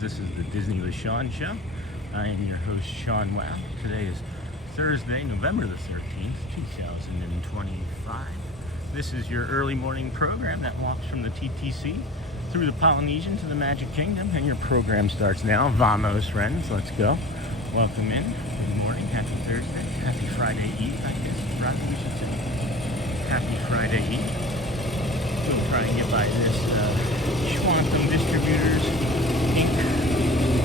This is the Disney with Sean show. I am your host, Sean Wow. Today is Thursday, November the 13th, 2025. This is your early morning program that walks from the TTC through the Polynesian to the Magic Kingdom, and your program starts now. Vamos, friends, let's go. Welcome in. Good morning. Happy Thursday. Happy Friday Eve, I guess. Probably we should say. Happy Friday Eve. We'll try and get by this Schwantham Distributors Inc.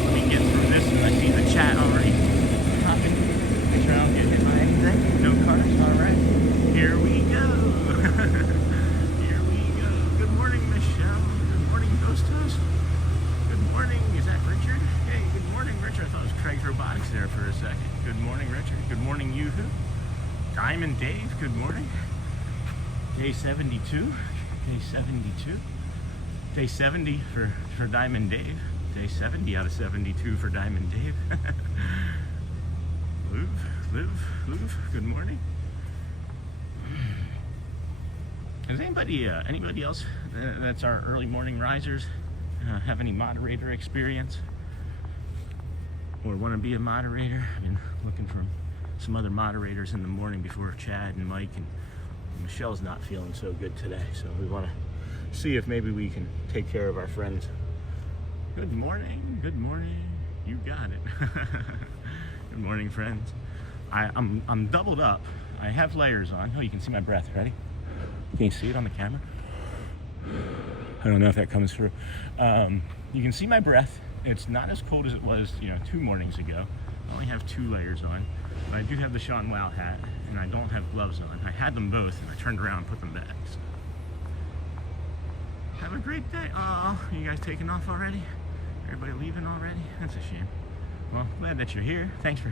Let me get through this, and I see the chat already popping. Make sure I don't get hit by anything. No cars. All right. Here we go. Here we go. Good morning, Michelle. Good morning, Ghost Host. Good morning. Is that Richard? Hey, good morning, Richard. I thought it was Craig's Robotics there for a second. Good morning, Richard. Good morning, Yoo-Hoo. Diamond Dave. Good morning. Day 72. Day 72. Day 70 for Diamond Dave. Day 70 out of 72 for Diamond Dave. Liv, good morning. Does anybody else that's our early morning risers have any moderator experience? Or want to be a moderator? I've been looking for some other moderators in the morning before Chad and Mike, and Michelle's not feeling so good today, so we want to see if maybe we can take care of our friends. Good morning, you got it. Good morning, friends. I'm doubled up. I have layers on. Oh, you can see my breath. Ready? Can you see it on the camera? I don't know if that comes through. You can see my breath. It's not as cold as it was 2 mornings ago. I only have 2 layers on, but I do have the Sean Wow hat, and I don't have gloves on. I had them both, and I turned around and put them back. So. Have a great day. Oh, you guys taking off already? Everybody leaving already? That's a shame. Well, glad that you're here. Thanks for...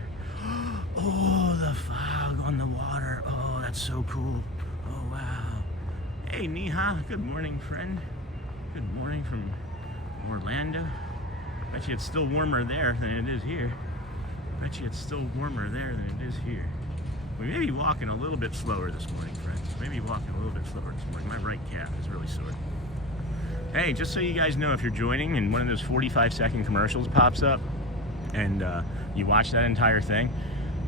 Oh, the fog on the water. Oh, that's so cool. Oh, wow. Hey, Neha. Good morning, friend. Good morning from Orlando. Bet you it's still warmer there than it is here. Bet you it's still warmer there than it is here. We may be walking a little bit slower this morning, friends. Maybe walking a little bit slower this morning. My right calf is really sore. Hey, just so you guys know, if you're joining and one of those 45-second commercials pops up and you watch that entire thing,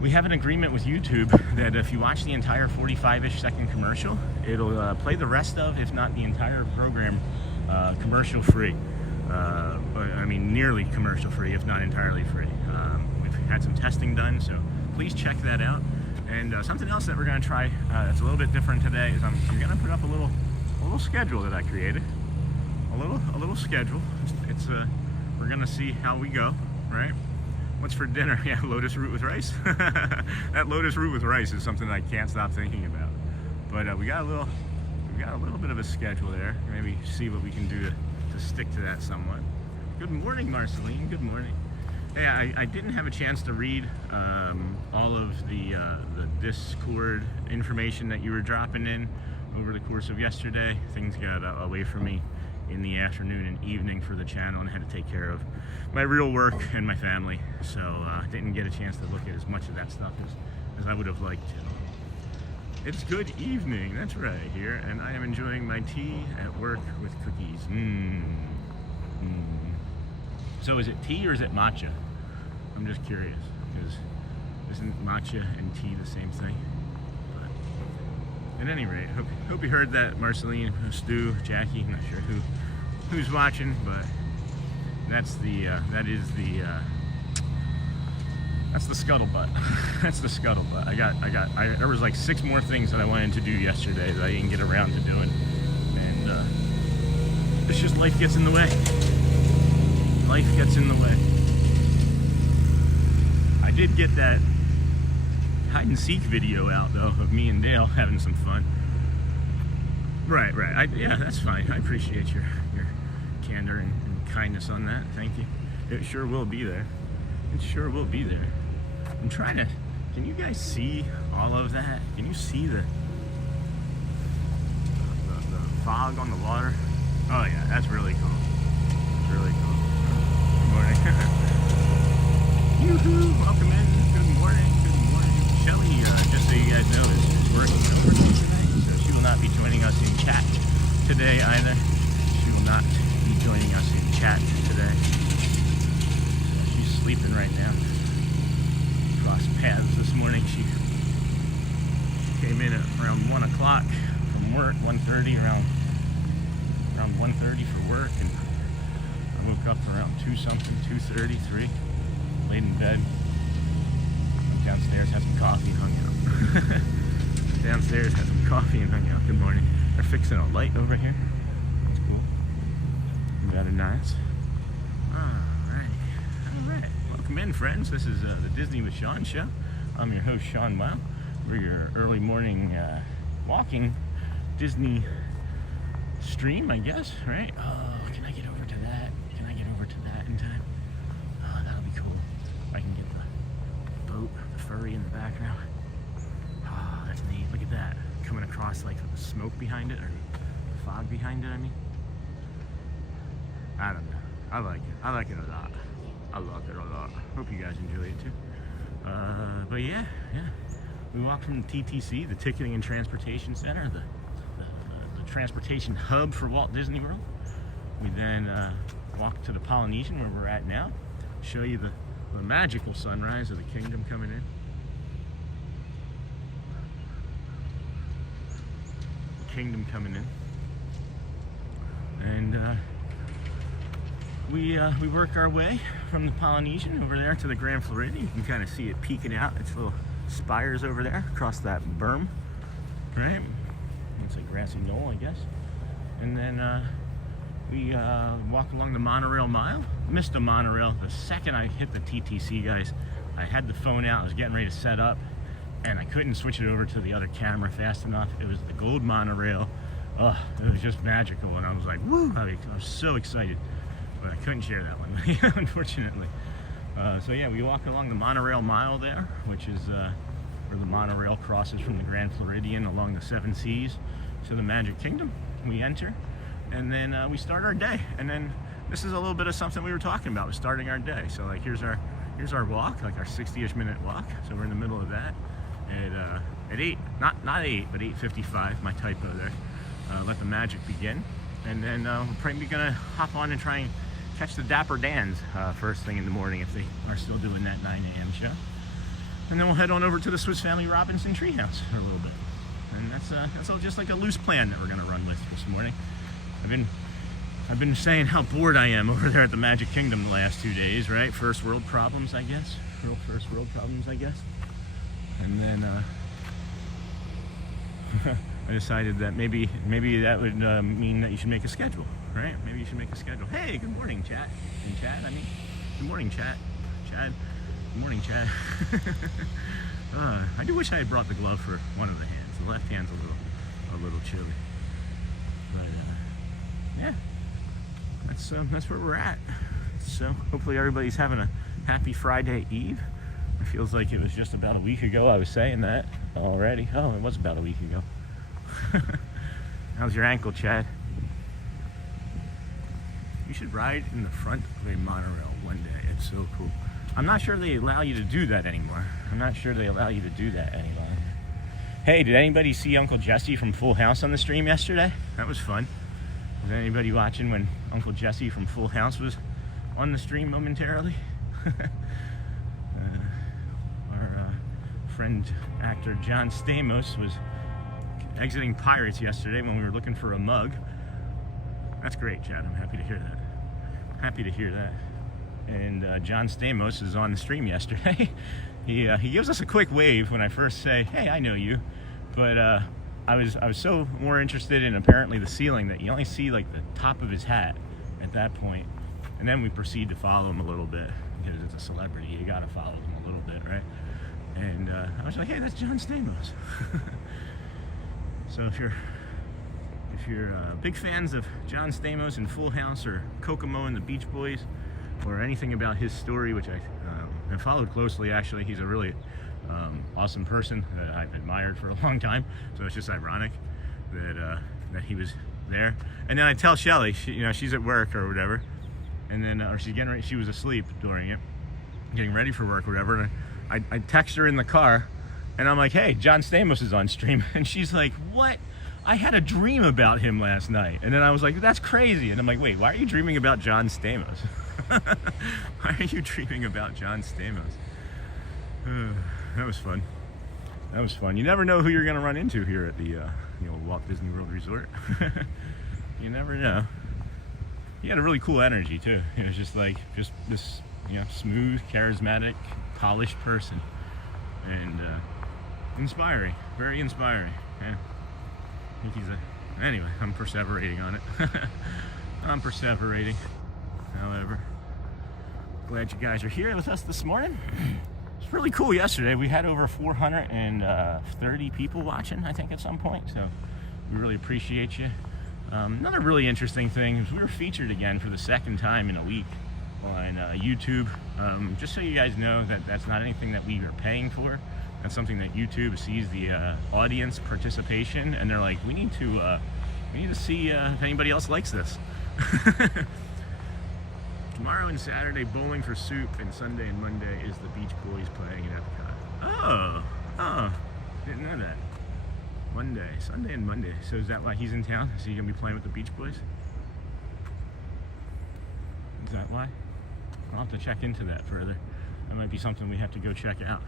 we have an agreement with YouTube that if you watch the entire 45-ish second commercial, it'll play the rest of, if not the entire program, commercial free. I mean, nearly commercial free, if not entirely free. We've had some testing done, so please check that out. And something else that we're going to try that's a little bit different today is I'm going to put up a little schedule that I created. A little schedule. It's we're gonna see how we go, right? What's for dinner? Yeah, lotus root with rice. That lotus root with rice is something I can't stop thinking about. But we got a little bit of a schedule there. Maybe see what we can do to stick to that somewhat. Good morning, Marceline. Good morning. Hey, I didn't have a chance to read all of the Discord information that you were dropping in over the course of yesterday. Things got away from me in the afternoon and evening for the channel, and had to take care of my real work and my family, so I didn't get a chance to look at as much of that stuff as I would have liked to. It's good evening, that's right, here, and I am enjoying my tea at work with cookies. So is it tea or is it matcha? I'm just curious, because isn't matcha and tea the same thing? But at any rate, hope you heard that, Marceline, Stu, Jackie. I'm not sure who's watching, but that is the That's the scuttlebutt. That's the scuttlebutt. There was like 6 more things that I wanted to do yesterday that I didn't get around to doing. And it's just life gets in the way. Life gets in the way. I did get that hide and seek video out though of me and Dale having some fun. Right. Yeah, that's fine. I appreciate your candor and kindness on that. Thank you. It sure will be there. It sure will be there. I'm trying to. Can you guys see all of that? Can you see the fog on the water? Oh yeah, that's really cool. It's really cool. Good morning. Yoo-hoo! Welcome in. Good morning. Good morning. Shelley, just so you guys know, is working today, so she will not be joining us in chat today either. She will not be joining us in chat today. She's sleeping right now. Crossed paths this morning. She came in at around 1 o'clock from work, 1:30, around 1:30 for work, and I woke up around 2 something, 2:30, 3, laid in bed, went downstairs, had some coffee, and hung out. Downstairs, had some coffee and hung out. Good morning. They're fixing a light over here. That's cool. Very nice. Alright. Welcome in, friends. This is the Disney with Sean show. I'm your host, Sean Wow. We're your early morning walking Disney stream, I guess, right? Oh, can I get over to that? Can I get over to that in time? Oh, that'll be cool. I can get the boat, the ferry in the background. Oh, that's neat. Look at that. Coming across like the smoke behind it, or the fog behind it, I mean. I don't know. I like it. I like it a lot. I love it a lot. Hope you guys enjoy it too. But yeah. We walked from the TTC, the Ticketing and Transportation Center, the transportation hub for Walt Disney World. We then walked to the Polynesian, where we're at now. Show you the magical sunrise of the kingdom coming in. Kingdom coming in. And we work our way from the Polynesian over there to the Grand Floridian. You can kind of see it peeking out. Its little spires over there across that berm, right? It's a grassy knoll, I guess. And then we walk along the monorail mile. Missed the monorail the second I hit the TTC, guys. I had the phone out. I was getting ready to set up, and I couldn't switch it over to the other camera fast enough. It was the gold monorail. It was just magical, and I was like, woo! I was so excited, but I couldn't share that one, unfortunately. So yeah, we walk along the monorail mile there, which is where the monorail crosses from the Grand Floridian along the 7 Seas to the Magic Kingdom. We enter, and then we start our day. And then this is a little bit of something we were talking about, was starting our day. So like here's our walk, like our 60-ish minute walk. So we're in the middle of that at 8, not 8, but 8:55. My typo there. Let the magic begin, and then we're probably gonna hop on and try and catch the Dapper Dans first thing in the morning if they are still doing that 9 a.m. show. And then we'll head on over to the Swiss Family Robinson Treehouse for a little bit. And that's all just like a loose plan that we're gonna run with this morning. I've been saying how bored I am over there at the Magic Kingdom the last 2 days, right? First world problems, I guess. Real first world problems, I guess. And then I decided that maybe that would mean that you should make a schedule, right? Maybe you should make a schedule. Hey, good morning, chat. Good morning, chat. Chad. Good morning, Chad. I do wish I had brought the glove for one of the hands. The left hand's a little chilly. But yeah, that's where we're at. So hopefully everybody's having a happy Friday Eve. It feels like it was just about a week ago I was saying that already. Oh, it was about a week ago. How's your ankle, Chad? You should ride in the front of a monorail one day. It's so cool. I'm not sure they allow you to do that anymore. Hey, did anybody see Uncle Jesse from Full House on the stream yesterday? That was fun. Was anybody watching when Uncle Jesse from Full House was on the stream momentarily? Our friend actor John Stamos was exiting Pirates yesterday when we were looking for a mug. That's great, Chad. I'm happy to hear that. And John Stamos is on the stream yesterday. He gives us a quick wave when I first say, "Hey, I know you," but I was so more interested in apparently the ceiling that you only see like the top of his hat at that point, and then we proceed to follow him a little bit because it's a celebrity. You got to follow him a little bit, right? And I was like, "Hey, that's John Stamos." So if you're big fans of John Stamos and Full House or Kokomo and the Beach Boys, or anything about his story, which I have followed closely, actually, he's a really awesome person that I've admired for a long time. So it's just ironic that he was there. And then I tell Shelley, she's at work or whatever, and then or she's getting ready. She was asleep during it, getting ready for work or whatever. And I text her in the car, and I'm like, "Hey, John Stamos is on stream," and she's like, "What? I had a dream about him last night." And then I was like, "That's crazy." And I'm like, "Wait, why are you dreaming about John Stamos?" Why are you dreaming about John Stamos? That was fun. That was fun. You never know who you're going to run into here at the Walt Disney World Resort. You never know. He had a really cool energy too. It was just this smooth, charismatic, polished person, and inspiring. Very inspiring. Yeah. I think he's anyway, I'm perseverating on it. I'm perseverating. However, glad you guys are here with us this morning. It's really cool yesterday. We had over 430 people watching, I think, at some point. So we really appreciate you. Another really interesting thing is we were featured again for the second time in a week on YouTube. Just so you guys know that that's not anything that we are paying for. That's something that YouTube sees the audience participation, and they're like, we need to see if anybody else likes this. Tomorrow and Saturday, Bowling for Soup, and Sunday and Monday is the Beach Boys playing at EPCOT. Oh, didn't know that. Sunday and Monday. So is that why he's in town? Is he gonna be playing with the Beach Boys? Is that why? I'll have to check into that further. That might be something we have to go check out.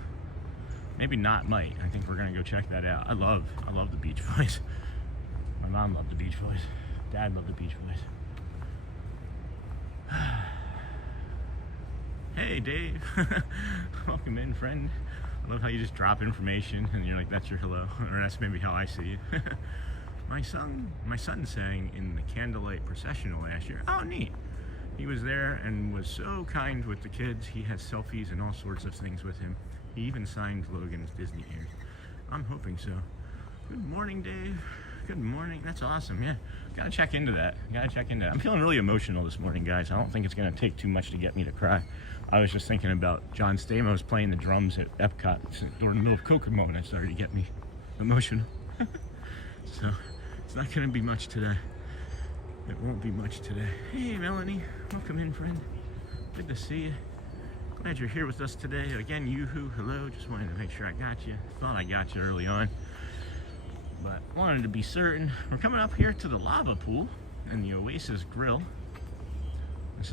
Maybe not might. I think we're gonna go check that out. I love the Beach Boys. My mom loved the Beach Boys. Dad loved the Beach Boys. Hey Dave. Welcome in, friend. I love how you just drop information and you're like, that's your hello. Or that's maybe how I see you. My son sang in the Candlelight Processional last year. Oh, neat. He was there and was so kind with the kids. He has selfies and all sorts of things with him. He even signed Logan's Disney ears. I'm hoping so. Good morning, Dave. Good morning. That's awesome. Yeah, gotta check into that. I'm feeling really emotional this morning, guys. I don't think it's gonna take too much to get me to cry. I was just thinking about John Stamos playing the drums at EPCOT during the middle of Kokomo, and it started to get me emotional. So it's not gonna be much today. It won't be much today. Hey, Melanie. Welcome in, friend. Good to see you. Glad you're here with us today. Again, Yoo-hoo, hello. Just wanted to make sure I got you. Thought I got you early on, but wanted to be certain. We're coming up here to the lava pool and the Oasis Grill. Is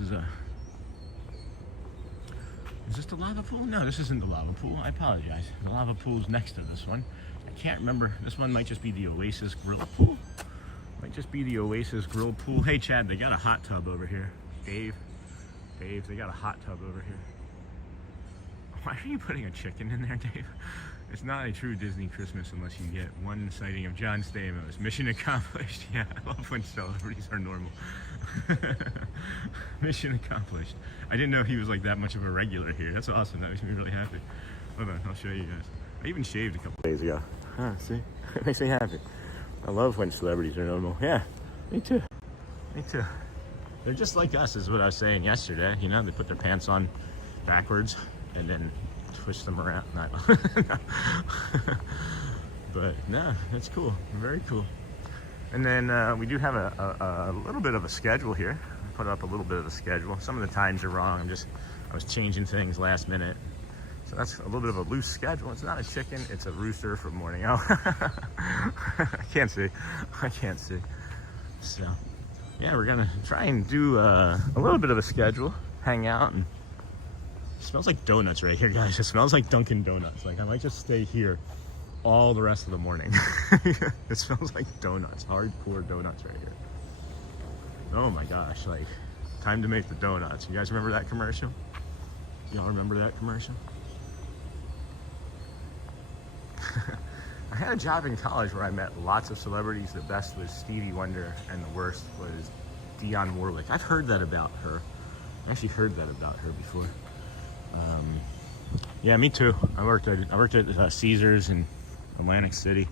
this the lava pool? No, this isn't the lava pool. I apologize. The lava pool's next to this one. I can't remember. This one might just be the Oasis Grill pool. Might just be the Oasis Grill pool. Hey, Chad, they got a hot tub over here. Dave, they got a hot tub over here. Why are you putting a chicken in there, Dave? It's not a true Disney Christmas unless you get one sighting of John Stamos. Mission accomplished. Yeah, I love when celebrities are normal. Mission accomplished. I didn't know he was like that much of a regular here. That's awesome. That makes me really happy. Hold on, I'll show you guys. I even shaved a couple days ago. See? It makes me happy. I love when celebrities are normal. Yeah, me too. Me too. They're just like us, is what I was saying yesterday. You know, they put their pants on backwards and then twist them around. But no, that's cool. Very cool. And then we do have a little bit of a schedule here. I put up a little bit of a schedule. Some of the times are wrong. I was changing things last minute. So that's a little bit of a loose schedule. It's not a chicken, it's a rooster from morning. Oh, I can't see. So, yeah, we're gonna try and do a little bit of a schedule, hang out, and it smells like donuts right here, guys. It smells like Dunkin' Donuts. Like I might just stay here all the rest of the morning. It smells like donuts, hardcore donuts right here. Oh my gosh, like Time to make the donuts. You guys remember that commercial? Y'all remember that commercial? I had a job in college where I met lots of celebrities. The best was Stevie Wonder, and the worst was Dionne Warwick. I've heard that about her. I actually heard that about her before. Yeah, me too. I worked at Caesars in Atlantic City,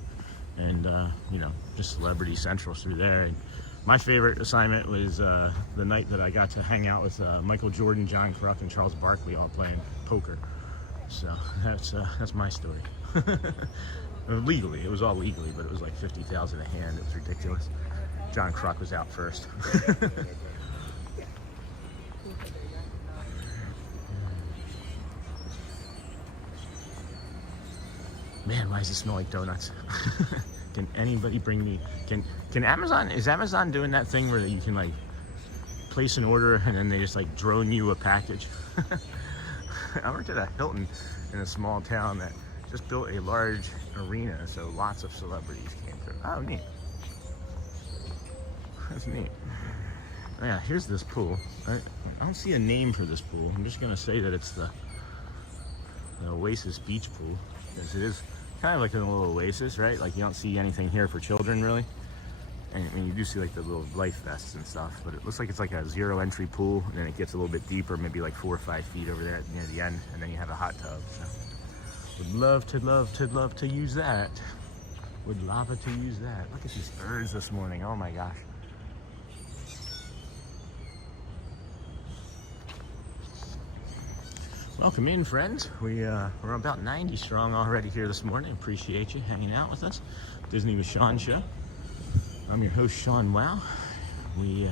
and you know, just celebrity central through there. And my favorite assignment was the night that I got to hang out with Michael Jordan, John Kruk, and Charles Barkley all playing poker. So that's my story. Legally, it was all legally, but it was like 50,000 a hand. It was ridiculous. John Kruk was out first. Man, why does it smell like donuts? Can anybody bring me? Can Amazon? Is Amazon doing that thing where you can like place an order and then they just like drone you a package? I worked at a Hilton in a small town that just built a large arena, so lots of celebrities came through. Oh, neat. That's neat. Oh, yeah, here's this pool. I don't see a name for this pool. I'm just gonna say that it's the Oasis Beach Pool, because it is kind of like a little oasis, right? Like you don't see anything here for children really. And I mean, you do see like the little life vests and stuff, but it looks like it's like a zero entry pool, and then it gets a little bit deeper, maybe like 4 or 5 feet over there near the end, and then you have a hot tub. So would love to use that. Would lava to use that. Look at these birds this morning. Oh my gosh. Welcome in, friends. We're about 90 strong already here this morning. Appreciate you hanging out with us. Disney with Sean show. I'm your host, Sean Wow. We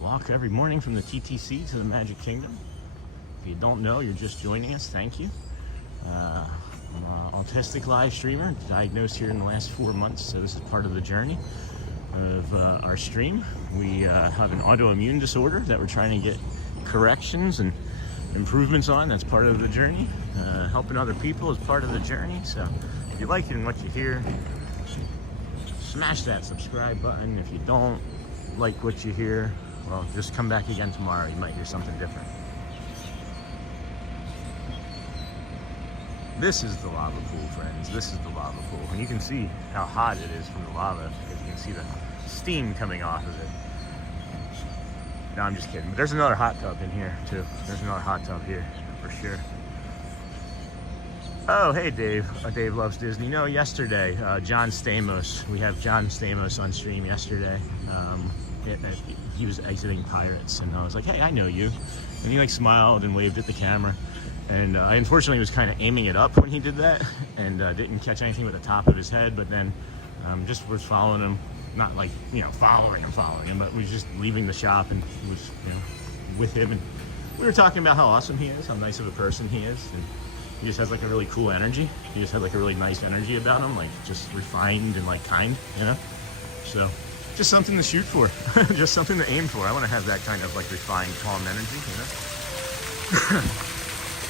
walk every morning from the TTC to the Magic Kingdom. If you don't know, you're just joining us. Thank you. I'm an autistic live streamer, diagnosed here in the last 4 months, so this is part of the journey of our stream. We have an autoimmune disorder that we're trying to get corrections and improvements on. That's part of the journey. Helping other people is part of the journey. So if you like what you hear, smash that subscribe button. If you don't like what you hear, well, just come back again tomorrow. You might hear something different. This is the lava pool, friends. This is the lava pool. And you can see how hot it is from the lava, because you can see the steam coming off of it. No, I'm just kidding. But there's another hot tub in here, too. There's another hot tub here, for sure. Oh, hey, Dave. Dave loves Disney. No, yesterday, John Stamos. We have John Stamos on stream yesterday. He was exiting Pirates, and I was like, hey, I know you. And he, like, smiled and waved at the camera. And I unfortunately was kind of aiming it up when he did that, and didn't catch anything with the top of his head, but then just was following him. Not like, you know, following him, but we was just leaving the shop and was, you know, with him, and we were talking about how awesome he is, how nice of a person he is, and he just has like a really cool energy. He just had like a really nice energy about him, like just refined and like kind, you know? So just something to shoot for, just something to aim for. I want to have that kind of like refined, calm energy, you know?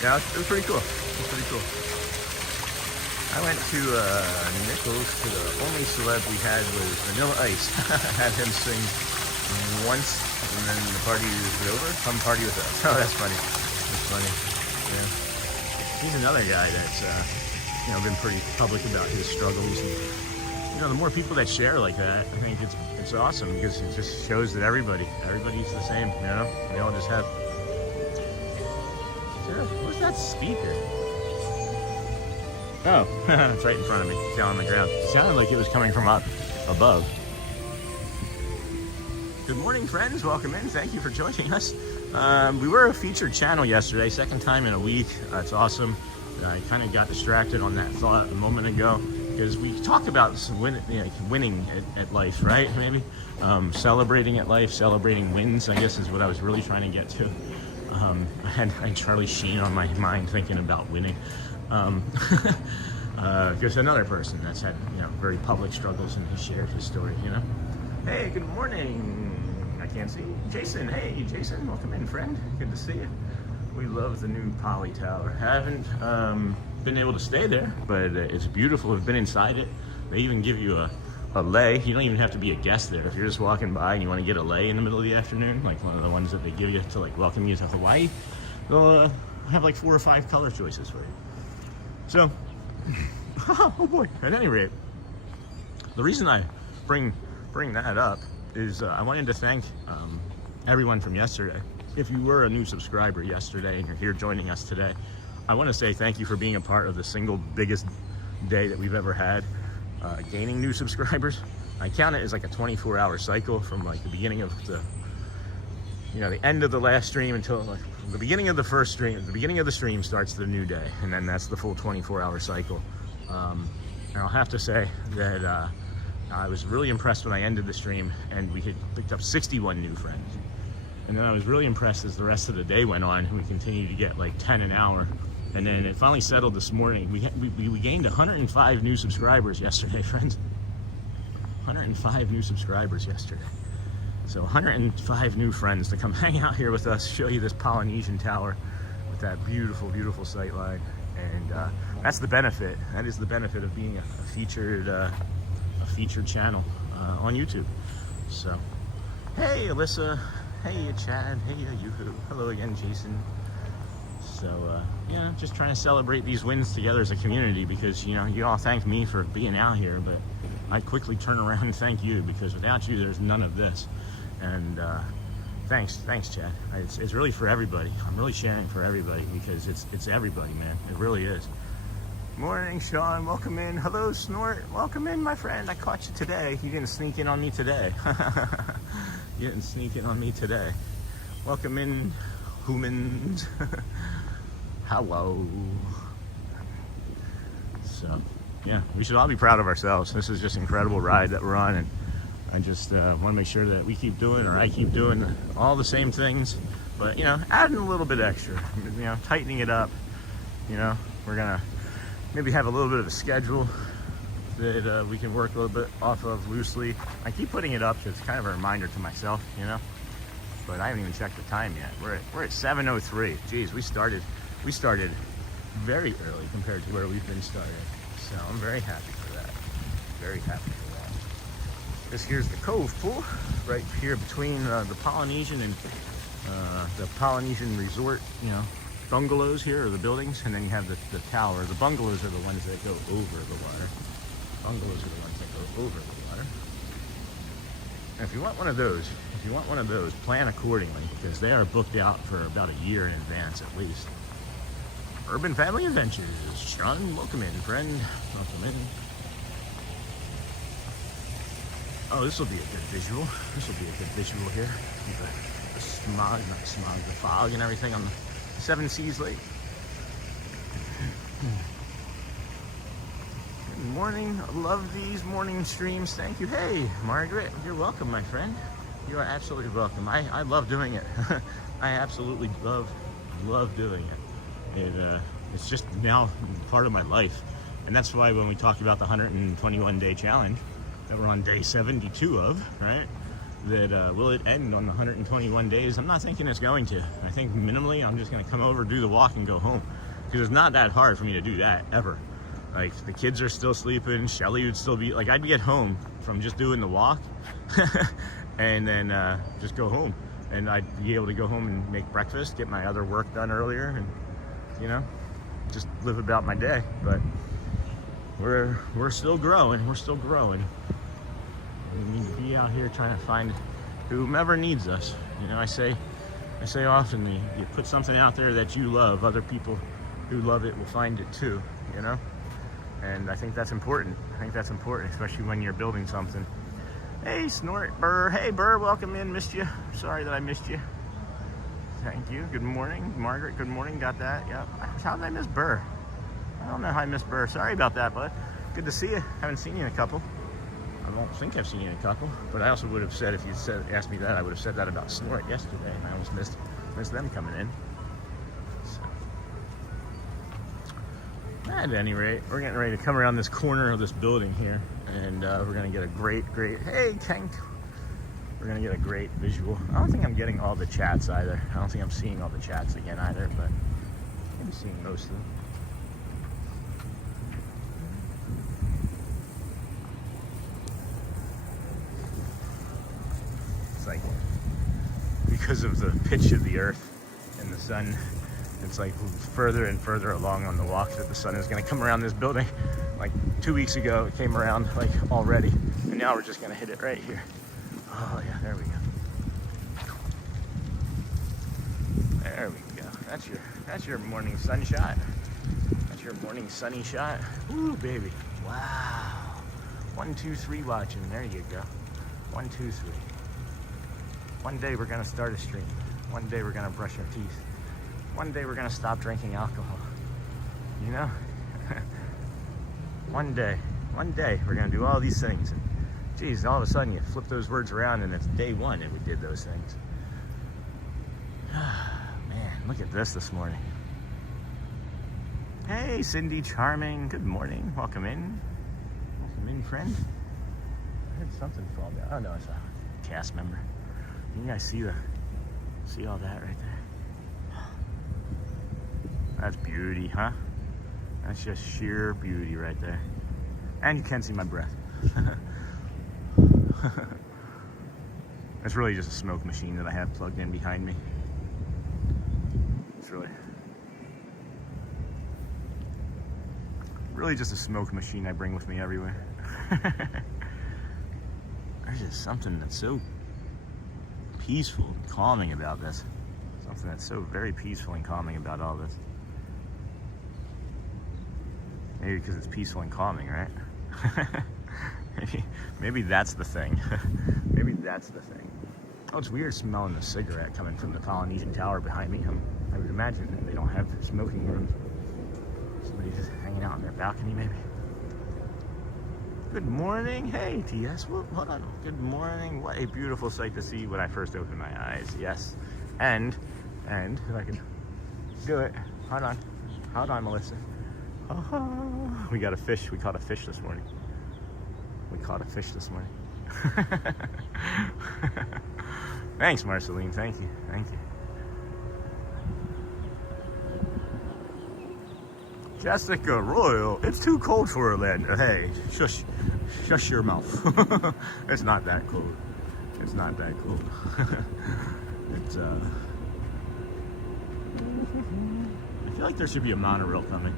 Yeah, it was pretty cool. It was pretty cool. I went to Nichols, to the only celeb we had was Vanilla Ice. Had him sing once, and then the party was over. Come party with us. Oh, that's funny. That's funny. Yeah. He's another guy that's, you know, been pretty public about his struggles. And, you know, the more people that share like that, I think it's awesome, because it just shows that everybody's the same. You know, they all just have. What's that speaker? Oh, it's right in front of me, down on the ground. It sounded like it was coming from up above. Good morning, friends. Welcome in. Thank you for joining us. We were a featured channel yesterday, second time in a week. It's awesome. I kind of got distracted on that thought a moment ago, because we talk about winning at life, right? Maybe celebrating at life, celebrating wins, I guess, is what I was really trying to get to. I had Charlie Sheen on my mind thinking about winning. Because another person that's had, you know, very public struggles, and he shared his story, you know. Hey, good morning. I can't see Jason. Hey, Jason, welcome in, friend. Good to see you. We love the new Poly Tower. Haven't been able to stay there, but it's beautiful. I've been inside it. They even give you a a lei. You don't even have to be a guest there. If you're just walking by and you want to get a lei in the middle of the afternoon, like one of the ones that they give you to like welcome you to Hawaii, they'll have like 4 or 5 color choices for you. So, oh boy. At any rate, the reason I bring that up is I wanted to thank everyone from yesterday. If you were a new subscriber yesterday and you're here joining us today, I want to say thank you for being a part of the single biggest day that we've ever had gaining new subscribers. I count it as like a 24-hour cycle from like the beginning of the end of the last stream until like the beginning of the first stream. The beginning of the stream starts the new day, and then that's the full 24-hour cycle. And I'll have to say that I was really impressed when I ended the stream and we had picked up 61 new friends. And then I was really impressed as the rest of the day went on. We continued to get like 10 an hour. And then it finally settled this morning. We gained 105 new subscribers yesterday, friends. 105 new subscribers yesterday. So 105 new friends to come hang out here with us, show you this Polynesian tower with that beautiful, beautiful sight line. And that's the benefit. That is the benefit of being a featured channel on YouTube. So, hey Alyssa, hey Chad, hey Yuhu, hello again Jason. So yeah, just trying to celebrate these wins together as a community, because you all thank me for being out here, but I quickly turn around and thank you, because without you there's none of this. And thanks Chad. It's really for everybody. I'm really sharing for everybody, because it's everybody, man. It really is. Morning, Sean. Welcome in. Hello, Snort. Welcome in, my friend. I caught you today. You didn't sneak in on me today. You didn't sneak in on me today. Welcome in, humans. Hello. So, yeah, we should all be proud of ourselves. This is just an incredible ride that we're on, and I just want to make sure that we keep doing, or I keep doing all the same things, but, adding a little bit extra, tightening it up. We're going to maybe have a little bit of a schedule that we can work a little bit off of loosely. I keep putting it up, so it's kind of a reminder to myself, but I haven't even checked the time yet. We're at 7:03. Geez, we started very early compared to where we've been starting. So I'm very happy for that. Very happy for that. This here's the Cove Pool, right here between the Polynesian and the Polynesian Resort, bungalows here, or the buildings, and then you have the tower. The bungalows are the ones that go over the water. Bungalows are the ones that go over the water. And if you want one of those, plan accordingly, because they are booked out for about a year in advance at least. Urban Family Adventures. Sean, welcome in, friend. Welcome in. Oh, this will be a good visual. This will be a good visual here. The smog, not smog, the fog and everything on the 7 Seas Lake. Good morning. I love these morning streams. Thank you. Hey, Margaret, you're welcome, my friend. You are absolutely welcome. I love doing it. I absolutely love doing it. It's just now part of my life. And that's why when we talk about the 121-day challenge that we're on day 72 of, right? That will it end on the 121 days? I'm not thinking it's going to. I think minimally I'm just going to come over, do the walk, and go home, because it's not that hard for me to do that ever. Like, the kids are still sleeping. Shelley would still be like, I'd get home from just doing the walk and then just go home, and I'd be able to go home and make breakfast, get my other work done earlier, and just live about my day. But we're still growing. We're still growing. We need to be out here trying to find whomever needs us. I say often, you put something out there that you love, other people who love it will find it too, and I think that's important. Especially when you're building something. Hey, Snort, Burr. Hey, Burr, welcome in. Missed you. Sorry that I missed you. Thank you. Good morning, Margaret. Good morning. Got that. Yeah. How did I miss Burr? I don't know how I missed Burr. Sorry about that, bud. Good to see you. Haven't seen you in a couple. I don't think I've seen you in a couple, but I also would have said, if you asked me that, I would have said that about Snort yesterday, and I almost missed them coming in. So, at any rate, we're getting ready to come around this corner of this building here, and we're going to get a great, hey, Tank! We're going to get a great visual. I don't think I'm getting all the chats either. I don't think I'm seeing all the chats again either, but I'm seeing most of them. because of the pitch of the earth and the sun. It's like further and further along on the walk that the sun is going to come around this building. Like 2 weeks ago, it came around like already, and now we're just going to hit it right here. Oh yeah, there we go. There we go. That's your morning sun shot. That's your morning sunny shot. Ooh, baby. Wow. 1, 2, 3 watching. There you go. 1, 2, 3. One day we're gonna start a stream. One day we're gonna brush our teeth. One day we're gonna stop drinking alcohol. You know? One day we're gonna do all these things. And geez, all of a sudden you flip those words around and it's day one and we did those things. Man, look at this morning. Hey, Cindy Charming. Good morning. Welcome in. Welcome in, friend. I heard something fall down. Oh no, it's a cast member. You guys see all that right there? That's beauty, huh? That's just sheer beauty right there. And you can't see my breath. It's really just a smoke machine that I have plugged in behind me. It's really just a smoke machine I bring with me everywhere. There's just something that's so peaceful and calming about this. Something that's so very peaceful and calming about all this. Maybe because it's peaceful and calming, right? maybe that's the thing. Maybe that's the thing. Oh, it's weird smelling the cigarette coming from the Polynesian Tower behind me. I would imagine that they don't have smoking rooms. Somebody's just hanging out on their balcony, maybe. Good morning. Hey, TS. Hold on. Good morning. What a beautiful sight to see when I first opened my eyes. Yes. And if I can do it. Hold on, Melissa. Oh, we got a fish. We caught a fish this morning. Thanks, Marceline. Thank you. Jessica Royal, it's too cold for Orlando. Hey, shush your mouth. It's not that cold. It's I feel like there should be a monorail coming.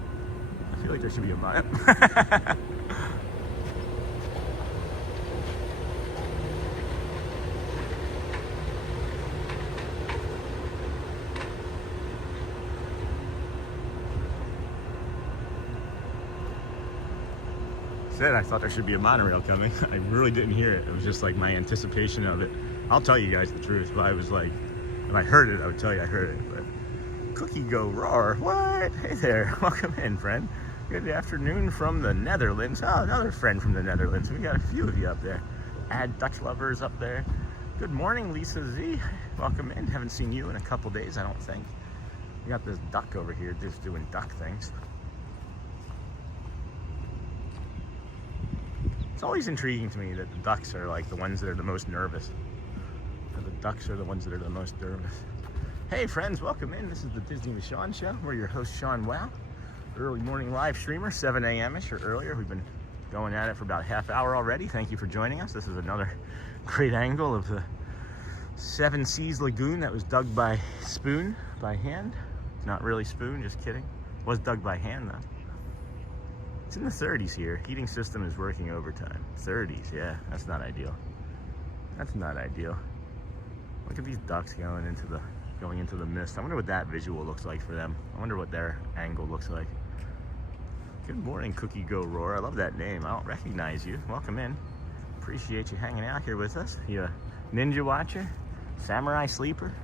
I thought there should be a monorail coming. I really didn't hear it. It was just like my anticipation of it. I'll tell you guys the truth, but I was like, if I heard it, I would tell you I heard it. But Cookie Go Roar, what? Hey there, welcome in, friend. Good afternoon from the Netherlands. Oh, another friend from the Netherlands. We got a few of you up there. Add Dutch lovers up there. Good morning, Lisa Z. Welcome in. Haven't seen you in a couple days, I don't think. We got this duck over here just doing duck things. It's always intriguing to me that the ducks are like the ones that are the most nervous. The ducks are the ones that are the most nervous. Hey friends, welcome in. This is the Disney with Sean show. We're your host, Sean Wow. Early morning live streamer, 7 a.m.-ish or earlier. We've been going at it for about a half hour already. Thank you for joining us. This is another great angle of the Seven Seas Lagoon that was dug by hand. Not really spoon, just kidding. Was dug by hand though. It's in the 30s here. Heating system is working overtime. 30s, yeah, that's not ideal. Look at these ducks going into the mist. I wonder what that visual looks like for them. I wonder what their angle looks like. Good morning, Cookie Go Roar. I love that name. I don't recognize you. Welcome in. Appreciate you hanging out here with us. You a ninja watcher? Samurai sleeper?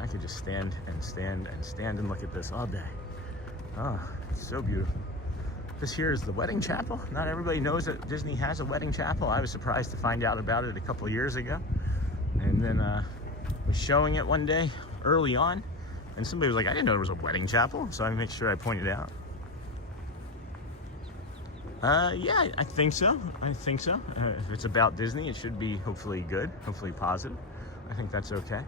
I could just stand and look at this all day. Oh, it's so beautiful. This here is the wedding chapel. Not everybody knows that Disney has a wedding chapel. I was surprised to find out about it a couple of years ago. And then was showing it one day early on. And somebody was like, I didn't know there was a wedding chapel. So I made sure I pointed it out. Yeah, I think so. If it's about Disney, it should be hopefully good, hopefully positive. I think that's okay.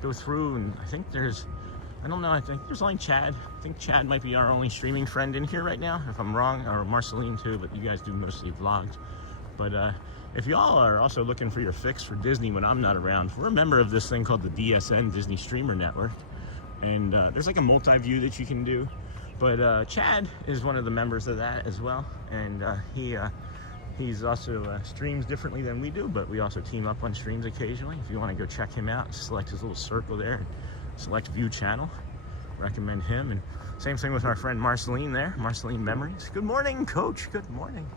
Go through and I think there's I don't know, I think there's only Chad. I think Chad might be our only streaming friend in here right now, if I'm wrong, or Marceline too, but you guys do mostly vlogs. But if y'all are also looking for your fix for Disney when I'm not around, we're a member of this thing called the DSN, Disney Streamer Network. And there's like a multi-view that you can do. But Chad is one of the members of that as well. And he's also streams differently than we do, but we also team up on streams occasionally. If you want to go check him out, select his little circle there and select view channel. Recommend him. And same thing with our friend Marceline there, Marceline Memories. Good morning, Coach. Good morning.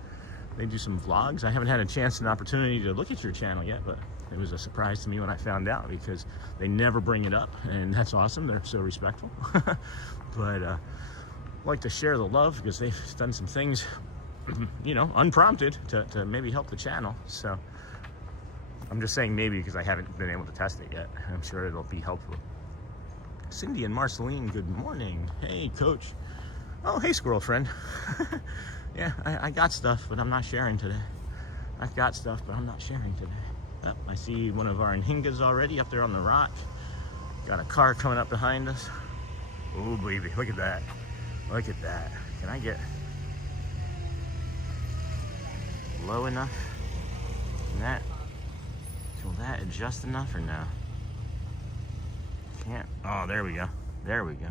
They do some vlogs. I haven't had a chance and opportunity to look at your channel yet, but it was a surprise to me when I found out because they never bring it up, and that's awesome. They're so respectful. But I like to share the love because they've done some things, you know, unprompted to maybe help the channel. So I'm just saying maybe because I haven't been able to test it yet. I'm sure it'll be helpful. Cindy and Marceline, good morning. Hey, Coach. Oh, hey, squirrel friend. Yeah, I got stuff, but I'm not sharing today. I've got stuff, but I'm not sharing today. Oh, I see one of our Nhingas already up there on the rock. Got a car coming up behind us. Oh, baby, look at that. Look at that. Can I get low enough? Will that adjust enough or no? Can't. Oh, there we go. There we go.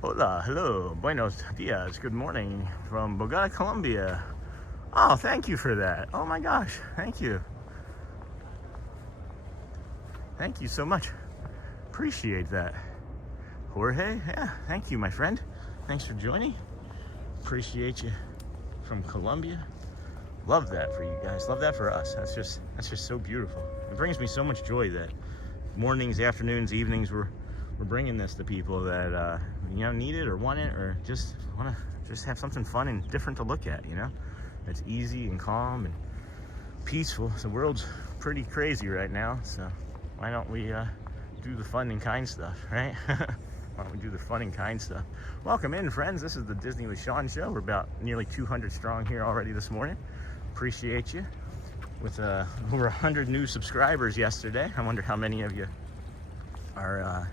Hola, hello, buenos dias, good morning from Bogota, Colombia. Oh, thank you for that. Oh my gosh, thank you. Thank you so much. Appreciate that. Jorge, yeah, thank you, my friend. Thanks for joining. Appreciate you from Colombia. Love that for you guys. Love that for us. That's just so beautiful. It brings me so much joy that mornings, afternoons, evenings, we're bringing this to people that you know, need it or want it or just want to just have something fun and different to look at, you know. It's easy and calm and peaceful. The world's pretty crazy right now, so why don't we do the fun and kind stuff, right? Why don't we do the fun and kind stuff? Welcome in, friends. This is the Disney with Sean show. We're about nearly 200 strong here already this morning. Appreciate you. With over 100 new subscribers yesterday. I wonder how many of you are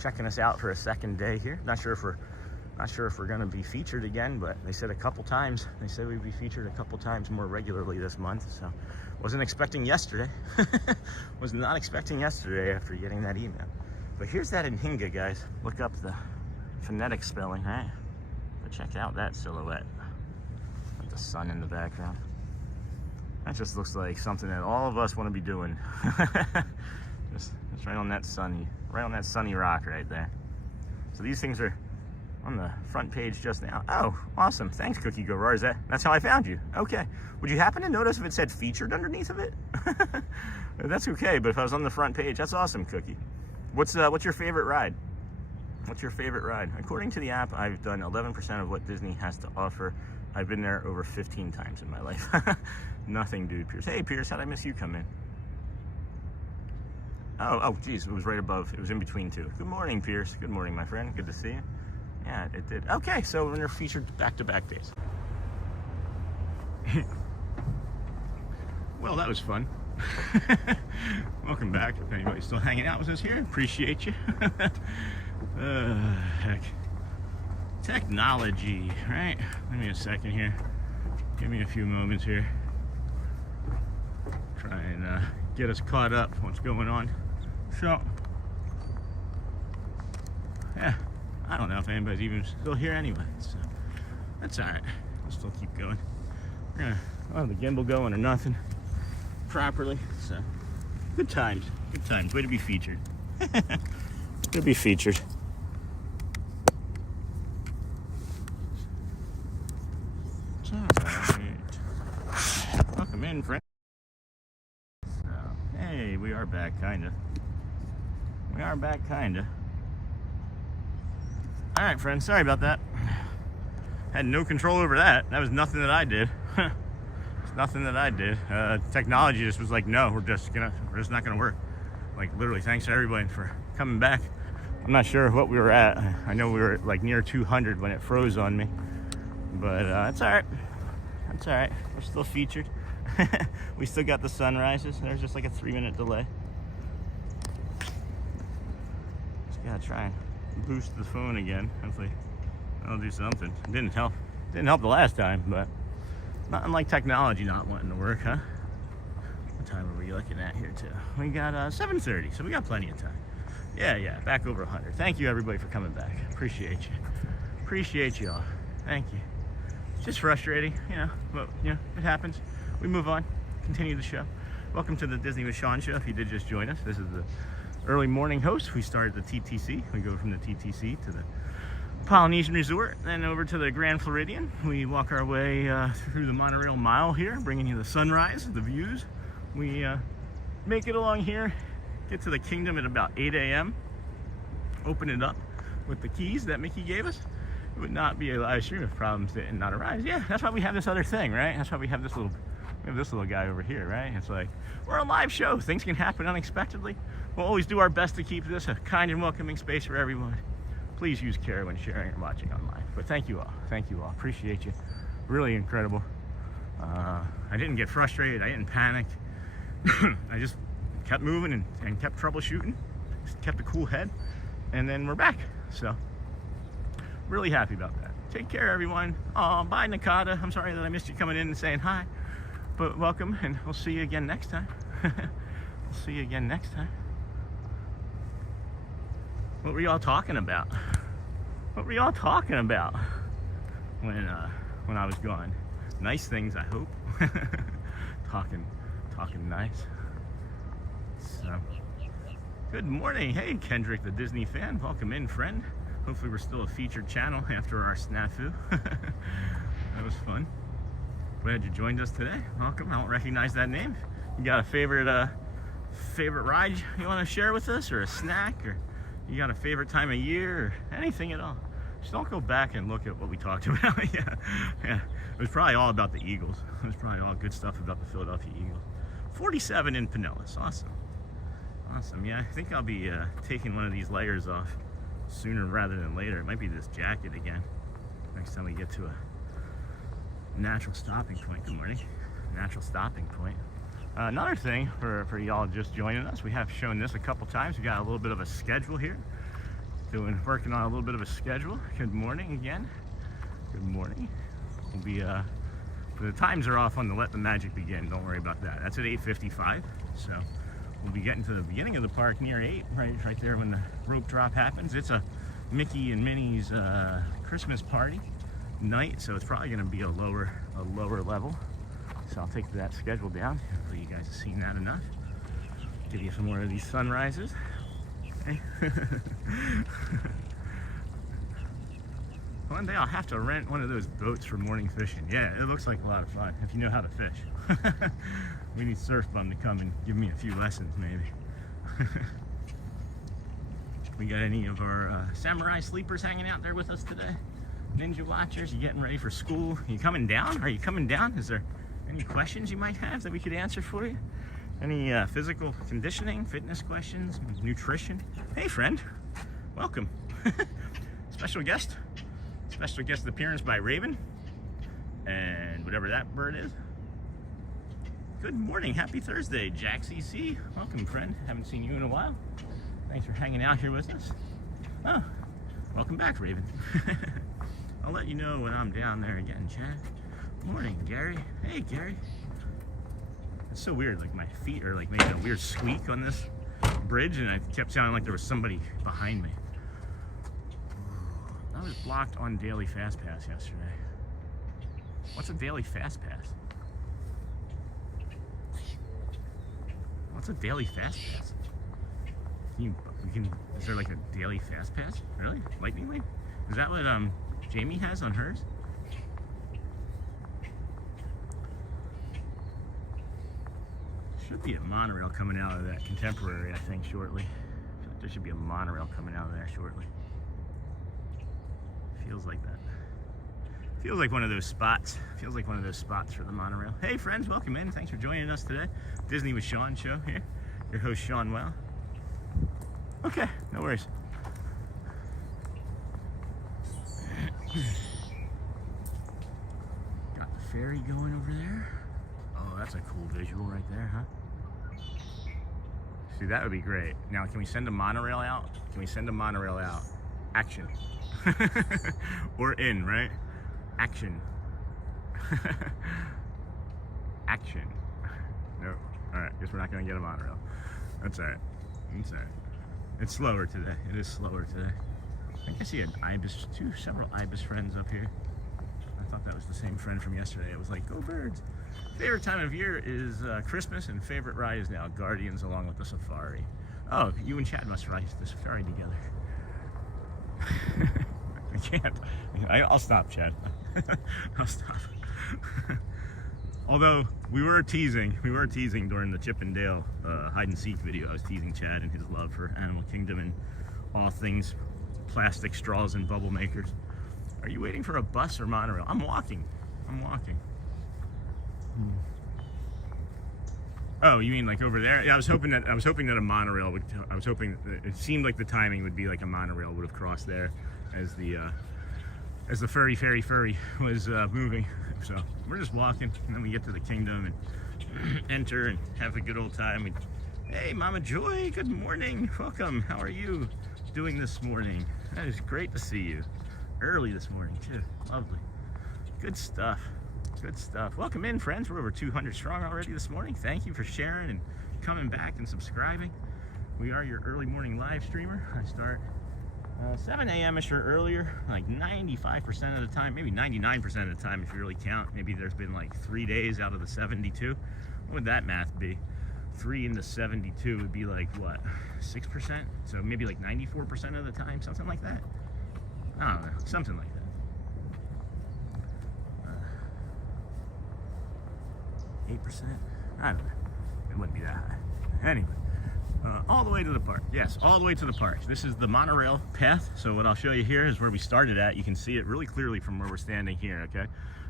checking us out for a second day here. Not sure if we're going to be featured again, but they said a couple times. They said we'd be featured a couple times more regularly this month. So wasn't expecting yesterday. Was not expecting yesterday after getting that email. But here's that Nhinga, guys. Look up the phonetic spelling, right? But check out that silhouette with the sun in the background. That just looks like something that all of us want to be doing. just right on that sunny rock right there. So these things are on the front page just now. Oh, awesome. Thanks, Cookie Gorar. That's how I found you. Okay. Would you happen to notice if it said featured underneath of it? That's okay, but if I was on the front page, that's awesome, Cookie. What's your favorite ride? What's your favorite ride? According to the app, I've done 11% of what Disney has to offer. I've been there over 15 times in my life. Nothing, dude. Pierce. Hey, Pierce, how'd I miss you come in? Oh, geez, it was right above. It was in between two. Good morning, Pierce. Good morning, my friend. Good to see you. Yeah, it did. Okay, so when they're featured back-to-back days. Well, that was fun. Welcome back. If anybody's still hanging out with us here, appreciate you. Heck. Technology, right? Give me a second here. Give me a few moments here. Try and get us caught up. What's going on? So, yeah, I don't know if anybody's even still here anyway. So that's all right. We'll still keep going. We're gonna, oh, the gimbal going or nothing properly. So good times. Good times. Way to be featured. Good to be featured. Welcome in, friend. So, hey, we are back, kinda. We are back, kinda. All right, friends. Sorry about that. Had no control over that. That was nothing that I did. It's nothing that I did. Technology just was like, no, we're just not gonna work. Like literally, thanks to everybody for coming back. I'm not sure what we were at. I know we were like near 200 when it froze on me, but it's all right. That's all right. We're still featured. We still got the sunrises. There's just like a 3-minute delay. Gotta try and boost the phone again. Hopefully that'll do something. It didn't help. Didn't help the last time, but not unlike technology not wanting to work, huh? What time are we looking at here too? We got 7:30, so we got plenty of time. Yeah, back over 100. Thank you everybody for coming back. Appreciate you. Appreciate you all. Thank you. It's just frustrating, but it happens. We move on. Continue the show. Welcome to the Disney with Sean show. If you did just join us, this is the early morning host. We started the TTC. We go from the TTC to the Polynesian Resort, then over to the Grand Floridian. We walk our way through the monorail mile here, bringing you the sunrise, the views. We make it along here, get to the kingdom at about 8 a.m. Open it up with the keys that Mickey gave us. It would not be a live stream if problems did not arise. Yeah, that's why we have this other thing, right? That's why we have this little guy over here, right? It's like, we're a live show. Things can happen unexpectedly. We'll always do our best to keep this a kind and welcoming space for everyone. Please use care when sharing and watching online. But thank you all. Thank you all. Appreciate you. Really incredible. I didn't get frustrated. I didn't panic. I just kept moving and kept troubleshooting. Just kept a cool head. And then we're back. So, really happy about that. Take care, everyone. Oh, bye, Nakata. I'm sorry that I missed you coming in and saying hi. But welcome, and we'll see you again next time. We'll see you again next time. What were y'all talking about? What were y'all talking about when I was gone? Nice things, I hope. talking nice. So, good morning. Hey, Kendrick, the Disney fan. Welcome in, friend. Hopefully we're still a featured channel after our snafu. That was fun. Glad you joined us today. Welcome. I don't recognize that name. You got a favorite ride you want to share with us, or a snack, or you got a favorite time of year, or anything at all? Just don't go back and look at what we talked about. Yeah. It was probably all about the Eagles. It was probably all good stuff about the Philadelphia Eagles. 47 in Pinellas. Awesome. Yeah, I think I'll be taking one of these layers off sooner rather than later. It might be this jacket again. Next time we get to a natural stopping point. Good morning. Natural stopping point. Another thing for y'all just joining us, we have shown this a couple times. We got a little bit of a schedule here. Working on a little bit of a schedule. Good morning again. Good morning. We'll be the times are off on the Let the Magic Begin. Don't worry about that. That's at 8:55. So we'll be getting to the beginning of the park near 8, right there when the rope drop happens. It's a Mickey and Minnie's Christmas party night, so it's probably going to be a lower level. So I'll take that schedule down. Hopefully you guys have seen that enough. Give you some more of these sunrises. Okay. One day I'll have to rent one of those boats for morning fishing. Yeah, it looks like a lot of fun if you know how to fish. We need Surf Bum to come and give me a few lessons, maybe. We got any of our samurai sleepers hanging out there with us today? Ninja watchers, you getting ready for school? You coming down? Are you coming down? Is there any questions you might have that we could answer for you? Any physical conditioning, fitness questions, nutrition? Hey, friend, welcome. Special guest appearance by Raven and whatever that bird is. Good morning, happy Thursday, Jack CC. Welcome, friend. Haven't seen you in a while. Thanks for hanging out here with us. Oh, welcome back, Raven. I'll let you know when I'm down there again, Chad. Morning, Gary. Hey, Gary. It's so weird, like my feet are like making a weird squeak on this bridge, and it kept sounding like there was somebody behind me. I was blocked on Daily Fast Pass yesterday. What's a Daily Fast Pass? What's a Daily Fast Pass? Is there like a Daily Fast Pass? Really? Lightning Lane? Is that what Jamie has on hers? Should be a monorail coming out of that Contemporary, I think, shortly. I feel like there should be a monorail coming out of there shortly. Feels like that. Feels like one of those spots. Feels like one of those spots for the monorail. Hey friends, welcome in. Thanks for joining us today. Disney with Sean show here. Your host, Sean Well. Okay, no worries. Got the ferry going over there. Oh, that's a cool visual right there, huh? See, that would be great. Now, can we send a monorail out? Can we send a monorail out? Action. Or in, right? Action. Action. No. All right, guess we're not gonna get a monorail. That's all right. That's all right. It's slower today. It is slower today. I think I see an ibis, several ibis friends up here. I thought that was the same friend from yesterday. It was like, go birds. Favorite time of year is Christmas, and favorite ride is now Guardians along with the safari. Oh, you and Chad must ride the safari together. I can't. I'll stop, Chad. I'll stop. Although we were teasing during the Chip and Dale hide and seek video. I was teasing Chad and his love for Animal Kingdom and all things plastic straws and bubble makers. Are you waiting for a bus or monorail? I'm walking. I'm walking. Oh, you mean like over there? Yeah, I was hoping that a monorail would. I was hoping it seemed like the timing would be like a monorail would have crossed there as the furry was moving. So we're just walking, and then we get to the kingdom and enter and have a good old time. Hey, Mama Joy, good morning. Welcome. How are you doing this morning? That is great to see you. Early this morning too. Lovely. Good stuff. Good stuff. Welcome in, friends. We're over 200 strong already this morning. Thank you for sharing and coming back and subscribing. We are your early morning live streamer. I start 7 a.m.ish or earlier, like 95% of the time, maybe 99% of the time if you really count. Maybe there's been like 3 days out of the 72. What would that math be? 3 into 72 would be like what? 6%? So maybe like 94% of the time, something like that. I don't know, something like that. Uh, 8%? I don't know. It wouldn't be that high. Anyway, all the way to the park. Yes, all the way to the park. This is the monorail path. So what I'll show you here is where we started at. You can see it really clearly from where we're standing here, okay?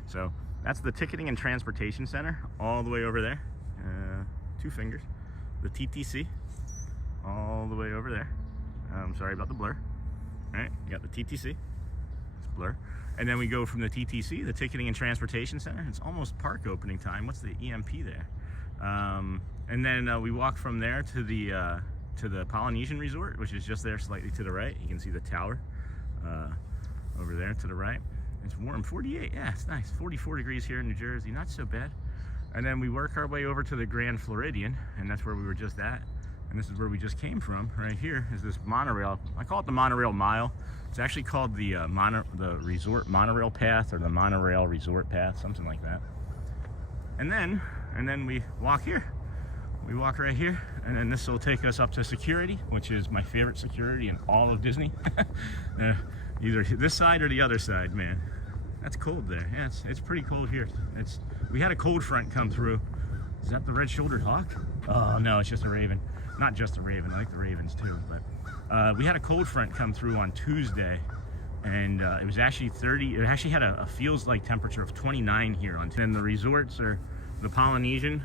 So that's the Ticketing and Transportation Center, all the way over there. 2 fingers. The TTC, all the way over there. I'm sorry about the blur. All right, you got the TTC, it's blur. And then we go from the TTC, the Ticketing and Transportation Center. It's almost park opening time. What's the EMP there? And then we walk from there to the Polynesian Resort, which is just there slightly to the right. You can see the tower over there to the right. It's warm, 48, yeah, it's nice. 44 degrees here in New Jersey, not so bad. And then we work our way over to the Grand Floridian, and that's where we were just at. And this is where we just came from. Right here is this monorail. I call it the Monorail Mile. It's actually called the Resort Monorail Path, or the Monorail Resort Path, something like that. And then we walk here. We walk right here, and then this will take us up to security, which is my favorite security in all of Disney. Either this side or the other side, man. That's cold there. Yeah, it's pretty cold here. We had a cold front come through. Is that the red-shouldered hawk? Oh no, it's just a raven. Not just a raven. I like the ravens too. But we had a cold front come through on Tuesday, and it was actually 30. It actually had a feels-like temperature of 29 here on. And the resorts are the Polynesian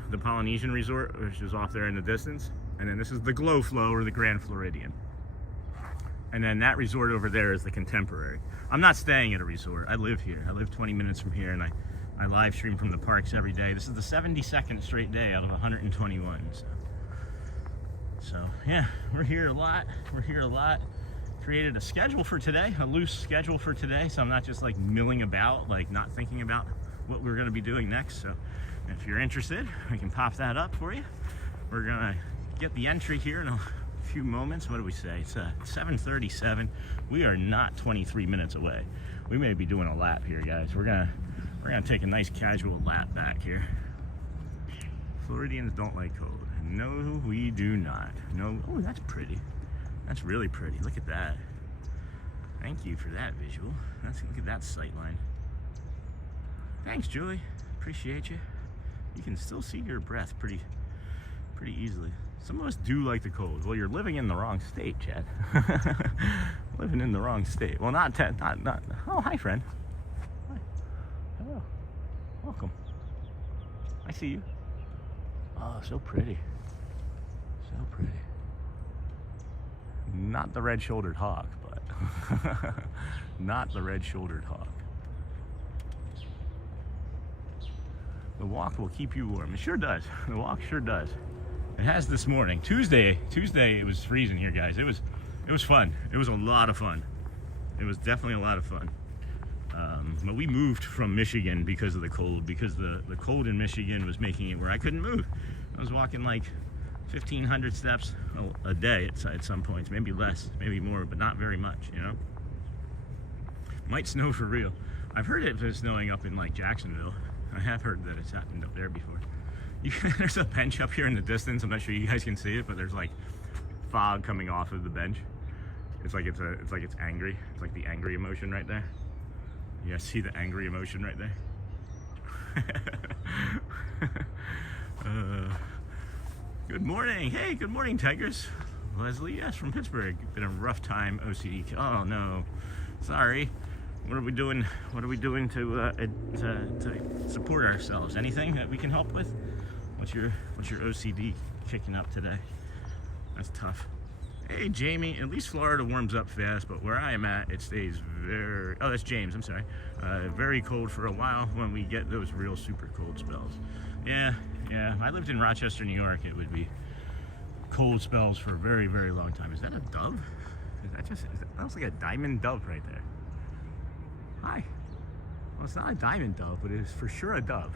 Resort, which is off there in the distance, and then this is the Glow Flow or the Grand Floridian. And then that resort over there is the Contemporary. I'm not staying at a resort. I live here. I live 20 minutes from here, and I live stream from the parks every day. This is the 72nd straight day out of 121. So yeah, we're here a lot. We're here a lot. Created a schedule for today, a loose schedule for today, so I'm not just like milling about, like not thinking about what we're going to be doing next. So if you're interested, I can pop that up for you. We're gonna get the entry here in a few moments. What do we say? It's 7:37. We are not 23 minutes away. We may be doing a lap here, guys. We're gonna take a nice casual lap back here. Floridians don't like cold. No, we do not. No. Oh, that's pretty. That's really pretty. Look at that. Thank you for that visual. Look at that sight line. Thanks, Julie. Appreciate you. You can still see your breath pretty easily. Some of us do like the cold. Well, you're living in the wrong state, Chad. Living in the wrong state. Well, not. Oh, hi, friend. Hi. Hello. Welcome. I see you. Oh, so pretty. So pretty. Not the red-shouldered hawk, but not the red-shouldered hawk. The walk will keep you warm. It sure does. The walk sure does. It has this morning. Tuesday it was freezing here, guys. It was fun. It was a lot of fun. It was definitely a lot of fun. But we moved from Michigan because of the cold, because the cold in Michigan was making it where I couldn't move. I was walking like 1,500 steps a day at some points, maybe less, maybe more, but not very much, you know? Might snow for real. I've heard it was snowing up in like Jacksonville. I have heard that it's happened up there before. There's a bench up here in the distance. I'm not sure you guys can see it, but there's like fog coming off of the bench. It's like it's angry. It's like the angry emotion right there. You guys see the angry emotion right there? Good morning. Hey, good morning, Tigers. Leslie, yes, from Pittsburgh. Been a rough time, OCD. Oh no, sorry. What are we doing? What are we doing to support ourselves? Anything that we can help with? What's your OCD kicking up today? That's tough. Hey, Jamie. At least Florida warms up fast, but where I am at, it stays very. Oh, that's James. I'm sorry. Very cold for a while when we get those real super cold spells. Yeah. I lived in Rochester, New York. It would be cold spells for a very, very long time. Is that a dove? That looks like a diamond dove right there. Hi. Well, it's not a diamond dove, but it is for sure a dove.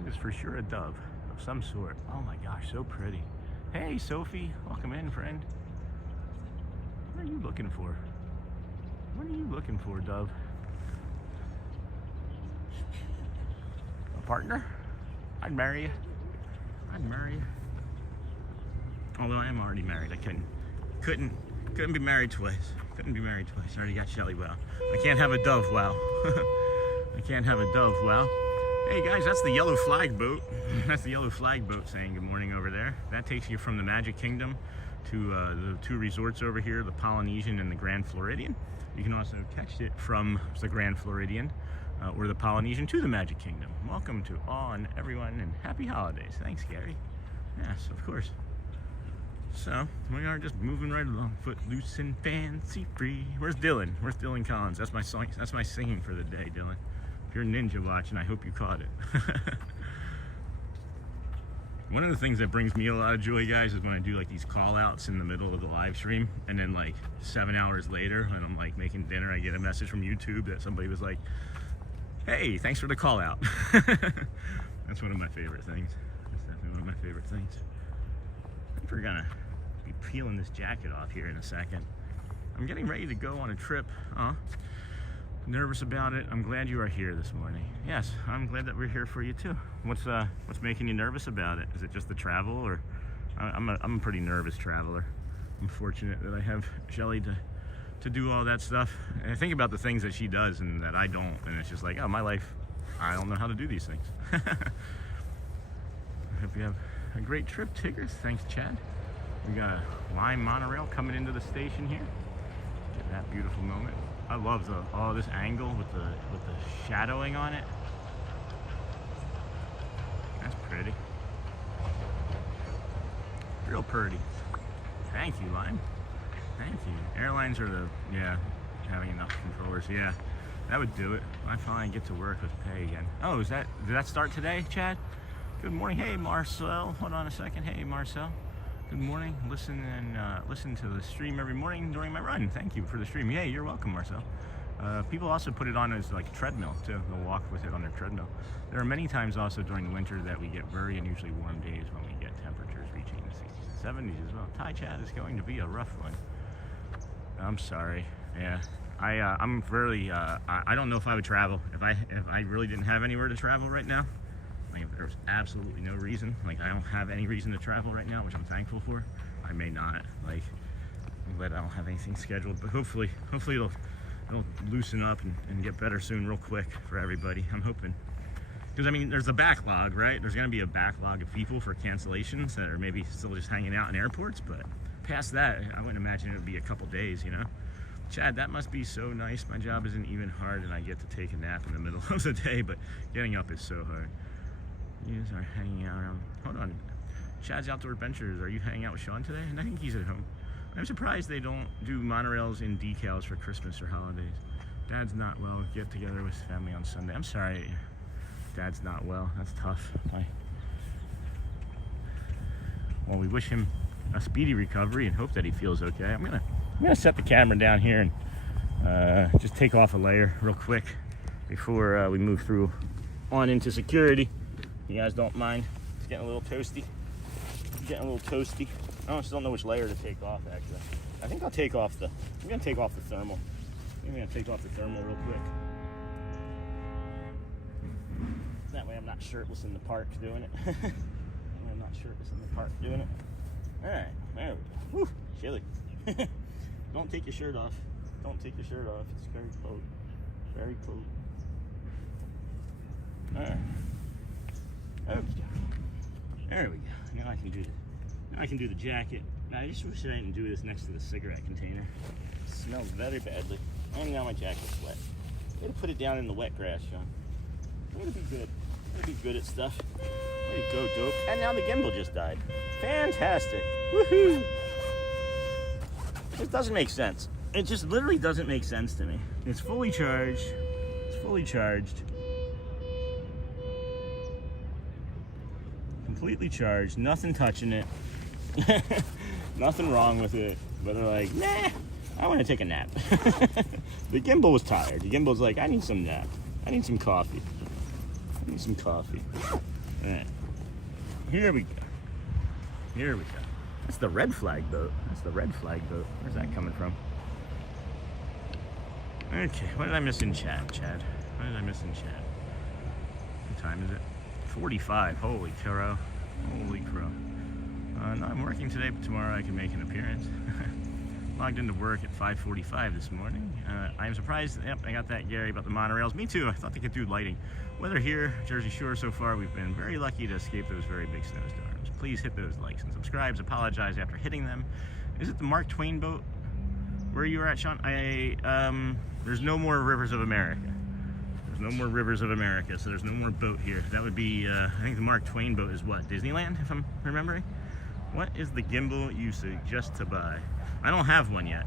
It is for sure a dove of some sort. Oh my gosh, so pretty. Hey, Sophie. Welcome in, friend. What are you looking for? What are you looking for, dove? A partner? I'd marry you. I'd marry you. Although I am already married. I couldn't be married twice. Couldn't be married twice. I already got Shelley. Wow. I can't have a dove. Wow. I can't have a dove. Wow. Hey guys, that's the yellow flag boat. That's the yellow flag boat saying good morning over there. That takes you from the Magic Kingdom to the two resorts over here, the Polynesian and the Grand Floridian. You can also catch it from the Grand Floridian or the Polynesian to the Magic Kingdom. Welcome to all and everyone, and happy holidays. Thanks, Gary. Yes, of course. So we are just moving right along, footloose and fancy free. Where's Dylan? Where's Dylan Collins? That's my song. That's my singing for the day, Dylan. If you're ninja watching, I hope you caught it. One of the things that brings me a lot of joy, guys, is when I do like these call outs in the middle of the live stream, and then like 7 hours later, when I'm like making dinner, I get a message from YouTube that somebody was like, hey, thanks for the call out. That's one of my favorite things. That's definitely one of my favorite things. I think we're gonna be peeling this jacket off here in a second. I'm getting ready to go on a trip. Nervous about it. I'm glad you are here this morning. Yes, I'm glad that we're here for you too. What's making you nervous about it? Is it just the travel, or I'm a pretty nervous traveler. I'm fortunate that I have Shelley to do all that stuff. And I think about the things that she does and that I don't, and it's just like, oh, my life, I don't know how to do these things. I hope you have a great trip, Tiggers. Thanks, Chad. We got a Lime monorail coming into the station here. Get that beautiful moment. I love this angle with the shadowing on it. That's pretty. Real pretty. Thank you, Lime. Thank you. Airlines are having enough controllers. Yeah, that would do it. I finally get to work with pay again. Oh, did that start today, Chad? Good morning. Hey, Marcel. Hold on a second. Hey, Marcel. Good morning. Listen to the stream every morning during my run. Thank you for the stream. Yeah, you're welcome, Marcel. People also put it on as like a treadmill too. They'll walk with it on their treadmill. There are many times also during the winter that we get very unusually warm days when we get temperatures reaching the 60s and 70s as well. Thai chat is going to be a rough one. I'm sorry. Yeah, I'm really. I don't know if I would travel if I really didn't have anywhere to travel right now. Like if there was absolutely no reason, like I don't have any reason to travel right now, which I'm thankful for, I may not. Like, I'm glad I don't have anything scheduled, but hopefully it'll loosen up and get better soon, real quick for everybody. I'm hoping, because I mean, there's a backlog, right? There's gonna be a backlog of people for cancellations that are maybe still just hanging out in airports, but past that, I wouldn't imagine it would be a couple days, you know? Chad, that must be so nice. My job isn't even hard, and I get to take a nap in the middle of the day, but getting up is so hard. You guys are hanging out around. Hold on. Chad's Outdoor Adventures. Are you hanging out with Sean today? And I think he's at home. I'm surprised they don't do monorails in decals for Christmas or holidays. Dad's not well. Get together with family on Sunday. I'm sorry. Dad's not well. That's tough. well, we wish him a speedy recovery and hope that he feels okay. I'm gonna set the camera down here and just take off a layer real quick before we move through on into security. You guys don't mind? It's getting a little toasty. I just don't know which layer to take off, actually. I think I'll take off I'm gonna take off the thermal. I'm gonna take off the thermal real quick. That way I'm not shirtless in the park doing it. Alright, there we go. Whew, chilly. Don't take your shirt off. It's very cold. Alright. Okay. There we go. Now I can do the jacket. Now I just wish I didn't do this next to the cigarette container. It smells very badly. And now my jacket's wet. Way to put it down in the wet grass, Sean. Way to be good. Way to be good at stuff. Way to go, dope. And now the gimbal just died. Fantastic. Woohoo! This doesn't make sense. It just literally doesn't make sense to me. It's fully charged. Completely charged. Nothing touching it. Nothing wrong with it. But they're like, nah, I want to take a nap. The gimbal was tired. The gimbal's like, I need some nap. I need some coffee. Alright. Here we go. That's the red flag boat. Where's that coming from? Okay, what did I miss in chat? What time is it? 45. Holy crow. No, I'm working today, but tomorrow I can make an appearance. Logged into work at 5:45 this morning. I'm surprised. Yep, I got that, Gary, about the monorails. Me too. I thought they could do lighting. Weather here, Jersey Shore, so far, we've been very lucky to escape those very big snowstorms. Please hit those likes and subscribes. Apologize after hitting them. Is it the Mark Twain boat? Where you were at, Sean? There's no more Rivers of America. So there's no more boat here. That would be, I think the Mark Twain boat is what, Disneyland, if I'm remembering? What is the gimbal you suggest to buy? I don't have one yet.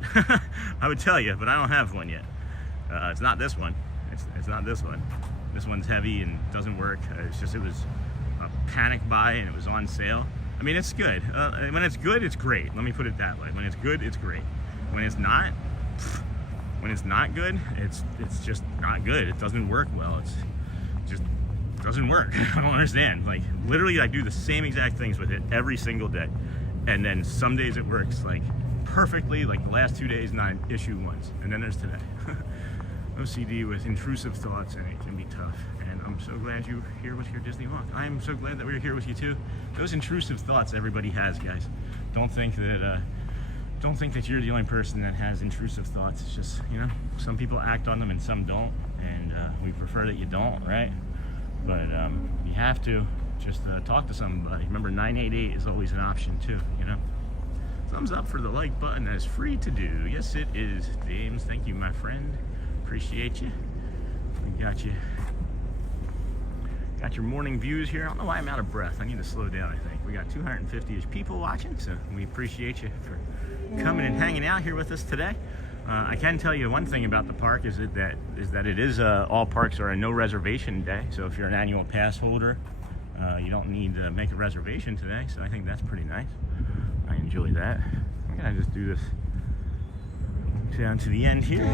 I would tell you, but I don't have one yet. It's not this one. It's not this one. This one's heavy and doesn't work. It was a panic buy and it was on sale. I mean, it's good. When it's good, it's great. Let me put it that way. When it's good, it's great. When it's not good, it's just not good. It doesn't work well. It's just doesn't work. I don't understand. Like, literally, I do the same exact things with it every single day, and then some days it works like perfectly. Like the last 2 days, not an issue once, and then there's today. OCD with intrusive thoughts, and it can be tough. And I'm so glad you're here with your Disney walk. I'm so glad that we're here with you too. Those intrusive thoughts everybody has, guys. Don't think that you're the only person that has intrusive thoughts. It's just, some people act on them and some don't, and we prefer that you don't, right? But you have to just talk to somebody. Remember, 988 is always an option too, Thumbs up for the like button. That is free to do. Yes, it is. James, thank you, my friend. Appreciate you. We got you. Got your morning views here. I don't know why I'm out of breath. I need to slow down, I think. We got 250-ish people watching, so we appreciate you for coming and hanging out here with us today. I can tell you one thing about the park is that it is all parks are a no reservation day. So if you're an annual pass holder, you don't need to make a reservation today. So I think that's pretty nice. I enjoy that. I'm gonna just do this down to the end here.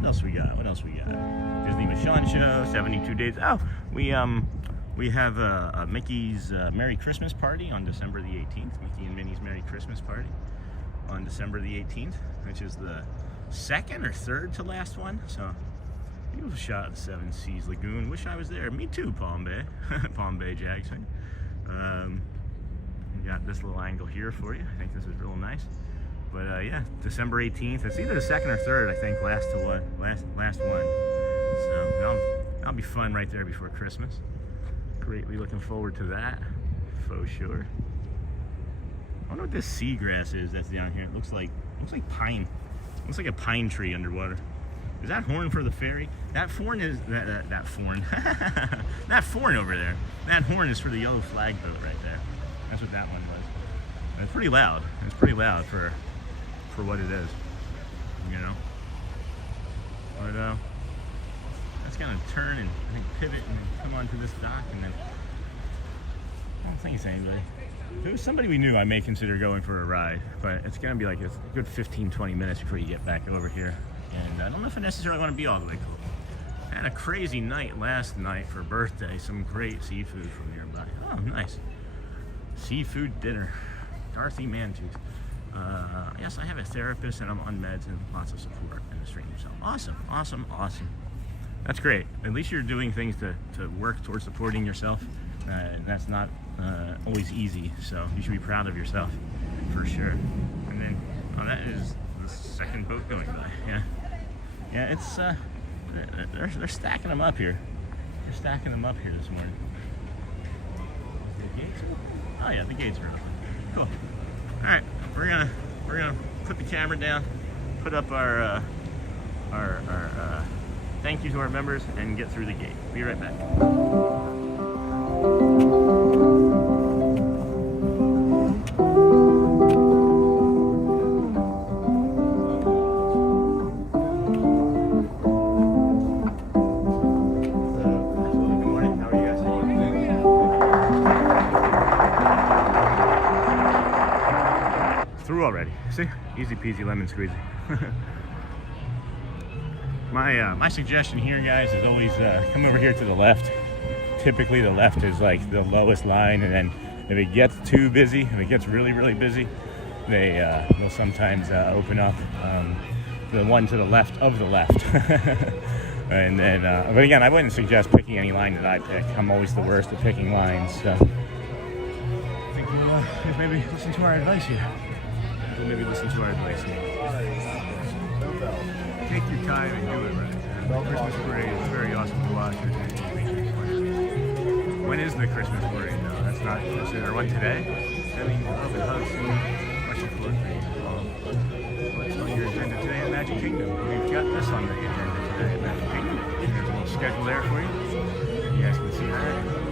What else we got? Disney with Sean show, 72 days. Oh, we have a Mickey's Merry Christmas party on December the 18th. Mickey and Minnie's Merry Christmas party on December the 18th, which is the second or third to last one. So, beautiful shot of the Seven Seas Lagoon. Wish I was there. Me too, Palm Bay. Palm Bay Jackson. We got this little angle here for you. I think this is real nice. But yeah, December 18th. It's either the second or third, I think, last one. So that'll be fun right there before Christmas. Greatly looking forward to that, for sure. I wonder what this seagrass is that's down here. It looks like pine. Looks like a pine tree underwater. Is that horn for the ferry? That horn is that horn. That horn over there. That horn is for the yellow flag boat right there. That's what that one was. And it's pretty loud. It's pretty loud for what it is. But that's gonna turn and I think pivot and come onto this dock, and then I don't think it's anybody. If it was somebody we knew, I may consider going for a ride, but it's gonna be like a good 15-20 minutes before you get back over here. And I don't know if I necessarily want to be all the way cool. I had a crazy night last night for birthday. Some great seafood from nearby. Oh, nice. Seafood dinner. Dorothy Mantooth. Yes, I have a therapist and I'm on meds and lots of support in the stream. So awesome, awesome, awesome. That's great. At least you're doing things to work towards supporting yourself. And that's not always easy. So you should be proud of yourself for sure. And then, oh, that is the second boat going by. Yeah. Yeah, it's, they're stacking them up here. They're stacking them up here this morning. The gates open? Oh yeah, the gates are open. Cool. All right, we're gonna put the camera down, put up our thank you to our members, and get through the gate. Be right back. Already, see, easy peasy lemon squeezy. My suggestion here, guys, is always come over here to the left. Typically the left is like the lowest line, and then if it gets too busy, if it gets really busy, they'll sometimes open up the one to the left of the left. And then but again, I wouldn't suggest picking any line that I pick. I'm always the worst at picking lines, so I think we'll maybe listen to our advice here. Maybe listen to our advice here. Take your time and do it right. The Christmas parade is very awesome to watch. When is the Christmas parade? No, that's not. Is there one today? Sending love and hugs and much support for you. What's on your agenda today in Magic Kingdom? We've got this on the agenda today in Magic Kingdom. There's a little schedule there for you. You guys can see that.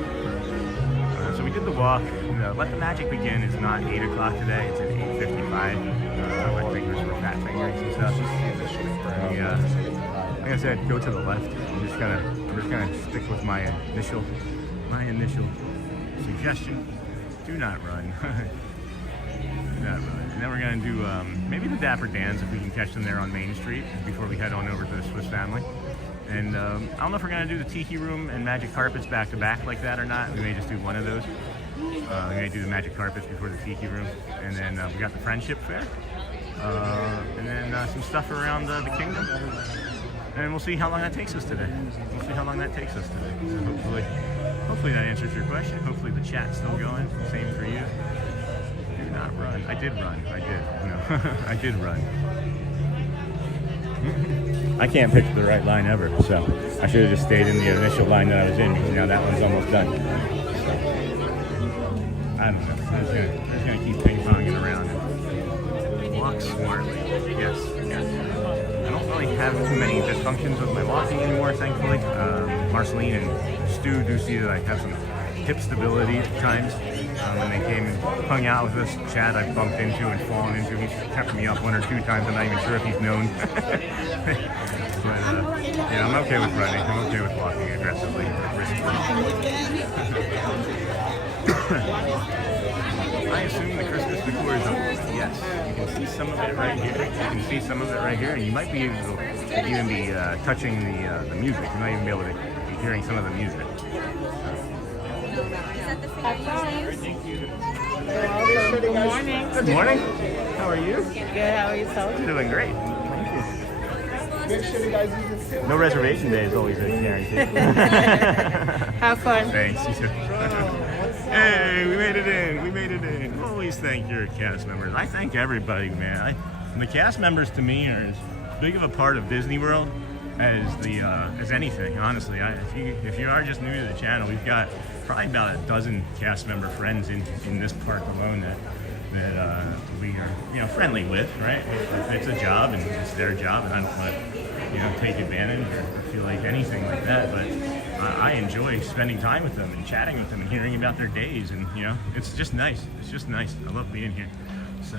So we did the walk. Let the Magic Begin is not 8 o'clock today, it's at 8:55. My fingers were fat fingering some stuff. Like I said, go to the left. I'm just gonna stick with my initial suggestion. Do not run. Do not run. And then we're gonna do maybe the Dapper Dans if we can catch them there on Main Street before we head on over to the Swiss Family. And I don't know if we're going to do the Tiki Room and Magic Carpets back to back like that or not. We may just do one of those. We may do the Magic Carpets before the Tiki Room. And then we got the Friendship Fair. And then some stuff around the Kingdom. And we'll see how long that takes us today. So hopefully that answers your question. Hopefully the chat's still going. Same for you. Do not run. I did run. I did run. I can't pick the right line ever, so I should have just stayed in the initial line that I was in, because now that one's almost done. So, I don't know. I'm just gonna keep ping-ponging around and walk smartly. Yes. I don't really have too many dysfunctions with my walking anymore, thankfully. Marceline and Stu do see that I have some hip stability at times. When they came and hung out with us, Chad I've bumped into and fallen into. He's kept me up 1 or 2 times. I'm not even sure if he's known. But yeah, I'm okay with running. I'm okay with walking aggressively, briskly. I assume the Christmas decor is over. Yes, you can see some of it right here. And you might be able to even be touching the music. You might even be able to be hearing some of the music. Is that the finger you use? Good morning. Good morning. How are you? Good. How are you, so? Doing great. No reservation day is always a guarantee. Have fun. Thanks. You too. Hey, we made it in. Always thank your cast members. I thank everybody, man. The cast members to me are as big of a part of Disney World as anything. Honestly, if you are just new to the channel, we've got probably about a dozen cast member friends in this park alone that we are friendly with, right? It's a job and it's their job, and I don't want to take advantage or feel like anything like that. But I enjoy spending time with them and chatting with them and hearing about their days, and it's just nice. It's just nice. I love being here. So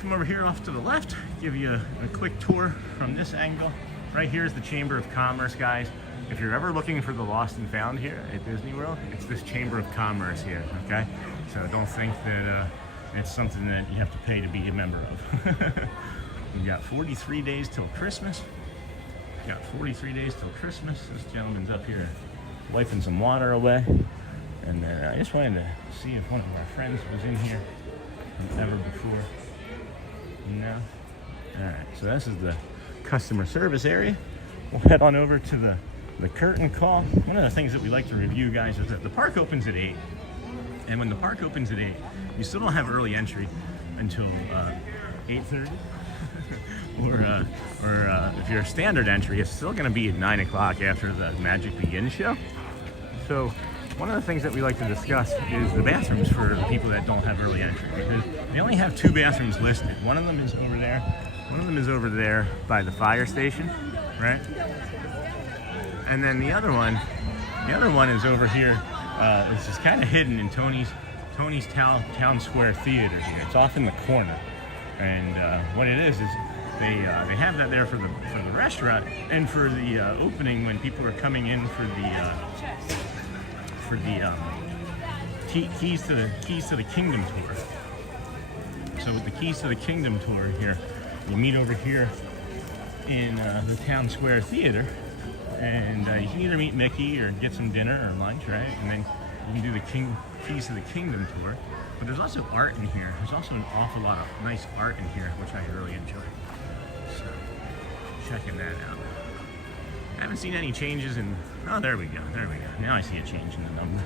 come over here off to the left, give you a quick tour from this angle. Right here is the Chamber of Commerce, guys. if you're ever looking for the lost and found here at Disney World, it's this Chamber of Commerce here, okay? So don't think that it's something that you have to pay to be a member of. We've got 43 days till Christmas. We've got 43 days till Christmas. This gentleman's up here wiping some water away. And I just wanted to see if one of our friends was in here ever before. No? Alright, so this is the customer service area. We'll head on over to the curtain call. One of the things that we like to review, guys, is that the park opens at 8. And when the park opens at 8, you still don't have early entry until 8:30. or if you're a standard entry, it's still going to be at 9 o'clock after the Magic Begins show. So one of the things that we like to discuss is the bathrooms for the people that don't have early entry, because they only have 2 bathrooms listed. One of them is over there. One of them is over there by the fire station, right? And then the other one is over here. It's just kind of hidden in Tony's Town Square Theater here. It's off in the corner, and what it is they have that there for the restaurant and for the opening when people are coming in for the keys to the Kingdom tour. So with the keys to the Kingdom tour here, you meet over here in the Town Square Theater, and you can either meet Mickey or get some dinner or lunch, right? And then you can do the keys to the Kingdom tour. But there's also art in here. There's also an awful lot of nice art in here, which I really enjoy. So, checking that out. I haven't seen any changes in... Oh, there we go. There we go. Now I see a change in the number.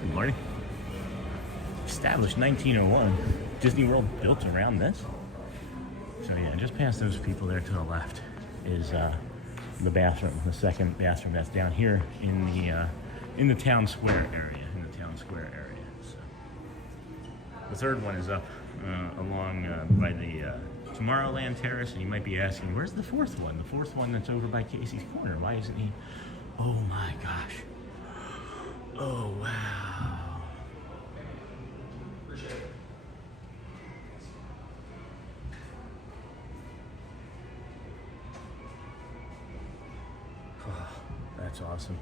Good morning. Established 1901. Disney World built around this. So yeah, just past those people there to the left is the bathroom, the second bathroom that's down here in the Town Square area. So the third one is up along by the Tomorrowland Terrace, and you might be asking, where's the fourth one? The fourth one that's over by Casey's Corner. Why isn't he? Oh my gosh. Oh wow. That's awesome.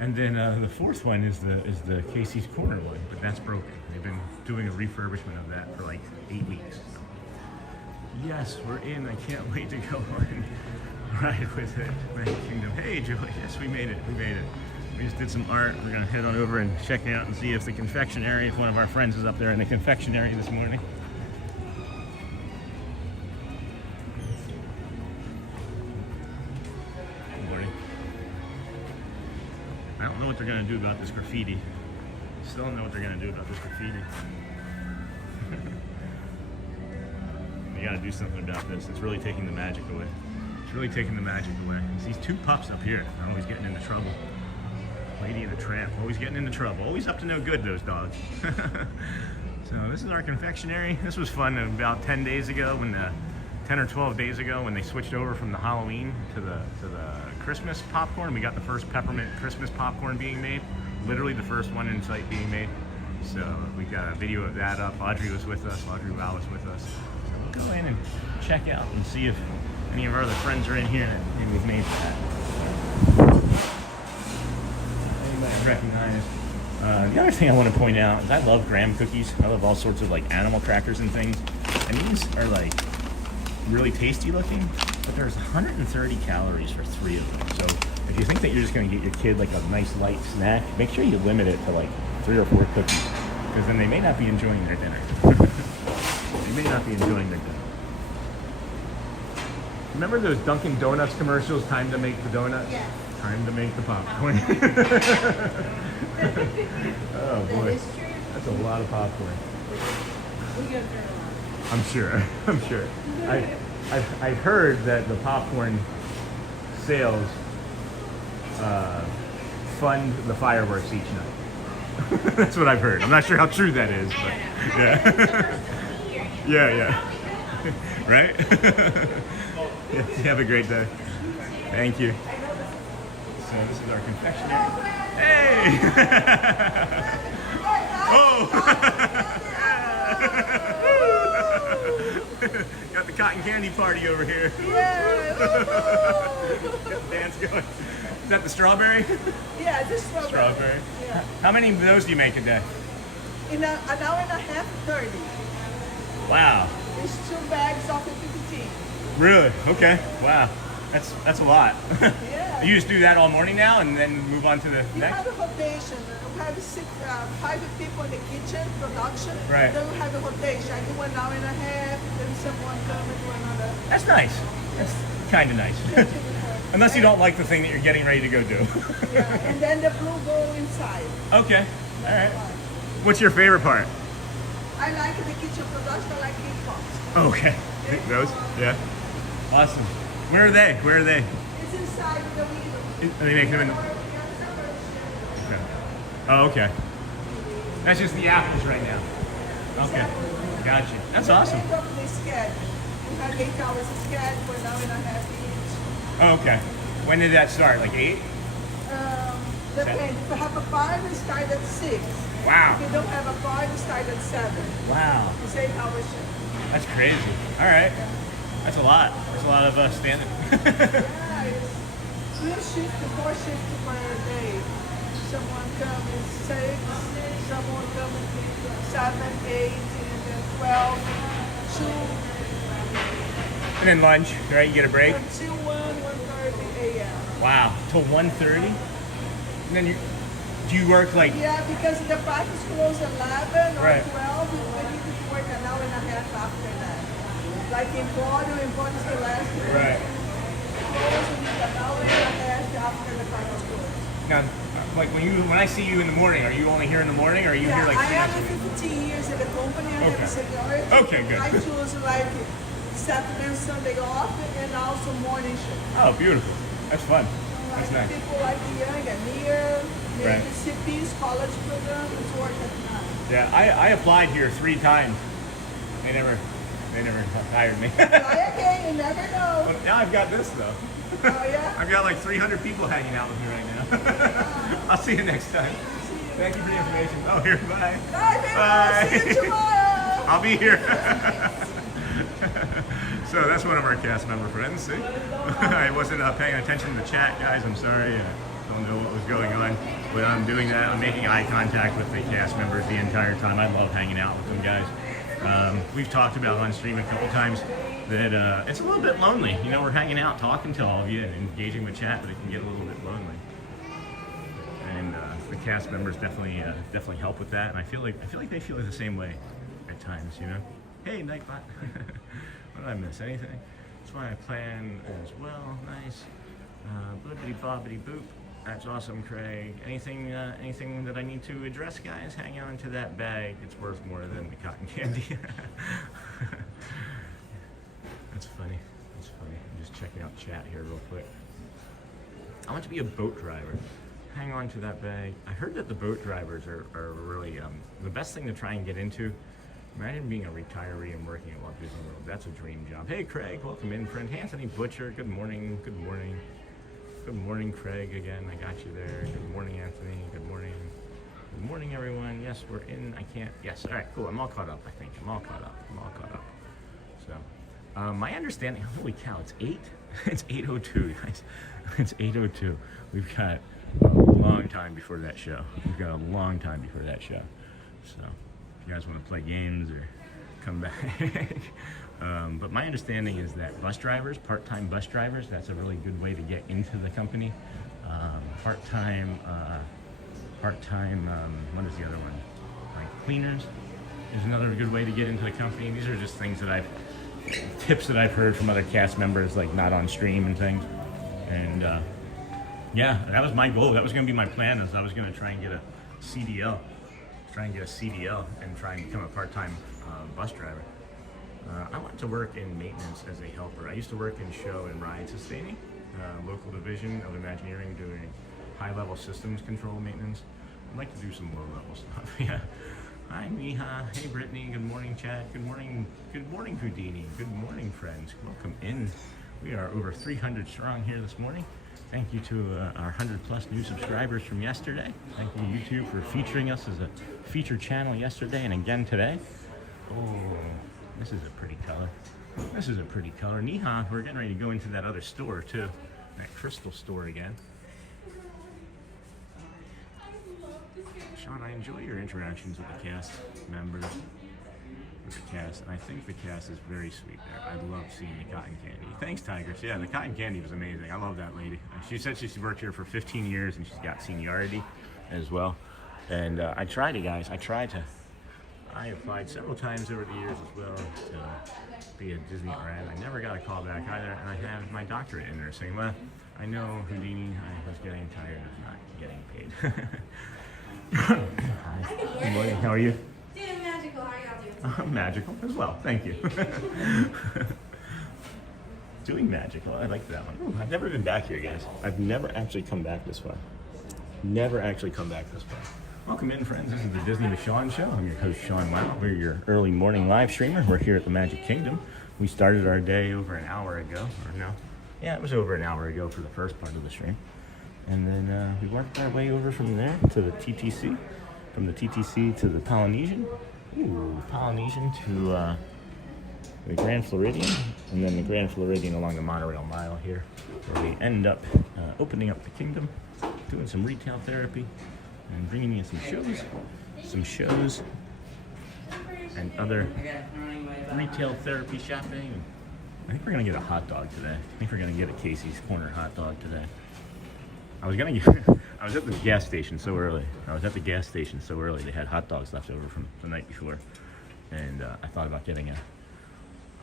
And then the fourth one is the Casey's Corner one, but that's broken. They've been doing a refurbishment of that for like 8 weeks. Yes, we're in. I can't wait to go on ride with it. Magic Kingdom. Hey, Julie. Yes, we made it. We just did some art. We're gonna head on over and check it out and see if the confectionery, if one of our friends is up there in the confectionery this morning. I don't know what they're going to do about this graffiti. Still don't know what they're going to do about this graffiti. They got to do something about this. It's really taking the magic away. It's really taking the magic away. It's these 2 pups up here are always getting into trouble. Lady and the Tramp, always getting into trouble. Always up to no good, those dogs. So this is our confectionery. This was fun about 10 days ago, 10 or 12 days ago when they switched over from the Halloween to the Christmas popcorn. We got the first peppermint Christmas popcorn being made, literally the first one in sight being made. So we got a video of that up. Audrey was with us. Audrey Wow was with us. So we'll go in and check out and see if any of our other friends are in here and we've made that. Anybody recognize? The other thing I want to point out is I love graham cookies. I love all sorts of like animal crackers and things. And these are like really tasty looking, but there's 130 calories for 3 of them. So if you think that you're just going to get your kid like a nice light snack, make sure you limit it to like 3 or 4 cookies, because then they may not be enjoying their dinner. They may not be enjoying their dinner. Remember those Dunkin' Donuts commercials, time to make the donuts? Yeah. Time to make the popcorn. Oh boy, that's a lot of popcorn. I'm sure. I've heard that the popcorn sales fund the fireworks each night. That's what I've heard. I'm not sure how true that is, but yeah. Yeah. Right? Yeah, you have a great day. Thank you. So this is our confectionery. Hey! Oh! Got the cotton candy party over here. Yeah. Got the dance going. Is that the strawberry? Yeah, this strawberry. Strawberry. Yeah. How many of those do you make a day? In an hour and a half, 30. Wow. It's 2 bags of 15. Really? Okay. Wow. That's a lot. Yeah. You just do that all morning now and then move on to the You next? have a rotation. You have 5 people in the kitchen, production. Right. Then you have a rotation. I do 1 hour and a half, then someone come and do another. That's nice. That's kind of nice. Unless you don't like the thing that you're getting ready to go do. Yeah, and then the blue go inside. Okay. All right. What's your favorite part? I like the kitchen production. I like EPCOT. Okay. Those? Yeah. Awesome. Where are they? Where are they? It's inside the window. Are they making them in the... Okay. Oh, okay. That's just the apples right now. Okay. Gotcha. That's awesome. End of the schedule. We have 8 hours of schedule for 1 hour and a half each. Oh, okay. When did that start? Like 8? Depends. If you have a bar, we start at 6. Wow. If you don't have a bar, we start at 7. Wow. It's 8 hours shift. That's crazy. All right. That's a lot. That's a lot of standing. Yeah, it's 3 shifts to 4 shifts per day. Someone comes at 6, someone comes at 7, 8, and then 12, 2, And then lunch, right? You get a break? until 1:30 a.m. Wow. Till 1:30? And then do you work like... Yeah, because the park is closed at 11 or Right. 12, we need to work 1 hour and a half after that. Like in Bordeaux is the last day. Right. Closed, we need 1 hour and a half after the park is closed. Now, like when I see you in the morning, are you only here in the morning, or are you Yeah, here like... I am 15 years in the company. I Okay. have seniority. Okay, good. I choose like Saturday and Sunday off and also morning shift. Oh, beautiful. That's fun. That's Like nice. people like young and near, the Right. CP's college program is work at night. Yeah, I applied here 3 times. They never hired me. Try again, you never know. Now I've got this though. Oh yeah? I've got like 300 people hanging out with me right now. I'll see you next time. Thank you for the information. Oh, here, bye. Bye, baby. Bye. See you tomorrow. I'll be here. So that's one of our cast member friends. See? I wasn't paying attention to the chat, guys. I'm sorry. I don't know what was going on. But I'm doing that. I'm making eye contact with the cast members the entire time. I love hanging out with them, guys. We've talked about on stream a couple times that it's a little bit lonely. You know, we're hanging out, talking to all of you, and engaging with chat, but it can get a little bit lonely. And the cast members definitely help with that. And I feel like they feel the same way at times. You know. Hey, Nightbot. What did I miss? Anything? That's why I plan as well. Nice. Blibbity bobbity boop. That's awesome, Craig. Anything that I need to address, guys? Hang on to that bag. It's worth more than the cotton candy. That's funny. That's funny. I'm just checking out chat here real quick. I want to be a boat driver. Hang on to that bag. I heard that the boat drivers are really the best thing to try and get into. Imagine being a retiree and working at Walt Disney World. That's a dream job. Hey, Craig, welcome in, friend. Anthony Butcher, good morning. Good morning. Good morning, Craig. Again, I got you there. Good morning, Anthony. Good morning. Good morning, everyone. Yes, we're in. I can't. Yes. All right. Cool. I'm all caught up. I think I'm all caught up. So, my understanding. Holy cow! It's 8. It's 8:02, guys. It's 8:02. We've got a long time before that show. So, if you guys want to play games or come back. But my understanding is that bus drivers, part-time bus drivers, that's a really good way to get into the company. Part-time, what is the other one? Like cleaners is another good way to get into the company. These are just things that tips that I've heard from other cast members, like not on stream and things. And yeah, that was my goal. That was going to be my plan, is I was going to try and get a CDL. And try and become a part-time bus driver. I went to work in maintenance as a helper. I used to work in show and ride sustaining, local division of Imagineering, doing high-level systems control maintenance. I'd like to do some low-level stuff. Yeah. Hi, Miha. Hey, Brittany. Good morning, chat. Good morning, Houdini. Good morning, friends. Welcome in. We are over 300 strong here this morning. Thank you to our 100+ new subscribers from yesterday. Thank you, YouTube, for featuring us as a featured channel yesterday and again today. Oh, this is a pretty color. This is a pretty color. Neha, we're getting ready to go into that other store too. That crystal store again. Sean, I enjoy your interactions with the cast members. With the cast, and I think the cast is very sweet there. I love seeing the cotton candy. Thanks, Tigers. Yeah, the cotton candy was amazing. I love that lady. She said she's worked here for 15 years and she's got seniority as well. And I tried it, guys. I applied several times over the years as well to be a Disney grad. I never got a call back either, and I have my doctorate in nursing. Well, I know Houdini. I was getting tired of not getting paid. Hi. Good morning. How are you? Doing magical. How are y'all doing? I'm magical as well. Thank you. Doing magical. I like that one. Ooh, I've never been back here, guys. I've never actually come back this far. Never actually come back this far. Welcome in, friends. This is the Disney with Sean show. I'm your host, Sean Wow. We're your early morning live streamer. We're here at the Magic Kingdom. We started our day over an hour ago, or no? Yeah, it was over an hour ago for the first part of the stream. And then we worked our way over from there to the TTC. From the TTC to the Polynesian. Ooh, Polynesian to the Grand Floridian. And then the Grand Floridian along the monorail mile here, where we end up opening up the kingdom, doing some retail therapy, and bringing you some shows, and other retail therapy shopping. I think we're gonna get a hot dog today. I think we're gonna get a Casey's Corner hot dog today. I was at the gas station so early. They had hot dogs left over from the night before, and I thought about getting a,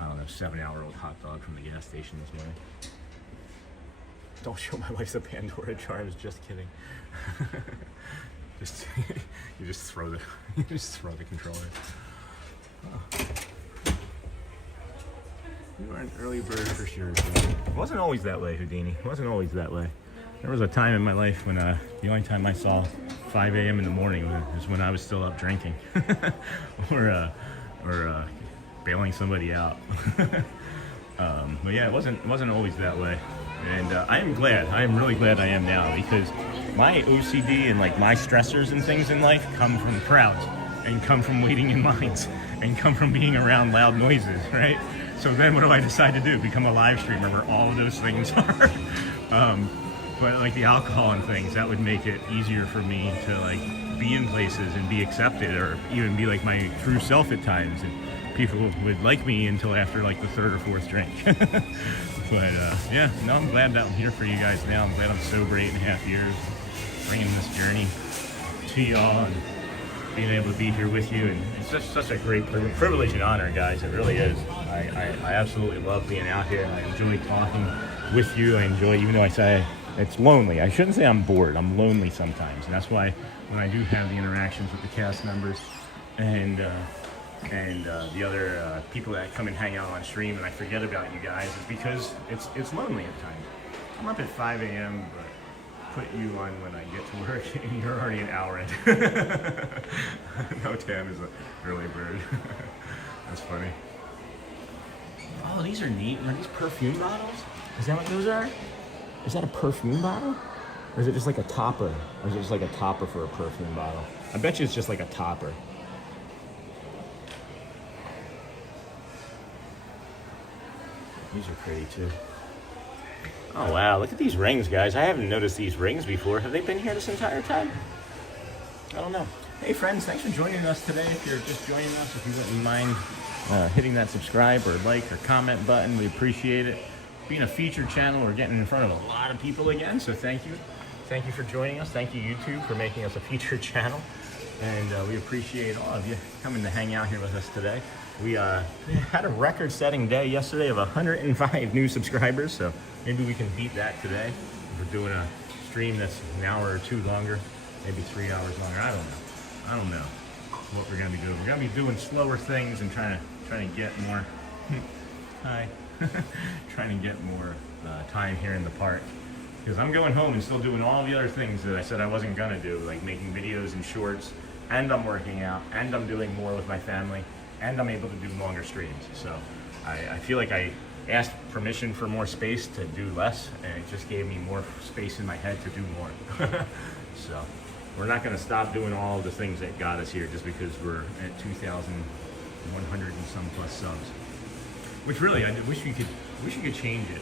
I don't know, 7-hour-old hot dog from the gas station this morning. Don't show my wife the Pandora jars. Just kidding. You just throw the controller. Oh. You are an early bird for sure. It wasn't always that way, Houdini. It wasn't always that way. There was a time in my life when the only time I saw 5 a.m. in the morning was when I was still up drinking, or bailing somebody out. But yeah, it wasn't always that way. And I am really glad I am now, because my OCD and like my stressors and things in life come from crowds, and come from waiting in lines, and come from being around loud noises, right? So then what do I decide to do? Become a live streamer where all of those things are. But like the alcohol and things, that would make it easier for me to like be in places and be accepted, or even be like my true self at times. And people would like me until after like the third or fourth drink. But yeah, no, I'm glad that I'm here for you guys now. I'm glad I'm sober 8.5 years, bringing this journey to y'all and being able to be here with you. And it's just such a great privilege and honor, guys. It really is. I absolutely love being out here. I enjoy talking with you. I enjoy, even though I say it's lonely. I shouldn't say I'm bored. I'm lonely sometimes. And that's why when I do have the interactions with the cast members and the other people that come and hang out on stream, and I forget about you guys, is because it's lonely at times. I'm up at 5 a.m., but put you on when I get to work, and you're already an hour in. No, Tam is an early bird. That's funny. Oh, these are neat. Are these perfume bottles? Is that what those are? Is that a perfume bottle? Or is it just like a topper? Or is it just like a topper for a perfume bottle? I bet you it's just like a topper. These are pretty too. Oh wow, look at these rings, guys. I haven't noticed these rings before. Have they been here this entire time? I don't know. Hey friends, thanks for joining us today. If you're just joining us, if you wouldn't mind hitting that subscribe or like or comment button, we appreciate it. Being a featured channel, we're getting in front of a lot of people again, so thank you. Thank you for joining us. Thank you, YouTube, for making us a featured channel. And we appreciate all of you coming to hang out here with us today. We had a record-setting day yesterday of 105 new subscribers, so maybe we can beat that today. We're doing a stream that's an hour or two longer, maybe 3 hours longer. I don't know what we're gonna be doing. We're gonna be doing slower things and trying to get more. Hi. Trying to get more time here in the park, because I'm going home and still doing all the other things that I said I wasn't gonna do, like making videos and shorts, and I'm working out, and I'm doing more with my family, and I'm able to do longer streams. So I feel like I asked permission for more space to do less, and it just gave me more space in my head to do more. So we're not going to stop doing all the things that got us here just because we're at 2,100 and some plus subs. Which really, I wish you could change it.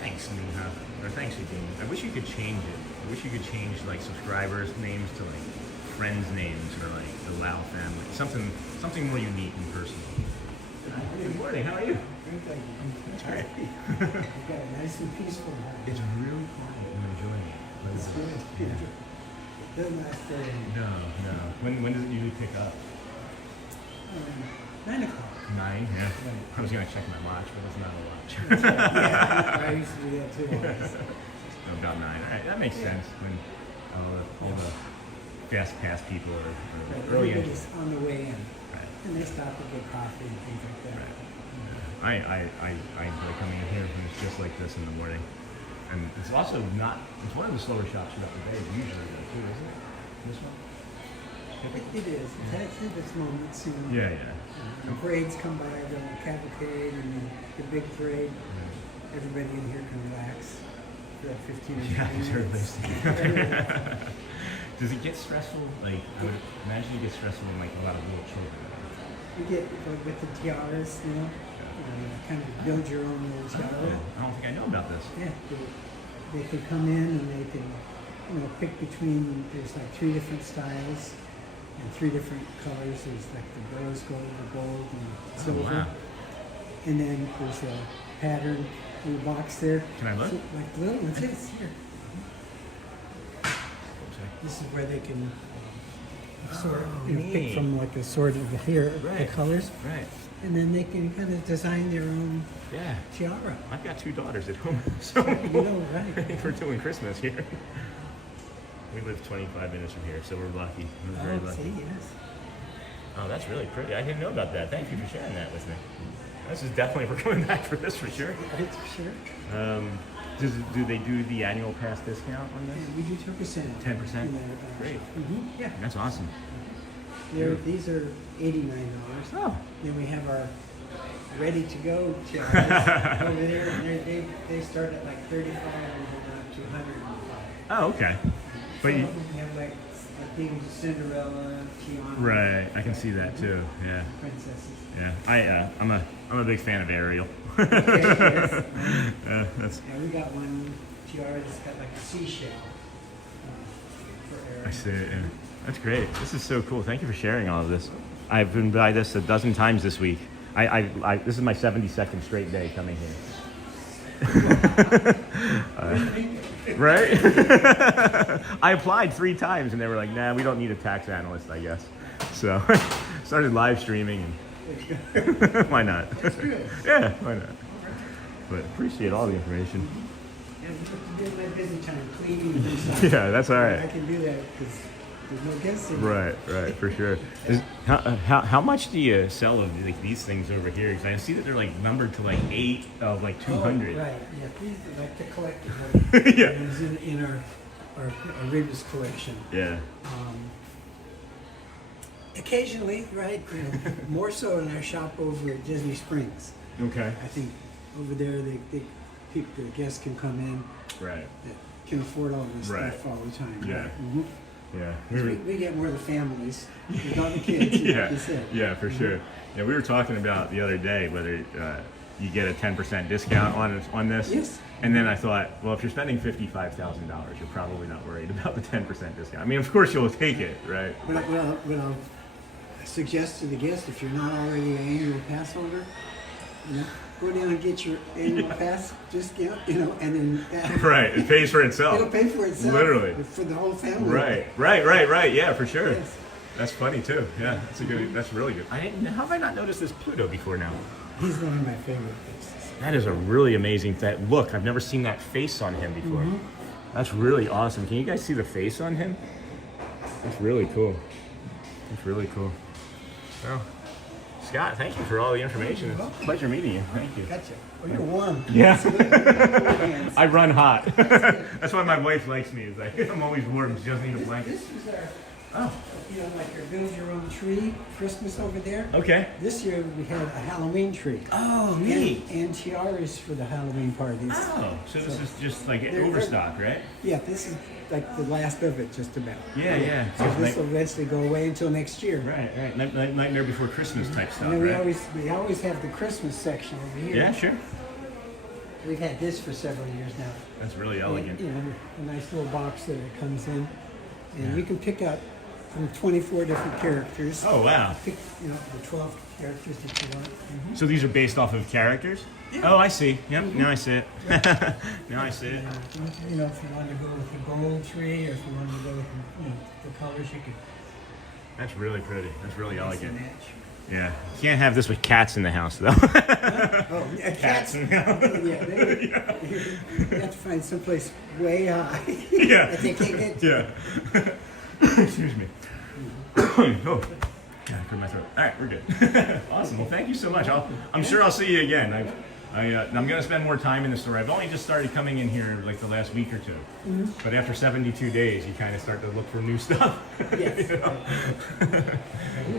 Thanks, Neha. Or thanks, Eugene. I wish you could change it. I wish you could change like subscribers' names to like friends' names or like the Lau family. Something more unique and personal. Good morning. How are you? That's great. We've got a nice and peaceful home. It's really quiet. I'm enjoying it. It's good. Yeah. It doesn't last very long. No. When does it usually pick up? 9 o'clock. 9. Yeah. Right. I was gonna check my watch, but it's not a watch. Yeah, I used to do that too. So about 9. All right, that makes sense when all the fast pass people are early in. Everybody's on the way in, Right. and they stop to get coffee and things like that. Right. I enjoy coming in here when it's just like this in the morning. And it's also it's one of the slower shops throughout the day usually though too, isn't it? This one? It is. It has its moments. You know. Yeah. The parades come by, the cavalcade and the big parade. Everybody in here can relax for that 15 or 20 Yeah, minutes. everybody's together. Does it get stressful? Like, I would imagine it gets stressful when like a lot of little children. You get with the tiaras, you know, kind of build your own little I tiara. don't think I know about this. Yeah, they can come in and they can, pick between, there's like 3 different styles and 3 different colors. There's like the rose gold, the gold, and silver. Wow. And then there's a pattern in the box there. Can I look? So, like the little ones, yes, here. This is where they can sort, pick neat. from like a sort of the Right. colors. Right. And then they can kind of design their own Yeah. tiara. I've got 2 daughters at home, so Right. we're doing Christmas here. We live 25 minutes from here, so we're lucky. We're very lucky. See, yes. Oh, that's really pretty. I didn't know about that. Thank you for sharing that with me. This is definitely, we're coming back for this for sure. Right, sure. Do they do the annual pass discount on this? And we do 2%. 10%? Great. Yeah. That's awesome. These are $89. Oh. Then we have our ready to go tiaras over there. And they start at like 35 and go up to 105. Oh, okay. But Some you, of them have like things Cinderella, Tiana. right, I can see that too. Yeah, Princesses. yeah. I'm a big fan of Ariel. Okay, yes. Yeah, that's. Yeah, we got one tiara that's got like a seashell for Eric. I see it. Yeah. That's great. This is so cool. Thank you for sharing all of this. I've been by this a dozen times this week. This is my 72nd straight day coming here. Right? I applied 3 times and they were like, nah, we don't need a tax analyst, I guess. So started live streaming and why not? Yeah, why not? But appreciate all the information. And during my busy time cleaning and stuff. Yeah, that's all I right. can do that because there's no guests in Right, for sure. How much do you sell of like these things over here? Because I see that they're like numbered to like 8 of like 200. Oh, right, yeah. These are like the collector's Yeah. items in our Rebus collection. Yeah. Occasionally, right, more so in our shop over at Disney Springs. Okay. I think over there, the guests can come in Right. that can afford all this Right. stuff all the time. Yeah. Mhm. Yeah. 'Cause we get more of the families with all the kids. Yeah. like you said. Yeah, for sure. Yeah, we were talking about the other day whether you get a 10% discount on this. Yes. And then I thought, well, if you're spending $55,000, you're probably not worried about the 10% discount. I mean, of course you'll take it, right? What I'll suggest to the guest, if you're not already an annual pass holder, go down and get your annual pass discount, and then Right. It pays for itself. it'll pay for itself. Literally. For the whole family. Right. Yeah, for sure. Yes. That's funny too. Yeah, that's really good. How have I not noticed this Pluto before now? He's one of my favorite faces. That is a really amazing look. I've never seen that face on him before. That's really awesome. Can you guys see the face on him? That's really cool. That's really cool. Well, Scott, thank you for all the information. It's a pleasure meeting you. Thank you. Gotcha. Oh, you're warm. Yeah. I run hot. That's why my wife likes me. Is like I'm always warm. She doesn't need a blanket. This was our, Oh, like your build your own tree Christmas over there. okay. This year we had a Halloween tree. Oh, And tiaras for the Halloween parties. Oh, so this is just like They're- overstock, right? Yeah, this is like the last of it, just about. Yeah. So It's this will like- eventually go away until next year. right. Nightmare Before Christmas type stuff, And then right? we always have the Christmas section over here. Yeah, sure. We've had this for several years now. That's really And, elegant. you know, a nice little box that it comes in, and Yeah. you can pick out from 24 different characters. Oh, wow. Pick, you know, the 12 characters that you want. So these are based off of characters? Oh, I see. Yep, now I see it. Now I see it. You know, if you want to go with the gold tree, or if you want to go with the colors, you could. That's really pretty. That's really mix elegant. and match. Yeah. Can't have this with cats in the house, though. Oh, yeah, Cats in the house. Yeah, you have to find someplace way high. Yeah. that they can't get to. Yeah. Excuse me. Oh. Yeah, I cleared my throat. All right, we're good. Awesome. Well, thank you so much. I'm sure I'll see you again. I'm going to spend more time in the store. I've only just started coming in here like the last week or two. Mm-hmm. But after 72 days, you kind of start to look for new stuff. Yes. You know?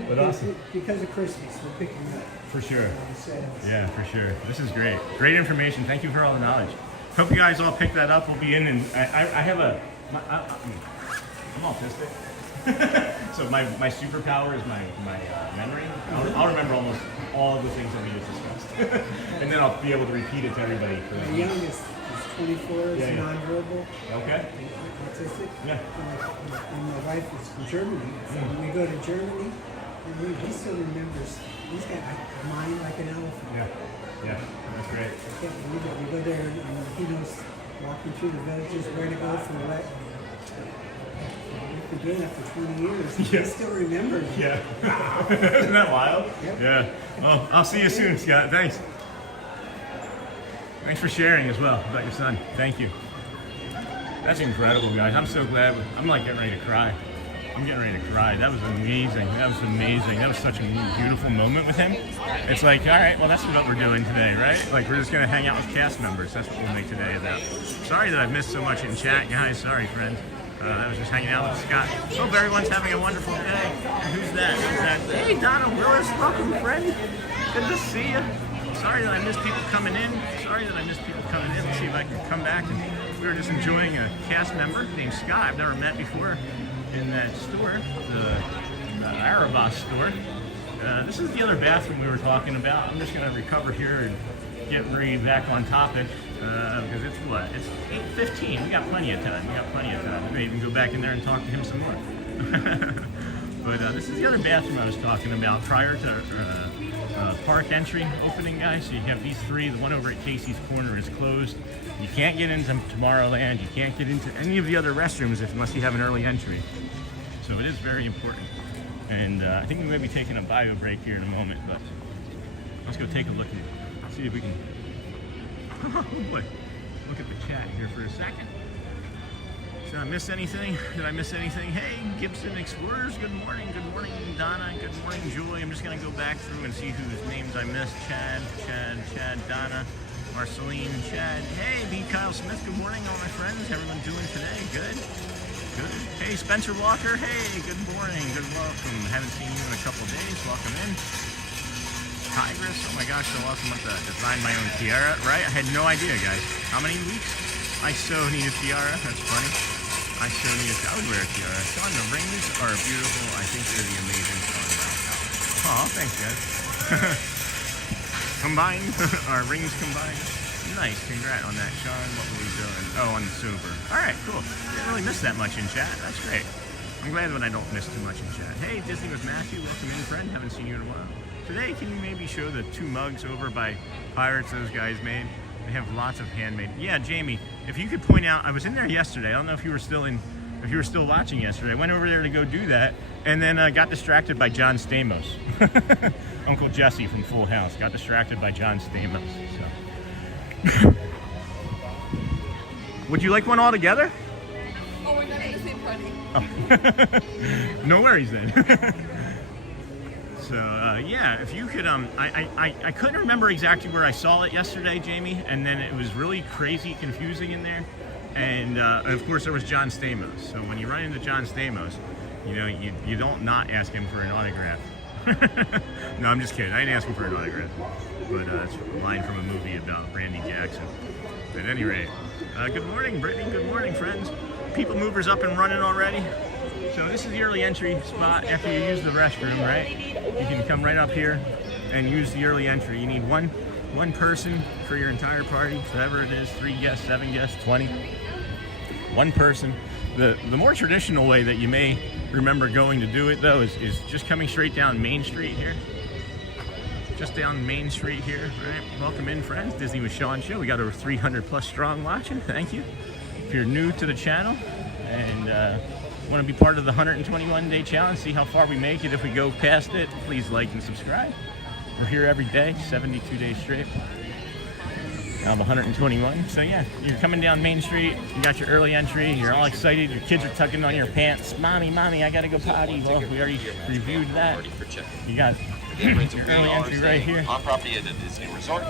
But awesome. Because of Christmas, we're picking up For sure. the sales. Yeah, for sure. This is great. Great information. Thank you for all the knowledge. Hope you guys all pick that up. We'll be in, and I have I'm autistic. So my superpower is my memory. I'll remember almost all of the things that we just discussed. And then I'll be able to repeat it to everybody. For My that. youngest is 24, is Yeah, yeah. nonverbal, Okay? autistic. Yeah. And my wife is from Germany. So when we go to Germany, he still remembers. He's got a mind like an elephant. Yeah. Yeah. That's great. I can't believe it. We go there and he knows walking through the villages where to go for what. We've been doing that for 20 years. Yeah. He still remembers. Yeah. Isn't that wild? Yep. Yeah. Oh, I'll see you soon, Scott. Thanks. Thanks for sharing as well about your son. Thank you. That's incredible, guys. I'm so glad. I'm like getting ready to cry. I'm getting ready to cry. That was amazing. That was amazing. That was such a beautiful moment with him. It's like, all right, well, that's what we're doing today, right? Like, we're just going to hang out with cast members. That's what we'll make today about. Sorry that I've missed so much in chat, guys. Sorry, friends. I was just hanging out with Scott. Hope everyone's having a wonderful day. Who's that? Who's that? Hey, Donna Willis. Welcome, friend. Good to see you. Sorry that I missed people coming in. Sorry that I missed people coming in. Let's see if I can come back. And we were just enjoying a cast member named Scott. I've never met before in that store, the Arabas store. This is the other bathroom we were talking about. I'm just going to recover here and get Marie back on topic because it's what? It's 8:15. We got plenty of time. We may even go back in there and talk to him some more. But this is the other bathroom I was talking about prior to park entry opening, guys. So you have these three. The one over at Casey's Corner is closed. You can't get into Tomorrowland. You can't get into any of the other restrooms unless you have an early entry. So it is very important. And I think we may be taking a bio break here in a moment, but let's go take a look and see if we can. Oh boy, look at the chat here for a second. Did I miss anything? Hey, Gibson Explorers, good morning. Good morning, Donna. Good morning, Julie. I'm just going to go back through and see whose names I missed. Chad, Donna, Marceline, Chad. Hey, B. Kyle Smith, good morning, all my friends. Everyone doing today? Good. Hey, Spencer Walker. Hey, good morning. Good welcome. Haven't seen you in a couple days. Welcome in. Tigress. Oh my gosh, so awesome. I'm going to design my own tiara, right? I had no idea, guys. How many weeks? I so need a tiara. That's funny. I would wear a tiara. Sean, the rings are beautiful. I think they're the amazing Sean. Wow. Oh, thanks, guys. Combined, our rings combined. Nice, congrats on that, Sean. What were we doing? Oh, on the sober. All right, cool. Didn't really miss that much in chat. That's great. I'm glad when I don't miss too much in chat. Hey, Disney with Matthew. Welcome in, friend. Haven't seen you in a while. Today, can you maybe show the two mugs over by Pirates those guys made? They have lots of handmade. Yeah, Jamie, if you could point out, I was in there yesterday. I don't know if you were still watching yesterday. I went over there to go do that, and then got distracted by John Stamos. Uncle Jesse from Full House got distracted by John Stamos. So. Would you like one all together? Oh, we're not at the same party. Oh. No worries then. So yeah, if you could, I couldn't remember exactly where I saw it yesterday, Jamie, and then it was really crazy confusing in there, and of course there was John Stamos. So when you run into John Stamos, you know you don't not ask him for an autograph. No, I'm just kidding. I didn't ask him for an autograph, but it's a line from a movie about Randy Jackson. At any rate, good morning, Brittany. Good morning, friends. people movers up and running already. So this is the early entry spot after you use the restroom, right? You can come right up here and use the early entry. You need one person for your entire party, whatever it is, 3 guests, 7 guests, 20. One person. The more traditional way that you may remember going to do it though is just coming straight down Main Street here. Just down Main Street here, right? Welcome in, friends. Disney with Sean show. We got over 300 plus strong watching. Thank you. If you're new to the channel and want to be part of the 121 day challenge, see how far we make it. If we go past it, please like and subscribe. We're here every day, 72 days straight. I'm 121. So yeah, you're coming down Main Street, you got your early entry, you're all excited, your kids are tugging on your pants. Mommy, I gotta go potty. Well, we already reviewed that. You got your early entry right here. On property at a Disney resort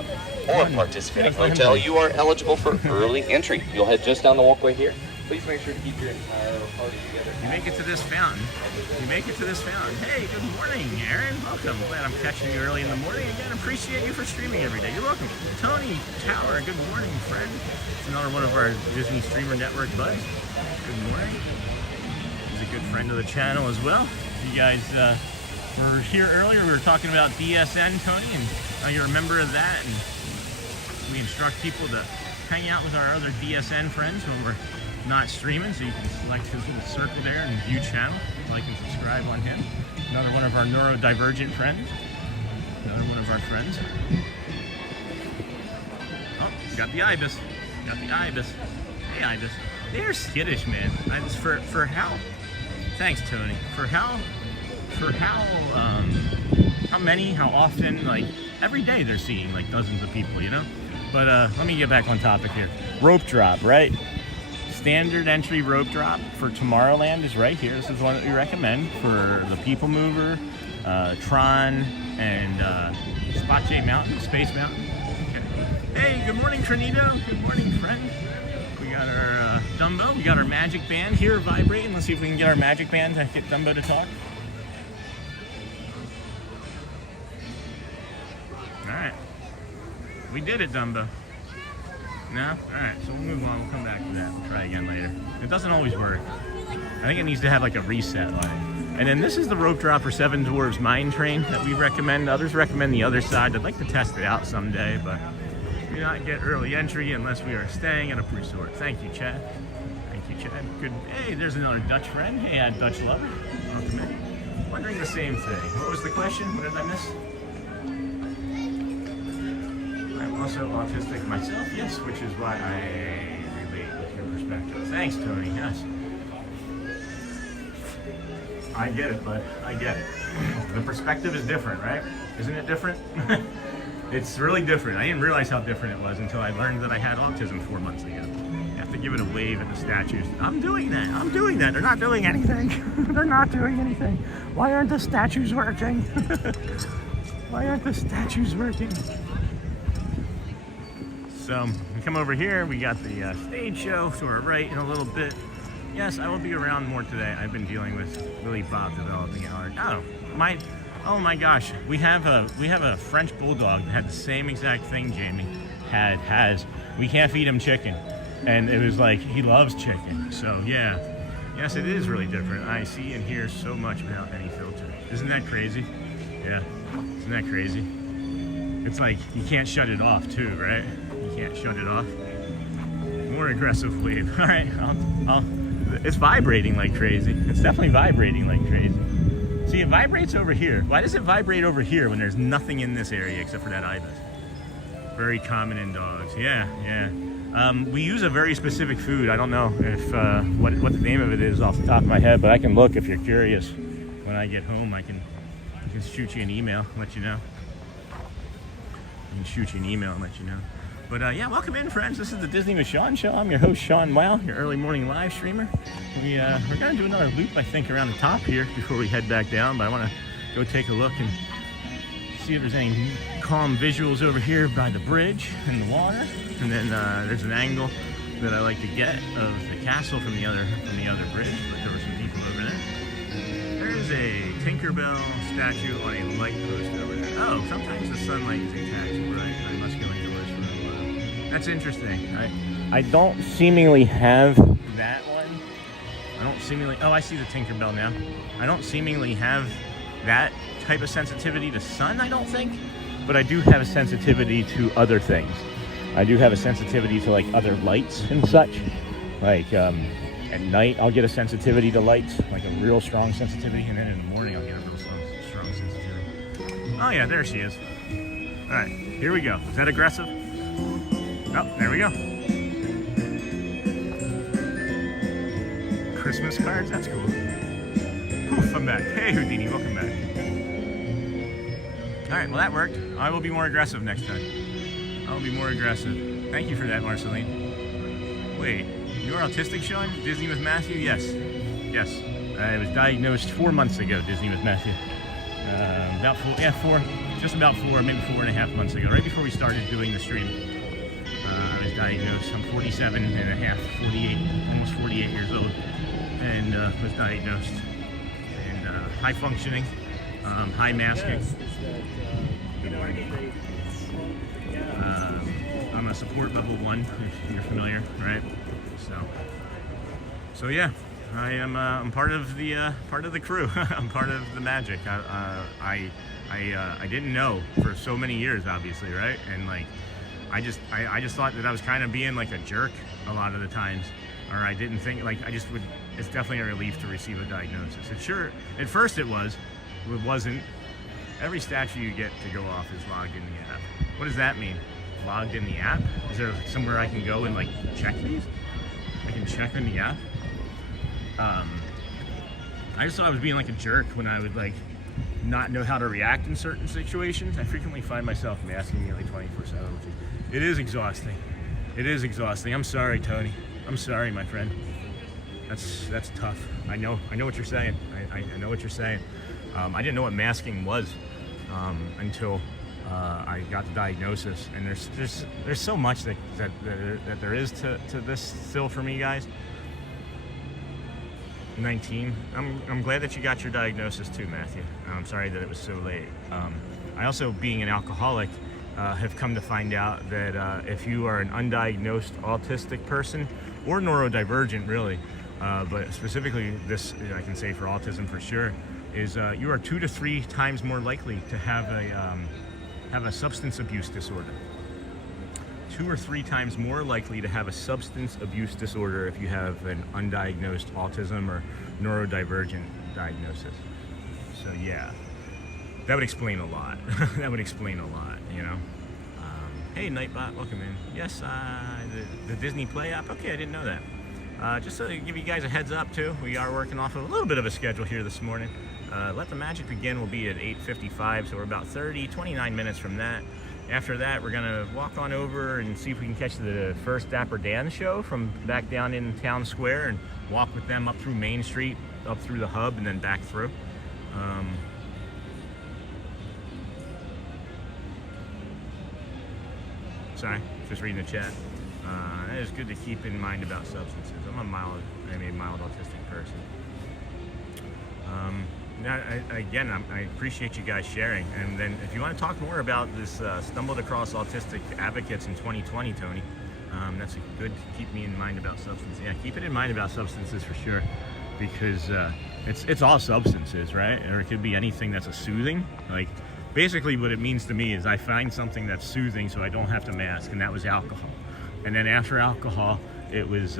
or a participating hotel, you are eligible for early entry. You'll head just down the walkway here. Please make sure to keep your entire party together. You make it to this fountain. Hey, good morning, Aaron. Welcome. Glad I'm catching you early in the morning. Again, appreciate you for streaming every day. You're welcome. Tony Tower, good morning, friend. It's another one of our Disney Streamer Network buds. Good morning. He's a good friend of the channel as well. You guys were here earlier. We were talking about DSN, Tony, and you're a member of that. And we instruct people to hang out with our other DSN friends when we're not streaming, so you can select his little circle there and view channel, like and subscribe on him. Another one of our neurodivergent friends. Another one of our friends. Oh, got the ibis. Hey, ibis. They're skittish, man. For how? Thanks, Tony. For how many, how often, like every day they're seeing like dozens of people, you know? But let me get back on topic here. Rope drop, right? Standard entry rope drop for Tomorrowland is right here. This is one that we recommend for the People Mover, Tron, and Spot J Mountain, Space Mountain. Okay. Hey, good morning, Trinito. Good morning, friend. We got our Dumbo. We got our magic band here vibrating. Let's see if we can get our magic band to get Dumbo to talk. All right. We did it, Dumbo. No? Alright, so we'll move on. We'll come back to that. We'll try again later. It doesn't always work. I think it needs to have like a reset. And then this is the rope drop for Seven Dwarfs Mine Train that we recommend. Others recommend the other side. I'd like to test it out someday, but we do not get early entry unless we are staying at a resort. Thank you, Chad. Thank you, Chad. Good. Hey, there's another Dutch friend. Hey, Dutch lover. Welcome in. Wondering the same thing. What was the question? What did I miss? I'm also autistic myself, yes, which is why I relate with your perspective. Thanks, Tony, yes. I get it, bud. I get it. The perspective is different, right? Isn't it different? It's really different. I didn't realize how different it was until I learned that I had autism 4 months ago. You have to give it a wave at the statues. I'm doing that. They're not doing anything. They're not doing anything. Why aren't the statues working? Why aren't the statues working? So we come over here, we got the stage show to our right in a little bit. Yes, I will be around more today. I've been dealing with Billy Bob developing an art. Oh my gosh, we have a French bulldog that had the same exact thing Jamie has. We can't feed him chicken. And it was like, he loves chicken. So yeah, yes, it is really different. I see and hear so much without any filter. Isn't that crazy? Yeah, isn't that crazy? It's like, you can't shut it off too, right? Can't shut it off. More aggressive wave. All right, it's vibrating like crazy. It's definitely vibrating like crazy. See, it vibrates over here. Why does it vibrate over here when there's nothing in this area except for that ibis? Very common in dogs. Yeah. We use a very specific food. I don't know if what the name of it is off the top of my head, but I can look if you're curious. When I get home, I can shoot you an email and let you know. But yeah, welcome in, friends. This is the Disney with Sean show. I'm your host, Sean Wow, your early morning live streamer. We're going to do another loop, I think, around the top here before we head back down. But I want to go take a look and see if there's any calm visuals over here by the bridge and the water. And then there's an angle that I like to get of the castle from the other bridge. But there were some people over there. There's a Tinkerbell statue on a light post over there. Oh, sometimes the sunlight is intact. Right, I must go indoors for a while. That's interesting. I don't seemingly have that one seemingly, oh, I see the Tinkerbell now. I don't seemingly have that type of sensitivity to sun, I don't think, but I do have a sensitivity to other things. I do have a sensitivity to like other lights and such. Like at night, I'll get a sensitivity to lights, like a real strong sensitivity, and then in the morning, I'll get a real strong sensitivity. Oh yeah, there she is. All right, here we go. Is that aggressive? Oh, there we go. Christmas cards, that's cool. Poof, I'm back. Hey Houdini, welcome back. All right, well that worked. I will be more aggressive next time. I will be more aggressive. Thank you for that, Marceline. Wait, you're autistic, Sean? Disney with Matthew? Yes. Yes. I was diagnosed 4 months ago, Disney with Matthew. About four, just about 4, maybe 4.5 months ago, right before we started doing the stream. I was diagnosed. I'm 47 and a half, 48, almost 48 years old, and was diagnosed. And high functioning, high masking. I'm a support level 1, if you're familiar, right? So yeah, I am. I'm part of the crew. I'm part of the magic. I didn't know for so many years, obviously, right? And like, I just thought that I was kind of being like a jerk a lot of the times, or I didn't think like I just would. It's definitely a relief to receive a diagnosis. And sure, at first it wasn't. Every statue you get to go off is logged in the app. What does that mean? Logged in the app? Is there somewhere I can go and like check these? I can check in the app. I just thought I was being like a jerk when I would like not know how to react in certain situations. I frequently find myself masking nearly 24/7. It is exhausting. It is exhausting. I'm sorry, Tony. I'm sorry, my friend. That's tough. I know what you're saying. I know what you're saying. I didn't know what masking was until I got the diagnosis, and there's so much that there is to this still for me, guys. 19. I'm glad that you got your diagnosis too, Matthew. I'm sorry that it was so late. I also, being an alcoholic, have come to find out that if you are an undiagnosed autistic person or neurodivergent, really, but specifically this I can say for autism for sure, is you are 2 to 3 times more likely to have a substance abuse disorder. 2 or 3 times more likely to have a substance abuse disorder if you have an undiagnosed autism or neurodivergent diagnosis. So yeah, that would explain a lot. That would explain a lot, you know. Hey Nightbot, welcome in. Yes, the Disney Play app. Okay, I didn't know that. Just to give you guys a heads up too, we are working off of a little bit of a schedule here this morning. Let the Magic Begin will be at 8:55, so we're about 29 minutes from that. After that, we're gonna walk on over and see if we can catch the first Dapper Dans show from back down in Town Square and walk with them up through Main Street, up through the hub, and then back through. Sorry, just reading the chat. It is good to keep in mind about substances. I'm a mild autistic person. I appreciate you guys sharing. And then if you want to talk more about this stumbled across autistic advocates in 2020, Tony, that's good to keep me in mind about substances. Yeah, keep it in mind about substances for sure, because it's all substances, right? Or it could be anything that's a soothing. Like basically what it means to me is I find something that's soothing so I don't have to mask, and that was alcohol. And then after alcohol, it was,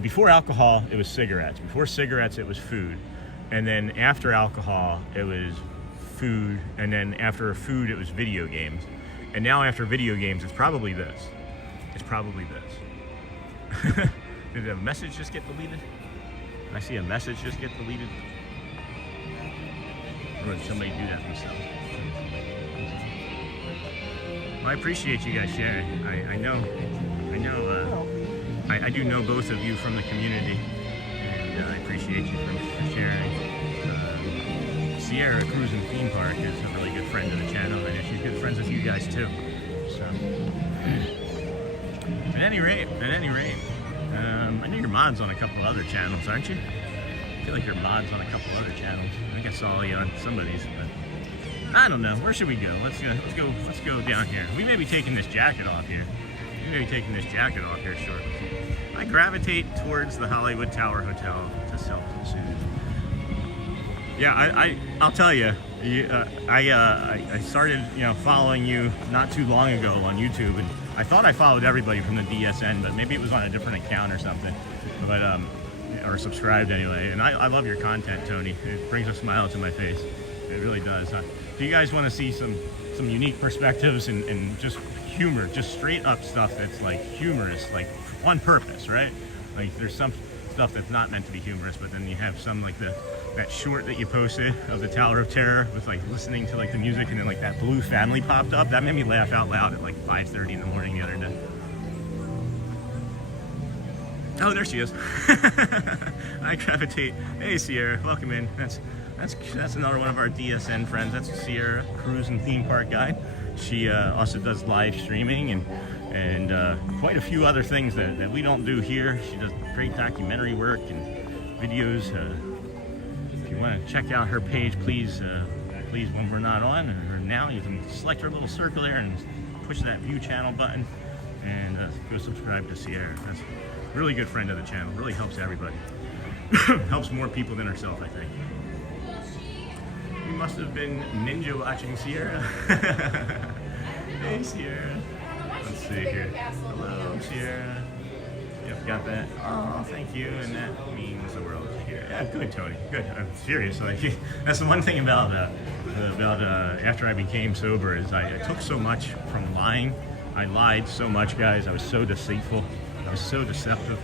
before alcohol, it was cigarettes. Before cigarettes, it was food. And then after alcohol, it was food. And then after food, it was video games. And now after video games, it's probably this. It's probably this. Did a message just get deleted? Did I see a message just get deleted? Or did somebody do that themselves? Well, I appreciate you guys sharing. I do know both of you from the community, and I appreciate you for sharing. Sierra Cruising Theme Park is a really good friend of the channel, and she's good friends with you guys too. So, at any rate, I know you're mods on a couple other channels, aren't you? I feel like you're mods on a couple other channels. I think I saw you on somebody's, but I don't know. Where should we go? Let's go down here. We may be taking this jacket off here. shortly. I gravitate towards the Hollywood Tower Hotel to selfie. Yeah, I'll tell you. I started, following you not too long ago on YouTube, and I thought I followed everybody from the DSN, but maybe it was on a different account or something. But or subscribed anyway. And I love your content, Tony. It brings a smile to my face. It really does. Do you guys want to see some unique perspectives and just humor, just straight up stuff that's like humorous, like on purpose, right? Like there's some stuff that's not meant to be humorous, but then you have some like that short that you posted of the Tower of Terror with like listening to like the music, and then like that blue family popped up. That made me laugh out loud at like 5:30 in the morning the other day. Oh, there she is. I gravitate. Hey, Sierra, welcome in. That's another one of our DSN friends. That's Sierra, Cruise and Theme Park Guide. She also does live streaming and quite a few other things that we don't do here. She does great documentary work and videos. If you want to check out her page, please when we're not on or now, you can select her little circle there and push that view channel button and go subscribe to Sierra. That's a really good friend of the channel. Really helps everybody. Helps more people than herself, I think. You must have been ninja watching Sierra. Hey, Sierra. Let's see here. Hello, Sierra. Yep, got that. Oh, thank you, and that means the world to hear. Yeah, good, Tony. Good. I'm serious. Like, that's the one thing about after I became sober is I took so much from lying. I lied so much, guys. I was so deceitful. I was so deceptive.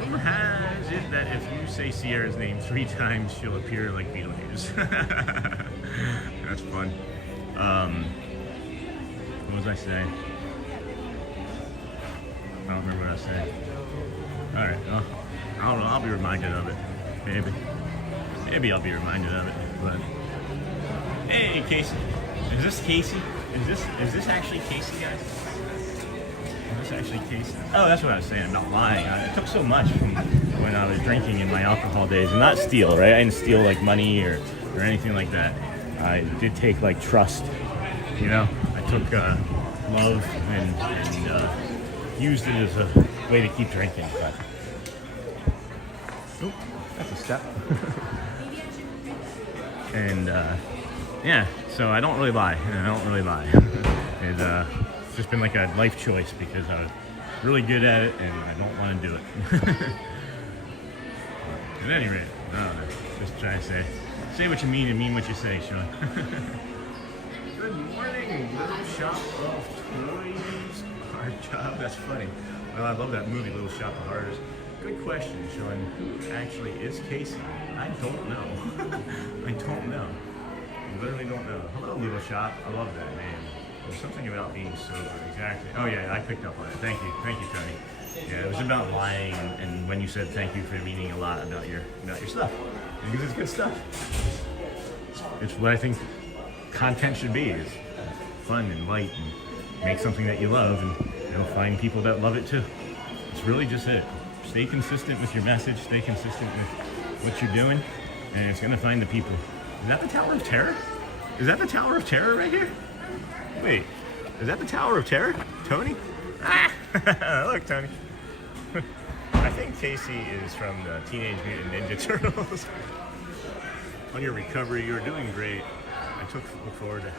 Rumor has it that if you say Sierra's name 3 times, she'll appear like Beetlejuice. That's fun. What was I saying? I don't remember what I was saying. All right. Well, I don't know. I'll be reminded of it. Maybe I'll be reminded of it. But hey, Casey. Is this Casey? Is this actually Casey, guys? Actually Casey. Oh, that's what I was saying about lying. I took so much from when I was drinking in my alcohol days, and not steal, right? I didn't steal like money or anything like that. I did take like trust, I took love and used it as a way to keep drinking. But oh, that's a step. And yeah, so I don't really lie. It's just been like a life choice because I was really good at it and I don't want to do it. At any rate, I don't know. Just try to say what you mean and mean what you say, Sean. Good morning, Little Shop of Toys. Hard Job. That's funny. Well, I love that movie, Little Shop of Horrors. Good question, Sean. Who actually is Casey? I don't know. I don't know. I literally don't know. Hello, Little Shop. I love that name. There's something about being sober, exactly. Oh yeah, I picked up on it. Thank you, Tony. Yeah, it was about lying, and when you said thank you for meaning a lot about your stuff, because it's good stuff. It's what I think content should be: is fun and light, and make something that you love, and find people that love it too. It's really just it. Stay consistent with your message. Stay consistent with what you're doing, and it's gonna find the people. Is that the Tower of Terror? Is that the Tower of Terror right here? Wait, is that the Tower of Terror? Tony? Ah! Look, Tony. I think Casey is from the Teenage Mutant Ninja Turtles. On your recovery, you're doing great. I look forward to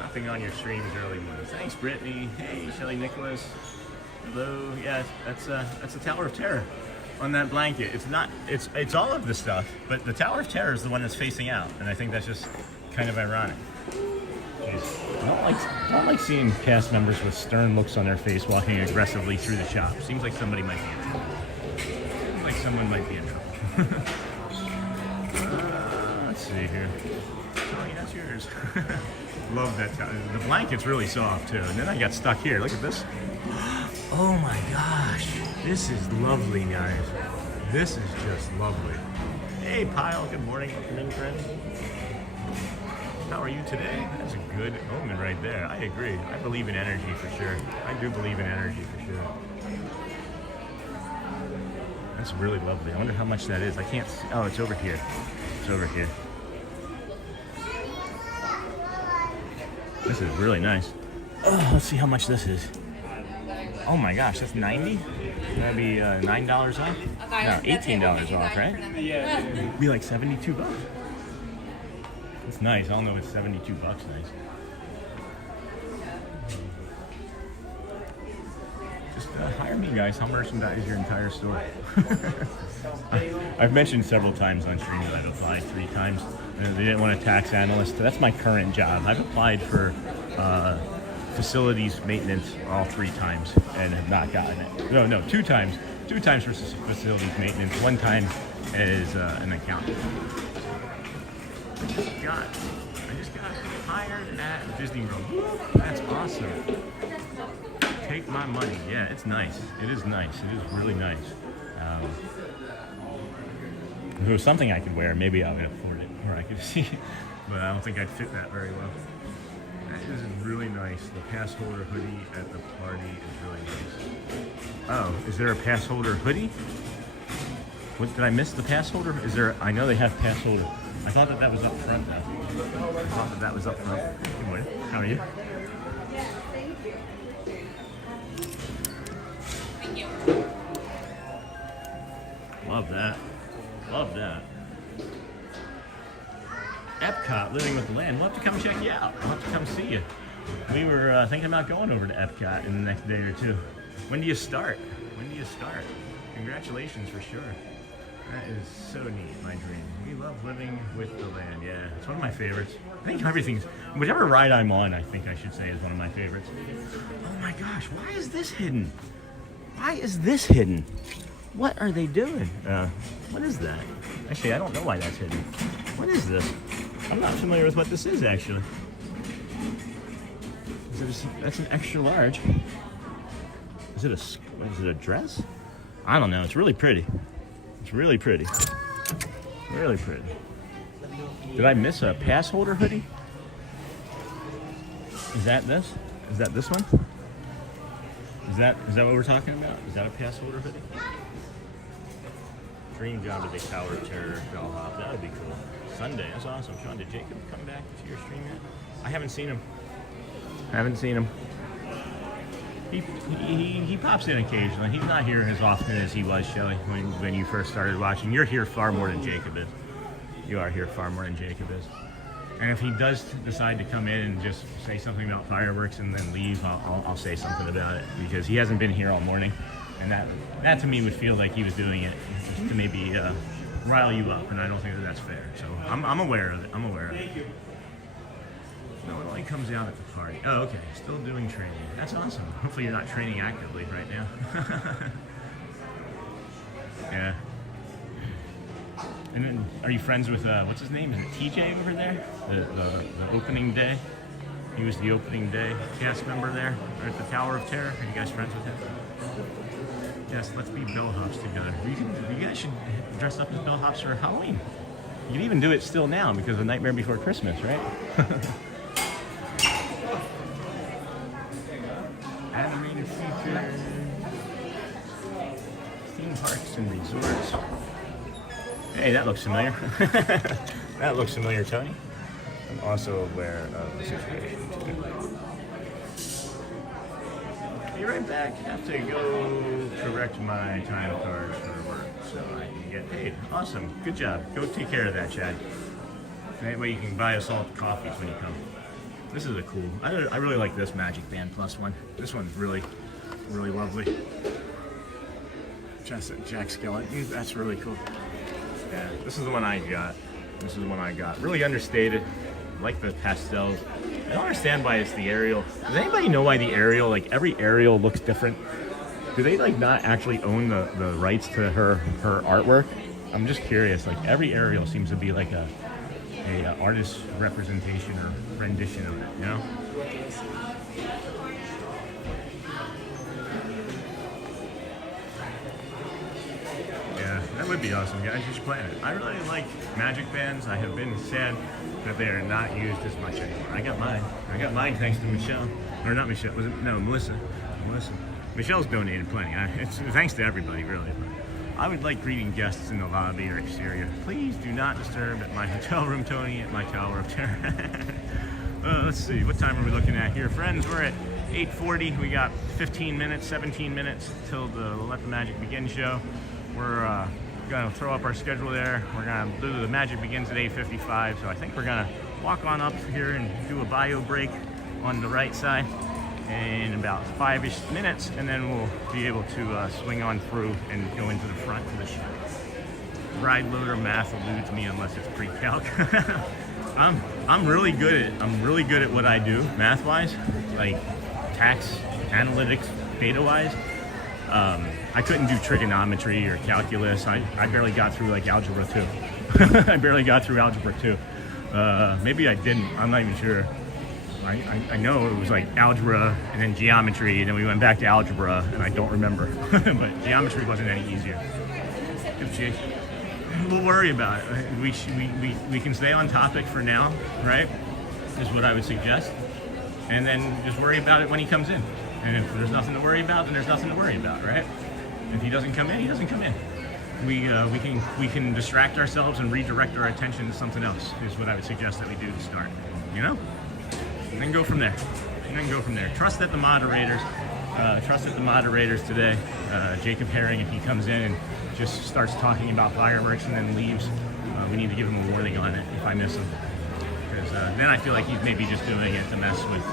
hopping on your streams early morning. Thanks, Brittany. Hey, Shelley Nicholas. Hello. Yeah, that's the Tower of Terror on that blanket. It's all of the stuff, but the Tower of Terror is the one that's facing out, and I think that's just kind of ironic. I don't like seeing cast members with stern looks on their face walking aggressively through the shop. Seems like somebody might be in trouble. Let's see here. Tony, that's yours. Love that. The blanket's really soft too. And then I got stuck here. Look at this. Oh my gosh. This is lovely, guys. This is just lovely. Hey, Pyle. Good morning. Welcome in, friend. How are you today? That's a good omen right there. I agree. I believe in energy for sure. I do believe in energy for sure. That's really lovely. I wonder how much that is. I can't see. Oh, it's over here. It's over here. This is really nice. Oh, let's see how much this is. Oh my gosh, that's 90? That'd be $9 off? No, $18 off, right? Yeah. It'd be like 72 bucks. It's nice. I don't know if 72 bucks nice. Just hire me, guys. I'll merchandise your entire store. I've mentioned several times on stream that I've applied 3 times. They didn't want a tax analyst. That's my current job. I've applied for facilities maintenance all 3 times and have not gotten it. No, 2 times. 2 times for facilities maintenance. 1 time as an accountant. I just got hired at Disney World. That's awesome. Take my money. Yeah, it's nice. It is nice. It is really nice. If it was something I could wear, maybe I would afford it, or I could see it. But I don't think I'd fit that very well. That is really nice. The pass holder hoodie at the party is really nice. Oh, is there a pass holder hoodie? What, did I miss the pass holder? Is there? I know they have pass holder. I thought that was up front though. I thought that was up front. Good morning. How are you? Love that. Love that. EPCOT, living with the land. We'll have to come check you out. We'll have to come see you. We were thinking about going over to EPCOT in the next day or 2. When do you start? When do you start? Congratulations for sure. That is so neat, my dream. We love living with the land. Yeah, it's one of my favorites. I think everything's, whichever ride I'm on, I think I should say is one of my favorites. Oh my gosh, why is this hidden? Why is this hidden? What are they doing? What is that? Actually, I don't know why that's hidden. What is this? I'm not familiar with what this is, actually. That's an extra large. Is it a dress? I don't know. It's really pretty. It's really pretty. Really pretty. Did I miss a pass holder hoodie? Is that this? Is that this one? Is that what we're talking about? Is that a pass holder hoodie? Dream job at the Tower of Terror bellhop. That would be cool. Sunday. That's awesome. Sean, did Jacob come back to your stream yet? I haven't seen him. He pops in occasionally. He's not here as often as he was, Shelley, when you first started watching. You're here far more than Jacob is. You are here far more than Jacob is. And if he does decide to come in and just say something about fireworks and then leave, I'll say something about it, because he hasn't been here all morning. And that to me would feel like he was doing it just to maybe rile you up, and I don't think that's fair. So I'm aware of it. I'm aware of it. No, it only comes out at the party. Oh, okay. Still doing training. That's awesome. Hopefully you're not training actively right now. Yeah. And then, are you friends with, what's his name? Is it TJ over there? The opening day? He was the opening day cast member there at the Tower of Terror. Are you guys friends with him? Yes, let's be bellhops together. You guys should dress up as bellhops for Halloween. You can even do it still now because of Nightmare Before Christmas, right? Animated feature. Theme parks and resorts. Hey, that looks familiar. That looks familiar, Tony. I'm also aware of the situation too. Be right back. I have to go correct my time card for work so I can get paid. Awesome. Good job. Go take care of that, Chad. That way you can buy us all coffees when you come. This is a cool. I really like this Magic Band Plus one. This one's really, really lovely. Jack Skellington. That's really cool. Yeah, this is the one I got. This is the one I got. Really understated. Like the pastels. I don't understand why it's the Ariel. Does anybody know why the Ariel, like every Ariel looks different? Do they like not actually own the rights to her artwork? I'm just curious. Like every Ariel seems to be like a artist representation or rendition of it, you know? Yeah, that would be awesome, guys. You should plan it. I really like Magic Bands. I have been sad that they are not used as much anymore. I got mine thanks to Michelle. Or not Michelle, was it? No, Melissa. Michelle's donated plenty. It's thanks to everybody, really. I would like greeting guests in the lobby or exterior. Please do not disturb at my hotel room, Tony, at my Tower of Terror. Let's see, what time are we looking at here? Friends, we're at 8:40. We got 15 minutes, 17 minutes till the Let the Magic Begin show. We're gonna throw up our schedule there. We're gonna do the magic begins at 8:55. So I think we're gonna walk on up here and do a bio break on the right side in about 5-ish minutes, and then we'll be able to swing on through and go into the front of the show. Ride loader math eludes me unless it's pre-calc. I'm really good at what I do math-wise, like tax, analytics, data-wise. I couldn't do trigonometry or calculus. I barely got through like algebra 2. I barely got through algebra 2. Maybe I didn't. I'm not even sure. I know it was like algebra and then geometry, and then we went back to algebra, and I don't remember. But geometry wasn't any easier. We'll worry about it. We can stay on topic for now, right? Is what I would suggest. And then just worry about it when he comes in. And if there's nothing to worry about, then there's nothing to worry about, right? If he doesn't come in, he doesn't come in. We can distract ourselves and redirect our attention to something else, is what I would suggest that we do to start. You know? And then go from there. Trust that the moderators today, Jacob Herring, if he comes in and just starts talking about fireworks and then leaves, we need to give him a warning on it if I miss him. Because then I feel like he's maybe just doing it to mess with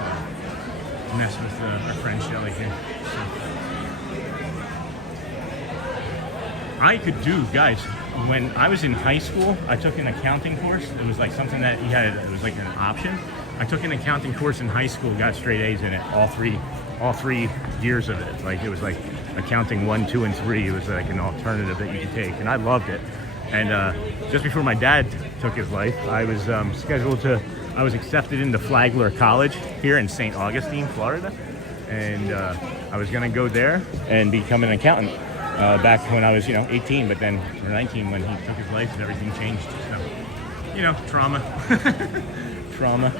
our friend Shelley here. So. I could do, guys, when I was in high school, I took an accounting course. It was like something that it was like an option. I took an accounting course in high school, got straight A's in it, all three years of it. Like it was like accounting 1, 2, and 3. It was like an alternative that you could take, and I loved it. And just before my dad took his life, I was I was accepted into Flagler College here in St. Augustine, Florida, and I was gonna go there and become an accountant back when I was 18, but then or 19 when he took his life, everything changed. So trauma. Trauma.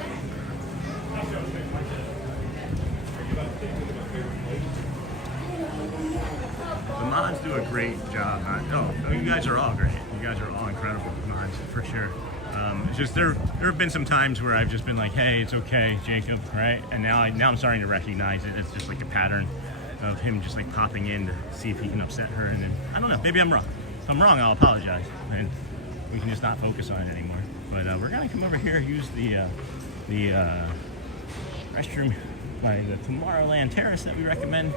The mods do a great job. You guys are all great. You guys are all incredible mods, for sure. It's just there have been some times where I've just been like, hey, it's okay, Jacob, right? And now I'm starting to recognize it. It's just like a pattern of him just like popping in to see if he can upset her. And then, I don't know, maybe I'm wrong. If I'm wrong, I'll apologize. And we can just not focus on it anymore. But we're gonna come over here, use the restroom by the Tomorrowland Terrace that we recommend.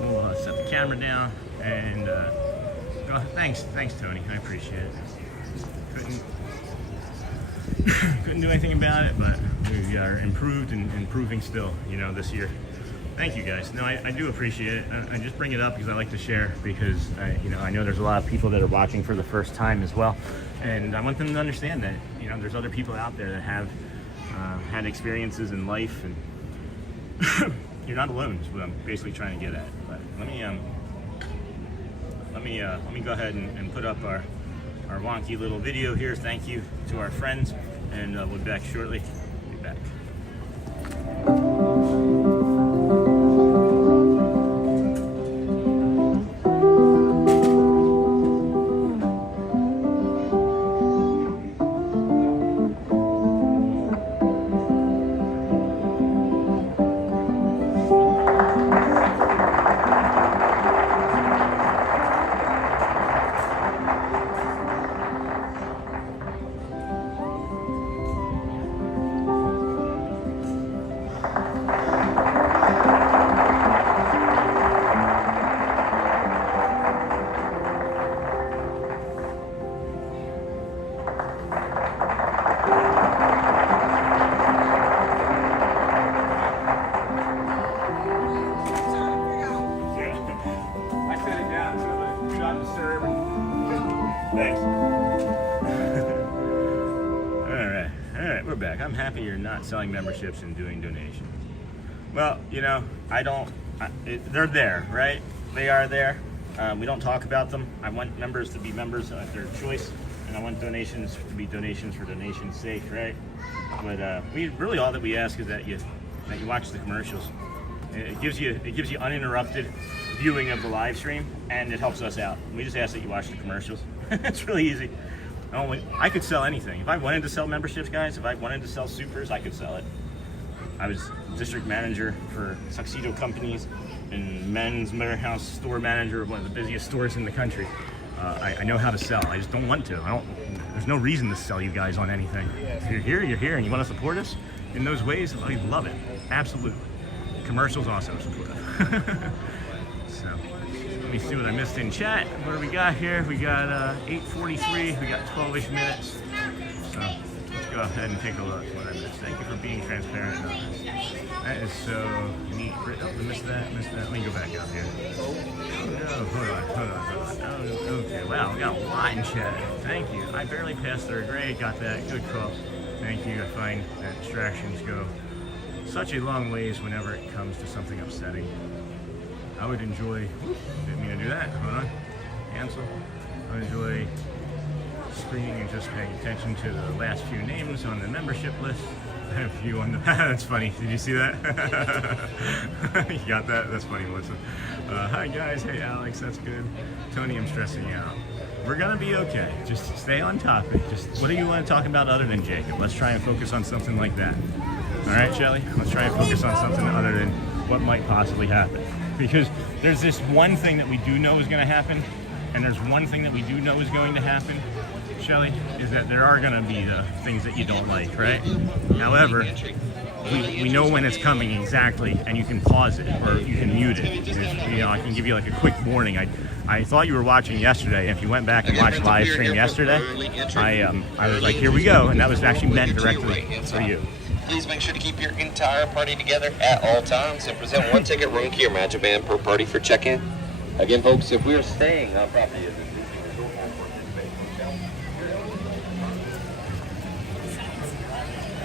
We'll set the camera down and thanks Tony, I appreciate it. Couldn't do anything about it, but we are improved and improving still, this year. Thank you guys. No, I do appreciate it. I just bring it up because I like to share, because I know there's a lot of people that are watching for the first time as well, and I want them to understand that there's other people out there that have had experiences in life, and you're not alone is what I'm basically trying to get at. But let me go ahead and put up our wonky little video here. Thank you to our friends, and we'll be back shortly. Be back. Thanks. All right, we're back. I'm happy you're not selling memberships and doing donations. Well, they're there, right? They are there. We don't talk about them. I want members to be members of their choice, and I want donations to be donations for donation's sake, right? But we really, all that we ask is that you watch the commercials. It gives you uninterrupted viewing of the live stream, and it helps us out. We just ask that you watch the commercials. It's really easy. I could sell anything. If I wanted to sell memberships, guys, if I wanted to sell supers, I could sell it. I was district manager for tuxedo companies and men's warehouse store manager of one of the busiest stores in the country. I know how to sell. I just don't want to. There's no reason to sell you guys on anything. If you're here, and you want to support us in those ways, I love it. Absolutely. Commercials also supportive. So, let me see what I missed in chat. What do we got here? We got 8:43. We got 12-ish minutes. So, let's go ahead and take a look. What I missed. Thank you for being transparent and honest. That is so neat. Oh, I missed that. Let me go back out here. Oh, no. Hold on. Oh, okay. Wow, we got a lot in chat. Thank you. I barely passed through. Great, got that. Good call. Thank you. I find that distractions go such a long ways whenever it comes to something upsetting. I would enjoy, didn't mean to do that, hold on, cancel. I would enjoy screening and just paying attention to the last few names on the membership list. I have a few on the, that's funny, did you see that? You got that? That's funny, Melissa. Hi guys, hey Alex, that's good. Tony, I'm stressing you out. We're gonna be okay, just stay on topic. Just, what do you want to talk about other than Jacob? Let's try and focus on something like that. All right, Shelley, let's try and focus on something other than what might possibly happen. Because there's this one thing that we do know is going to happen, and there's one thing that we do know is going to happen, Shelley, is that there are going to be things that you don't like, right? However, we know when it's coming exactly, and you can pause it or you can mute it. You know, I can give you like a quick warning. I thought you were watching yesterday. If you went back and watched live stream yesterday, I was like, here we go, and that was actually meant directly for you. Please make sure to keep your entire party together at all times and present one ticket room key or magic band per party for check-in. Again, folks, if we are staying on property at the Disney Resort or Participation Hotel.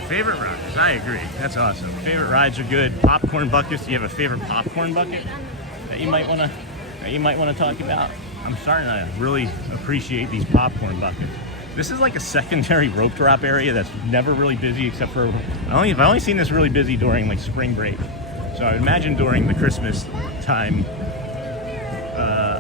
Favorite rides? I agree. That's awesome. Favorite rides are good. Popcorn buckets. Do you have a favorite popcorn bucket that you might want to talk about? I'm starting to really appreciate these popcorn buckets. This is like a secondary rope drop area that's never really busy, except for I've only seen this really busy during like spring break. So I would imagine during the Christmas time.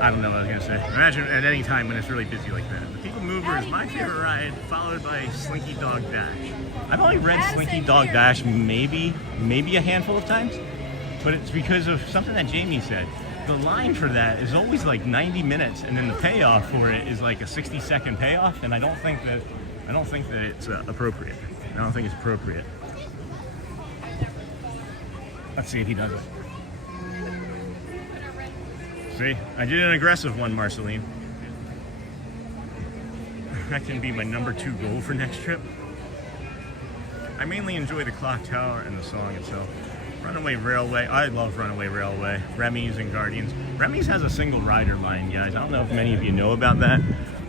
I don't know what I was gonna say. Imagine at any time when it's really busy like that. The People Mover is my favorite ride, followed by Slinky Dog Dash. I've only read Slinky Dog Dash maybe a handful of times, but it's because of something that Jamie said. The line for that is always like 90 minutes, and then the payoff for it is like a 60-second payoff, and I don't think that it's appropriate. I don't think it's appropriate. Let's see if he does it. See, I did an aggressive one, Marceline. That can be my number 2 goal for next trip. I mainly enjoy the clock tower and the song itself. Runaway Railway, I love Runaway Railway, Remy's and Guardians. Remy's has a single rider line, guys. I don't know if many of you know about that,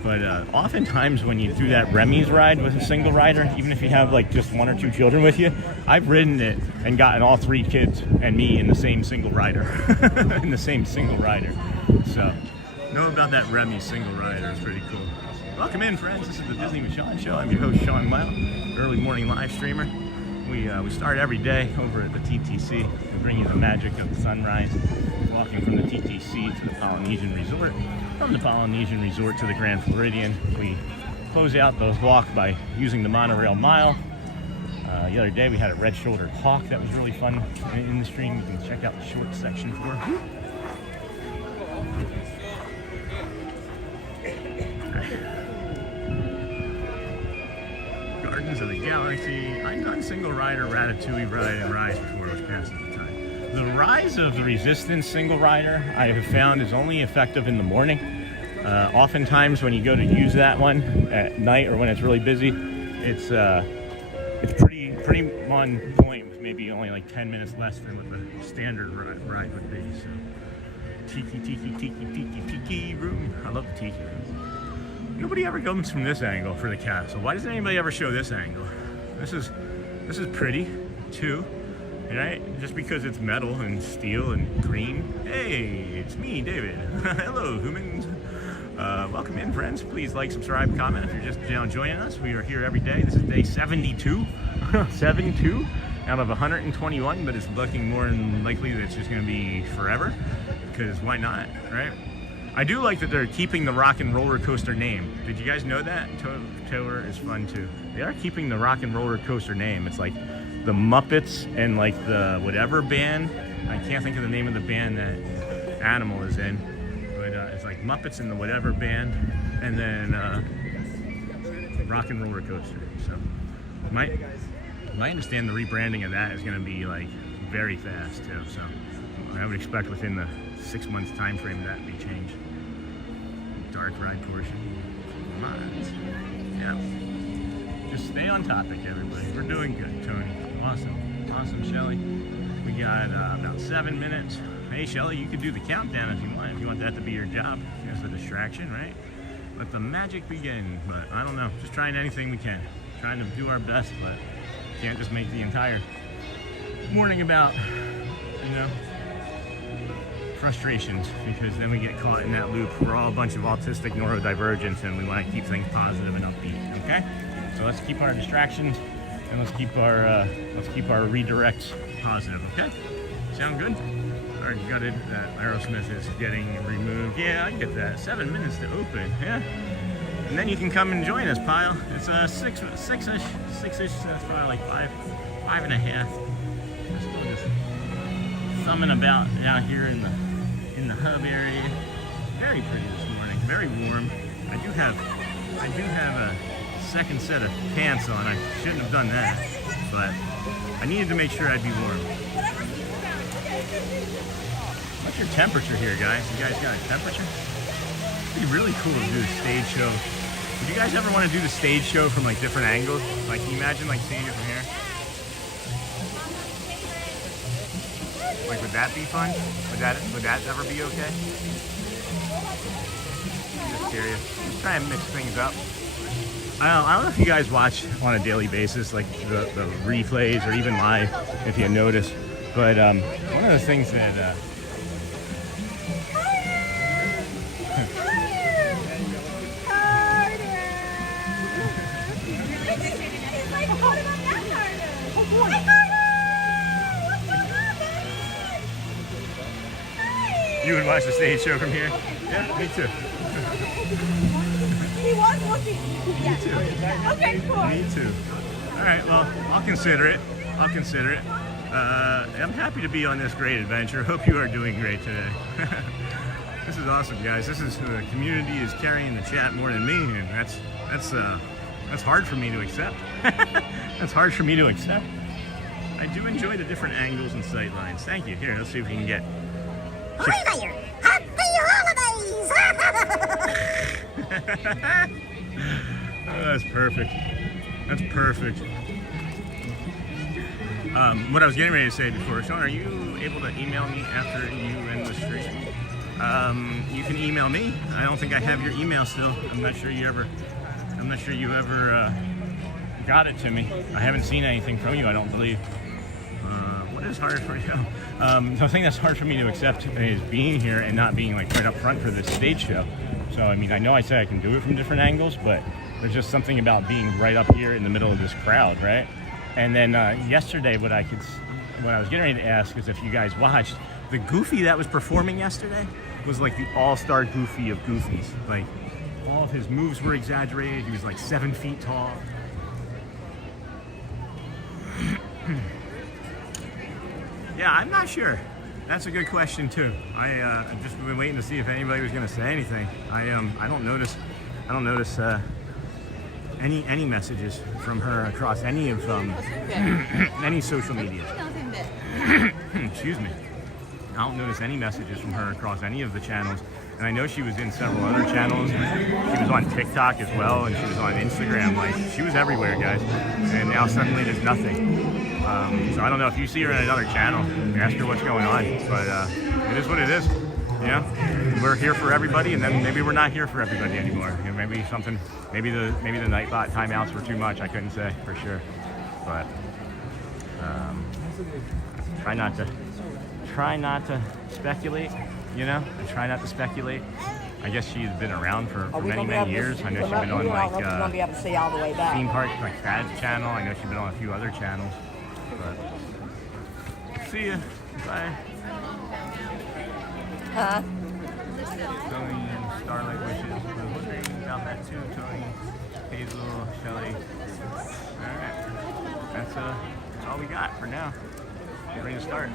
but oftentimes when you do that Remy's ride with a single rider, even if you have like just 1 or 2 children with you, I've ridden it and gotten all 3 kids and me in the same single rider, So, know about that Remy's single rider, it's pretty cool. Welcome in, friends. This is the Disney with Sean show. I'm your host, Sean Mile, early morning live streamer. We start every day over at the TTC. We bring you the magic of the sunrise, walking from the TTC to the Polynesian Resort. From the Polynesian Resort to the Grand Floridian. We close out the walk by using the monorail mile. The other day we had a red-shouldered hawk that was really fun in the stream. You can check out the short section for. Gardens of the Galaxy. I've done single rider, Ratatouille ride, and Rise before, which passes the time. The Rise of the Resistance single rider I have found is only effective in the morning. Oftentimes when you go to use that one at night or when it's really busy, it's pretty on point with maybe only like 10 minutes less than what the standard ride would be. So tiki room. I love the tiki room. Nobody ever comes from this angle for the castle. Why doesn't anybody ever show this angle? This is pretty too, right? Just because it's metal and steel and green. Hey, it's me, David. Hello, humans. Welcome in, friends. Please like, subscribe, comment if you're just now joining us. We are here every day. This is day 72. 72 out of 121, but it's looking more than likely that it's just going to be forever, because why not, right? I do like that they're keeping the Rock and Roller Coaster name. Did you guys know that? Tower is fun too. They are keeping the Rock and Roller Coaster name. It's like the Muppets and like the whatever band. I can't think of the name of the band that Animal is in, but it's like Muppets and the whatever band, and then Rock and Roller Coaster. So I understand the rebranding of that is going to be like very fast too. So I would expect within the 6 months time frame that be changed. Dark ride portion. Come on. Yeah. Just stay on topic, everybody. We're doing good, Tony. Awesome. Awesome, Shelley. We got about 7 minutes. Hey, Shelley, you could do the countdown if you want that to be your job as a distraction, right? Let the magic begin. But I don't know. Just trying anything we can. Trying to do our best, but can't just make the entire morning about, you know, frustrations, because then we get caught in that loop. We're all a bunch of autistic neurodivergents, and we want to keep things positive and upbeat. Okay, so let's keep our distractions and let's keep our redirects positive. Okay, sound good? All right, gutted that Aerosmith is getting removed. Yeah, I get that. 7 minutes to open. Yeah, and then you can come and join us, pile. It's six-ish. That's probably like five and a half. Still just thumbing about out here in the hub area. Very pretty this morning. Very warm. I do have a second set of pants on. I shouldn't have done that, but I needed to make sure I'd be warm. What's your temperature here, guys? You guys got a temperature? It'd be really cool to do a stage show. Would you guys ever want to do the stage show from like different angles? Like, can you imagine like seeing it from here? Like, would that be fun? Would that ever be okay? I'm just curious. Just try and mix things up. I don't know if you guys watch on a daily basis, like the replays or even live, if you notice. But one of the things that you would watch the stage show from here? Yeah, me too. He was looking. Me too. Okay, cool. Me too. All right, well, I'll consider it. I'm happy to be on this great adventure. Hope you are doing great today. This is awesome, guys. This is the community is carrying the chat more than me, and that's hard for me to accept. That's hard for me to accept. I do enjoy the different angles and sight lines. Thank you. Here, let's see if we can get. Hi there! Happy holidays! Oh, that's perfect. That's perfect. What I was getting ready to say before, Sean, are you able to email me after you end the stream? You can email me. I don't think I have your email still. I'm not sure you ever got it to me. I haven't seen anything from you, I don't believe. What is hard for you? The thing that's hard for me to accept is being here and not being like right up front for this stage show. So I mean, I know I said I can do it from different angles, but there's just something about being right up here in the middle of this crowd, right? And then yesterday, what I was getting ready to ask is if you guys watched the Goofy that was performing yesterday was like the all-star Goofy of Goofies. Like all of his moves were exaggerated. He was like 7 feet tall. Yeah, I'm not sure. That's a good question too. I've just been waiting to see if anybody was going to say anything. I don't notice any messages from her across any of any social media. Excuse me. I don't notice any messages from her across any of the channels. And I know she was in several other channels. She was on TikTok as well, and she was on Instagram. Like, she was everywhere, guys. And now suddenly there's nothing. So I don't know if you see her in another channel, ask her what's going on. But it is what it is. You know, we're here for everybody, and then maybe we're not here for everybody anymore. You know, maybe the Nightbot timeouts were too much. I couldn't say for sure, but try not to speculate. You know, I try not to speculate. I guess she's been around for many years. I know she's been on like theme park, like Brad's channel. I know she's been on a few other channels. But see ya. Bye. Huh? Tony and Starlight wishes. We're wondering about that too, Tony. Hazel, Shelley. Alright. That's all we got for now. Get ready to start.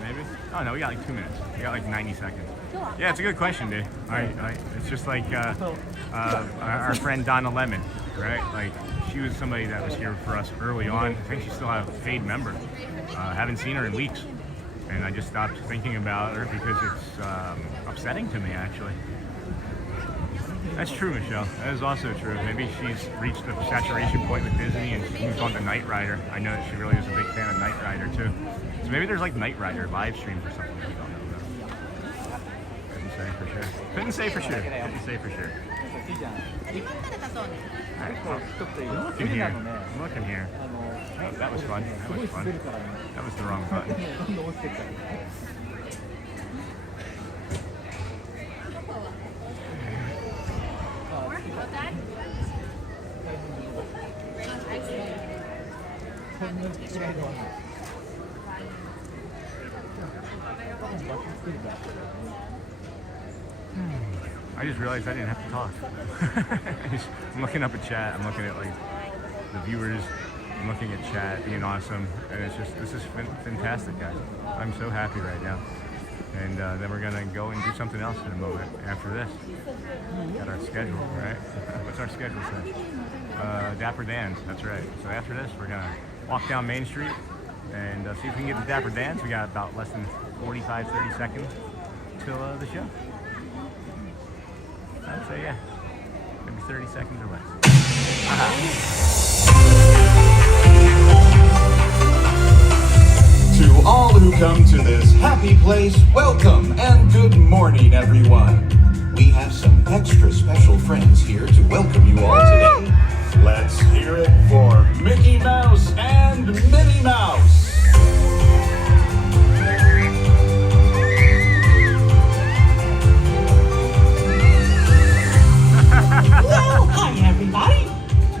Maybe? Oh no, we got like 2 minutes. We got like 90 seconds. Yeah, it's a good question, dude. It's just like our friend Donna Lemon, right? Like, she was somebody that was here for us early on. I think she's still a fave member. Haven't seen her in weeks. And I just stopped thinking about her because it's upsetting to me, actually. That's true, Michelle. That is also true. Maybe she's reached the saturation point with Disney and she's moved on to Knight Rider. I know that she really is a big fan of Knight Rider, too. So maybe there's like Knight Rider live streams or something that we don't know about. Couldn't say for sure. Couldn't say for sure. Couldn't say for sure. Alright, well, I'm looking here. I'm looking here. Oh, that was fun. That was fun. That was the wrong button. I just realized I didn't have to talk. I'm looking up at chat. I'm looking at like the viewers. I'm looking at chat being awesome, and this is fantastic, guys. I'm so happy right now. And then we're gonna go and do something else in a moment after this. Got our schedule, right? What's our schedule say? Dapper Dans. That's right. So after this, we're gonna walk down Main Street and see if we can get to Dapper Dans. We got about less than 45-30 seconds till the show. I'd say, yeah, maybe 30 seconds or less. To all who come to this happy place, welcome and good morning, everyone. We have some extra special friends here to welcome you all today. Let's hear it for Mickey Mouse and Minnie Mouse. Well, hi everybody.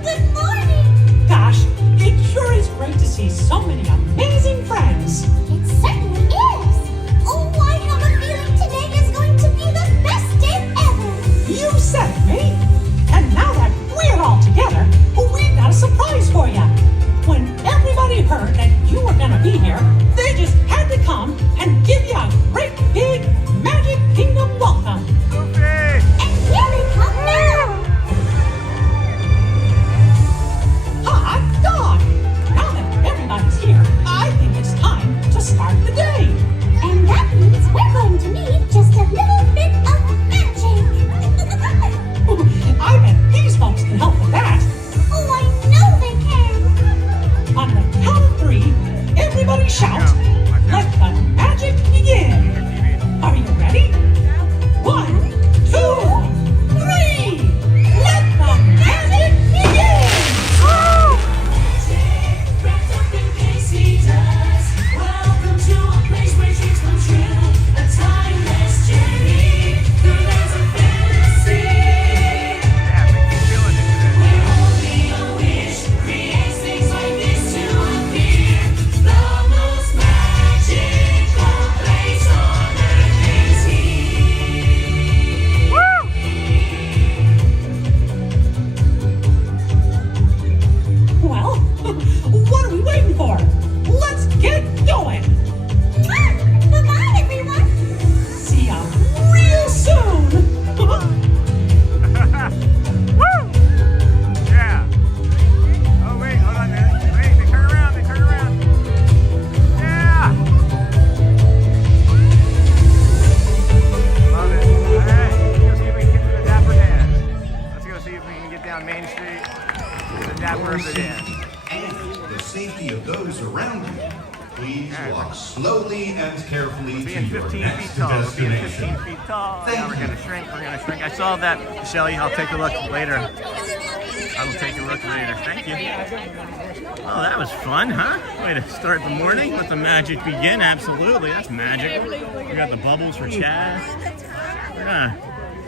Good morning. Gosh, it sure is great to see so many amazing friends. It certainly is. Oh, I have a feeling today is going to be the best day ever. You said it, mate. And now that we're all together, we've got a surprise for you. When everybody heard that you were gonna be here, they just had to come and give you a great big Magic Kingdom welcome. And here they come now. Hot dog! Now that everybody's here, I think it's time to start the day. And that means we're going to need just a little bit of magic. I bet these folks can help with that. Oh, I know they can. On the count of 3, everybody shout, let the magic begin. Are you ready? 1, 2, 3! Let the magic begin! Magic wrapped up in paisley dust. Welcome to a place where dreams come true. A timeless journey through lands of fantasy. Where only a wish creates things like this to appear. The most magical place on earth is here. Well, what are we waiting for? Let's get going! Bye-bye, everyone. See ya real soon! Yeah. Oh, wait, hold on there. Wait, they turn around, Yeah. Love it. All right, let's go see if we can get to the Dapper Dans. Let's go see if we can get down Main Street to the Dapper Dans. And the safety of those around you. Please walk slowly and carefully to Being your 15 next feet tall. Being destination. 15 feet tall. Thank Now we're you. gonna shrink. We're gonna shrink. I saw that, Shelley. I'll take a look later. I will take a look later. Thank you. Oh, that was fun, huh? Way to start the morning. Let the magic begin. Absolutely, that's magic. We got the bubbles for Chad.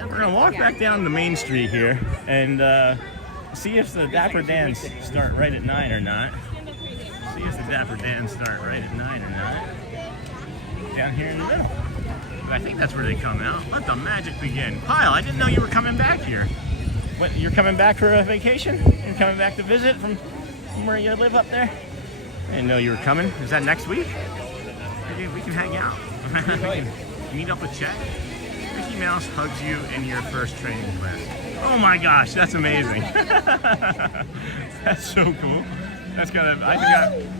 We're gonna walk back down the Main Street here and see if the Dapper Dans start right at 9 or not. See if the Dapper Dans start right at 9 or not. Down here in the middle. I think that's where they come out. Let the magic begin. Kyle, I didn't know you were coming back here. What, you're coming back for a vacation? You're coming back to visit from where you live up there? I didn't know you were coming. Is that next week? Maybe we can hang out. We can meet up with Chet. Mickey Mouse hugs you in your first training class. Oh my gosh, that's amazing. That's so cool. That's gonna, I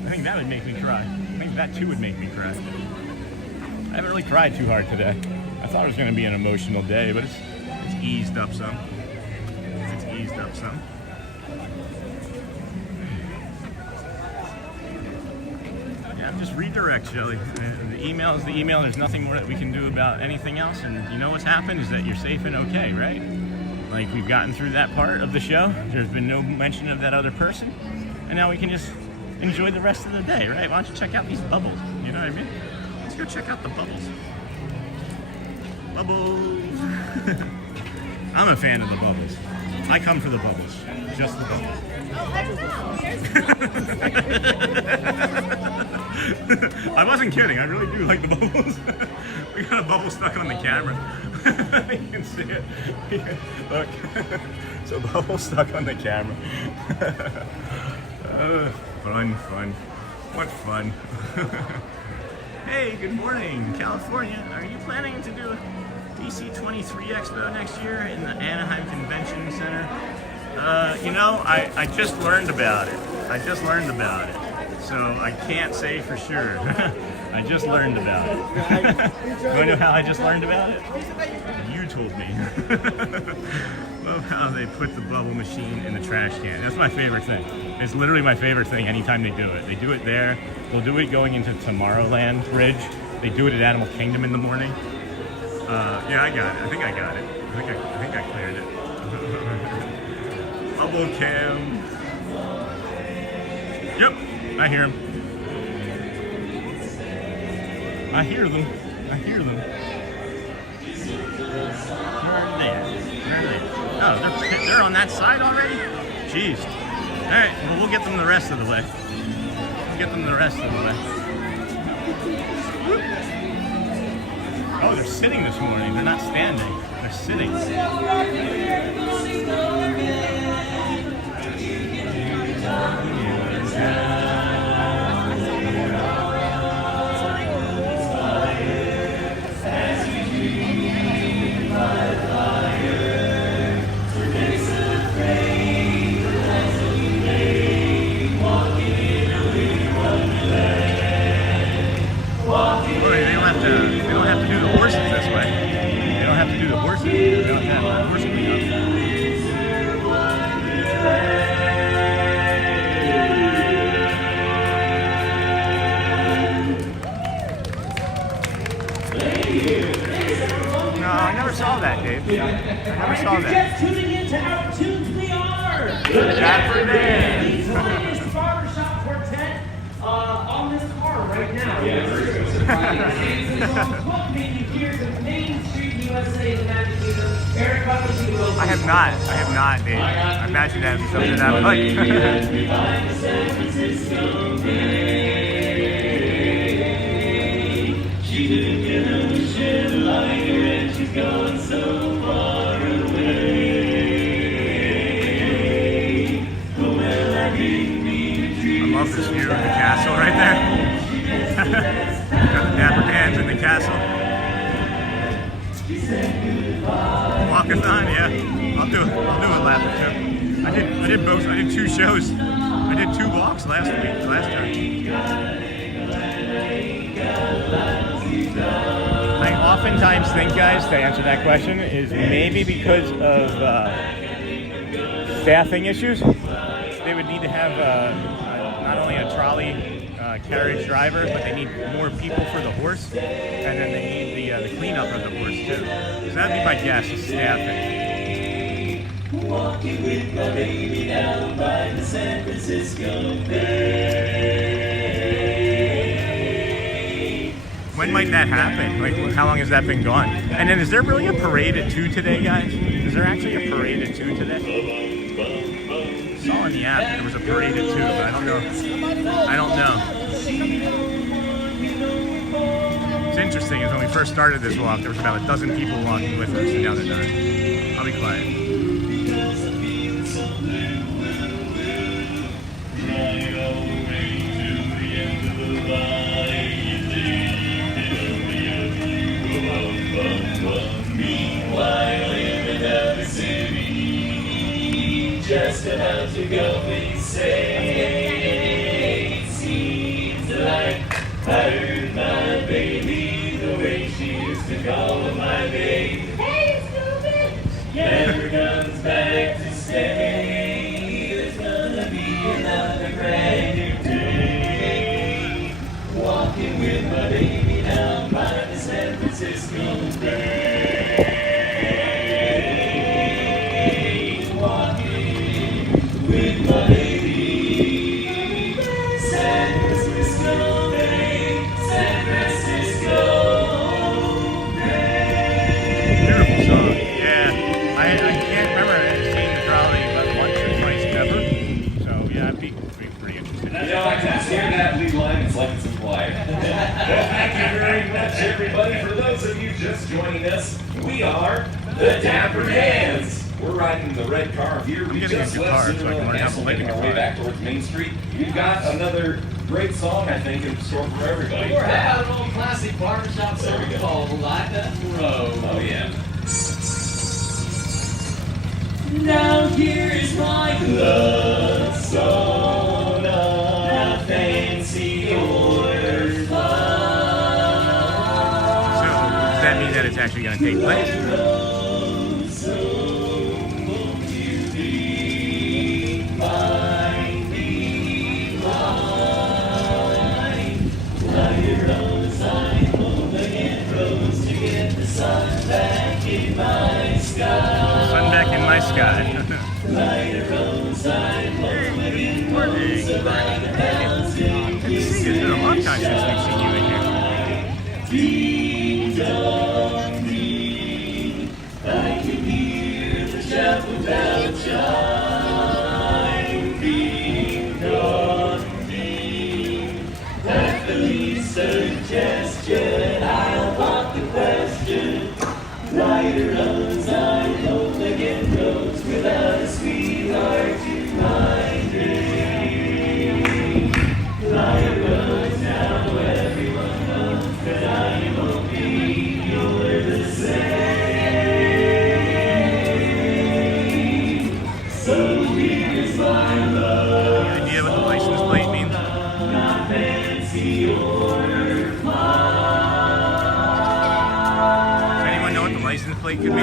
think that would make me cry. I think that too would make me cry. I haven't really cried too hard today. I thought it was gonna be an emotional day, but it's eased up some. It's eased up some. Yeah, just redirect, Shelley. The email is the email. There's nothing more that we can do about anything else. And you know what's happened is that you're safe and okay, right? Like, we've gotten through that part of the show. There's been no mention of that other person. And now we can just enjoy the rest of the day, right? Why don't you check out these bubbles? You know what I mean? Let's go check out the bubbles. Bubbles. I'm a fan of the bubbles. I come for the bubbles. Just the bubbles. I wasn't kidding. I really do like the bubbles. We got a bubble stuck on the camera. You can see it. Look. So bubble stuck on the camera. Fun. What fun. Hey, good morning, California. Are you planning to do a DC 23 Expo next year in the Anaheim Convention Center? You know, I just learned about it. So I can't say for sure. I just learned about it. You want to know how I just learned about it? You told me. Love how they put the bubble machine in the trash can. That's my favorite thing. It's literally my favorite thing anytime they do it. They do it there. They'll do it going into Tomorrowland Bridge. They do it at Animal Kingdom in the morning. Yeah, I got it. I think I got it. I think I cleared it. Bubble cam. Yep, I hear them. I hear them. Where are they at? Oh, they're on that side already? Jeez. Alright, well, we'll get them the rest of the way. Oh, they're sitting this morning. They're not standing. They're sitting. They don't have to do the horses this way. They don't have to do the horses. They don't have the horse clean up. No, I never saw that, Dave. I never saw that. Just tuning into our tunes, we are Dapper Dans. the barbershop quartet on this car right now. Welcoming you here to Main Street, USA, the Magic Kingdom. Eric, I have not, Dave. I imagine that would be something that I would like. She didn't get a shit like her and she's gone so far away. Well, I didn't mean to treat I love this view of the castle right there. Got the Dapper Dans in the castle. Walkathon, yeah. I'll do a lap or two. I did both. I did 2 shows. I did 2 walks last time. I oftentimes think, guys, to answer that question, is maybe because of staffing issues. They would need to have not only a trolley carriage driver, but they need more people for the horse, and then they need the cleanup of the horse too. So that'd be my guess, is staffing. Walking with my baby down by the San Francisco Bay. When might that happen? Like, how long has that been gone? And then, is there really a parade at 2 today, guys? Is there actually a parade at 2 today? I saw in the app that there was a parade at 2, but I don't know. What's interesting is when we first started this walk, there was about a dozen people walking with us, and now they're not. I'll be quiet. Just about to go insane. It seems like I heard my baby the way she used to call my babe. Hey, stupid! Never comes back to stay. There's gonna be another brand new day. Walking with my baby down by the San Francisco Bay. With my baby, San Francisco Bay, San Francisco Bay. Beautiful song. Yeah. I can't remember seeing the trolley but once or twice ever. So yeah, I'd be pretty interested. You know, I can hear that lead line, it's like it's implied. Thank you very much, everybody. For those of you just joining us, we are the Dapper Dans. We're riding the red car here. We just left Cinderella Castle, making our way back towards Main Street. We've got another great song, I think, in store for everybody. We're having an old classic barbershop song called Like a Road. Oh, yeah. Now here's my love song, a fancy order fun. So does that mean that it's actually going to take place? Sun back in my sky. Sun back in my sky. Light a roadside, Good morning. Good to see you. It's been a long time since we've seen you in here. Ding dong ding, I can hear the chapel bell chime. Ding dong ding, at the least suggestion, I'll pop the question. Rider runs on home again roads without a sweetheart to mind her. Rider runs now, everyone knows that I won't be the same. So here's my love. Any idea what the license plate means? Not fancy order fun. Does anyone know what the license plate could be?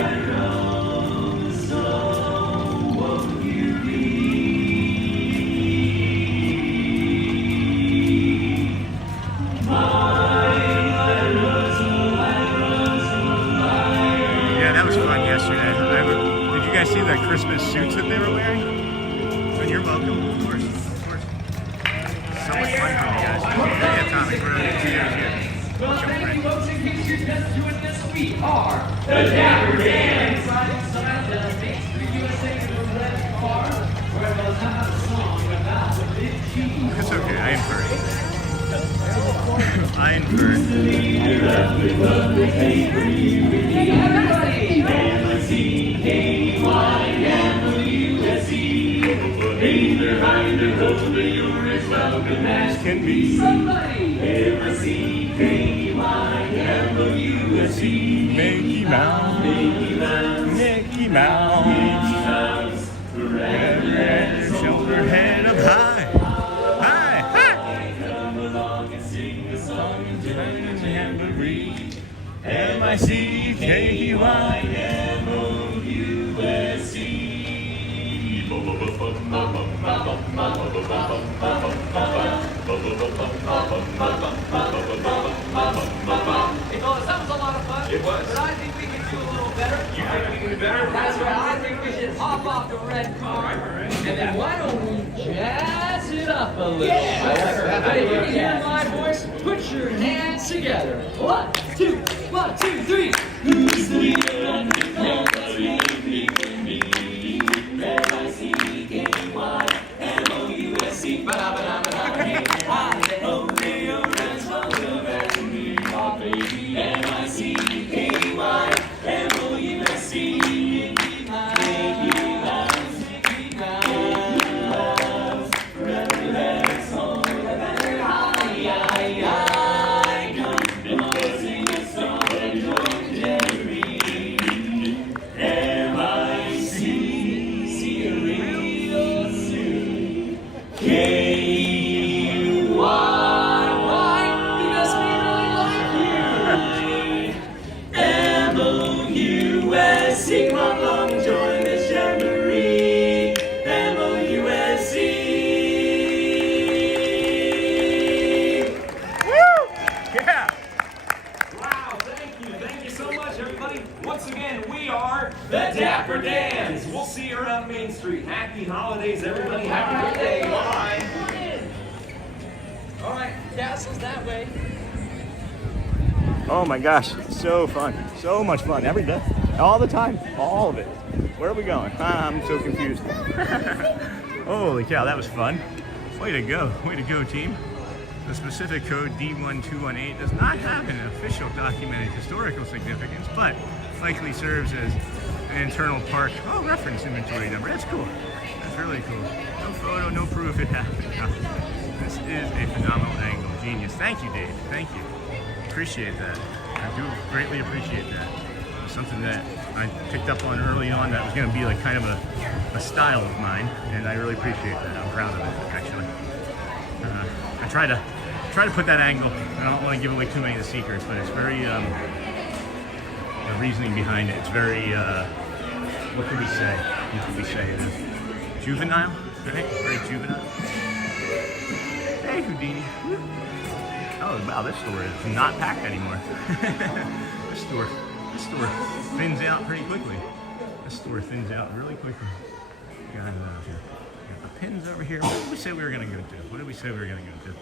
Yeah, that was fun yesterday. Did you guys see the Christmas suits that they were wearing? And you're welcome, of course. Of course. So much fun for you guys. Hey, Atomic, we're here. Well, thank you, folks. In case you're just joining us, we are the Dapper Dans. Inside the Main Street USA in the red car, where we'll have a song about the big cheese. It's okay, I inferred. I inferred. As can be. Mickey Mouse, Mickey Mouse, red shoulder head up high, high, high. Come along and sing a song and join in the jamboree. MICKEYMOUSE. Hey, fellas, that was a lot of fun. It was. But I think we can do a little better. You think we can do better? That's right. I think we should hop off the red car. And then why don't we jazz it up a little? Yeah. Hey, you can hear my voice? Put your hands together. 1, 2, 1, 2, 3. Who's the leader of the country? MICKEYMOUSE. Ba-da-ba-da-ba-da. Hey, I, oh, they are as well as me. My baby. sing along, join the jamboree, MOUSC. Yeah. Wow, thank you so much, everybody. Once again, we are the Dapper Dans. We'll see you around Main Street. Happy holidays, everybody. Happy birthday. Bye. All right, castle's that way. Oh my gosh, so fun. So much fun every day. All the time. All of it. Where are we going? I'm so confused. Holy cow, that was fun. Way to go. Way to go, team. The specific code D1218 does not have an official documented historical significance, but likely serves as an internal park reference inventory number. That's cool. That's really cool. No photo, no proof it happened. This is a phenomenal angle. Genius. Thank you, Dave. Thank you. Appreciate that. I do greatly appreciate that. It was something that I picked up on early on that was going to be like kind of a style of mine, and I really appreciate that. I'm proud of it, actually. I try to put that angle. I don't want to give away too many of the secrets, but it's very the reasoning behind it. It's very what could we say? What could we say? It is juvenile, right? Very juvenile. Hey, Houdini. Oh wow, this store is not packed anymore. This store thins out pretty quickly. This store thins out really quickly. Got the pins over here. What did we say we were gonna go to? What did we say we were gonna go to?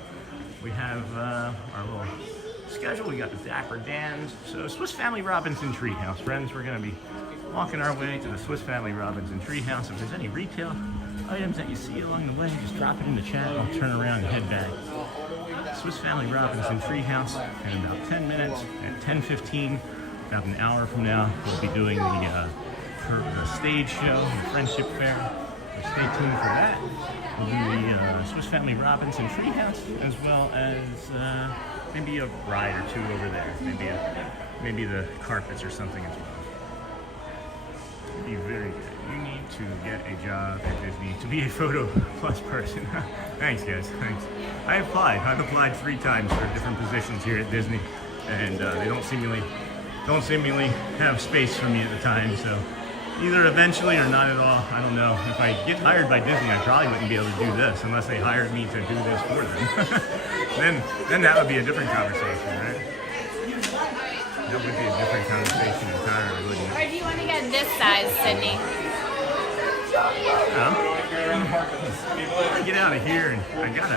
We have our little schedule. We got the Dapper Dans. So Swiss Family Robinson Treehouse. Friends, we're gonna be walking our way to the Swiss Family Robinson Treehouse. If there's any retail items that you see along the way, just drop it in the chat and I'll turn around and head back. Swiss Family Robinson Treehouse in about 10 minutes. At 10:15, about an hour from now, we'll be doing the stage show, the Friendship Fair. So stay tuned for that. We'll do the Swiss Family Robinson Treehouse, as well as maybe a ride or two over there. Maybe the carpets or something as well. It'd be very good. You need to get a job at Disney to be a photo plus person. Thanks, guys. Thanks. I've applied 3 times for different positions here at Disney, and they don't seemingly have space for me at the time. So either eventually or not at all. I don't know. If I get hired by Disney, I probably wouldn't be able to do this unless they hired me to do this for them. then that would be a different conversation, right? That would be a different conversation entirely, wouldn't it? Or do you want to get this size, Sydney? Get out of here, and I got a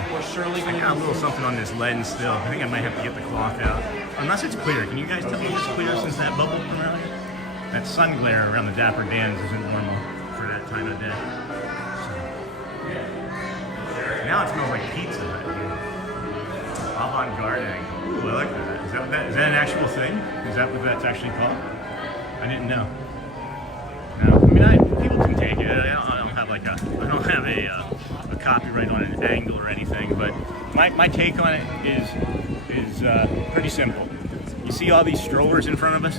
little something on this lens still. I think I might have to get the cloth out. Unless it's clear. Can you guys tell me if it's clear since that bubble from earlier? That sun glare around the Dapper Dans isn't normal for that time of day. So. Now it smells like pizza right here. Avant-garde angle. Ooh, I like that. Is that an actual thing? Is that what that's actually called? I didn't know. No, I mean, people can take it. I don't have a copyright on an angle or anything, but my take on it is pretty simple. You see all these strollers in front of us?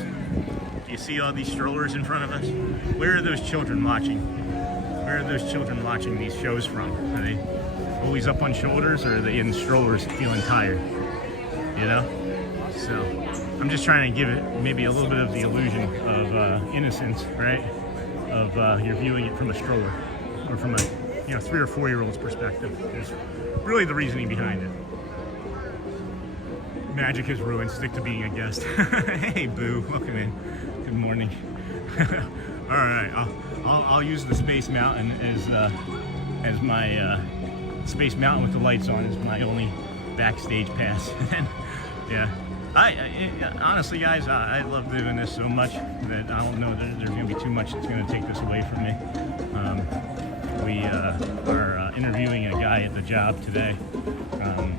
You see all these strollers in front of us? Where are those children watching? Where are those children watching these shows from? Are they always up on shoulders, or are they in strollers feeling tired? You know? So I'm just trying to give it maybe a little bit of the illusion of innocence, right? Of you're viewing it from a stroller, or from a 3 or 4 year old's perspective. There's really the reasoning behind it. Magic is ruined. Stick to being a guest. Hey, Boo, welcome in. Good morning. All right, I'll use the Space Mountain as my Space Mountain with the lights on is my only backstage pass. Yeah. Honestly, guys, I love doing this so much that I don't know that there's going to be too much that's going to take this away from me. We are interviewing a guy at the job today.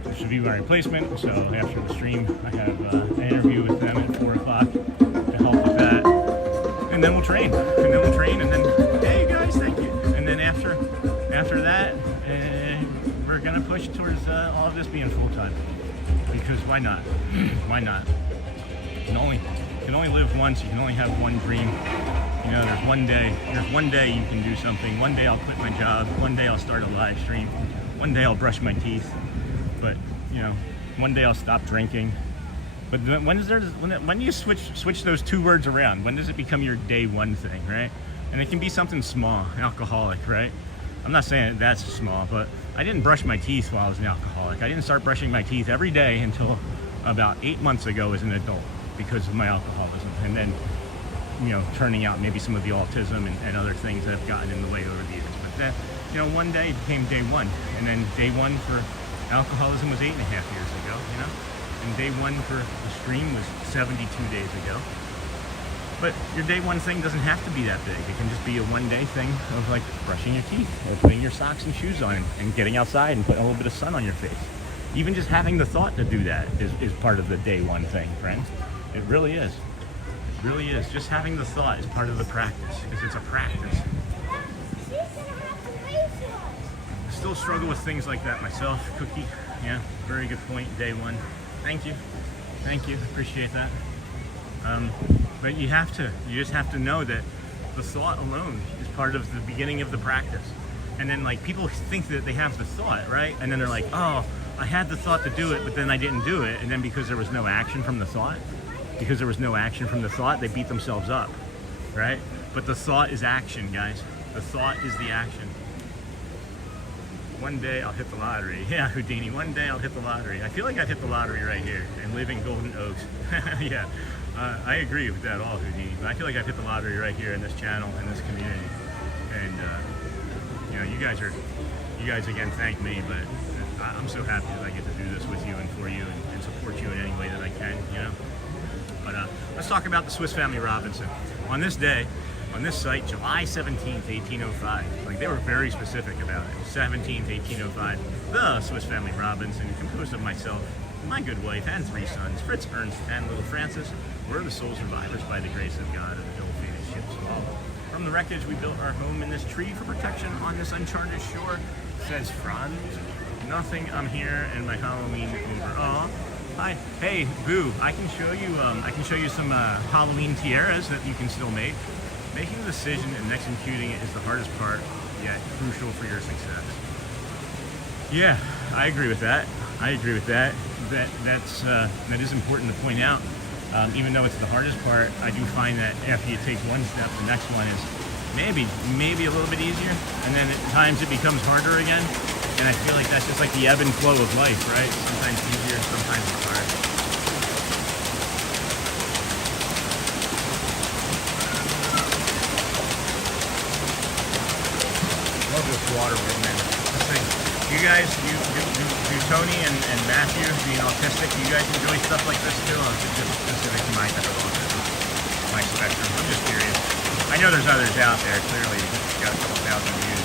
This should be my replacement, so after the stream, I have an interview with them at 4 o'clock to help with that. And then we'll train. And then, hey guys, thank you. And then after that, we're going to push towards all of this being full-time. Because why not? Why not? You can only live once. You can only have one dream. There's one day you can do something. One day I'll quit my job. One day I'll start a live stream. One day I'll brush my teeth. But one day I'll stop drinking. But when do you switch those two words around? When does it become your day one thing, right? And it can be something small, alcoholic, right? I'm not saying that's small, but I didn't brush my teeth while I was an alcoholic. I didn't start brushing my teeth every day until about 8 months ago as an adult because of my alcoholism. And then, you know, turning out maybe some of the autism and other things that have gotten in the way over the years. But then, you know, one day became day one. And then day one for alcoholism was 8.5 years ago, you know? And day one for the stream was 72 days ago. But your day one thing doesn't have to be that big. It can just be a one day thing of like brushing your teeth or putting your socks and shoes on and getting outside and putting a little bit of sun on your face. Even just having the thought to do that is part of the day one thing, friends. It really is. It really is. Just having the thought is part of the practice because it's a practice. I still struggle with things like that myself. Cookie, yeah, very good point. Day one. Thank you. Thank you. Appreciate that. But you just have to know that the thought alone is part of the beginning of the practice. And then like people think that they have the thought, right? And then they're like, oh, I had the thought to do it, but then I didn't do it. And then because there was no action from the thought, they beat themselves up, right? But the thought is action, guys. The thought is the action. One day I'll hit the lottery. Yeah, Houdini, one day I'll hit the lottery. I feel like I'd hit the lottery right here and live in Golden Oaks. Yeah, I agree with that all, Houdini. But I feel like I've hit the lottery right here in this channel, in this community. And, you know, you guys again thank me, but I'm so happy that I get to do this with you and for you and support you in any way that I can, you know. But let's talk about the Swiss Family Robinson. On this day, on this site, July 17th, 1805, like they were very specific about it. 17th, 1805, the Swiss Family Robinson, composed of myself, my good wife, and 3 sons, Fritz, Ernst, and little Francis, were the sole survivors by the grace of God of the ill-fated ship's fall. From the wreckage, we built our home in this tree for protection on this uncharted shore, says Franz. Nothing, I'm here, and my Halloween over. Aw. Hi. Hey, Boo, I can show you some Halloween tiaras that you can still make. Making the decision and executing it is the hardest part, yet crucial for your success. Yeah, I agree with that. That is important to point out. Even though it's the hardest part, I do find that after you take one step, the next one is maybe a little bit easier, and then at times it becomes harder again. And I feel like that's just like the ebb and flow of life, right? Sometimes easier, sometimes it's hard. Love this water, man. This thing. You guys, you Tony and Matthew being autistic, you guys enjoy stuff like this too? Or is it just specific to my type of autism, my spectrum? I'm just curious. I know there's others out there. Clearly, it's got a couple thousand views.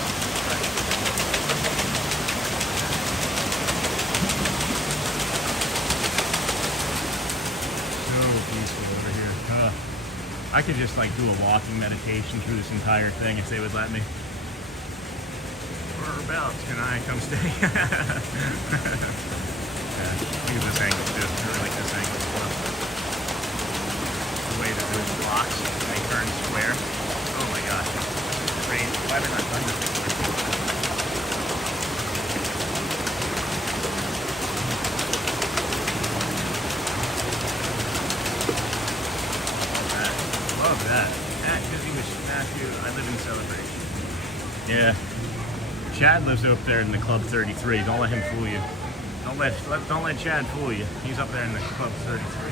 So peaceful over here. I could just like do a walking meditation through this entire thing if they would let me. Whereabouts can I come stay? Yeah, look at this angle too. I really like this angle. The way that those blocks, they turn square. Oh my gosh. Rain. Why did I thunder? Love that. That because he was Matthew. I live in Celebration. Yeah. Chad lives up there in the Club 33. Don't let him fool you. Don't let Chad fool you. He's up there in the Club 33.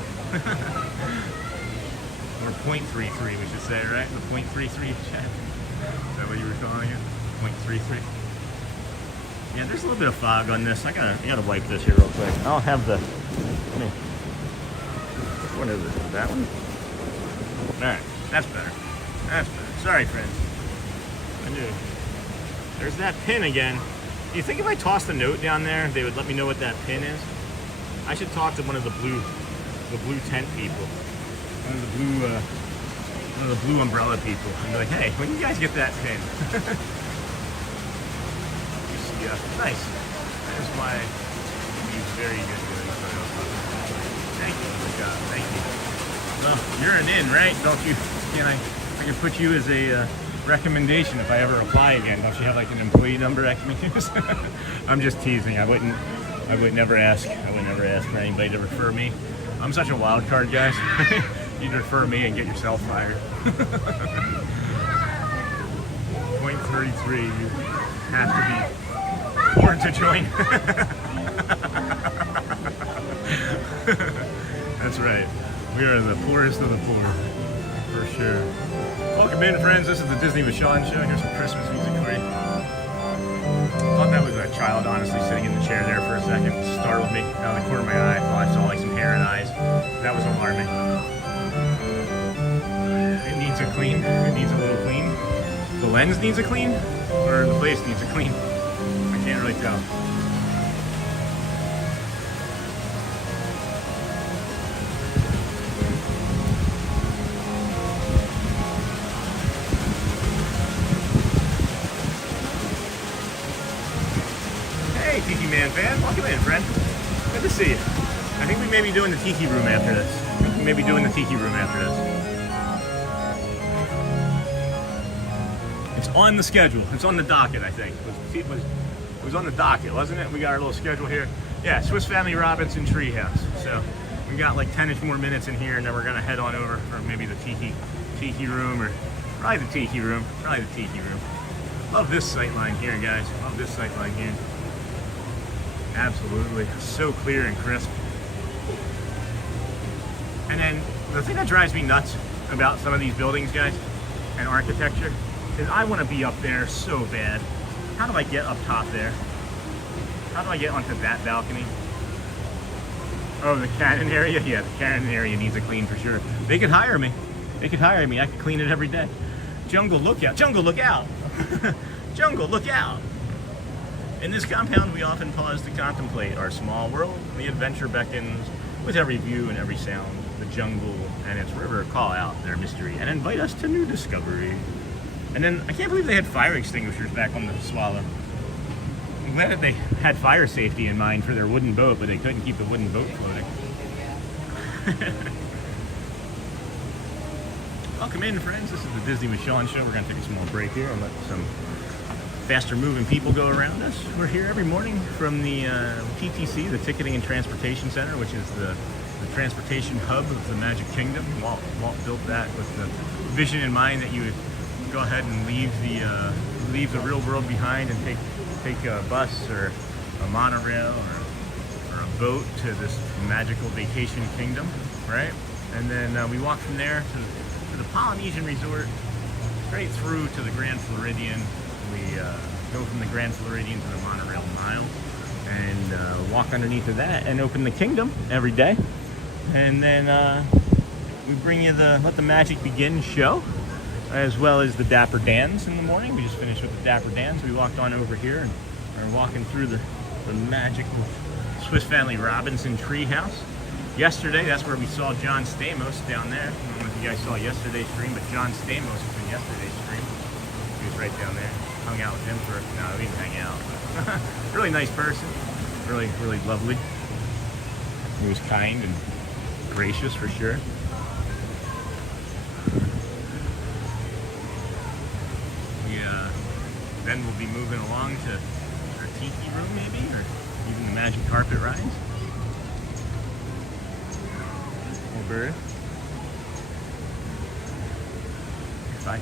Or .33, we should say, right? The .33 Chad. Is that what you were calling it? .33. Yeah, there's a little bit of fog on this. I gotta wipe this here real quick. I'll have the. Which one is it? That one? All right, that's better. That's better. Sorry, friends. I knew. There's that pin again. Do you think if I tossed a note down there, they would let me know what that pin is? I should talk to one of the blue tent people, one of the blue umbrella people, and be like, hey, when you guys get that pin? Nice. That is why he's very good doing photos. Thank you, thank you. Well, you're an in, right? Don't you? I can put you as a recommendation if I ever apply again. Don't you have like an employee number I can use? I'm just teasing. I would never ask for anybody to refer me. I'm such a wild card, guys. You defer me and get yourself fired. 0.33, you have to be born to join. That's right. We are the poorest of the poor, for sure. Welcome in, friends. This is the Disney with Sean show. Here's some Christmas music for you. Thought that was a child, honestly, sitting in the chair there for a second. Startled me out of the corner of my eye. Thought I saw like some hair and eyes. That was alarming. It needs a clean. It needs a little clean. The lens needs a clean, or the place needs a clean. I can't really tell. Hey, Tiki Man fan, welcome in, friend. Good to see you. I think we may be doing the Tiki Room after this. It's on the schedule. It's on the docket, I think. It was on the docket, wasn't it? We got our little schedule here. Yeah, Swiss Family Robinson Treehouse. So we got like 10-ish more minutes in here, and then we're gonna head on over for maybe the Tiki Room, or probably the Tiki Room. Love this sight line here, guys. Love this sight line here. Absolutely, so clear and crisp. And then the thing that drives me nuts about some of these buildings, guys, and architecture, is I want to be up there so bad. How do I get up top there? How do I get onto that balcony? Oh, the cannon area? Yeah, the cannon area needs a clean for sure. They could hire me. I could clean it every day. Jungle, look out. Jungle, look out. Jungle, look out. In this compound, we often pause to contemplate our small world. The adventure beckons with every view and every sound. The jungle and its river call out their mystery and invite us to new discovery. And then, I can't believe they had fire extinguishers back on the Swallow. I'm glad that they had fire safety in mind for their wooden boat, but they couldn't keep the wooden boat floating. Welcome in, friends. This is the Disney with Sean show. We're going to take a small break here and let some faster moving people go around us. We're here every morning from the TTC, the Ticketing and Transportation Center, which is the transportation hub of the Magic Kingdom. Walt built that with the vision in mind that you would go ahead and leave the real world behind and take a bus or a monorail or a boat to this magical vacation kingdom, right? And then we walk from there to the Polynesian Resort, straight through to the Grand Floridian. We go from the Grand Floridian to the Monorail Mile and walk underneath of that and open the kingdom every day. And then we bring you the Let the Magic Begin show, as well as the Dapper Dans in the morning. We just finished with the Dapper Dans. We walked on over here and are walking through the magic Swiss Family Robinson Treehouse. Yesterday, that's where we saw John Stamos down there. I don't know if you guys saw yesterday's stream, but John Stamos was in yesterday's stream. He was right down there. Hung out with him for, no, we didn't hang out. But really nice person. Really, really lovely. He was kind and gracious for sure. Then we'll be moving along to our Tiki Room maybe, or even the Magic Carpet rides. More bird. Bye.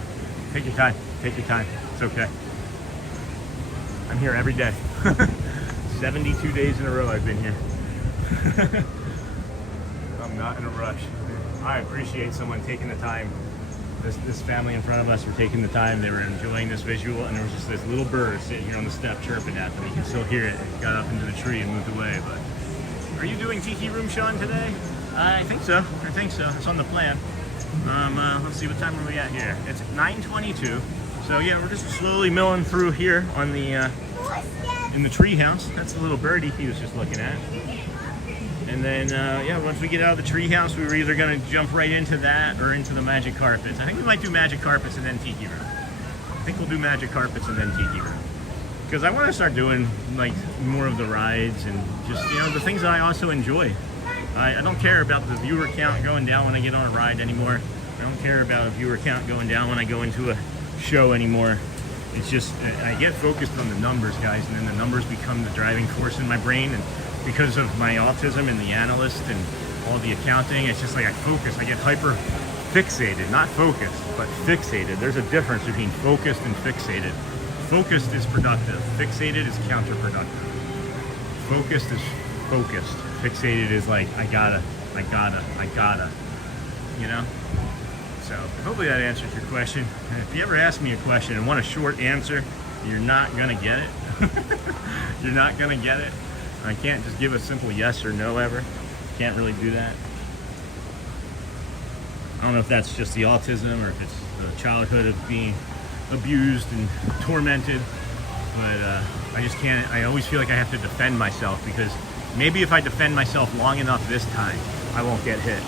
Take your time. Take your time. It's okay. I'm here every day. 72 days in a row I've been here. I'm not in a rush. I appreciate someone taking the time. This family in front of us were taking the time. They were enjoying this visual, and there was just this little bird sitting here on the step chirping at them. You can still hear it. It got up into the tree and moved away. But are you doing Tiki Room, Sean, today? I think so. It's on the plan. Let's see, what time are we at here? It's 9:22. So yeah, we're just slowly milling through here on the in the tree house. That's the little birdie he was just looking at. And then, yeah, once we get out of the tree house, we were either going to jump right into that or into the Magic Carpets. I think we might do Magic Carpets and then Tiki Room. I think we'll do Magic Carpets and then Tiki Room. Because I want to start doing, like, more of the rides and just, you know, the things that I also enjoy. I don't care about the viewer count going down when I get on a ride anymore. I don't care about a viewer count going down when I go into a show anymore. It's just, I get focused on the numbers, guys, and then the numbers become the driving force in my brain. And because of my autism and the analyst and all the accounting. It's just like I focus, I get hyper fixated, not focused, but fixated. There's a difference between focused and fixated. Focused is productive, fixated is counterproductive. Focused is focused, fixated is like, I gotta, you know? So hopefully that answers your question. And if you ever ask me a question and want a short answer, you're not gonna get it. You're not gonna get it. I can't just give a simple yes or no ever. Can't really do that. I don't know if that's just the autism or if it's the childhood of being abused and tormented, but I just can't. I always feel like I have to defend myself, because maybe if I defend myself long enough this time, I won't get hit.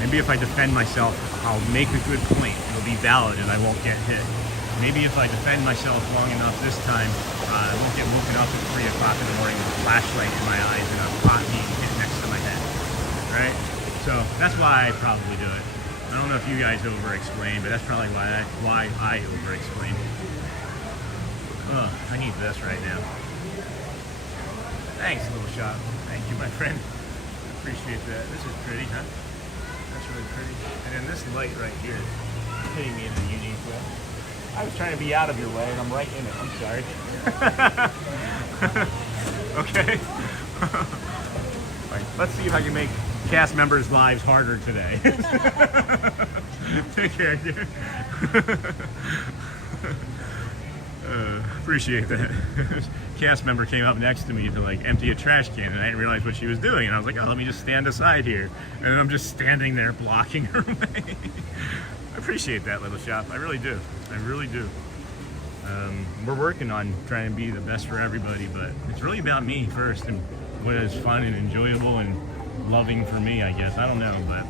Maybe if I defend myself, I'll make a good point. It'll be valid and I won't get hit. Maybe if I defend myself long enough this time, I won't get woken up at 3 o'clock in the morning with a flashlight in my eyes and a pot being hit next to my head, right? So that's why I probably do it. I don't know if you guys over-explain, but that's probably why I over-explain. Oh, I need this right now. Thanks, little shop. Thank you, my friend. Appreciate that. This is pretty, huh? That's really pretty. And then this light right here is hitting me in a unique way. I was trying to be out of your way, and I'm right in it. I'm sorry. Okay. Right, let's see if I can make cast members' lives harder today. Take care, dear. Appreciate that. Cast member came up next to me to like empty a trash can, and I didn't realize what she was doing, and I was like, oh, let me just stand aside here, and I'm just standing there blocking her way. I appreciate that, little shop. I really do. I really do. We're working on trying to be the best for everybody, but it's really about me first and what is fun and enjoyable and loving for me, I guess. I don't know, but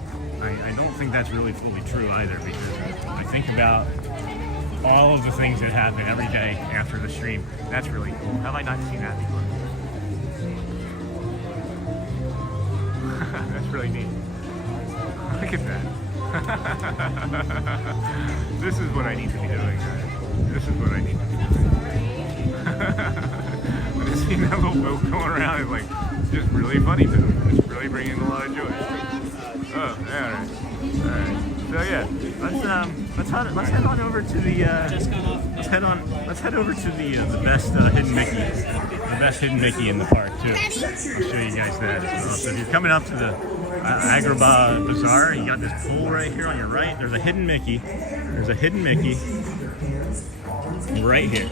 I don't think that's really fully true either, because I think about all of the things that happen every day after the stream. That's really cool. Have I not seen that before? That's really neat. Look at that. This is what I need to be doing, guys. This is what I need to be doing. Just seeing that little boat going around is like just really funny to me. It's really bringing a lot of joy. Oh, yeah, all right. So yeah, let's head on over to the let's head over to the best hidden Mickey, the best hidden Mickey in the park too. I'll show you guys that as well. So if you're coming up to the Agrabah Bazaar, you got this pole right here on your right. There's a hidden Mickey. There's a hidden Mickey right here.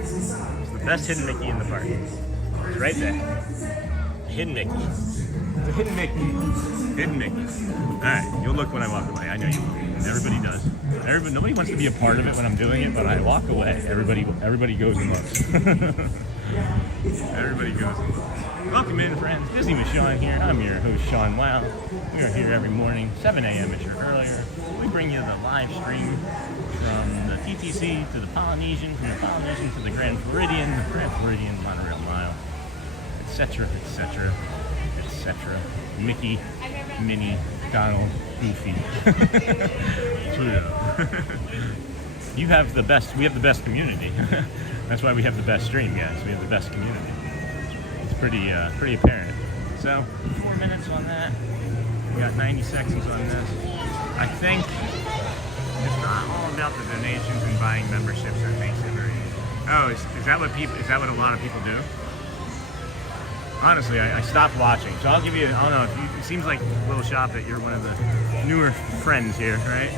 It's the best hidden Mickey in the park. It's right there. Hidden Mickey. It's a hidden Mickey. Hidden Mickey. Alright, you'll look when I walk away. I know you will. Everybody does. Nobody wants to be a part of it when I'm doing it, but I walk away. Everybody goes and looks. Everybody goes and looks. Welcome in, friends. Disney with Sean here. I'm your host, Sean Wow. We are here every morning, 7 a.m. at your earlier. We bring you the live stream from the TTC to the Polynesian, from the Polynesian to the Grand Floridian, Monorail Mile, etc., etc., etc. Mickey, Minnie, Donald, Goofy, Pluto. We have the best community. That's why we have the best stream, guys. We have the best community. It's pretty apparent. So 4 minutes on that. We got 90 seconds on this. I think it's not all about the donations and buying memberships that makes it very easy. Oh, is that what a lot of people do? Honestly, I stopped watching, so I'll give you. I don't know. It seems like Little Shop that you're one of the newer friends here, right?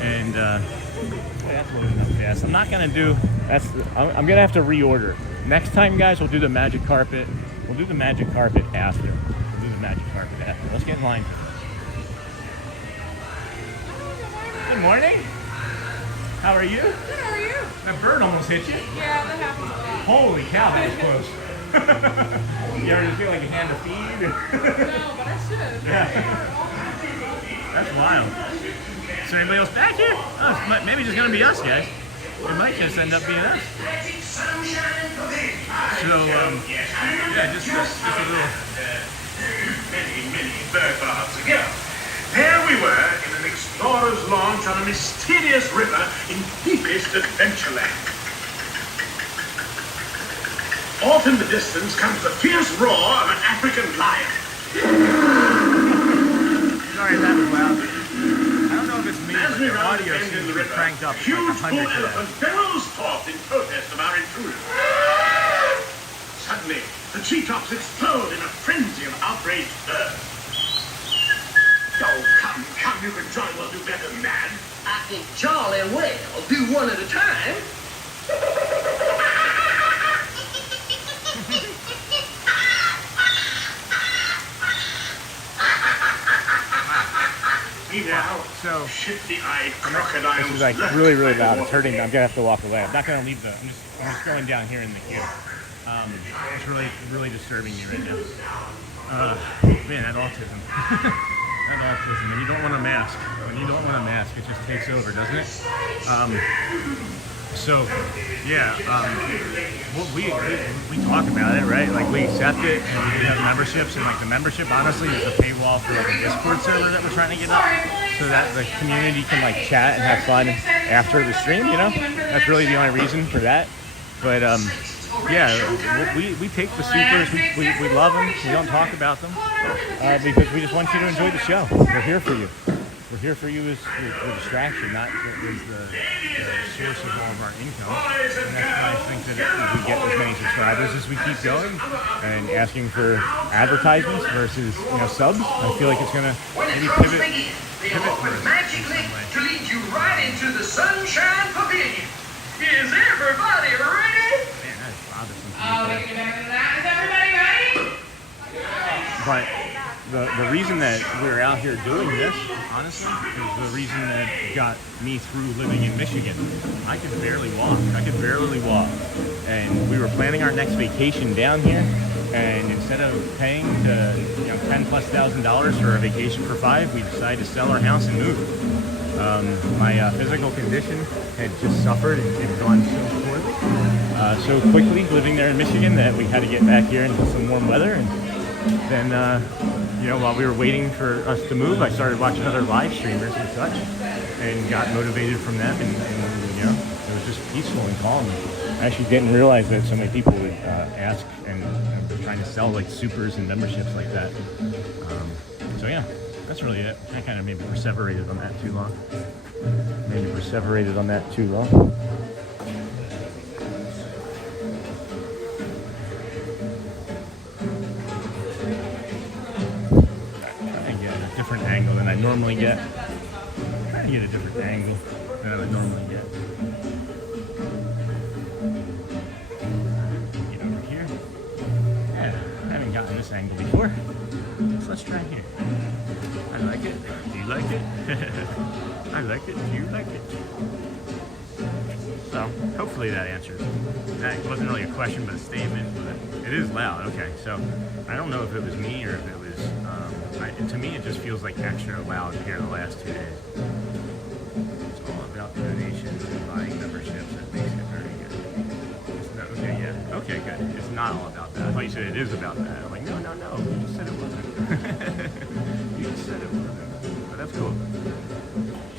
And that's loading up fast. I'm not gonna do. I'm gonna have to reorder. Next time, guys, we'll do the magic carpet. We'll do the magic carpet after. We'll do the magic carpet after. Let's get in line for this. Good morning. How are you? Good, how are you? That bird almost hit you. Yeah, that happens a lot. Holy cow, that was close. You ever just feel like you had to feed? No, but I should. Yeah. That's wild. Is there anybody else back here? Oh, it's maybe just gonna be us, guys. It might just end up being us. So, yeah, just a little. Many bird baths ago. There we were in an explorer's launch on a mysterious river in deepest Adventureland. Off in the distance comes the fierce roar of an African lion. Sorry that was loud. I don't know if it's me, but the audio seems to be cranked up Huge like 100 portion today. of bellows forth in protest of our intrusion. Suddenly, the treetops explode in a frenzy of outraged birds. Oh, come, you can jolly well do better than that. I can jolly well do one at a time. Meanwhile, So shifty-eyed crocodiles. this is like really, really loud. It's hurting. I'm gonna have to walk away. I'm not gonna leave the. I'm just going down here in the queue. It's really disturbing me right now. Man, that autism. That autism. And you don't want a mask. When you don't want a mask, it just takes over, doesn't it? So, yeah. Well, we talk about it, right? Like we accept it, and we have memberships, and like the membership, honestly, is a paywall for like a Discord server that we're trying to get up, so that the community can like chat and have fun after the stream. You know, that's really the only reason for that. But yeah, we take the supers, we love them, we don't talk about them, because we just want you to enjoy the show. We're here for you. We're here for you as the distraction, not as the source of all of our income. And that's why I think that if we get as many subscribers as we keep going and asking for advertisements versus subs, I feel like it's going to maybe pivot for us magically to lead you right into the Sunshine Pavilion. Is everybody ready? Man, that is bothersome. We can do better than that. Is everybody ready? But the reason that we're out here doing this, honestly, is the reason that got me through living in Michigan. I could barely walk. And we were planning our next vacation down here, and instead of paying to $10,000+ for a vacation for 5, we decided to sell our house and move. My physical condition had just suffered and gone so poorly, so quickly living there in Michigan that we had to get back here into some warm weather. And then, while we were waiting for us to move, I started watching other live streamers and such, and got motivated from them. And it was just peaceful and calm. I actually didn't realize that so many people would ask and trying to sell like supers and memberships like that. So yeah. That's really it. I kind of maybe perseverated on that too long. I get a different angle than I normally get. I get a different angle than I would normally get. Get over here. Yeah, I haven't gotten this angle before. So let's try here. I like it. Do you like it? I like it. Do you like it? So, hopefully that answers. That wasn't really a question, but a statement. But it is loud. Okay, so I don't know if it was me or if it was. To me, it just feels like extra loud here the last 2 days. It's all about donations and buying memberships. That makes it very good. It's not, okay, yeah. Okay, good. It's not all about that. I thought you said it is about that. I'm like, no. You just said it wasn't. You just said it wasn't. But that's cool.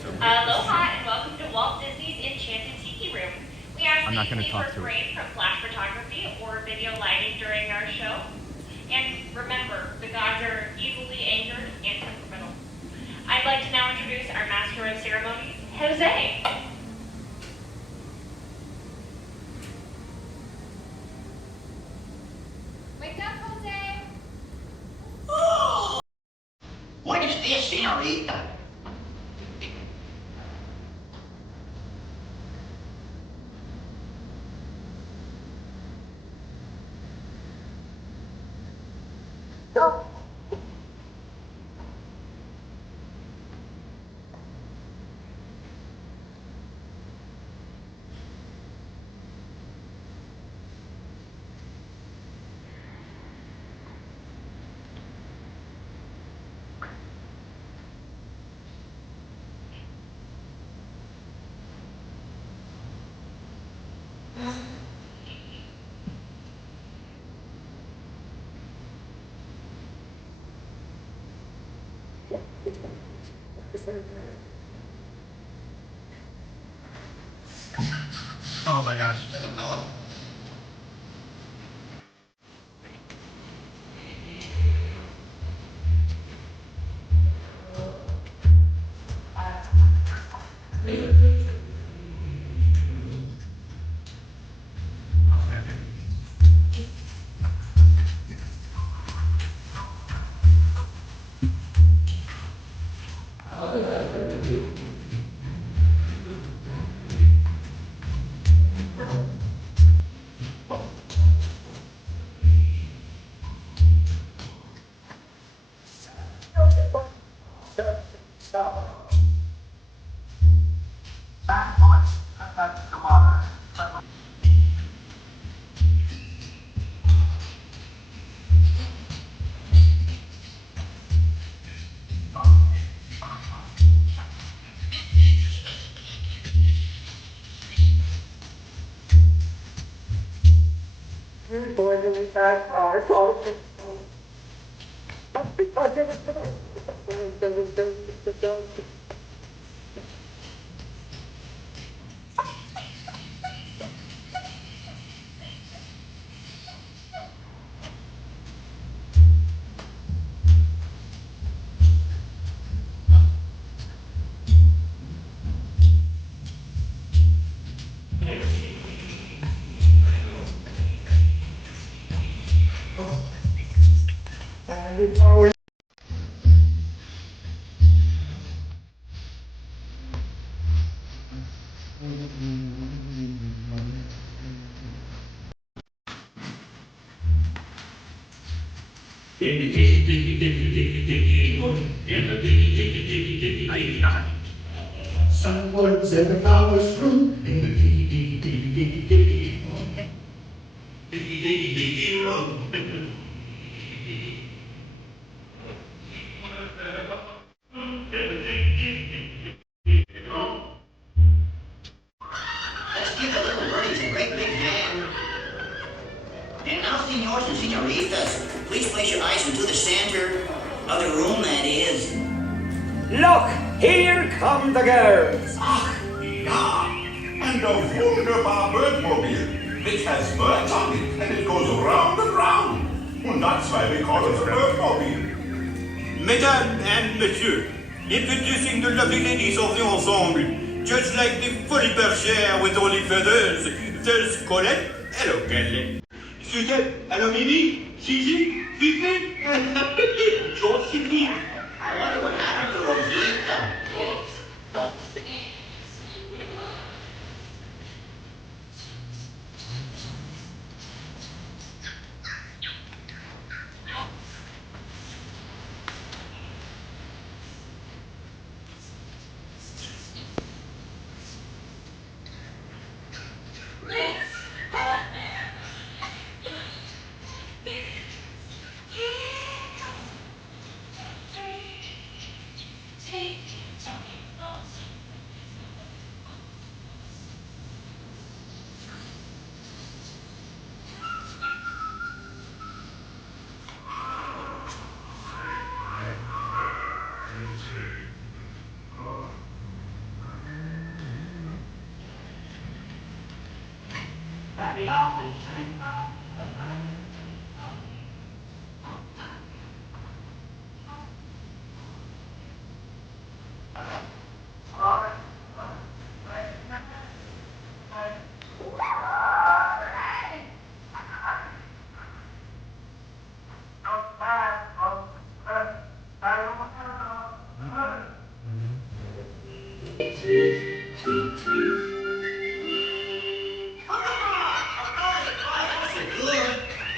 So, Aloha and welcome to Walt Disney's Enchanted Tiki Room. We ask I'm not that gonna you talk to refrain from flash photography or video lighting during our show. And remember, the gods are easily angered and temperamental. I'd like to now introduce our Master of Ceremonies, Jose. Wake up, Jose. What is this, senorita? oh my gosh. Someone said the power's through. Let's give the little birdies a great big hand. And now, senors and senoritas, please place your eyes into the center of the room, that is. Look, here come the girls. Ach, ja. And a wunderbar Birdmobile, which has birds on it, and it goes round and round. And that's why we call it a Birdmobile. Mesdames and messieurs, introducing the lovely ladies of the ensemble, just like the fully bergère with only feathers. There's Colette. Hello, Kelly. Suzette. Hello, Mimi. Gigi. Fifi. Josephine. I wonder what happened to Rosita.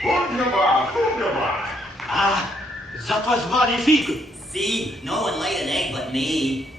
Wunderbar, wunderbar. Ah, that was magnifique. See, no one laid an egg but me.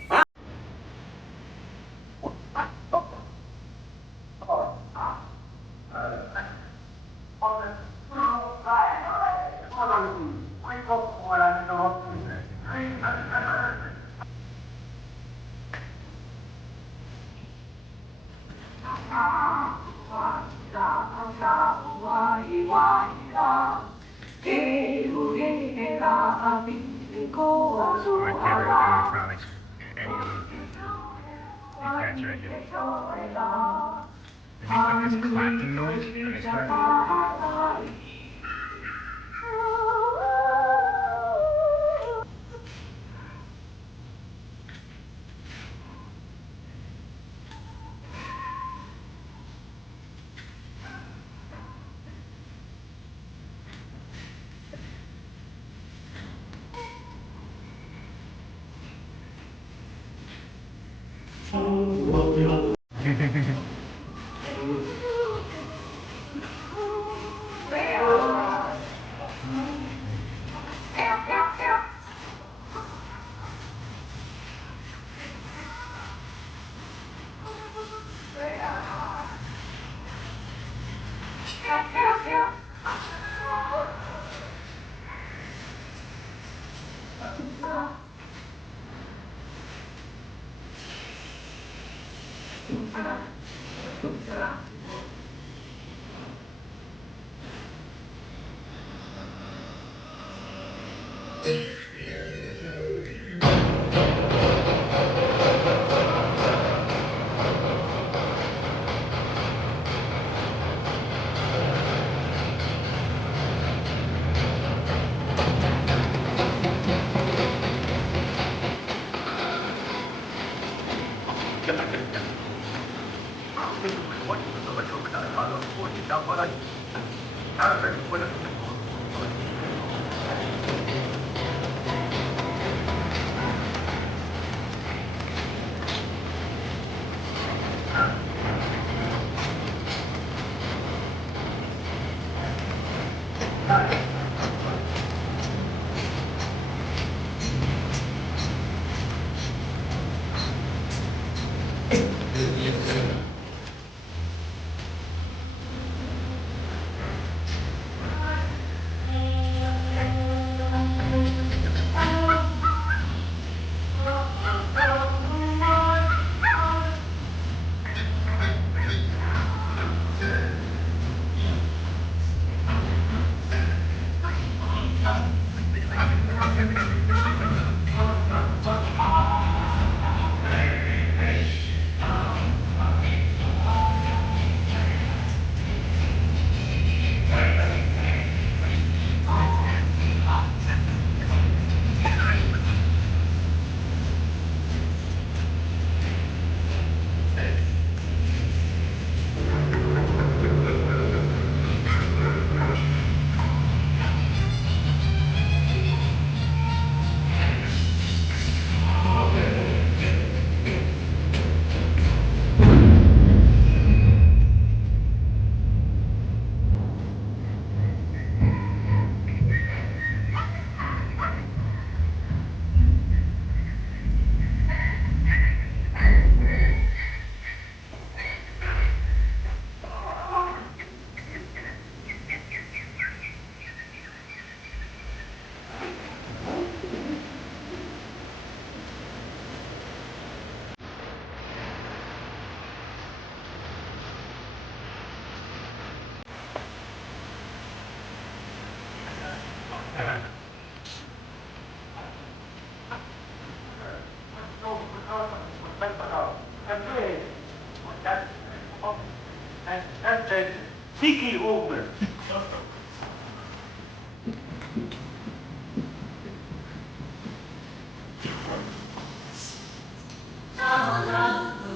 Tiki over.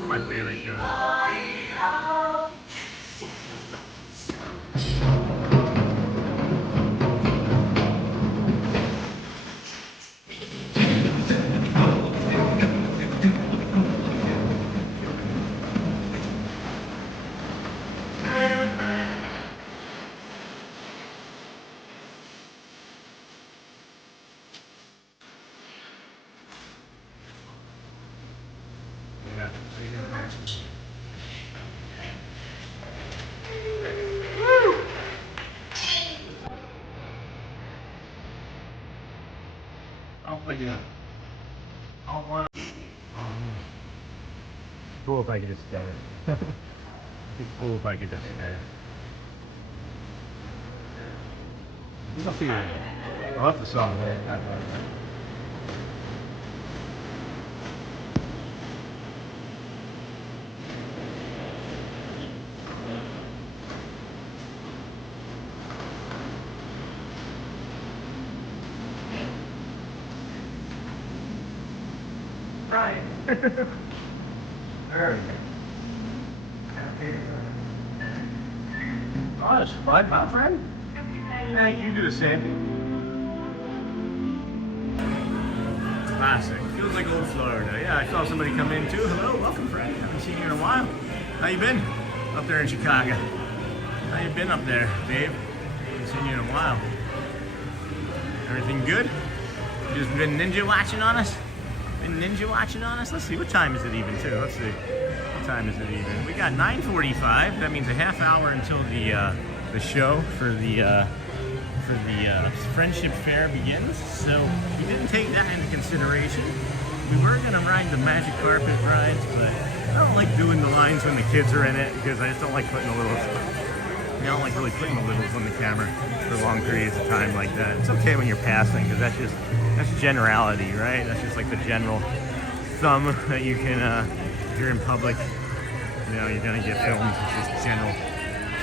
My favorite show. Cool if I could just stay. It'd be cool if I could just stay. I'll see you. I love the song. Right. Oh, it's fun, my friend. Hey, you do the same. Classic. Feels like old Florida. Yeah, I saw somebody come in too. Hello, welcome, friend. Haven't seen you in a while. How you been? Up there in Chicago. How you been up there, Dave? Haven't seen you in a while. Everything good? You just been ninja watching on us? Been ninja watching on us? Let's see, what time is it even too? Let's see. What time is it even? We got 9:45. That means a half hour until the show for the Friendship Fair begins. So we didn't take that into consideration. We were gonna ride the magic carpet rides, but I don't like doing the lines when the kids are in it because I just don't like putting the littles. I don't like really putting the littles on the camera for long periods of time like that. It's okay when you're passing because that's generality, right? That's just like the general thumb that you can, if you're in public, you know, you're gonna get filmed. It's just general,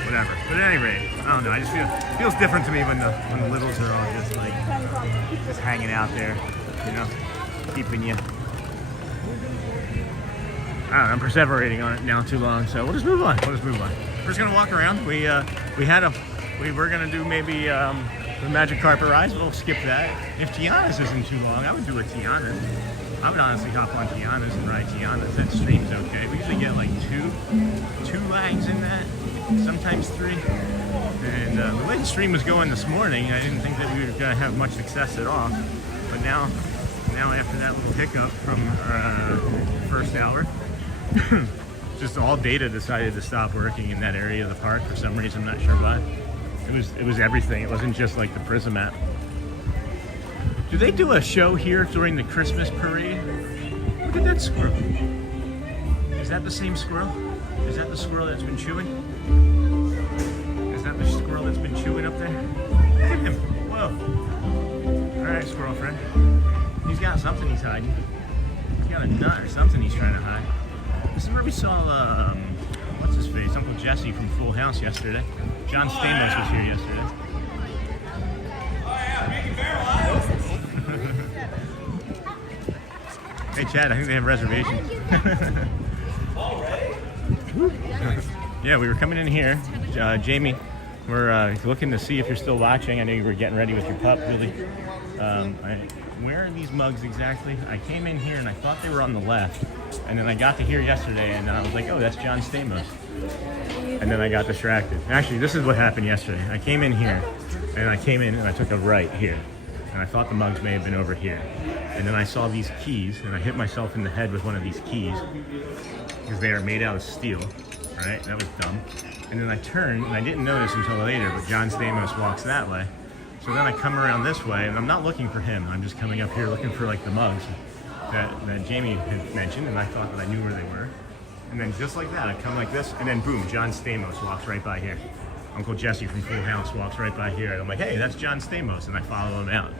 whatever. But at any rate, I don't know. I just feels different to me when the littles are all just like just hanging out there, you know, keeping you. don't know, I'm perseverating on it now too long, so we'll just move on. We're just gonna walk around. We were gonna do maybe the Magic Carpet rides, but we'll skip that. If Tiana's isn't too long, I would do a Tiana's. I would honestly hop on Tiana's and ride Tiana's. That stream's okay. We usually get like two lags in that, sometimes 3. And the way the stream was going this morning, I didn't think that we were gonna have much success at all. But now after that little hiccup from first hour, just all data decided to stop working in that area of the park for some reason. I'm not sure why. It was everything. It wasn't just like the Prism app. Do they do a show here during the Christmas parade? Look at that squirrel. Is that the same squirrel? Is that the squirrel that's been chewing? Is that the squirrel that's been chewing up there? Look at him. Whoa. All right, squirrel friend. He's got something he's hiding. He's got a nut or something he's trying to hide. This is where we saw, what's his face? Uncle Jesse from Full House yesterday. John Stamos was here yesterday. Hey Chad, I think they have reservations. Yeah, we were coming in here. Jamie, we're looking to see if you're still watching. I know you were getting ready with your pup, really. Where are these mugs exactly? I came in here and I thought they were on the left. And then I got to here yesterday and I was like, oh, that's John Stamos. And then I got distracted. Actually, this is what happened yesterday. I came in here and I took a right here. And I thought the mugs may have been over here. And then I saw these keys and I hit myself in the head with one of these keys because they are made out of steel, right? That was dumb. And then I turned and I didn't notice until later, but John Stamos walks that way. So then I come around this way and I'm not looking for him. I'm just coming up here looking for like the mugs that Jamie had mentioned, and I thought that I knew where they were. And then just like that, I come like this, and then boom, John Stamos walks right by here. Uncle Jesse from Full House walks right by here, and I'm like, hey, that's John Stamos, and I follow him out.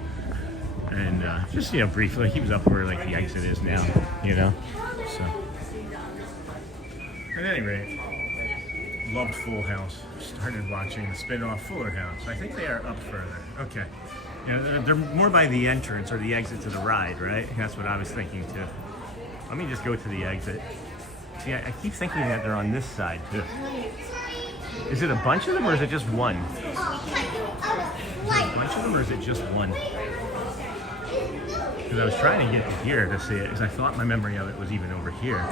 And just, you know, briefly, he was up where like the exit is now, you know? So, at any rate, loved Full House. Started watching the spin-off Fuller House. I think they are up further. Okay. You know, they're more by the entrance or the exit to the ride, right? That's what I was thinking too. Let me just go to the exit. See, I keep thinking that they're on this side too. Is it a bunch of them or is it just one? Is it a bunch of them or is it just one? Because I was trying to get here to see it because I thought my memory of it was even over here.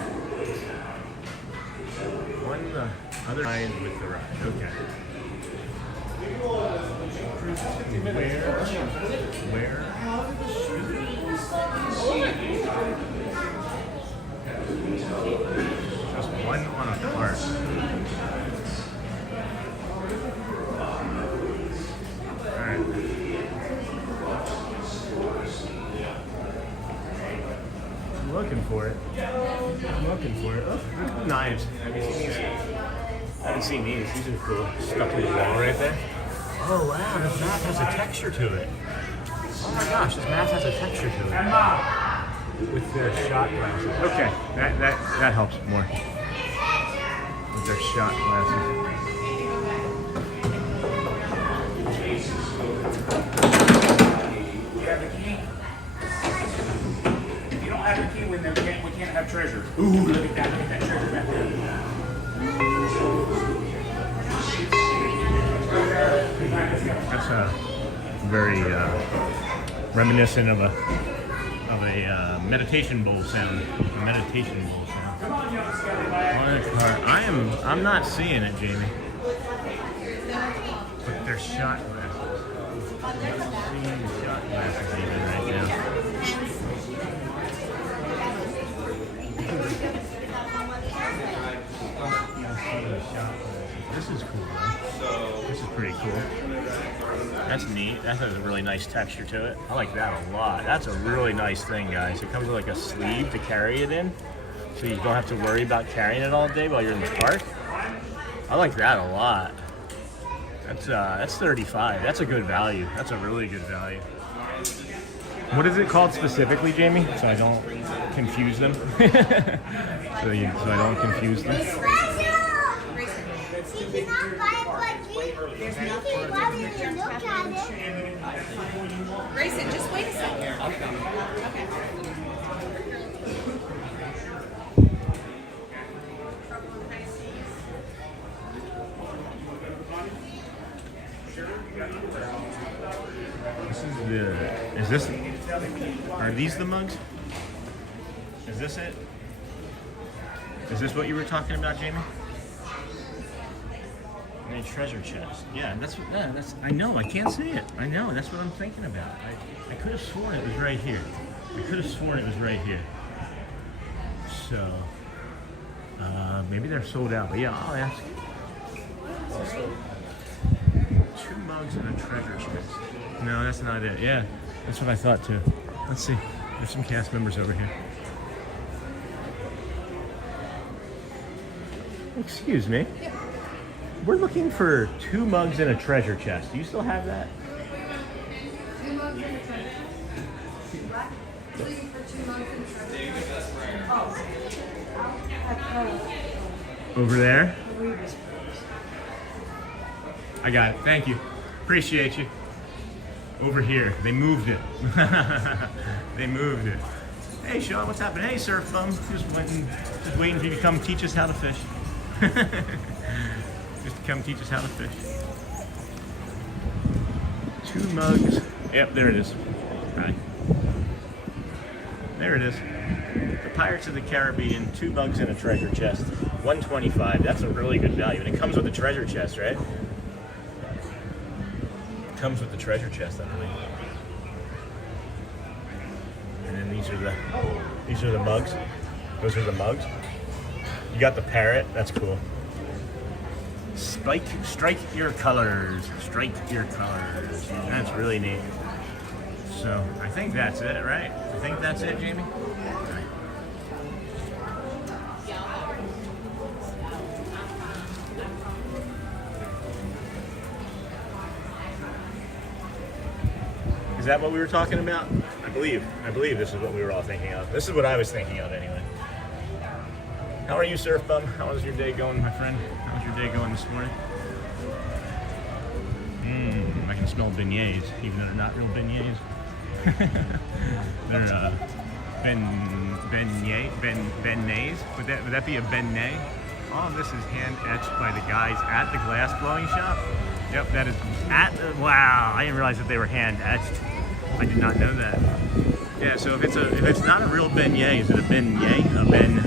On the other side with the ride. Okay. Where? Just one on a cart. Alright. I'm looking for it. Oh, knives. Have you seen these? I haven't seen these. These are cool. Stuck in the wall right there. Oh wow, this map has a texture to it. Oh my gosh, this map has a texture to it. With their shot glasses. Okay, that helps more. With their shot glasses. You have the key? If you don't have the key, we can't have treasure. Ooh, look at that treasure back there. That's very reminiscent of a meditation bowl sound. A meditation bowl sound. On a cart. I'm not seeing it, Jamie. But they're shot glasses. I'm not seeing the shot glasses even right now. This is cool, man. This is pretty cool. That's neat. That has a really nice texture to it. I like that a lot. That's a really nice thing, guys. It comes with like a sleeve to carry it in, so you don't have to worry about carrying it all day while you're in the park. I like that a lot. That's $35. That's a good value. That's a really good value. What is it called specifically, Jamie? So I don't confuse them. so I don't confuse them. Grayson, just wait a second. Okay. Are these the mugs? Is this it? Is this what you were talking about, Jamie? A treasure chest. Yeah, that's I know, I can't see it. I know, that's what I'm thinking about. I could have sworn it was right here. So, maybe they're sold out, but yeah, I'll ask. 2 mugs and a treasure chest. No, that's not it. Yeah, that's what I thought too. Let's see. There's some cast members over here. Excuse me. We're looking for 2 mugs and a treasure chest. Do you still have that? 2 mugs and a treasure chest. Looking for 2 mugs and a treasure chest. Over there? I got it. Thank you. Appreciate you. Over here. They moved it. They moved it. Hey, Sean, what's happening? Hey, Surf Bum. Just waiting for you to come teach us how to fish. Just to come teach us how to fish. 2 mugs. Yep, there it is. Hi. There it is. The Pirates of the Caribbean, 2 mugs and a treasure chest. $125. That's a really good value. And it comes with the treasure chest, right? It comes with the treasure chest, I believe. And then these are the mugs. Those are the mugs. You got the parrot. That's cool. Strike your colors. Strike your colors. That's really neat. So I think that's it, right? I think that's it, Jamie. Okay. Is that what we were talking about? I believe this is what we were all thinking of. This is what I was thinking of anyway. How are you, Surf Bum? How was your day going, my friend? How was your day going this morning? I can smell beignets, even though they're not real beignets. They're beignets. Would that be a beignet? All of this is hand etched by the guys at the glass blowing shop. Yep, that is wow! I didn't realize that they were hand etched. I did not know that. Yeah, so if it's not a real beignet, is it a beignet? A beignet?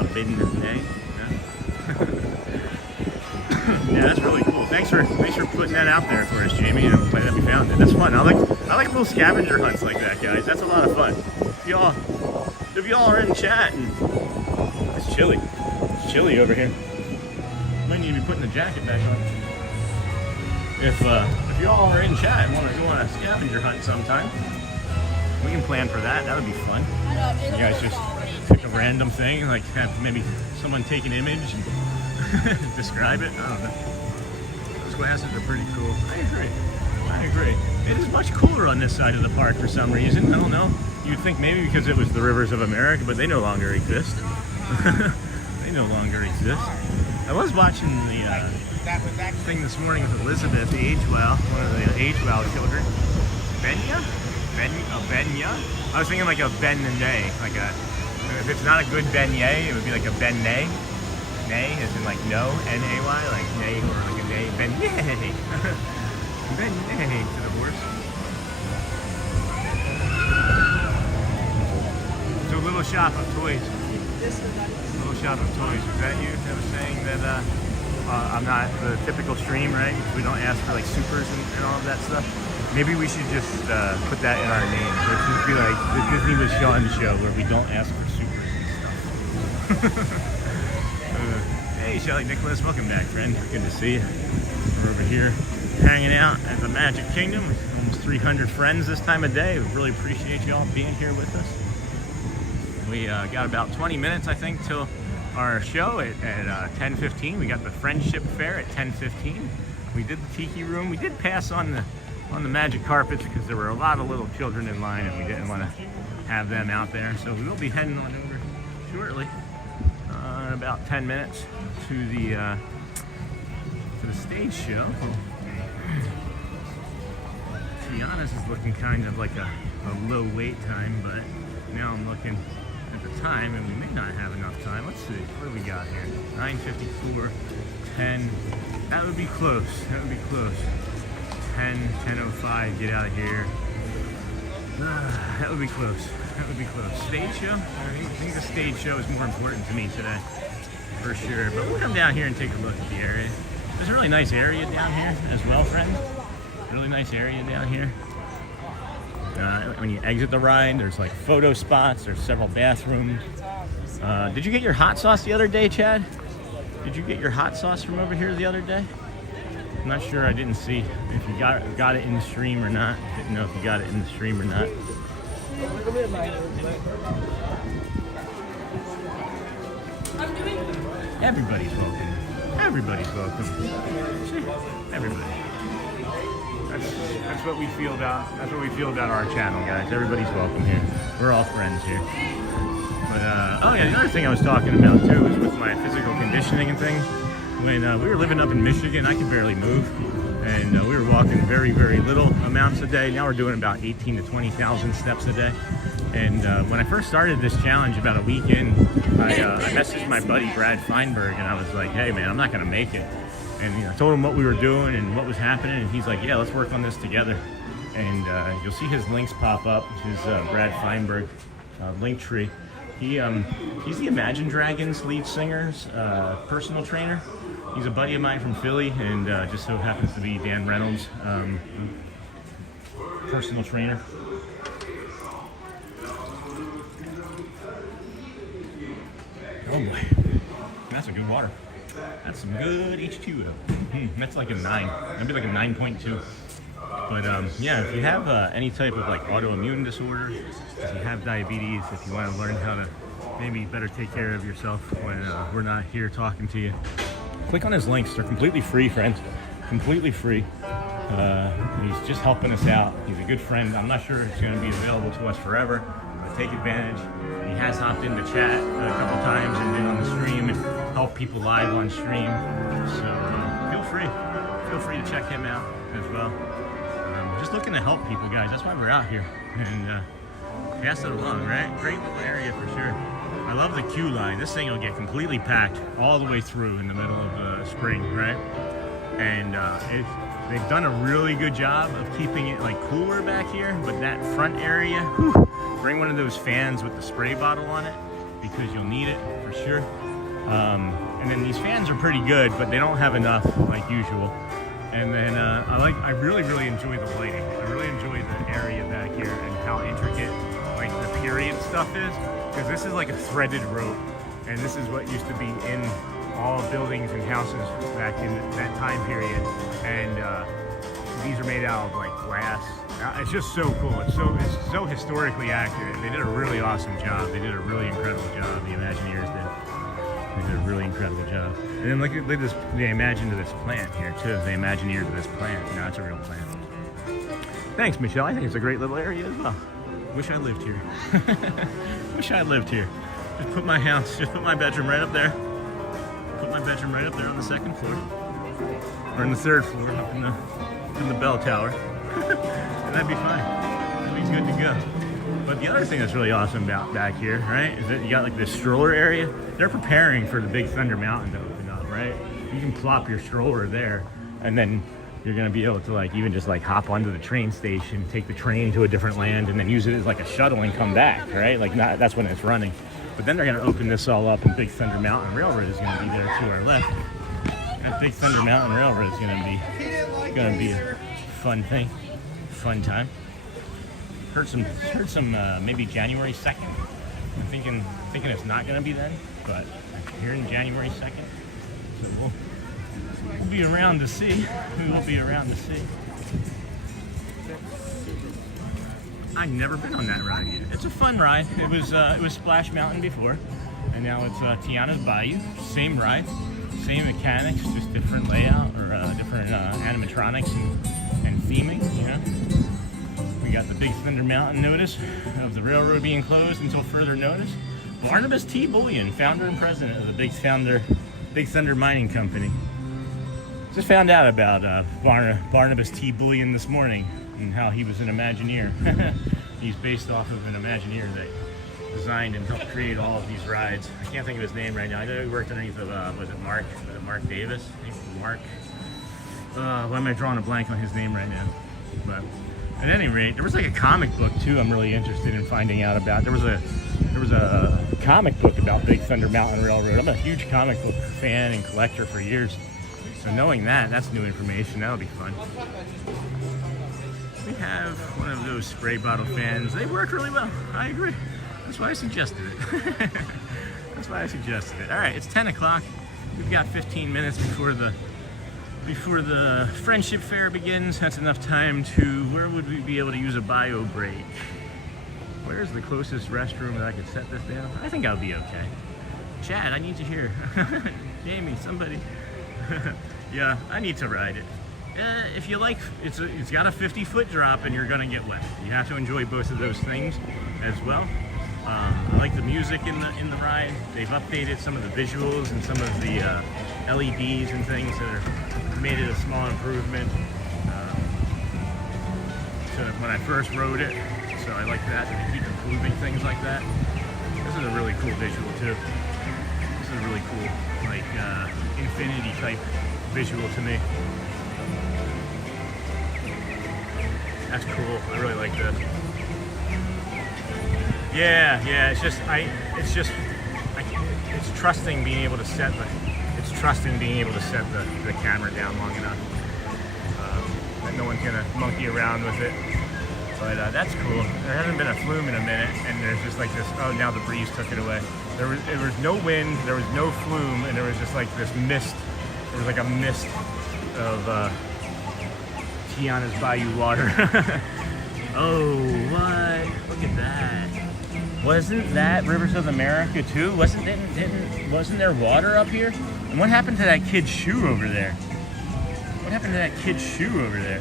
A beignet? Yeah, that's really cool. Thanks for putting that out there for us, Jamie. I'm glad that we found it. That's fun. I like little scavenger hunts like that, guys. That's a lot of fun. If y'all are in chat, and it's chilly. It's chilly over here. Might need to be putting the jacket back on. If y'all are in chat and want to go on a scavenger hunt sometime, we can plan for that. That would be fun. You guys just pick a random thing, like have maybe someone take an image and describe it. I don't know. Those glasses are pretty cool. I agree. It is much cooler on this side of the park for some reason. I don't know. You'd think maybe because it was the Rivers of America, but they no longer exist. They no longer exist. I was watching the thing this morning with Elizabeth, the age-well, one of the age-well children. Benya? Benya? I was thinking like a beignet, like if it's not a good beignet, it would be like a beignet. Nay, as in like no, N-A-Y, like nay, or like a nay, beignet. Beignet to the horse. So Little Shop of Toys. Little Shop of Toys. Was that you that was saying that I'm not the typical stream, right? We don't ask for like supers and all of that stuff. Maybe we should just put that in our name. So it should be like the Disney with Sean show where we don't ask for supers and stuff. Hey Shelley, Nicholas, welcome back, friend. Good to see you. We're over here hanging out at the Magic Kingdom with almost 300 friends this time of day. We really appreciate you all being here with us. We got about 20 minutes, I think, till our show at 10:15. We got the Friendship Fair at 10:15. We did the Tiki Room. We did pass on the magic carpets because there were a lot of little children in line and we didn't want to have them out there. So we will be heading on over shortly, in about 10 minutes, to the stage show. To be honest, it's looking kind of like a low wait time, but now I'm looking at the time and we may not have enough time. Let's see, what do we got here? 9:54, 10. That would be close. That would be close. 10:05, get out of here. That would be close. That would be close. Stage show? I think the stage show is more important to me today, for sure. But we'll come down here and take a look at the area. There's a really nice area down here as well, friends. Really nice area down here. When you exit the ride, there's like photo spots. There's several bathrooms. Did you get your hot sauce the other day, Chad? Did you get your hot sauce from over here the other day? I'm not sure. I didn't see if you got it in the stream or not. Didn't know if you got it in the stream or not. Everybody's welcome. Everybody's welcome. Everybody. That's what we feel about. That's what we feel about our channel, guys. Everybody's welcome here. We're all friends here. But oh yeah, the other thing I was talking about too is with my physical conditioning and things. When we were living up in Michigan, I could barely move, and we were walking very, very little amounts a day. Now we're doing about 18 to 20,000 steps a day. And when I first started this challenge about a week in, I messaged my buddy Brad Feinberg, and I was like, "Hey man, I'm not gonna make it." And I told him what we were doing and what was happening, and he's like, "Yeah, let's work on this together." And you'll see his links pop up. His Brad Feinberg link tree. He's the Imagine Dragons lead singer's personal trainer. He's a buddy of mine from Philly, and just so happens to be Dan Reynolds' personal trainer. Oh boy, that's a good water. That's some good H2O. That's like a 9. That'd be like a 9.2. But yeah, if you have any type of like autoimmune disorder, if you have diabetes, if you want to learn how to maybe better take care of yourself when we're not here talking to you, click on his links. They're completely free, friends. Completely free. He's just helping us out. He's a good friend. I'm not sure it's going to be available to us forever, but take advantage. He has hopped into chat a couple times and been on the stream and helped people live on stream. So feel free to check him out as well. Just looking to help people, guys. That's why we're out here. And pass it along, right? Great little area for sure. I love the queue line. This thing will get completely packed all the way through in the middle of spring, right? And they've done a really good job of keeping it like cooler back here, but that front area, whew, bring one of those fans with the spray bottle on it because you'll need it for sure. And then these fans are pretty good, but they don't have enough like usual. And then I really enjoy the lighting. I really enjoy the area back here and how intricate like the period stuff is, because this is like a threaded rope, and this is what used to be in all buildings and houses back in that time period. And these are made out of like glass. It's just so cool. It's so historically accurate. They did a really awesome job. They did a really incredible job. The Imagineers did. They did a really incredible job. And then look at this, they imagined this plant here too. They Imagineered this plant. You know, it's a real plant. Thanks, Michelle. I think it's a great little area as well. Wish I lived here. Wish I lived here. Just put my bedroom right up there. Put my bedroom right up there on the second floor. Or on the third floor, up in the bell tower. And that'd be fine. That'd be good to go. But the other thing that's really awesome about back here, right, is that you got like this stroller area. They're preparing for the Big Thunder Mountain to open up, right? You can plop your stroller there, and then you're gonna be able to like even just like hop onto the train station, take the train to a different land, and then use it as like a shuttle and come back, right? Like that's when it's running. But then they're gonna open this all up, and Big Thunder Mountain Railroad is gonna be there to our left. That Big Thunder Mountain Railroad is gonna be a fun thing, fun time. Heard some maybe January 2nd. I'm thinking it's not gonna be then, but I'm hearing January 2nd. So we'll be around to see. We will be around to see. I've never been on that ride yet. It's a fun ride. It was Splash Mountain before, and now it's Tiana's Bayou. Same ride, same mechanics, just different layout or different animatronics and theming. You know. We got the Big Thunder Mountain notice of the railroad being closed until further notice. Barnabas T. Bullion, founder and president of the Big Thunder Mining Company. Just found out about Barnabas T. Bullion this morning and how he was an Imagineer. He's based off of an Imagineer that designed and helped create all of these rides. I can't think of his name right now. I know he worked underneath of, was it Mark Davis? I think Mark Why am I drawing a blank on his name right now? But at any rate, there was like a comic book too I'm really interested in finding out about. There was a comic book about Big Thunder Mountain Railroad. I'm a huge comic book fan and collector for years. So knowing that's new information. That'll be fun. We have one of those spray bottle fans. They work really well. I agree. That's why I suggested it. That's why I suggested it. All right, it's 10 o'clock. We've got 15 minutes before the Friendship Fair begins. That's enough time to, where would we be able to use a bio break? Where's the closest restroom that I could set this down? I think I'll be okay. Chad, I need you here. Jamie, somebody. Yeah, I need to ride it. If you like, it's got a 50-foot drop and you're gonna get wet. You have to enjoy both of those things as well. I like the music in the ride. They've updated some of the visuals and some of the LEDs and things that are made it a small improvement to when I first rode it. So I like that. They keep improving things like that. This is a really cool visual too. This is really cool, like infinity type visual to me. That's cool. I really like this. Yeah. It's trusting being able to set the camera down long enough that no one's gonna monkey around with it. But that's cool. There hasn't been a flume in a minute, and there's just like this. Oh, now the breeze took it away. There was no wind, there was no flume, and there was just like this mist. There was like a mist of Tiana's Bayou water. Oh, what? Look at that. Wasn't that Rivers of America too? Wasn't there water up here? And what happened to that kid's shoe over there? What happened to that kid's shoe over there?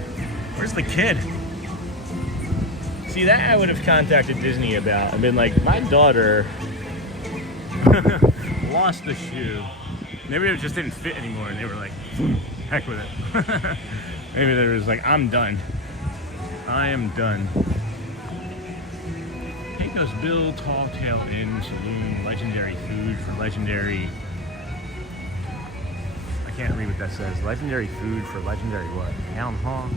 Where's the kid? See, that I would have contacted Disney about and been like, my daughter lost the shoe. Maybe it just didn't fit anymore and they were like, heck with it. Maybe they was like, I'm done. I am done. Pecos Bill Tall Tale Inn Saloon, legendary food for legendary. I can't read what that says. Legendary food for legendary what? Town Hall?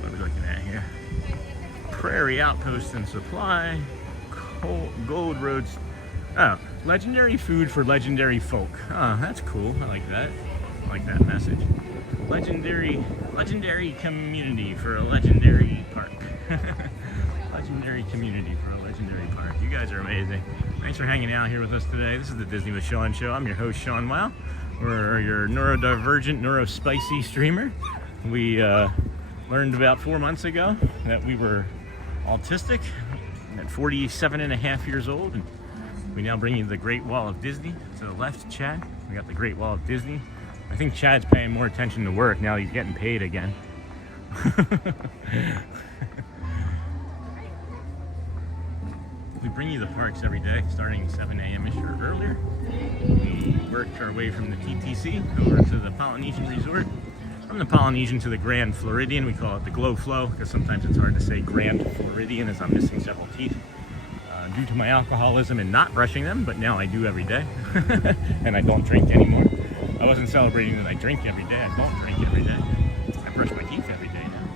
What are we looking at here? Prairie Outpost and Supply. Gold Roads. Oh, legendary food for legendary folk. Oh, that's cool. I like that. I like that message. Legendary community for a legendary park. Legendary community for a legendary park. You guys are amazing. Thanks for hanging out here with us today. This is the Disney with Sean show. I'm your host, Sean Weil. We're your neurodivergent, neurospicy streamer. We learned about 4 months ago that we were autistic at 47.5 years old. And we now bring you the Great Wall of Disney. To the left, Chad, we got the Great Wall of Disney. I think Chad's paying more attention to work now he's getting paid again. We bring you the parks every day, starting 7 a.m.-ish or earlier. We worked our way from the TTC over to the Polynesian Resort. From the Polynesian to the Grand Floridian, we call it the Glow Flow, because sometimes it's hard to say Grand Floridian as I'm missing several teeth. Due to my alcoholism and not brushing them, but now I do every day. And I don't drink anymore. I wasn't celebrating that I drink every day. I don't drink every day. I brush my teeth every day now.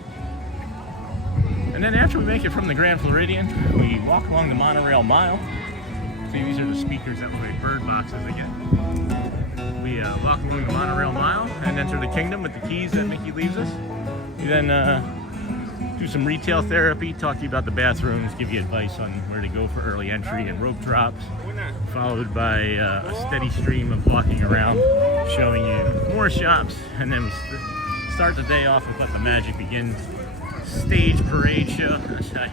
And then after we make it from the Grand Floridian, we walk along the monorail mile. See, these are the speakers that look like bird boxes again. We walk along the monorail mile and enter the kingdom with the keys that Mickey leaves us. We then do some retail therapy, talk to you about the bathrooms, give you advice on where to go for early entry and rope drops, followed by a steady stream of walking around, showing you more shops, and then we start the day off with Let the Magic Begin stage parade show. I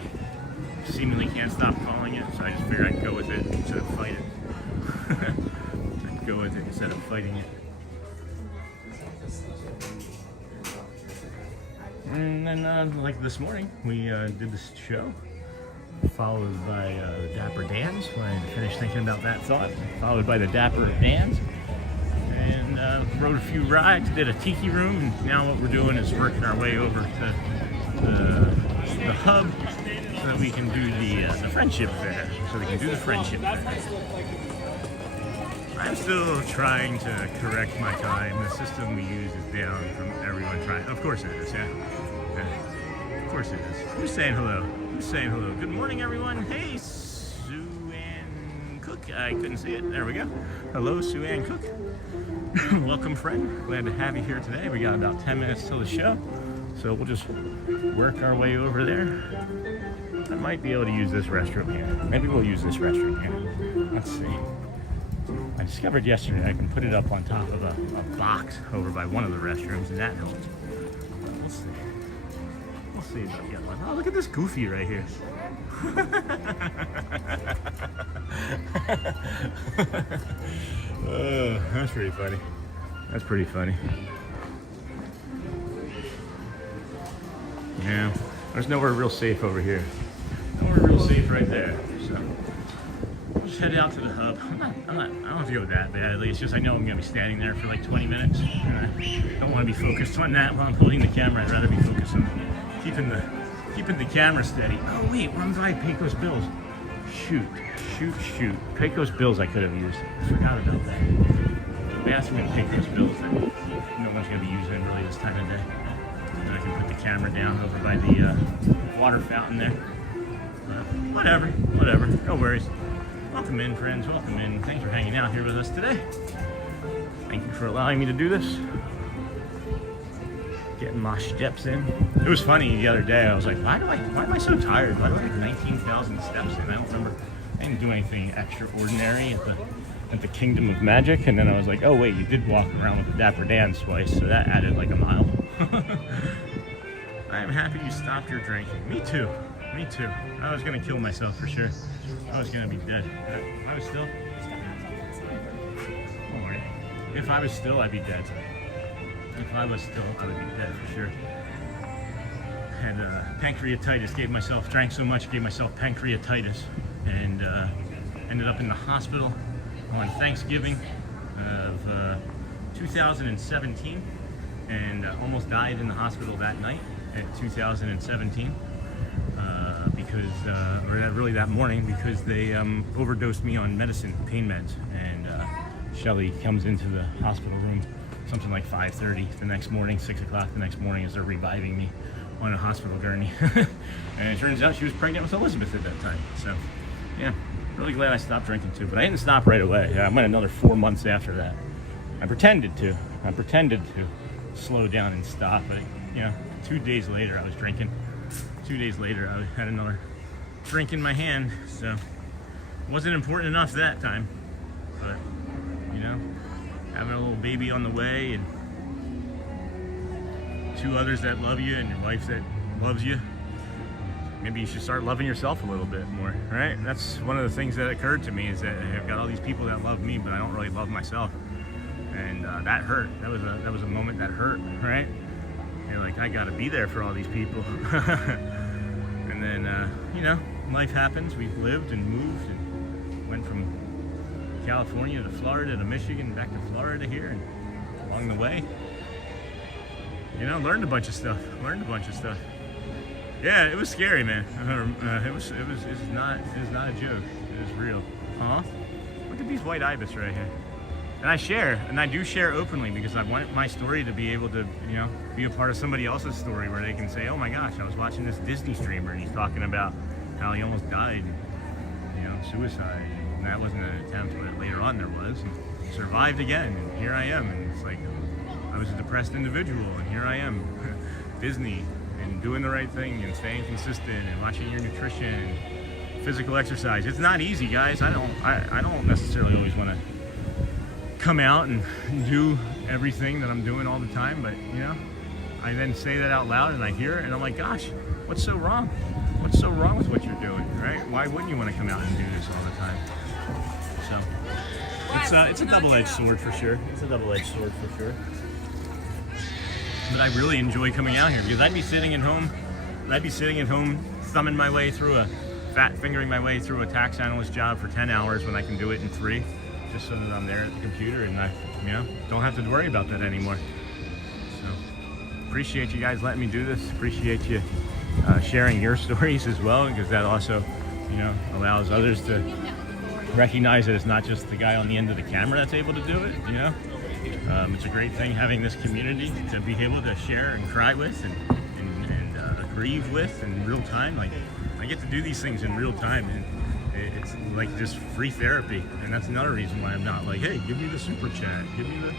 seemingly can't stop calling it, so I just figured I'd go with it instead of fight it. I'd go with it instead of fighting it. And then, like this morning, we did this show, followed by the Dapper Dans, when I finished thinking about that thought, followed by the Dapper Dans, and rode a few rides, did a tiki room, and now what we're doing is working our way over to the hub so that we can do the Friendship Fair, so we can do the Friendship Fair. I'm still trying to correct my time. The system we use is down from everyone trying. Of course it is, yeah. Of course it is. Who's saying hello? Who's saying hello? Good morning, everyone. Hey, Sue Ann Cook. I couldn't see it. There we go. Hello, Sue Ann Cook. Welcome, friend. Glad to have you here today. We got about 10 minutes till the show, so we'll just work our way over there. I might be able to use this restroom here. Maybe we'll use this restroom here. Let's see. I discovered yesterday I can put it up on top of a box over by one of the restrooms, and that helps. We'll see. We'll see if I get one. Oh, look at this goofy right here. That's pretty funny. That's pretty funny. Yeah, there's nowhere real safe over here. Nowhere real safe right there. So we'll just head out to the hub. I don't have to go that badly. It's just I know I'm gonna be standing there for like 20 minutes. And I don't want to be focused on that while I'm holding the camera. I'd rather be focused on keeping the camera steady. Oh wait, run by Pecos Bills. Shoot. Pecos Bills I could have used. I forgot about that. The bathroom at Pecos Bills that no one's gonna be using really this time of day. And I can put the camera down over by the water fountain there. Whatever. No worries. Welcome in, friends. Welcome in. Thanks for hanging out here with us today. Thank you for allowing me to do this. Getting my steps in. It was funny the other day. I was like, why am I so tired? Why do I have 19,000 steps in? I don't remember. I didn't do anything extraordinary at the Kingdom of Magic. And then I was like, oh wait, you did walk around with the Dapper Dans twice, so that added like a mile. I am happy you stopped your drinking. Me too. I was gonna kill myself for sure. I was gonna be dead. If I was still, don't worry. If I was still, I'd be dead. If I was still, I would be dead for sure. Had pancreatitis. Drank so much, gave myself pancreatitis, and ended up in the hospital on Thanksgiving of 2017, and almost died in the hospital that night at 2017. Really that morning, because they overdosed me on medicine, pain meds, and Shelley comes into the hospital room something like 5:30 the next morning, 6 o'clock the next morning, as they're reviving me on a hospital gurney. And it turns out she was pregnant with Elizabeth at that time. So yeah, really glad I stopped drinking too, but I didn't stop right away. I went another 4 months after that. I pretended to slow down and stop, but 2 days later I was drinking. 2 days later I had another drink in my hand, so wasn't important enough that time. But having a little baby on the way, and 2 others that love you, and your wife that loves you, maybe you should start loving yourself a little bit more, right? That's one of the things that occurred to me, is that I've got all these people that love me, but I don't really love myself, and that hurt. That was a moment that hurt, right? Like, I gotta be there for all these people. And then life happens. We've lived and moved and went from California to Florida to Michigan, back to Florida here, and along the way, learned a bunch of stuff. Yeah, it was scary, man. It was not a joke. It was real. Huh? Look at these white ibis right here. And I do share openly, because I want my story to be able to, be a part of somebody else's story, where they can say, oh my gosh, I was watching this Disney streamer and he's talking about how he almost died, suicide. And that wasn't an attempt, but later on there was. And survived again, and here I am. And it's like, I was a depressed individual, and here I am, Disney, and doing the right thing, and staying consistent, and watching your nutrition, and physical exercise. It's not easy, guys. I don't necessarily always want to come out and do everything that I'm doing all the time, but I then say that out loud, and I hear it, and I'm like, gosh, what's so wrong? What's so wrong with what you're doing, right? Why wouldn't you want to come out and do this all the time? So it's a double-edged sword for sure. But I really enjoy coming out here, because I'd be sitting at home, fingering my way through a tax analyst job for 10 hours when I can do it in 3. Just so that I'm there at the computer, and I, don't have to worry about that anymore. So, appreciate you guys letting me do this. Appreciate you sharing your stories as well, because that also, allows others to recognize that it's not just the guy on the end of the camera that's able to do it, you know? It's a great thing having this community to be able to share and cry with and grieve with in real time. Like, I get to do these things in real time, and it's like just free therapy. And that's another reason why I'm not like, hey, give me the super chat, give me the...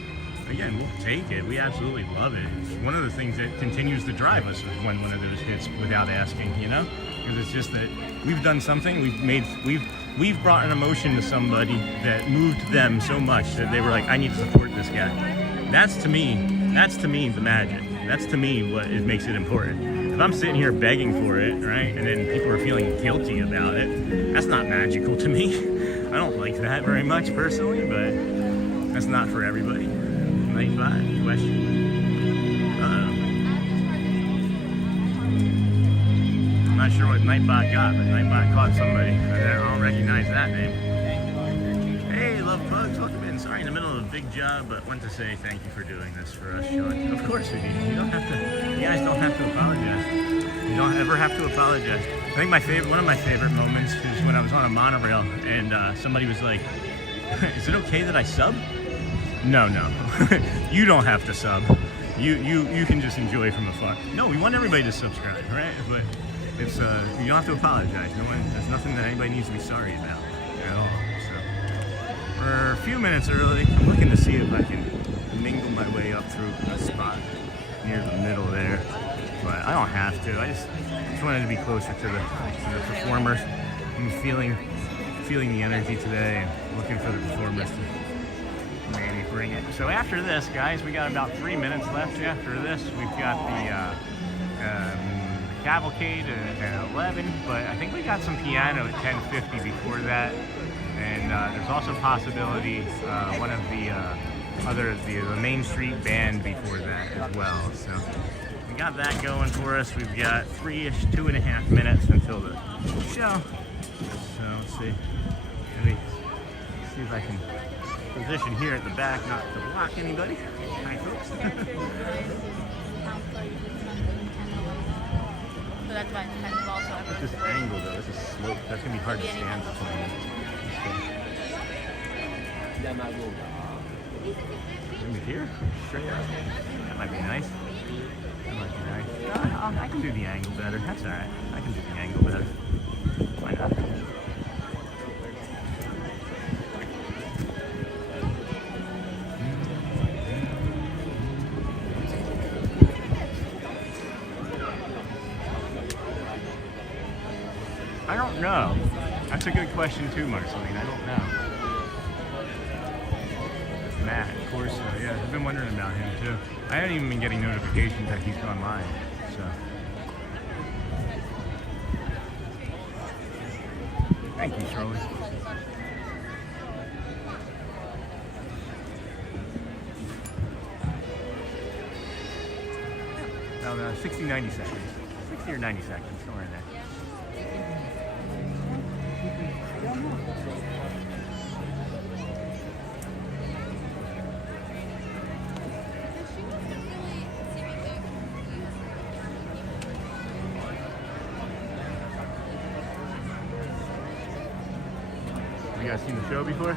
Again, we'll take it. We absolutely love it. It's one of the things that continues to drive us is when one of those hits without asking, you know? Because it's just that we've done something, we've brought an emotion to somebody that moved them so much that they were like, I need to support this guy. That's to me the magic. That's to me what makes it important. If I'm sitting here begging for it, right, and then people are feeling guilty about it, that's not magical to me. I don't like that very much personally, but that's not for everybody. Nightbot question. I'm not sure what Nightbot got, but Nightbot caught somebody. I don't recognize that name. Hey, Love Bugs, welcome in. Sorry, in the middle of a big job, but want to say thank you for doing this for us, Shelley. Of course we do. You don't have to. You guys don't have to apologize. You don't ever have to apologize. I think one of my favorite moments is when I was on a monorail and somebody was like, "Is it okay that I sub?" No. You don't have to sub. You can just enjoy from afar. No, we want everybody to subscribe, right? But it's you don't have to apologize. There's nothing that anybody needs to be sorry about at all. So we're a few minutes early. I'm looking to see if I can mingle my way up through a spot near the middle there. But I don't have to. I just wanted to be closer to the performers. I'm feeling the energy today and looking for the performers to maybe bring it. So after this, guys, we got about 3 minutes left. After this, we've got the cavalcade at 11, but I think we got some piano at 10:50 before that, and there's also possibility one of the Main Street band before that as well. So we got that going for us. We've got 2.5 minutes until the show. So let's see. Maybe see if I can position here at the back, not to block anybody. Hi, folks. So that's why it's kind of also. At this angle, though, this is slope. That's gonna be hard to stand for. Maybe here, straight up. That might be nice. I can do the angle better. That's all right. I can do the angle better. Why not? I don't know. That's a good question too, Marceline. I don't know. Matt, of course, yeah. I've been wondering about him too. I haven't even been getting notifications that he's gone live, so. Thank you, Shelley. About 60, 90 seconds. 60 or 90 seconds, somewhere in there. You guys seen the show before?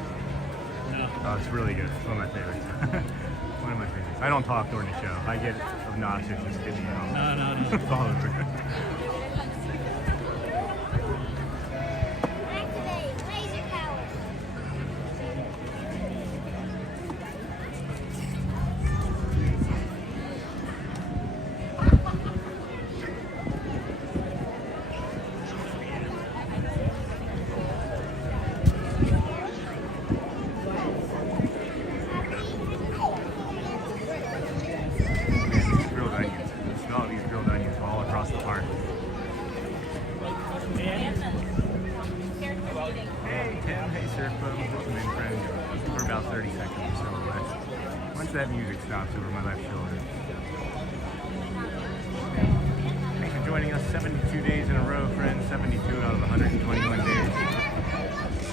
No. Oh, it's really good. It's one of my favorites. One of my favorites. I don't talk during the show. I get obnoxious just getting No. Follow through. That music stops over my left shoulder. Thanks for joining us 72 days in a row, friends. 72 out of 121 days.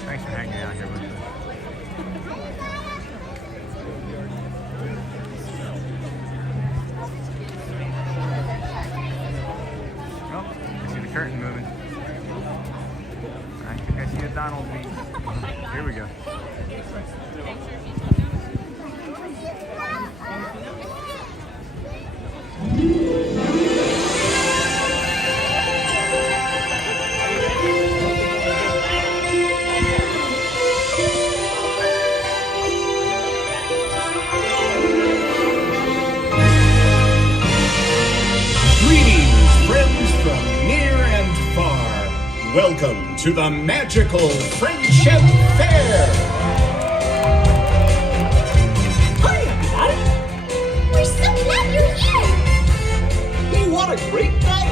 Thanks for hanging out here with us. Oh, I see the curtain moving. I think I see a Donald beat. Here we welcome to the magical Friendship Fair. Hi, everybody. We're so glad you're here! Hey, what a great day!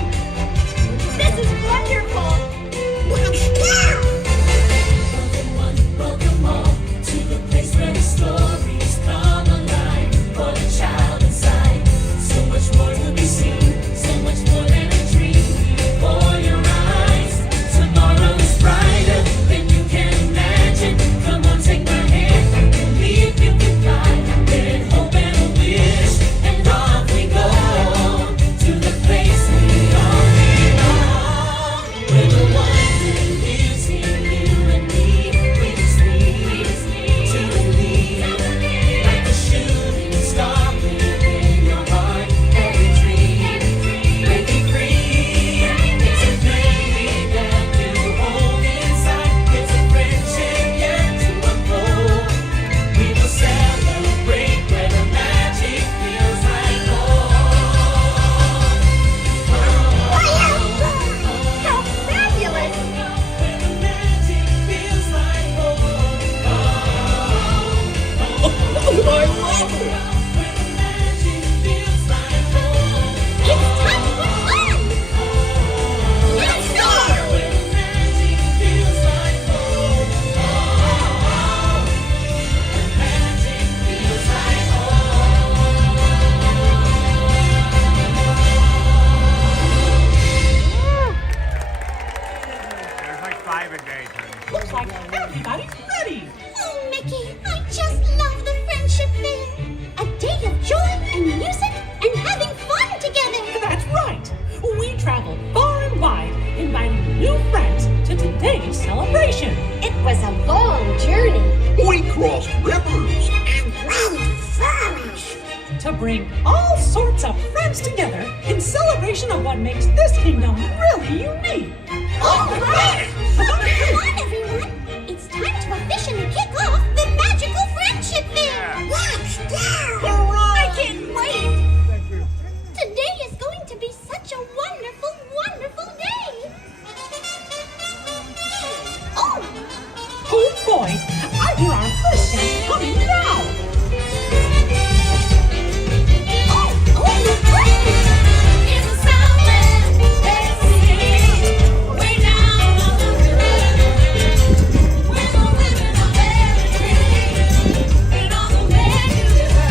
This is wonderful! Welcome all to the place where the stories come alive for the child inside. So much more to be seen, so much more than a dream before your eyes. Tomorrow is brighter than you can imagine. Come on, take my hand, believe you can fly. Let hope and a wish, and off we go to the place we all belong. Where the one who lives in you and me, we just need to believe. Like a shooting star within your heart, every dream, break it free. It's a baby that you hold inside. It's a friendship yet to unfold. We will celebrate where the magic feels like home. How fabulous! Where the magic feels like home. I love it! Where the magic feels like home. It's time for fun! Let's go! Where the magic feels like home. Magic feels like There's like 5 a day, Tony. Looks like everybody's ready. Oh, Mickey, I just love the Friendship Fair! A day of joy and music and having fun together! That's right. We traveled far and wide, inviting new friends to today's celebration. It was a long journey. We crossed rivers. Went forest. To bring all sorts of friends together in celebration of what makes this kingdom really unique. All right! Come on, everyone! It's time to officially kick off the magical Friendship Fair! Let's go! I can't wait! Today is going to be such a wonderful, wonderful day! Oh! Oh boy, I hear our first guest coming now. Oh, great! In the Southland, let's sing. Way down on the river, where the women are very free, and all the men deliver.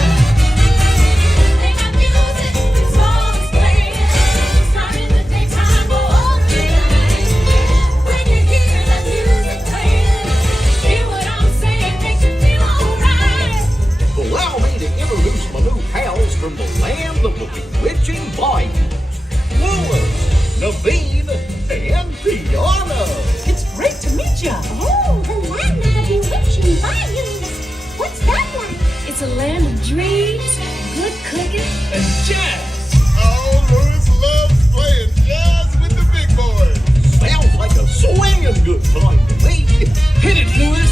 They got music, songs playing, starting the daytime for all the night. When you hear that music playing, hear what I'm saying, makes you feel alright. Allow me to introduce my new pals from the land of the bewitching bayous. Willis, Naveen, and Tiana. It's great to meet ya. Oh, the land of the bewitching bayous! What's that like? It's a land of dreams, good cooking, And jazz. Oh, Lewis loves playing jazz with the big boys. Sounds like a swinging good time to me. Hit it, Lewis.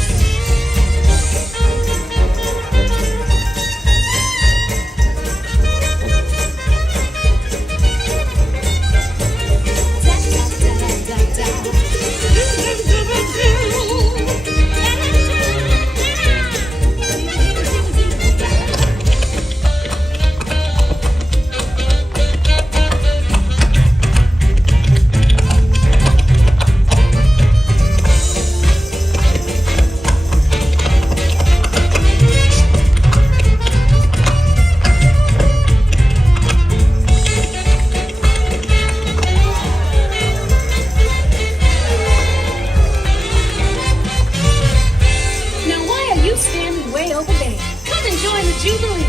Now why are you standing way over there? Come and join the Jubilee.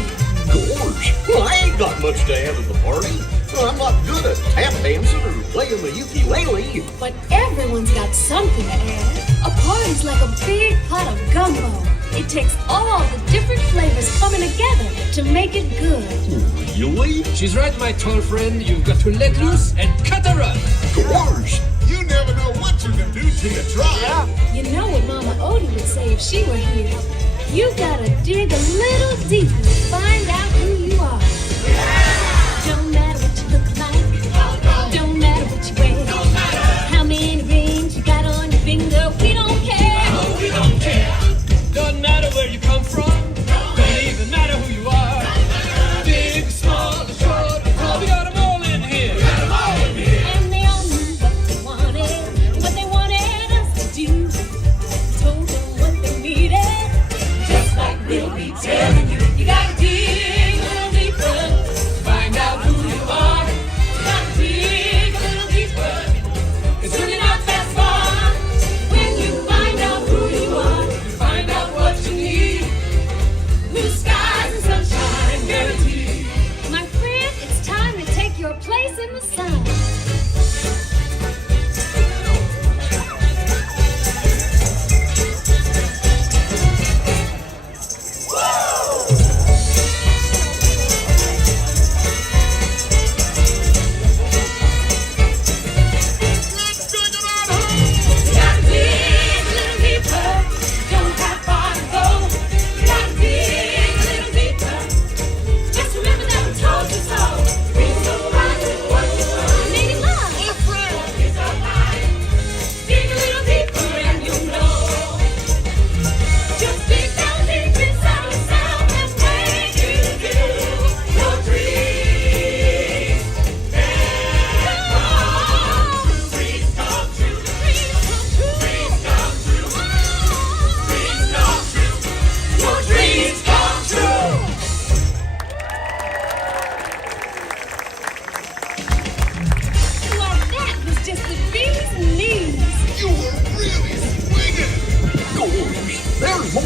Gosh, well, I ain't got much to add to the party. I'm not good at tap dancing or playing the ukulele. But everyone's got something to add. A party's like a big pot of gumbo. It takes all the different flavors coming together to make it good. Really? She's right, my tall friend. You've got to let loose and cut her up. Gosh, you never know what you can do till you try. You know what Mama Odie would say if she were here. You gotta dig a little deeper to find out who you are. Don't matter what you look like. Don't matter what you wear. How many rings you got on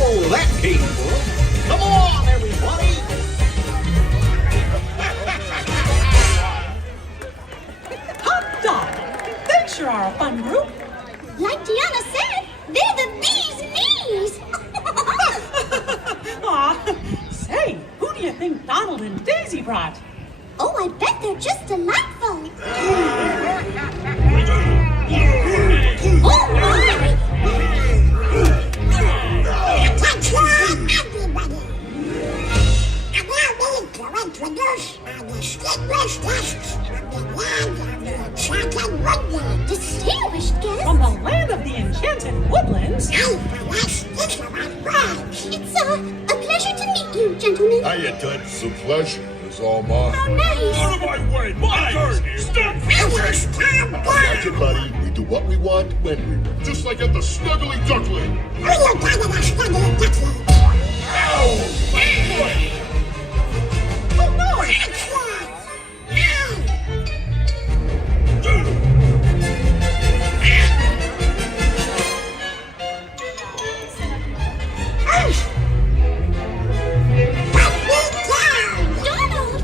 Oh, that came good. Come on, everybody. Hot dog! They sure are a fun group. Like Deanna said, they're the bee's knees. Aw, say, who do you think Donald and Daisy brought? Oh, I bet they're just delightful. Attention, everybody! Allow me to introduce our distinguished guests from the land of the Enchanted Woodland. Distinguished guests? From the land of the Enchanted Woodlands? Hey, for us, it's about Brad. It's a pleasure to meet you, gentlemen. Hiya, Toots. The pleasure is all mine. How nice. Out of my way! My turn! Stop! Gotcha, buddy. We do what we want, when we want. Just like at the Snuggly Duckling. Who you talking about, Snuggly Duckling? Ow! Oh, no! Donald!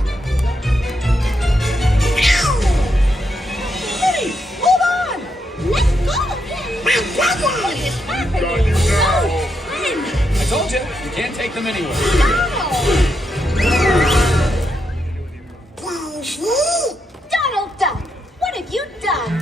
Minnie, hold on! Let go of him! My brother! What is happening? Got you now. Friend! I told you, you can't take them anywhere. Donald Duck, what have you done?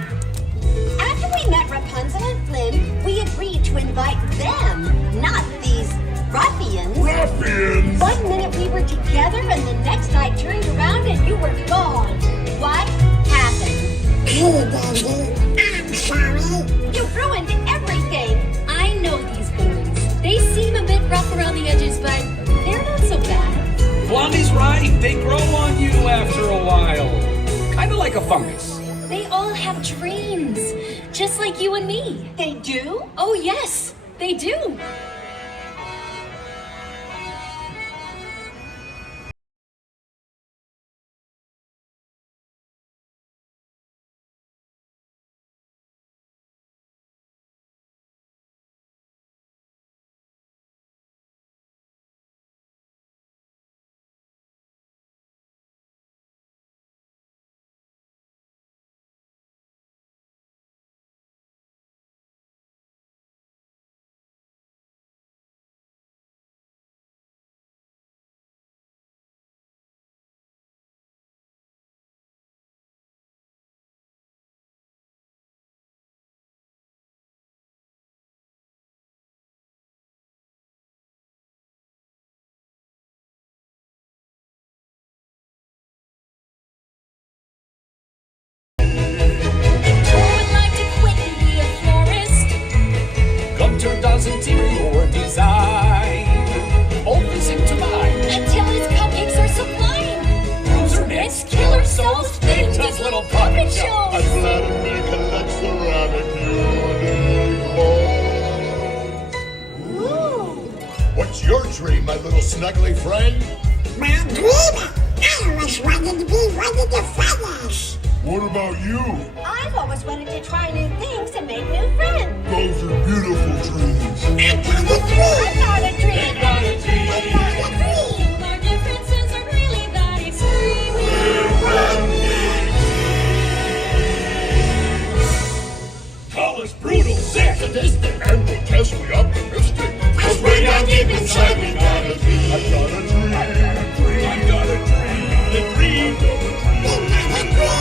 After we met Rapunzel and Flynn, we agreed to invite them, not these ruffians. Ruffians! 1 minute we were together, and the next I turned around and you were gone. What happened? Hey, Daisy, I'm sorry. You ruined everything. I know these boys. They seem a bit rough around the edges, but they're not so bad. Blondie's right. They grow on you after a while. Kind of like a fungus. They all have dreams, just like you and me. They do? Oh, yes, they do. Interior design. Always into mind. Until his cupcakes are sublime. Bruiser necks, killer souls, big tough little puppet shows. I'm glad to be collection ceramic unique. What's your dream, my little snuggly friend? My dream? I always wanted to be one of the feathers. What about you? I've always wanted to try new things and make new friends. Those are beautiful dreams. I got a dream. Our differences are really that extreme. Call us brutal, sick, sadistic, and grotesquely optimistic. 'Cause way down deep inside we gotta be. I got a dream. I got a dream. The dream of a dream.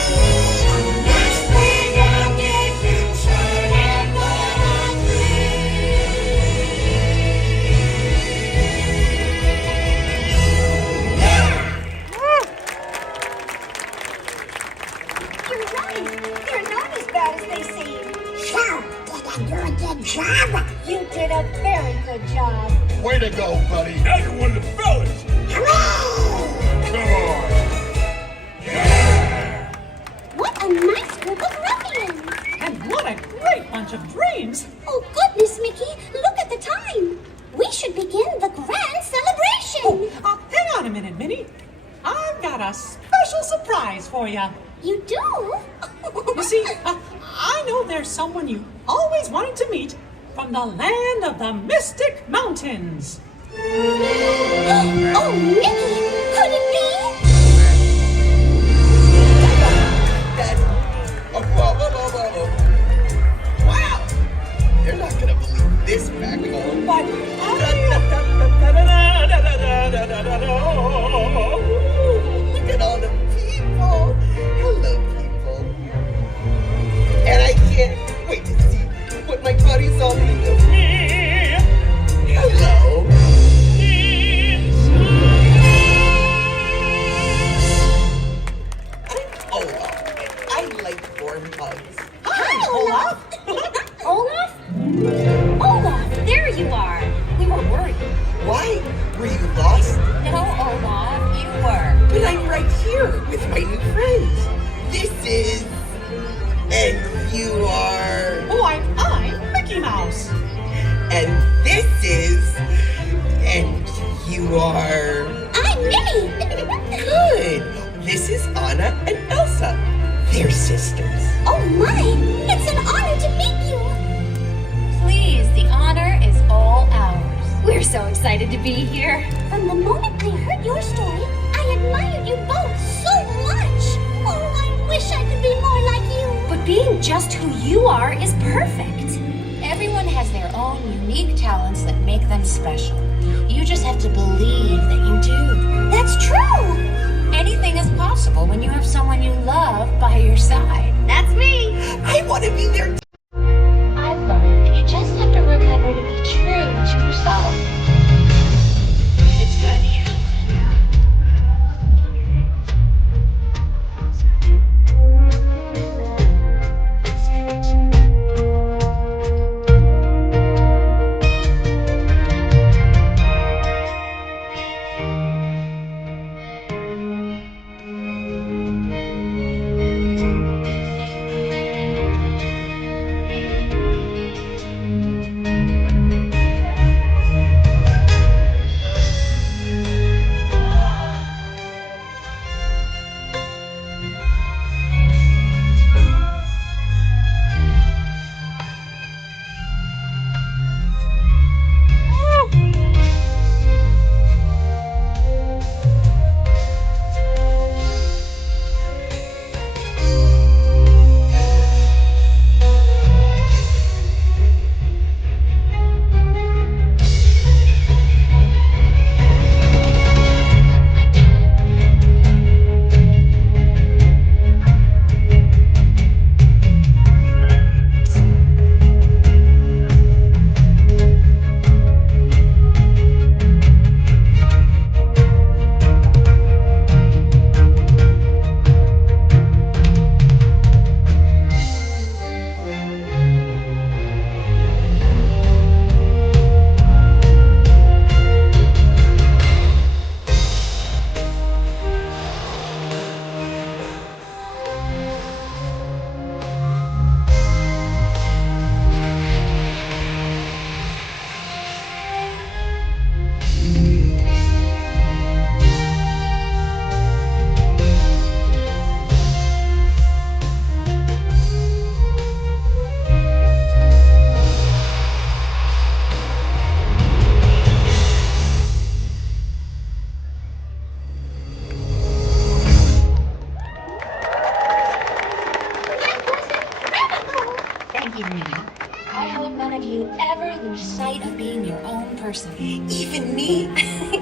Job? You did a very good job. Way to go, buddy. Now you're one of the fellas. Hooray! Come on. What a nice group of ruffians. And what a great bunch of dreams. Oh, goodness, Mickey. Look at the time. We should begin the grand celebration. Hang on a minute, Minnie. I've got a special surprise for you. You do? You see, I know there's someone you always wanted to meet from the land of the Mystic Mountains. Oh, Mickey, could it be? Wow! They're not gonna believe this back home. But look at all the people. Hello, people. And I can't wait to see what my buddies all think of me. Hello. I'm Olaf, and I like warm hugs. Hi, Olaf. Olaf? Olaf, there you are. We were worried. Why? Were you lost? No, Olaf, you were. But I'm right here with my new friends. This is... And you are... Oh, I'm Mickey Mouse. And this is... And you are... I'm Minnie. Good. This is Anna and Elsa. They're sisters. Oh my, it's an honor to meet you. Please, the honor is all ours. We're so excited to be here. From the moment I heard your story, I admired you both so much. Oh, I wish I could be more like you. But being just who you are is perfect. Everyone has their own unique talents that make them special. You just have to believe that you do. That's true. Anything is possible when you have someone you love by your side. That's me. I want to be there. I've learned that you just have to remember to be true to yourself. It's good here. sight of being your own person. Even me.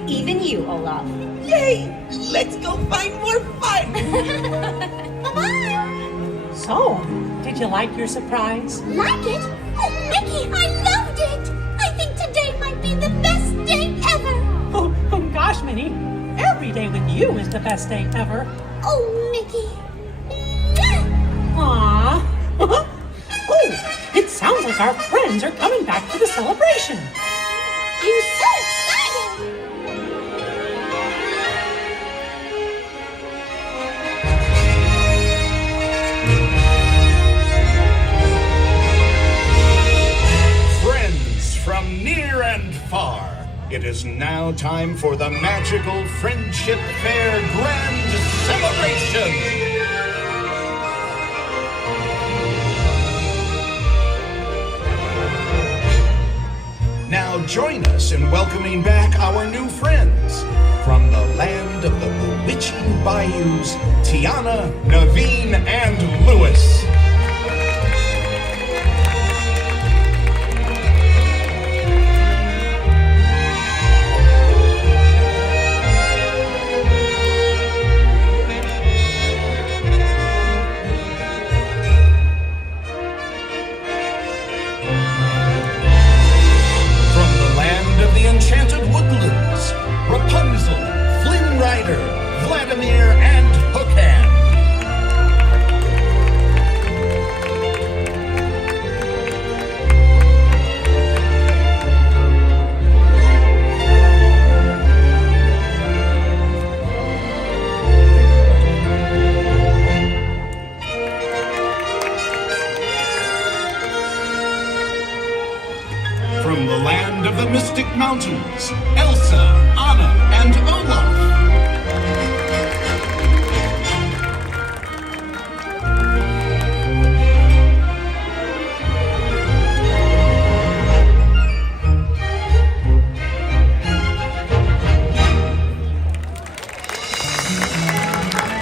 Even you, Olaf. Yay! Let's go find more fun! Bye-bye! So, did you like your surprise? Like it? Oh, Mickey, I loved it! I think today might be the best day ever! Oh gosh, Minnie. Every day with you is the best day ever. Oh, Mickey. Aww. Oh, it sounds like our friends are coming back for the celebration. I'm so excited! Friends from near and far, it is now time for the magical Friendship Faire Grand Celebration! now join us in welcoming back our new friends. From the land of the bewitching bayous, Tiana, Naveen, and Lewis. Enchanted Woodlands, Rapunzel, Flynn Rider, Vladimir, and Hookhand. From the land of the Mystic Mountains, Elsa, Anna, and Olaf.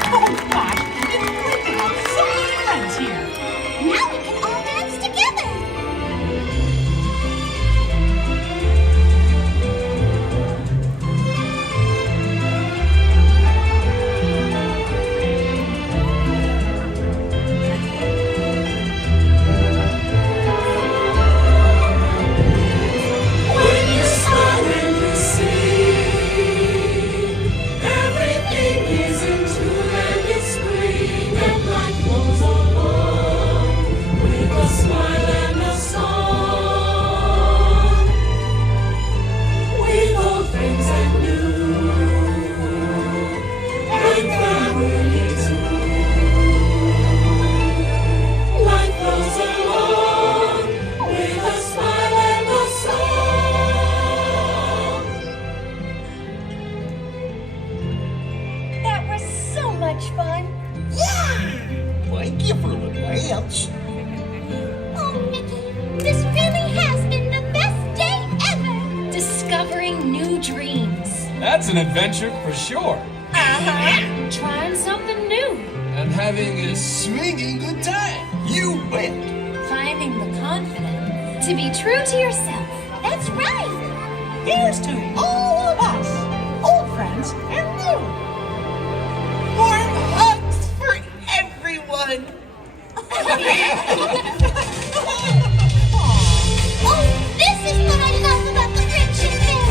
Oh gosh, it's great to have so many friends here. Now we can all dance together. When you smile and you sing, everything is in tune and it's green, and life goes along with a smile and a song. With old friends and new, and family too. Life goes along with a smile and a song. That was so much fun. Thank you for the dance. Oh, Mickey, this really has been the best day ever. Discovering new dreams. That's an adventure for sure. Trying something new. And having a swinging good time. You bet. Finding the confidence to be true to yourself. That's right. Here's to all of us, old friends and new. Warm hugs for everyone. Oh, this is what I love about the friendship fair.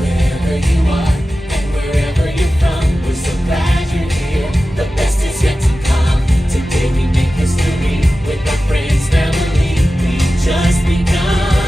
Wherever you are and wherever you're from, we're so glad you're here. The best is yet to come. Today we make history with our friends, family. We've just begun.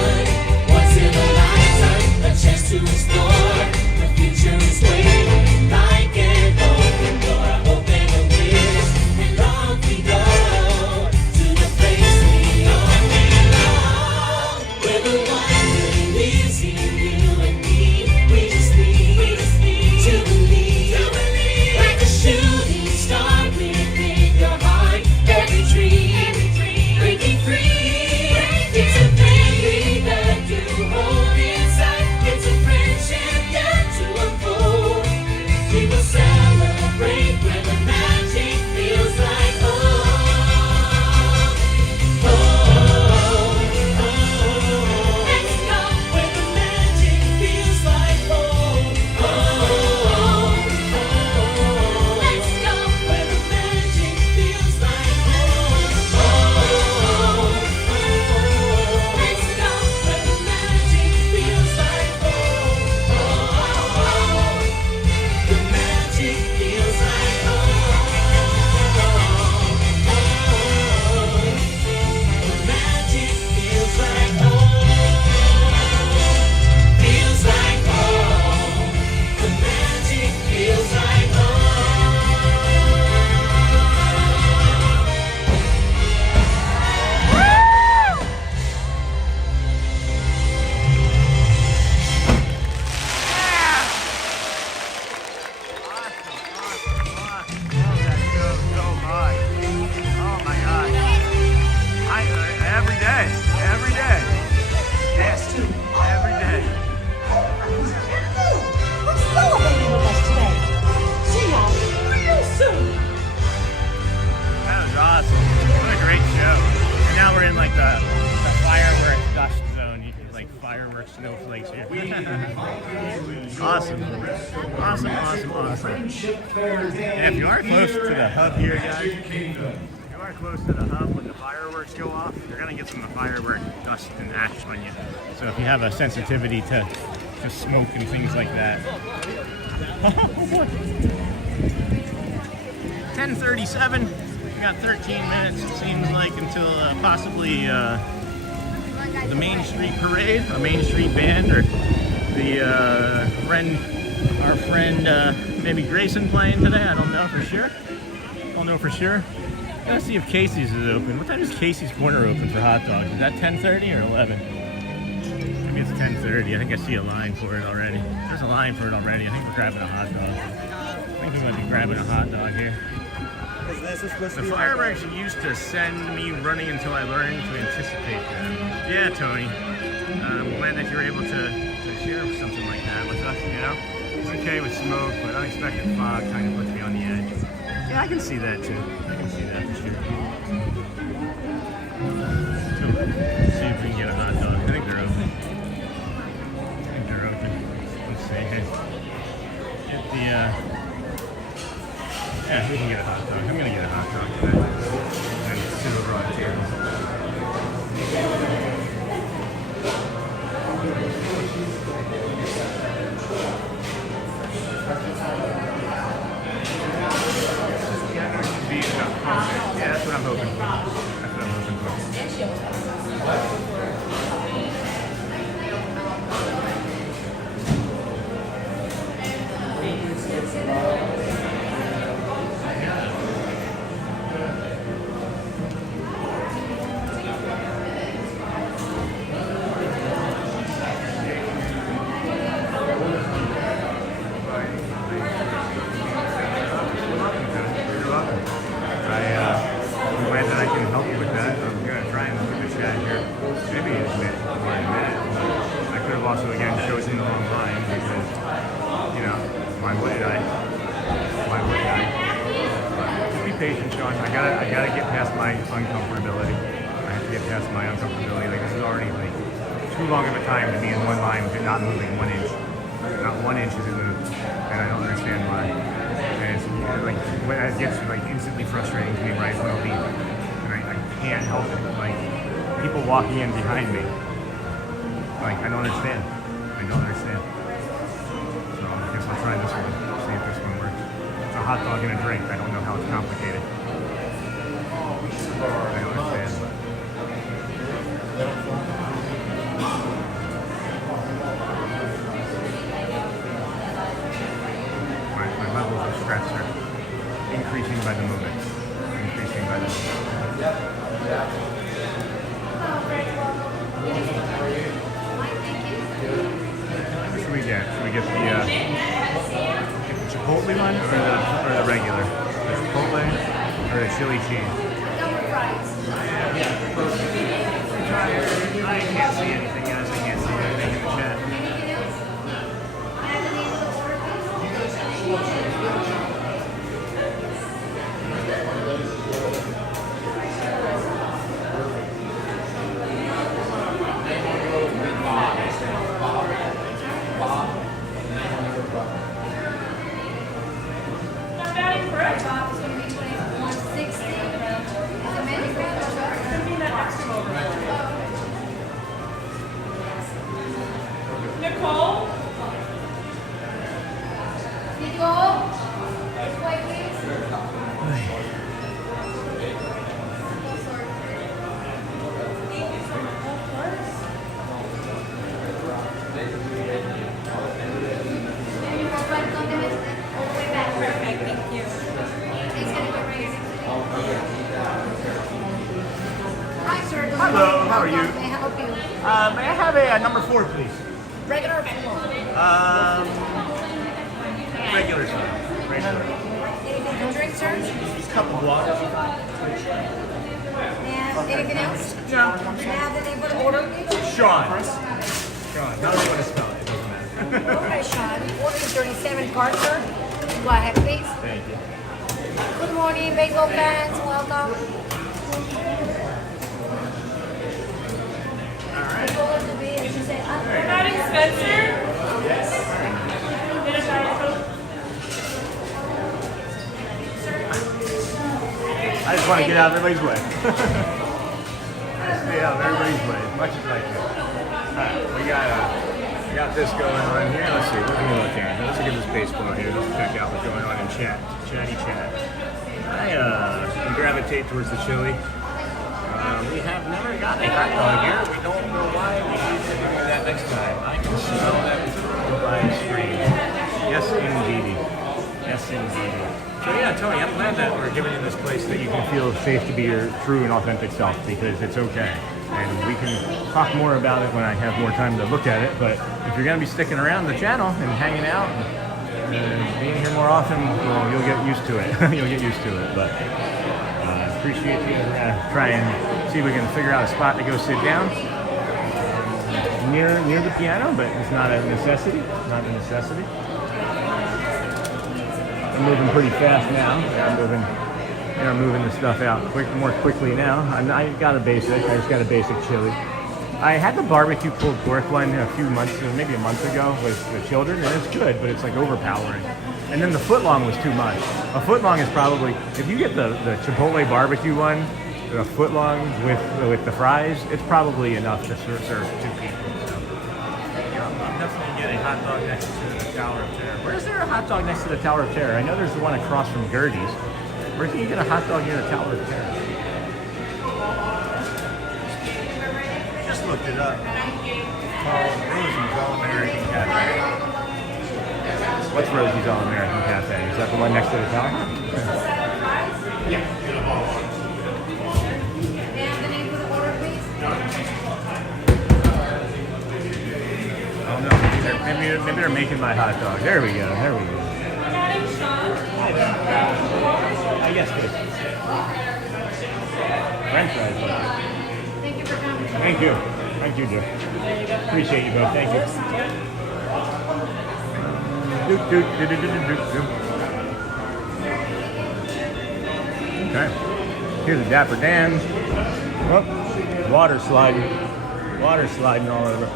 like fireworks, snowflakes here. Awesome. Awesome, awesome, awesome. Yeah, if you are close to the hub here, guys, if you are close to the hub when the fireworks go off, you're gonna get some of the firework dust and ash on you. So if you have a sensitivity to smoke and things like that. Oh boy. 10:37. We got 13 minutes, it seems like, until possibly the Main Street Parade, a Main Street Band, or the our friend maybe Grayson playing today. I don't know for sure. Don't know for sure. Gotta see if Casey's is open. What time is Casey's Corner open for hot dogs? Is that 10:30 or 11? Maybe it's 10:30. I think I see a line for it already. There's a line for it already. I think we're grabbing a hot dog. I think we might be grabbing a hot dog here. The fireworks used to send me running until I learned to anticipate them. Yeah, Tony. I'm glad that you're able to share something like that with us, you know? It's okay with smoke, but unexpected fog kind of puts me on the edge. Yeah, I can see that too. I can see that for sure. So, let's see if we can get a hot dog. I think they're open. Let's see here. Get the, yeah, we can get a hot dog. I'm gonna get a hot dog today. And sit over on the table. Yeah, that's what I'm hoping for. That's what I'm hoping for. I gotta get past my uncomfortability. I have to get past my uncomfortability. Like, this is already like too long of a time to be in one line with it not moving 1 inch. Not 1 inch is moved, and I don't understand why. And it's like when it gets like instantly frustrating to me right when I'll leave, and I can't help it. Like people walking in behind me. Like I don't understand. I don't understand. So I guess I'll try this one. See if this one works. It's a hot dog and a drink. I don't know how it's complicated. I don't understand. My levels of stress are increasing by the moment. Increasing by the moment. What should we get? Should we get the Chipotle one or the regular? The Chipotle or the chili cheese? I can't see anything, guys. I can't see anything in the chat. Hello, how are you? May I help you? May I have a number 4, please? Regular or full? Regular, sir. Regular. Anything to drink, sir? Just a cup of water. And anything else? No. May I have the name for the order? Sean. Sean. How do you want to spell it? It doesn't matter. Okay, Sean. Order is 37 card, sir. Go ahead, please. Thank you. Good morning, baseball fans. Welcome. All We're having Spencer. I just want to get out of everybody's way. Stay out of everybody's way as much as I can. Alright, we got this going on here. Let's see, what are we looking at? Let's look at this baseball here. Let's check out what's going on in chat. Chatty chat. I gravitate towards the chili. We have never got a hot dog here. We don't know why. We need to do that next time. I can smell that by screen. Yes, indeedy. Yes, indeedy. So yeah, Tony, I'm glad that we're giving you this place that you can feel safe to be your true and authentic self, because it's okay. And we can talk more about it when I have more time to look at it. But if you're going to be sticking around the channel and hanging out and being here more often, well, you'll get used to it. You'll get used to it. But appreciate you. We're going to try and see if we can figure out a spot to go sit down near the piano, but it's not a necessity. Not a necessity. I'm moving pretty fast now. I'm moving the stuff out more quickly now. I got a basic. I just got a basic chili. I had the barbecue pulled pork one a few months, maybe a month ago with the children, and it's good, but it's like overpowering. And then the footlong was too much. A footlong is probably, if you get the Chipotle barbecue one, a footlong with the fries, it's probably enough to serve 2 people. So, I'm definitely getting a hot dog next to the Tower of Terror. Where's there a hot dog next to the Tower of Terror? I know there's the one across from Gertie's. Where can you get a hot dog near the Tower of Terror? Just looked it up. Called Rosie's All-American Cafe. What's Rosie's All-American Cafe? Is that the one next to the tower? Yeah. Oh no, maybe they're making my hot dog. There we go. There we go. Yes, please. French fries. Thank you for coming. Thank you. Thank you, dear. Appreciate you both. Thank you. Okay. Here's a Dapper Dans. Oh, water sliding. Water sliding all over. All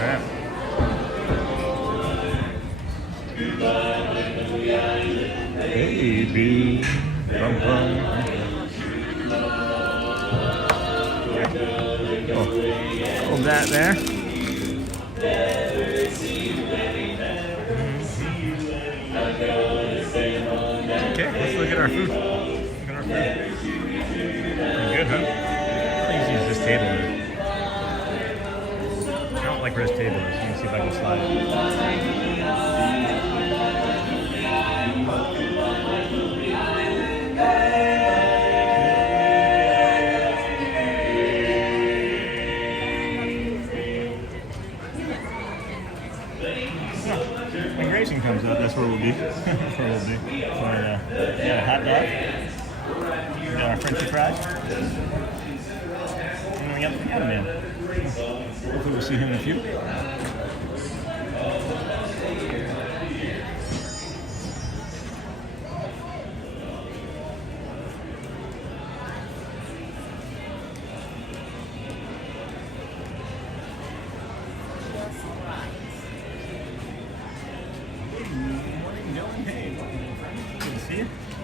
right. Baby, bum, bum. Oh, that there. Okay, let's look at our food. Look at our food. Pretty good, huh? How easy is this table? I don't like where this table is. Let me see if I can slide it. When Grayson comes up, that's where we'll be. That's where we'll be. So, we got a hot dog. We got our Frenchy fries. And then we got the piano man. Hopefully we'll see him in a few.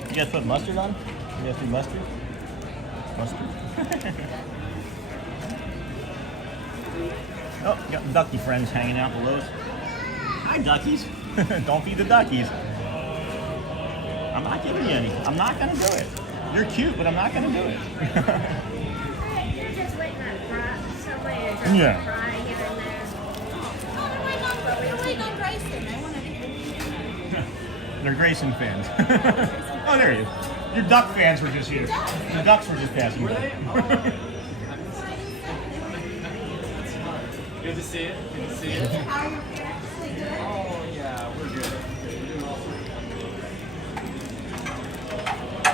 You guys put mustard on? You guys do mustard? Mustard? Oh, got the ducky friends hanging out below us. Hi, duckies. Don't feed the duckies. I'm not giving you any. I'm not going to do it. You're cute, but I'm not going to do it. You're just waiting on somebody to Yeah. fry here and there. Oh, we're waiting on Grayson. I want to They're Grayson fans. Oh, there he is. Your duck fans were just here. The ducks were just passing by. Good to see you. Good to see you. Oh, yeah, we're good.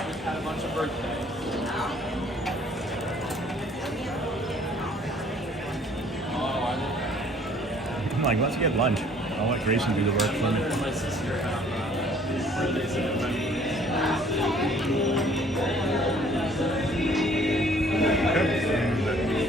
We've had a bunch of birthdays. I'm like, let's get lunch. I'll let Grayson do the work for me. My sister had birthdays in November. Okay.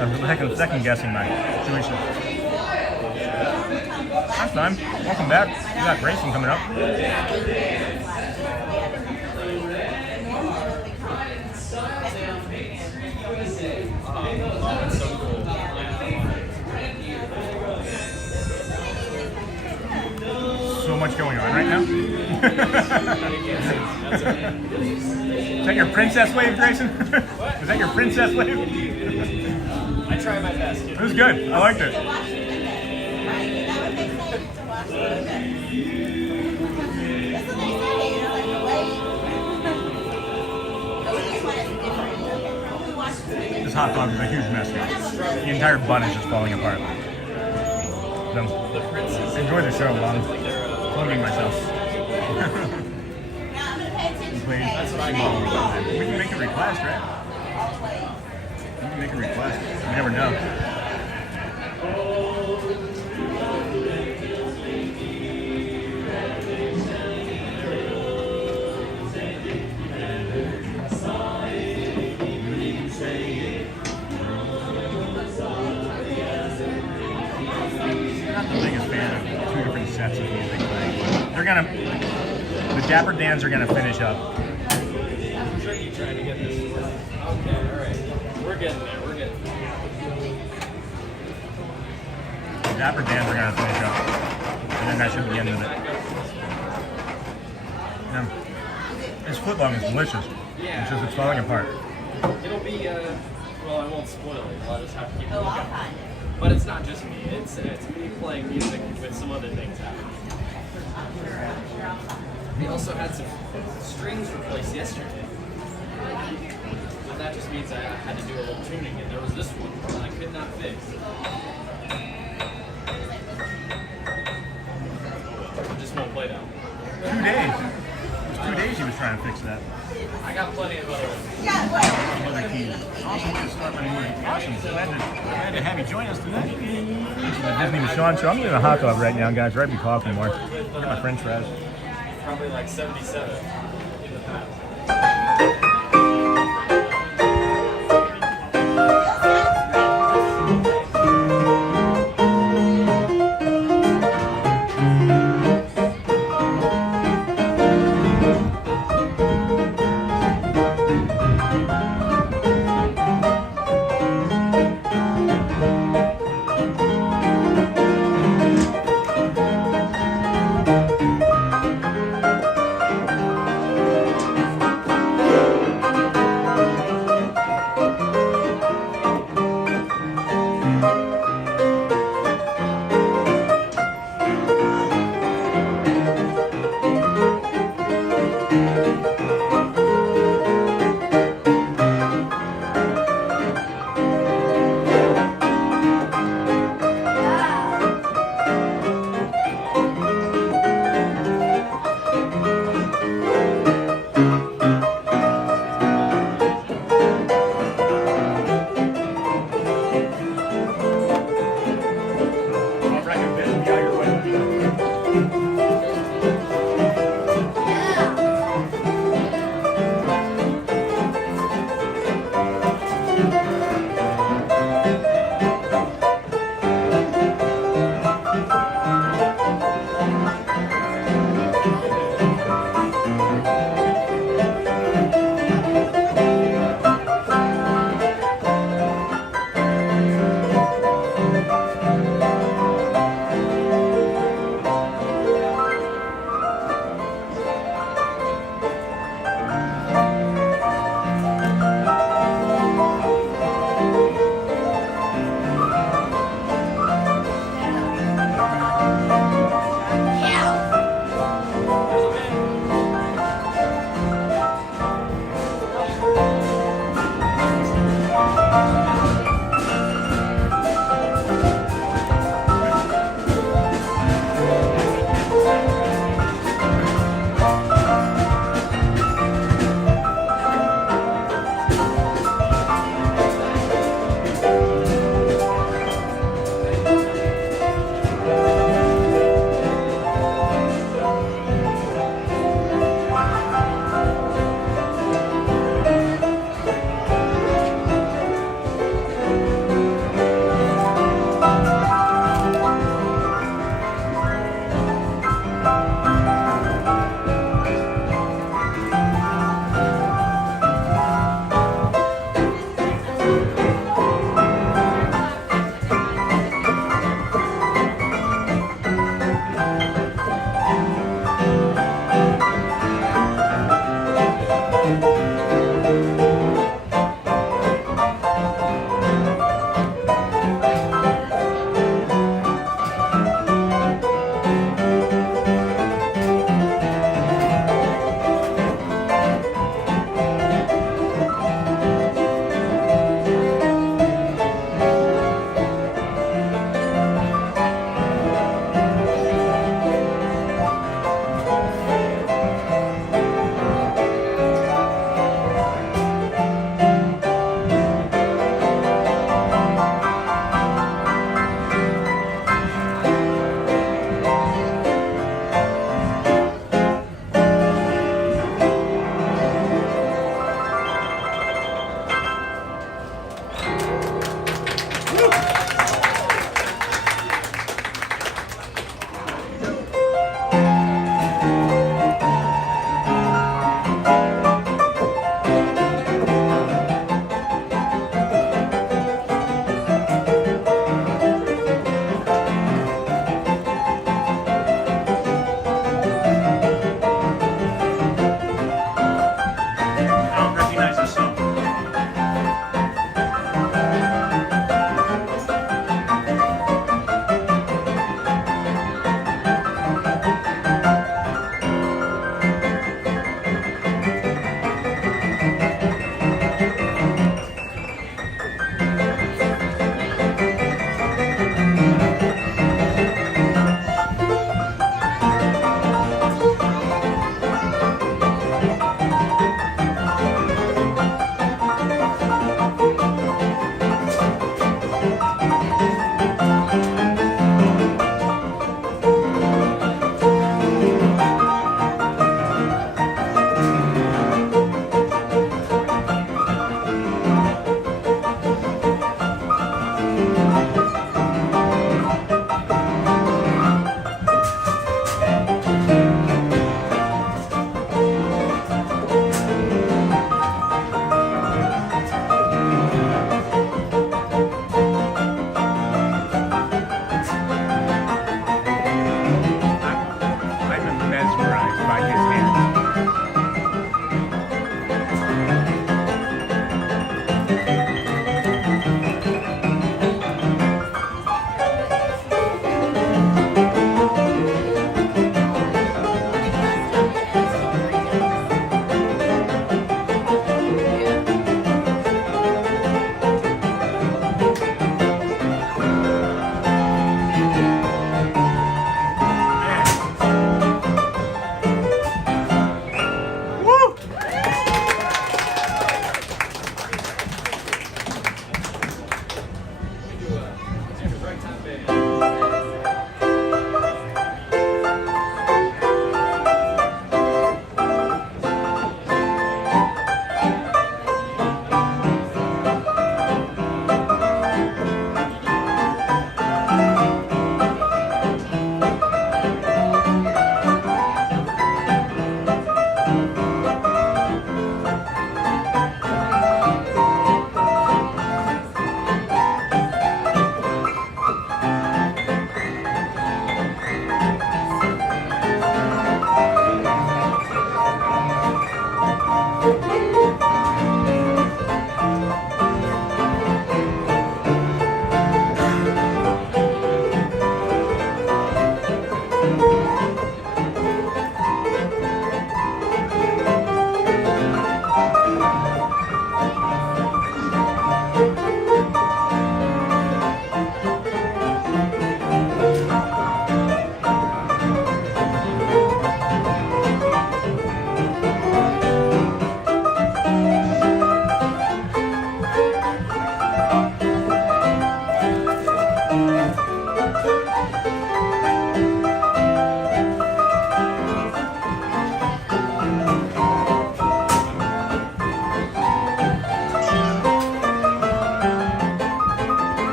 I'm second guessing my choices. That's fine. Welcome back. We got racing coming up. So much going on right now. Is that your princess wave, Grayson? Is that your princess wave? I try my best. It was good. I liked it. This hot dog is a huge mess, guys. The entire bun is just falling apart. So, enjoy the show while I'm plugging myself. That's what I call it. We can make a request, right? We can make a request. You never know. I'm not the biggest fan of two different sets of music, but they're gonna. The Dapper Dans are gonna finish up. I'm sure you trying to get this to work. Okay, alright. We're getting there, we're getting there. The Dapper Dans are gonna finish up. And then that should be the end of it. This footlong is delicious. Yeah. It's just it's falling apart. It'll be, well, I won't spoil it. I'll just have to keep looking. But it's not just me. It's me playing music with some other things happening. We also had some strings replaced yesterday. But that just means I had to do a little tuning, and there was this one that I could not fix. It just won't play now. 2 days. It was 2 days he was trying to fix that. I got plenty of other keys. Awesome way to start my morning. Awesome. Glad to have you join us today. This is the Disney with Sean show. I'm eating a hot dog right now, guys. Right before coffee more. Get my French fries. probably like 77 in the past.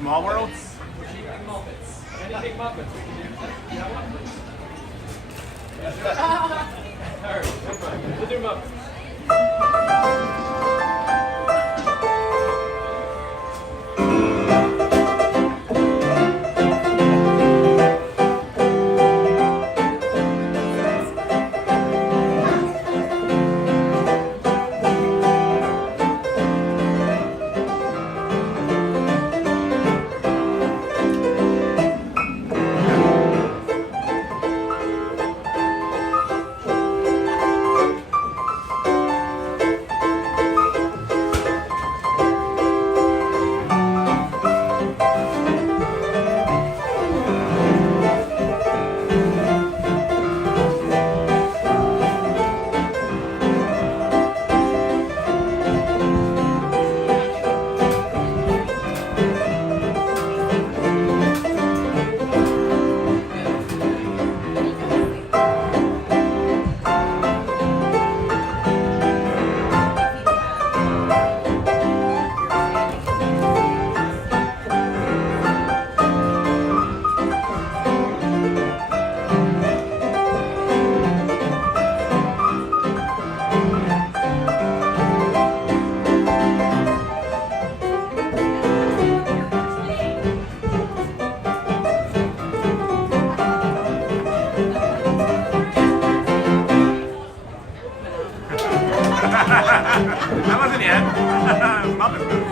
Small World? Anything Muppets we can do. Yeah, Muppets. Alright, we'll do Muppets. That wasn't yet. Muppet movie.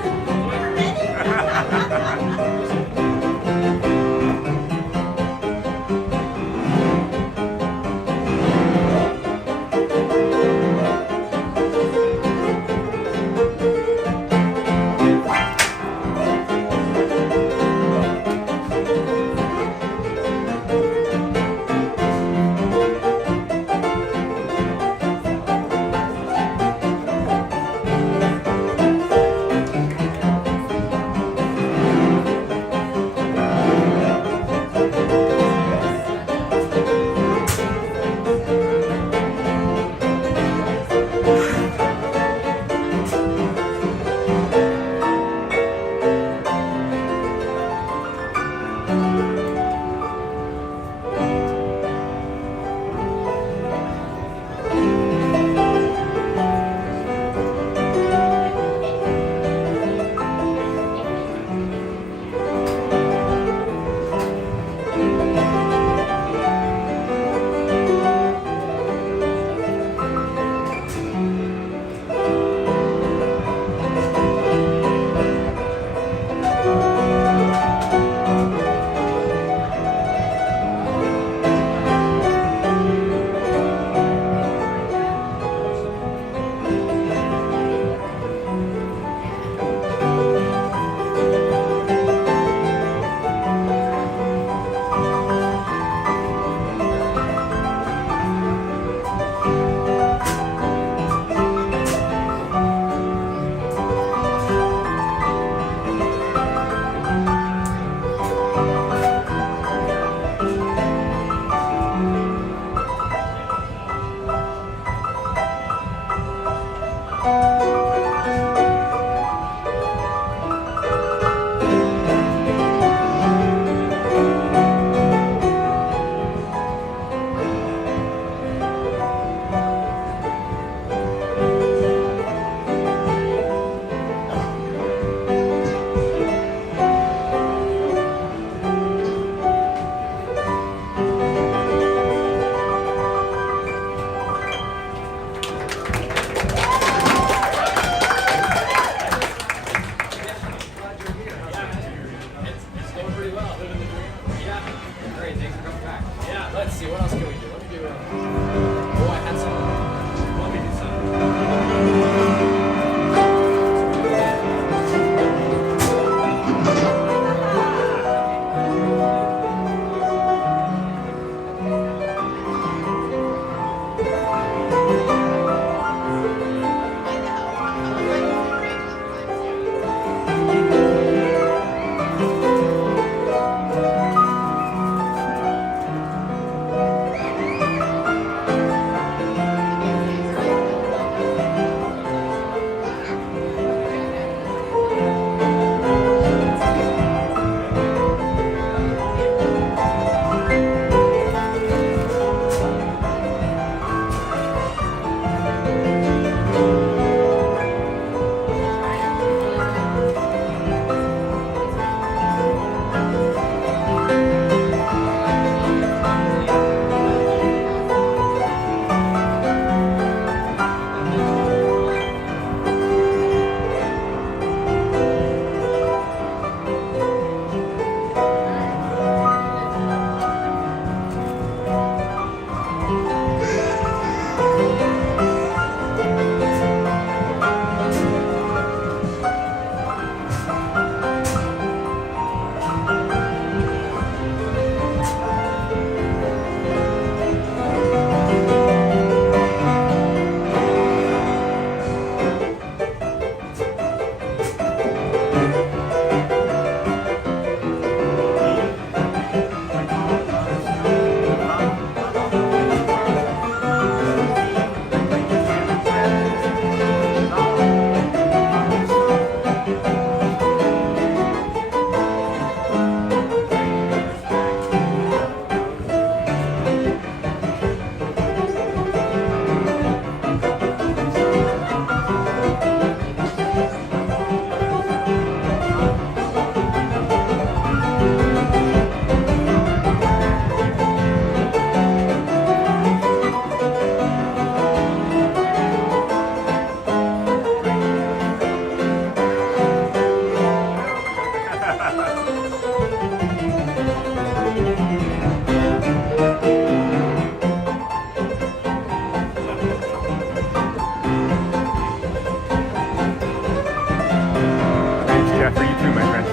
Yeah, for you too, my friend.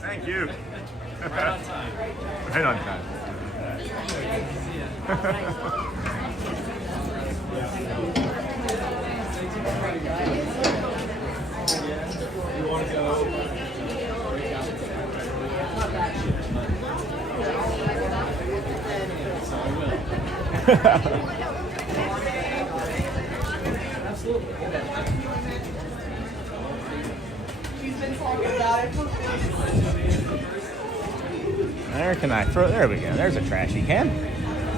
Thank you. Right on time. Right on time. You want to go? So I will. Absolutely. She's been talking about it for Where can I throw? There we go. There's a trashy can.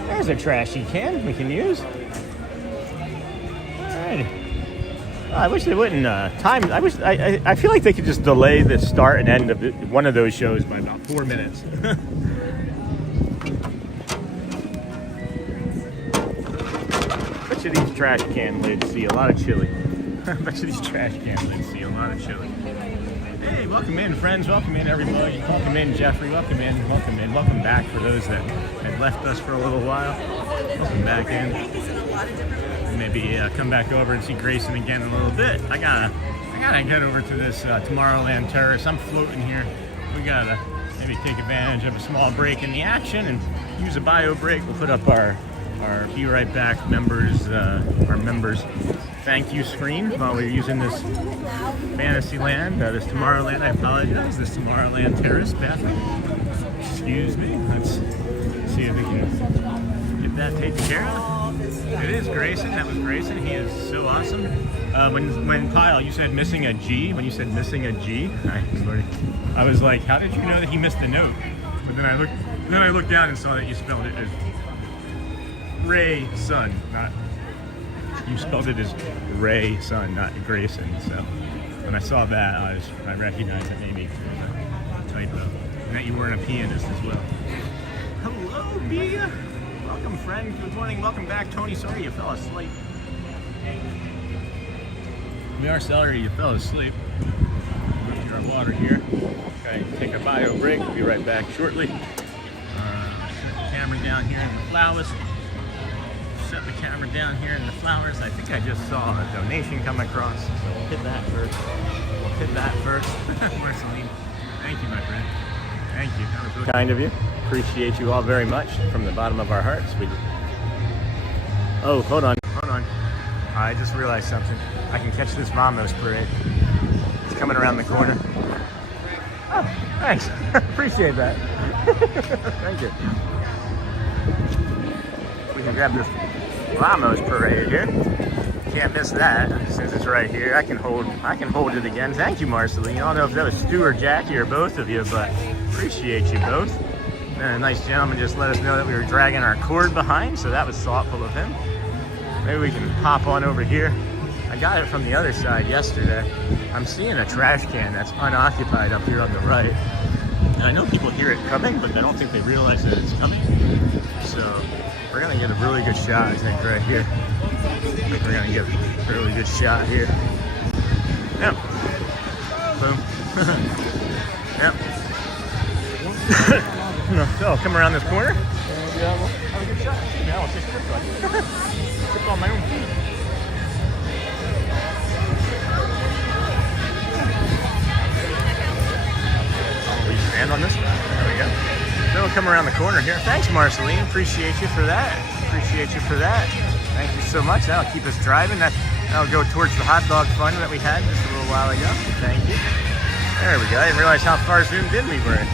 There's a trashy can we can use. All right. I wish they wouldn't time. I feel like they could just delay the start and end of one of those shows by about 4 minutes. Bet you these trash can lids see a lot of chili. I bet you these trash can lids see a lot of chili. Hey, welcome in, friends. Welcome in, everybody. Welcome in, Jeffrey. Welcome in. Welcome in. Welcome back for those that had left us for a little while. Welcome back in. Maybe come back over and see Grayson again in a little bit. I gotta get over to this Tomorrowland Terrace. I'm floating here. We gotta maybe take advantage of a small break in the action and use a bio break. We'll put up our Be Right Back members, our members thank you screen while we're using this Fantasyland, this Tomorrowland. I apologize. This Tomorrowland Terrace bathroom. Excuse me. Let's see if we can get that taken care of. It is Grayson. That was Grayson. He is so awesome. When Kyle, you said missing a G. When you said missing a G, I was like, how did you know that he missed a note? But then I looked down and saw that you spelled it as Ray Son, not. You spelled it as Ray Son, not Grayson. So when I saw that, I recognized that maybe it was a typo, and that you weren't a pianist as well. Hello, Bia. Welcome, friend. Good morning. Welcome back, Tony. Sorry you fell asleep. We are sorry you fell asleep. Here's our water here. Okay, take a bio break. We'll be right back shortly. Set the camera down here in the flowers. Set the camera down here in the flowers. I think I just saw a donation come across, so we'll hit that first. Marceline, thank you, my friend. Thank you. That was really kind of you. Appreciate you all very much from the bottom of our hearts. Oh, hold on. I just realized something. I can catch this Vamos parade. It's coming around the corner. Oh, thanks. Appreciate that. Thank you. We can grab this Vamos parade here. Can't miss that since it's right here. I can hold it again. Thank you, Marceline. I don't know if that was Stu or Jackie or both of you, but appreciate you both. And a nice gentleman just let us know that we were dragging our cord behind, so that was thoughtful of him. Maybe we can hop on over here. I got it from the other side yesterday. I'm seeing a trash can that's unoccupied up here on the right. And I know people hear it coming, but I don't think they realize that it's coming. So we're gonna get a really good shot, I think, right here. We're gonna get a really good shot here. Yep. Boom. Yep. So come around this corner. And we'll have a good shot. Now I'll just trip on my own feet. We stand on this one. There we go. So we'll come around the corner here. Thanks, Marceline. Appreciate you for that. Thank you so much. That'll keep us driving. That'll go towards the hot dog fun that we had just a little while ago. Thank you. There we go. I didn't realize how far zoomed in we were.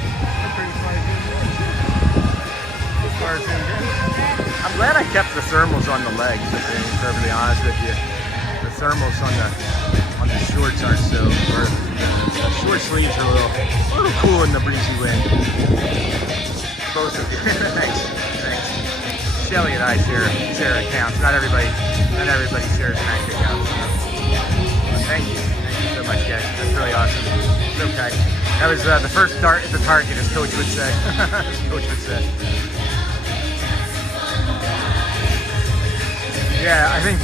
I'm glad I kept the thermals on the legs, to be perfectly honest with you. The thermals on the shorts aren't so worth. The short sleeves are a little cool in the breezy wind. Both of you. Thanks. Shelley and I share accounts. Not everybody shares an active account. Thank you so much, guys. That's really awesome. So kind. That was the first dart at the target, as Coach would say. Yeah, I think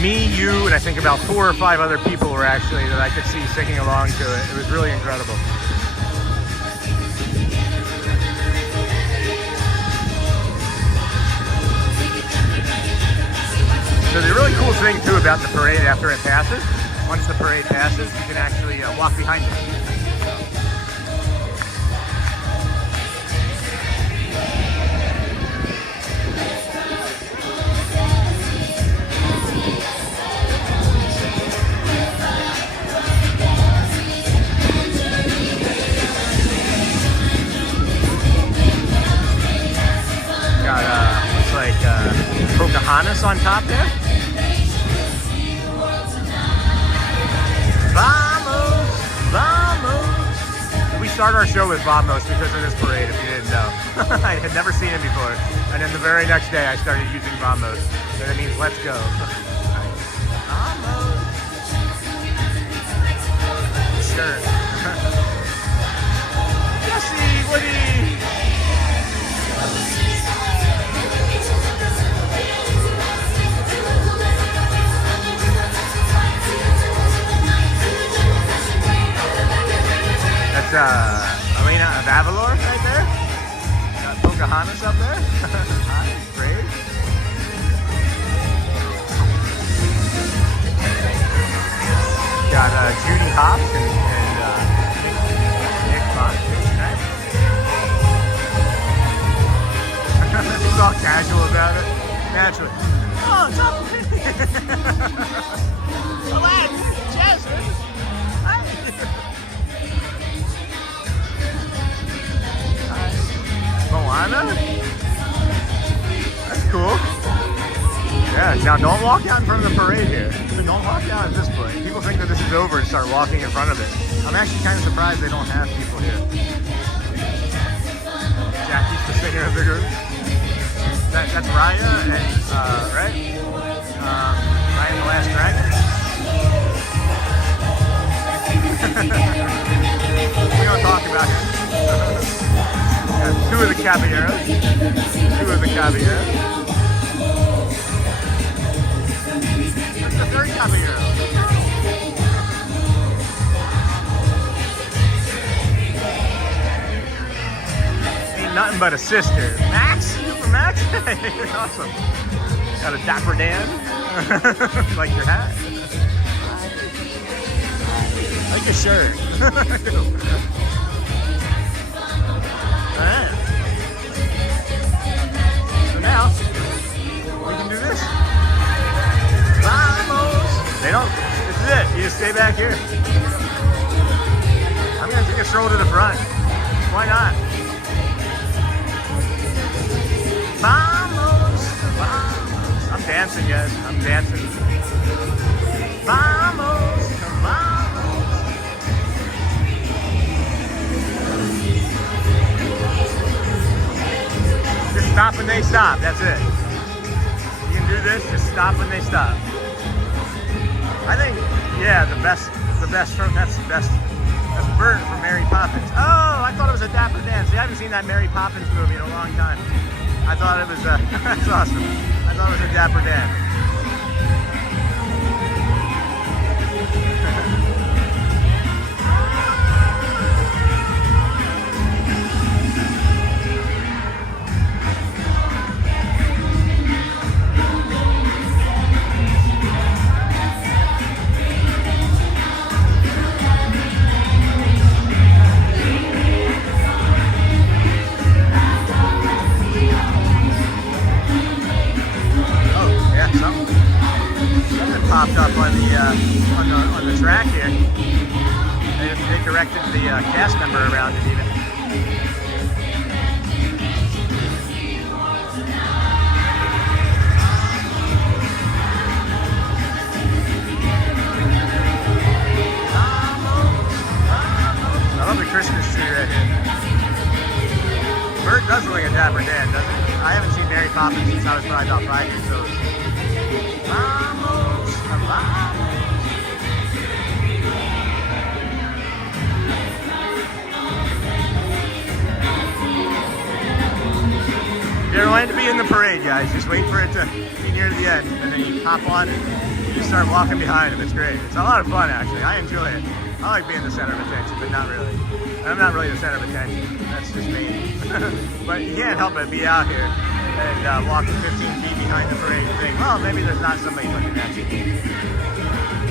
me, you, and I think about 4 or 5 other people were actually that I could see singing along to it. It was really incredible. So the really cool thing too about the parade after it passes, once the parade passes, you can actually walk behind it. Looks like Pocahontas on top there. Vamos! We start our show with Vamos because of this parade, if you didn't know. I had never seen it before. And then the very next day I started using Vamos. So that means let's go. Vamos! Sure. Jesse, Woody! Pocahontas up there. Nice, great. Got Judy Hopps and Nick Fox. He's all casual about it. Naturally. Oh, it's up. Aladdin, Jasmine. Hi. Moana? That's cool. Yeah, now don't walk out in front of the parade here. Don't walk out at this point. People think that this is over and start walking in front of it. I'm actually kind of surprised they don't have people here. Jackie's the singer of the group. That's Raya and, right? Raya and the Last Dragon. We don't talk about him. Two of the Caballeros. Two of the Caballeros. That's the third Caballero. Ain't nothing but a sister. Max? Super Max? You're awesome. Got a Dapper Dan. Like your hat. I like your shirt. Alright. So now, we can do this. Vamos! They don't, this is it. You just stay back here. I'm gonna take a stroll to the front. Why not? Vamos! Vamos! I'm dancing, guys. I'm dancing. Vamos! Vamos! Just stop when they stop. That's it. You can do this. Just stop when they stop. I think, yeah, that's Bert from Mary Poppins. Oh, I thought it was a Dapper Dans. See, I haven't seen that Mary Poppins movie in a long time. I thought it was that's awesome. I thought it was a Dapper Dan. Popped up on the track here. They directed the cast member around it even. I love the Christmas tree right here. Bert does look like a Dapper Dan, doesn't he? I haven't seen Mary Poppins since I was probably about 5 years old. You ever wanted to be in the parade, guys? Just wait for it to be near the end, and then you hop on and you start walking behind them. It's great. It's a lot of fun, actually. I enjoy it. I like being the center of attention, but not really. I'm not really the center of attention. That's just me. But you can't help but be out here and walking 15 feet behind the parade and think, well, maybe there's not somebody looking at you.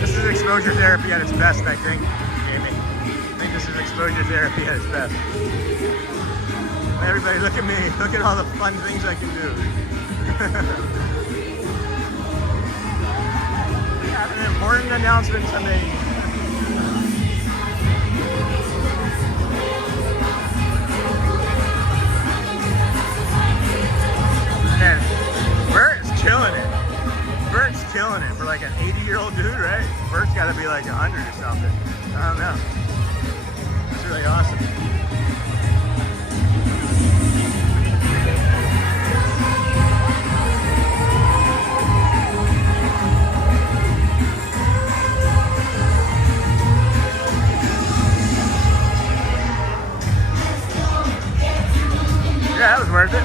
This is exposure therapy at its best, I think, Jamie. I think this is exposure therapy at its best. Everybody, look at me. Look at all the fun things I can do. We have an important announcement to make. Man, Bert's killing it. Bert's killing it for like an 80-year-old dude, right? Bert's got to be like 100 or something. I don't know. That's really awesome. Yeah, that was worth it.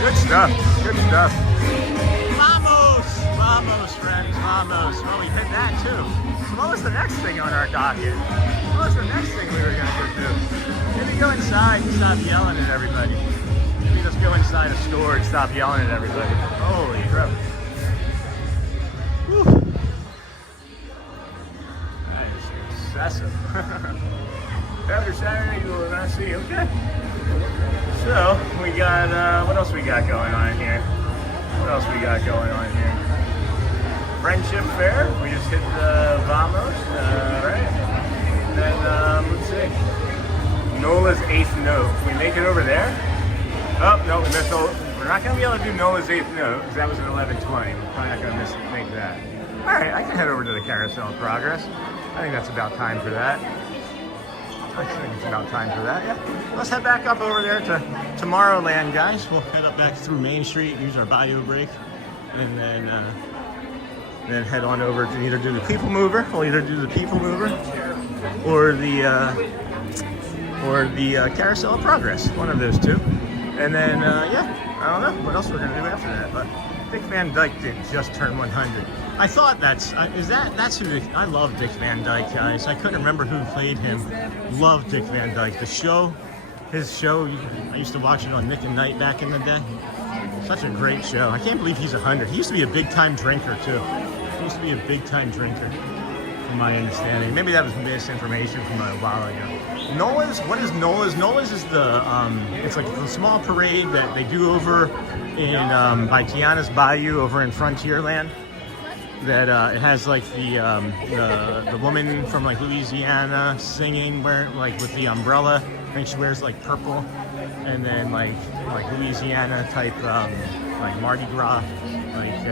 Good stuff. Good stuff. Vamos! Vamos, friends. Vamos. Well, we hit that too. what was the next thing on our docket? What was the next thing we were gonna go do? Maybe go inside and stop yelling at everybody. Maybe just go inside a store and stop yelling at everybody. Holy crap. Whew. That is excessive. After Saturday, you will not see, okay? So, we got, what else we got going on here? What else we got going on here? Friendship Fair. We just hit the Vamos, right? And then, let's see. Nola's 8th note. Can we make it over there? Oh, no, we missed. We're not going to be able to do Nola's 8th note because that was at 11:20. We're probably not going to make that. All right, I can head over to the Carousel of Progress. I think that's about time for that. I think it's about time for that, yeah. Let's head back up over there to Tomorrowland, guys. We'll head up back through Main Street, use our bio break, and then head on over to either do the People Mover. We'll either do the People Mover or the Carousel of Progress. One of those two. And then, yeah, I don't know what else we're gonna do after that. But Dick Van Dyke did just turn 100. I thought that's who I love Dick Van Dyke, guys. I couldn't remember who played him. Love Dick Van Dyke. The show, his show, I used to watch it on Nick and Night back in the day. Such a great show. I can't believe he's 100. He used to be a big time drinker too. He used to be a big time drinker, from my understanding. Maybe that was misinformation from a while ago. Nola's, what is Nola's? Nola's is the, it's like the small parade that they do over in, by Tiana's Bayou over in Frontierland. That it has like the woman from like Louisiana singing, wearing like with the umbrella. I think she wears like purple, and then like Louisiana type like Mardi Gras, like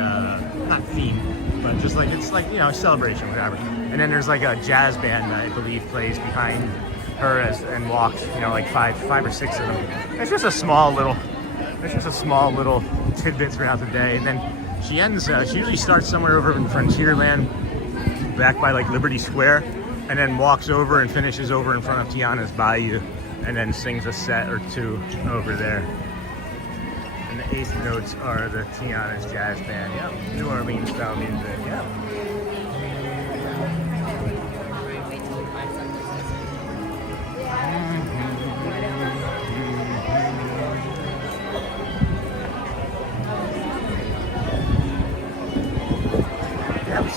not theme, but just like it's like, you know, a celebration, whatever. And then there's like a jazz band that I believe plays behind her and walks, you know, like five or six of them. It's just a small little tidbit throughout the day, and then. She ends, she usually starts somewhere over in Frontierland, back by like Liberty Square, and then walks over and finishes over in front of Tiana's Bayou, and then sings a set or two over there. And the 8th notes are the Tiana's Jazz Band, yep. New Orleans style music, yep.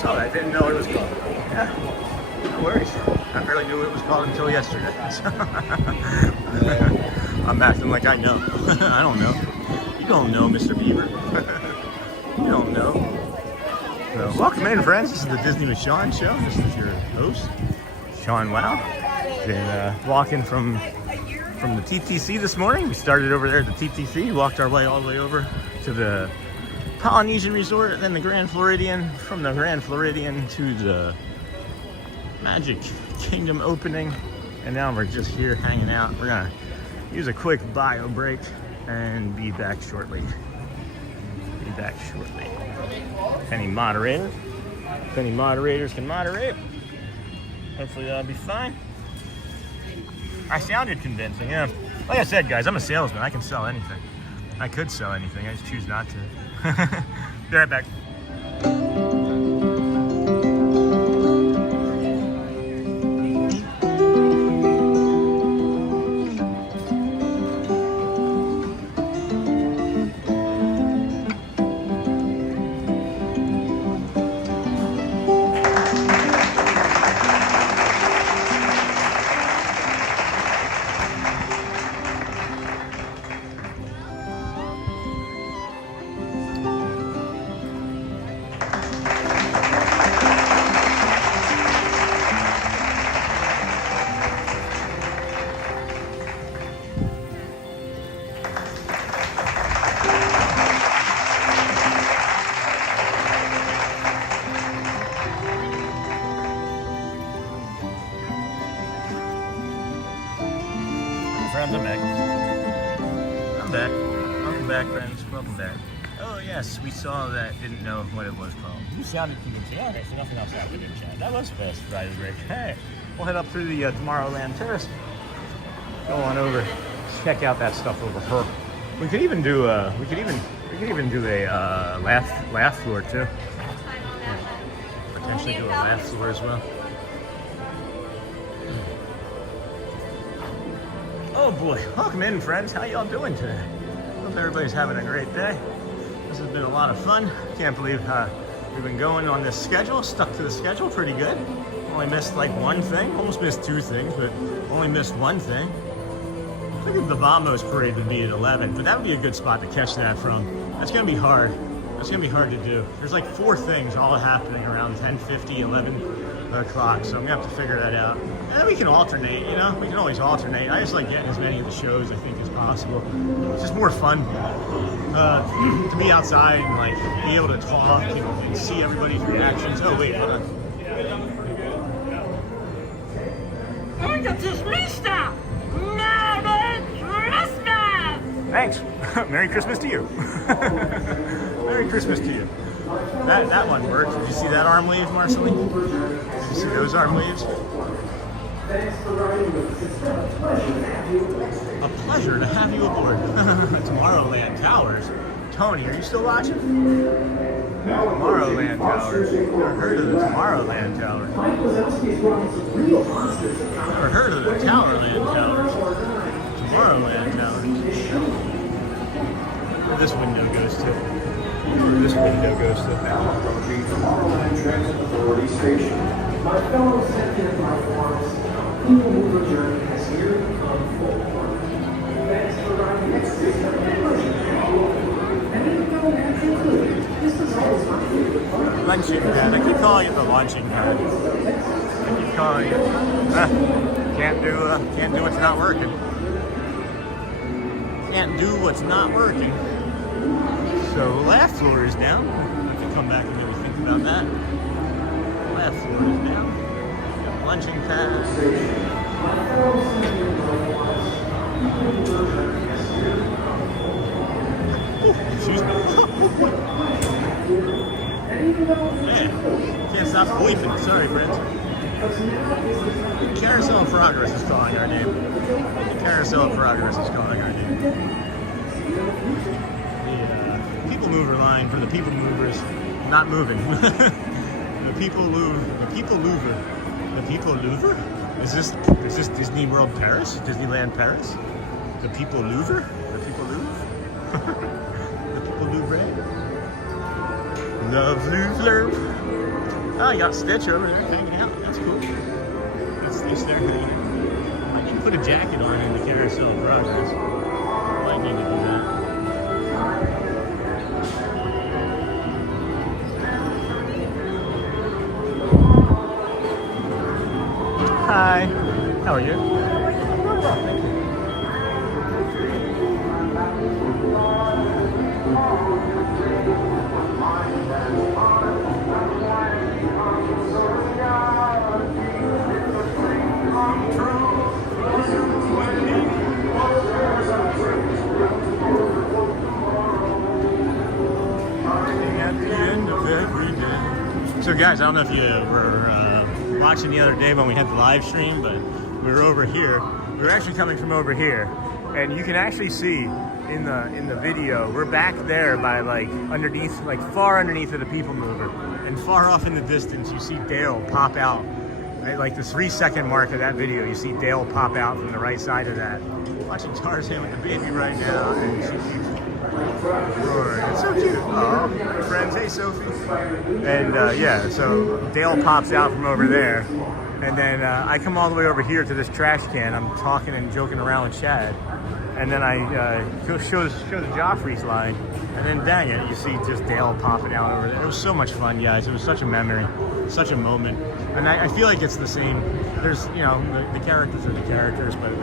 So I didn't know what it was called. Yeah, no worries. I barely knew what it was called until yesterday. I'm acting like I know. I don't know. You don't know, Mr. Beaver. You don't know. So, welcome in, friends. This is the Disney with Sean show. This is your host, Sean Wow. Been walking from the TTC this morning. We started over there at the TTC, walked our way all the way over to the Polynesian Resort, then the Grand Floridian, from the Grand Floridian to the Magic Kingdom opening, and now we're just here hanging out. We're gonna use a quick bio break and be back shortly. Any moderators? If any moderators can moderate, hopefully that'll be fine. I sounded convincing, yeah. Like I said, guys, I'm a salesman. I can sell anything. I could sell anything. I just choose not to. Be right back. Friends, I'm back. Welcome back, friends. Welcome back. Oh, yes, we saw that. Didn't know what it was called. You sounded convincing. Yeah, so nothing else happened in chat. That was fast, Friday break. Hey, we'll head up through the Tomorrowland Terrace. Go on over, check out that stuff over her. We could even do a laugh floor too. Potentially do a laugh floor as well. Oh boy, welcome in friends. How y'all doing today? Hope everybody's having a great day. This has been a lot of fun. Can't believe we've been going on this schedule, stuck to the schedule pretty good. Only missed like one thing, almost missed two things, but only missed one thing. I figured the Vamos parade would be at 11, but that would be a good spot to catch that from. That's gonna be hard. That's gonna be hard to do. There's like 4 things all happening around 10:50, 11 o'clock, so I'm gonna have to figure that out. And then we can alternate, you know? We can always alternate. I just like getting as many of the shows, I think, as possible. It's just more fun to be outside and like be able to talk and see everybody's reactions. Oh wait, hold on. I got this messed up! Merry Christmas! Thanks. Merry Christmas to you. Merry Christmas to you. That one worked. Did you see that arm weave, Marceline? Did you see those arm weaves? A pleasure to have you aboard. Tomorrowland Towers. Tony, are you still watching? Tomorrowland Towers. Never heard of the Tomorrowland Towers. Never heard of the Towerland Towers. Tomorrowland Towers. Where this window goes to. Where this window goes to. From the Tomorrowland Transit Authority Station. My fellow sentient life forms, People Mover Journey has here come full. Thanks for riding next to this Lunching pad. I keep calling it the launching pad. I keep calling it. Can't do what's not working. Can't do what's not working. So last floor is down. I can come back and maybe think about that. Last floor is down. Lunching pad. Excuse me. Man, can't stop bleeping. Sorry, friends. Carousel of Progress is calling our name. The Carousel of Progress is calling our name. The people mover line for the people movers not moving. The people louver. The people louver? Is this Disney World Paris? Disneyland Paris? The people louver? The people louvre? The people louvre? Love Louvre. Oh, you got Stitch over there hanging out. That's cool. That's Stitch there hanging out. I need to put a jacket on in the Carousel of Progress. Might need to do that. Hi. How are you? So guys, I don't know if you were watching the other day when we had the live stream, but we were over here. We were actually coming from over here, and you can actually see in the video, we're back there by like underneath, like far underneath of the people mover, and far off in the distance you see Dale pop out. Right, like the 3-second mark of that video, you see Dale pop out from the right side of that. Watching Tarzan with the baby right now, and she keeps roaring. It's so cute. Oh, friends, hey Sophie. And yeah, so Dale pops out from over there, and then I come all the way over here to this trash can. I'm talking and joking around with Chad, and then I show the Joffrey's line, and then dang it, you see just Dale popping out over there. It was so much fun, guys. It was such a memory, such a moment, and I feel like it's the same. There's, you know, the characters are the characters, but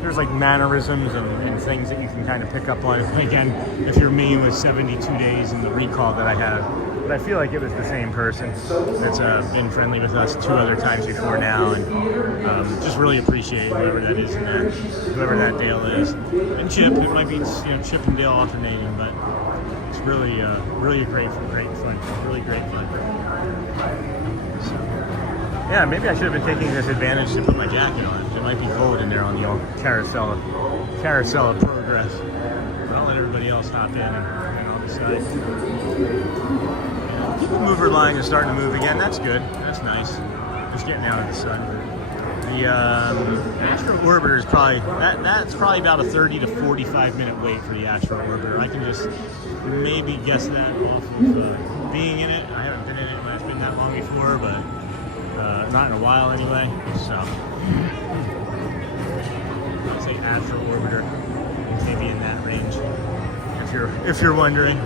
there's like mannerisms and things that you can kind of pick up on. Again, if you're me with 72 days and the recall that I have. But I feel like it was the same person that's been friendly with us 2 other times before now, and just really appreciate whoever that is and whoever that Dale is. And Chip, it might be, you know, Chip and Dale alternating, but it's really, really great fun. Really great fun. So, yeah, maybe I should have been taking this advantage to put my jacket on. It might be cold in there on the old Carousel of Progress. But I'll let everybody else hop in and I'll decide. People mover line is starting to move again. That's good. That's nice. Just getting out of the sun. The Astro orbiter is probably, that's probably about a 30 to 45 minute wait for the actual orbiter. I can just maybe guess that off of being in it. I haven't been in it when it's been that long before, but not in a while anyway. So I'd say after orbiter, maybe in that range. If you're wondering,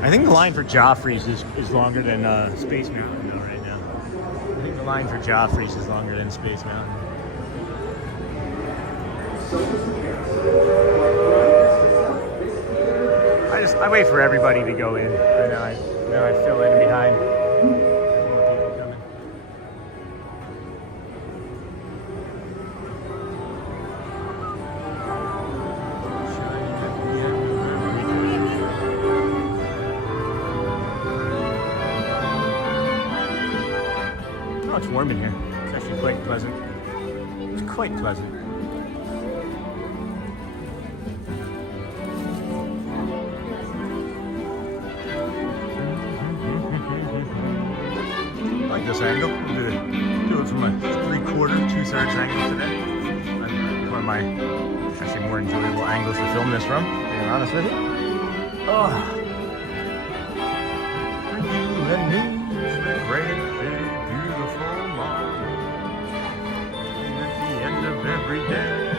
I think the line for Joffrey's is longer than Space Mountain though right now. I think the line for Joffrey's is longer than Space Mountain. I wait for everybody to go in, and then I fill in behind. Oh, it's warm in here. It's actually quite pleasant. It's quite pleasant. This angle. Do it from a 3/4, 2/3 angle today. One of my actually more enjoyable angles to film this from, being honest with you. Oh. For you and me, it's the great big beautiful morning. And at the end of every day,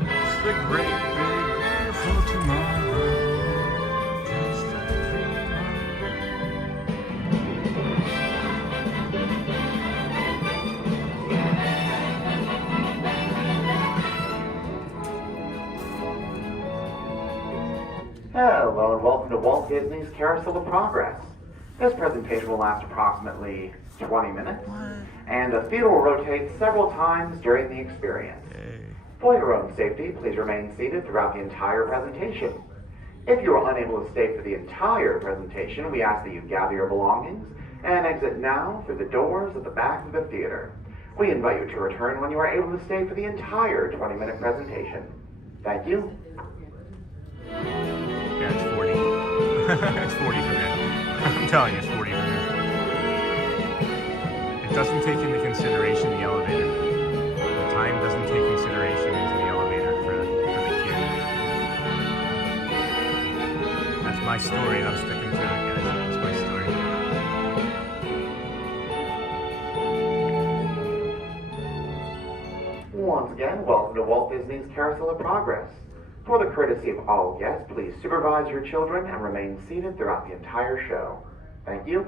it's the great big beautiful tomorrow. Hello and welcome to Walt Disney's Carousel of Progress. This presentation will last approximately 20 minutes, and the theater will rotate several times during the experience. For your own safety, please remain seated throughout the entire presentation. If you are unable to stay for the entire presentation, we ask that you gather your belongings and exit now through the doors at the back of the theater. We invite you to return when you are able to stay for the entire 20-minute presentation. Thank you. Yeah, it's 40. It's 40 for that. I'm telling you, it's 40 for that. It doesn't take into consideration the elevator. The time doesn't take consideration into the elevator for the queue. That's my story, and I'm sticking to it, guys. That's my story. Once again, welcome to Walt Disney's Carousel of Progress. For the courtesy of all guests, please supervise your children and remain seated throughout the entire show. Thank you.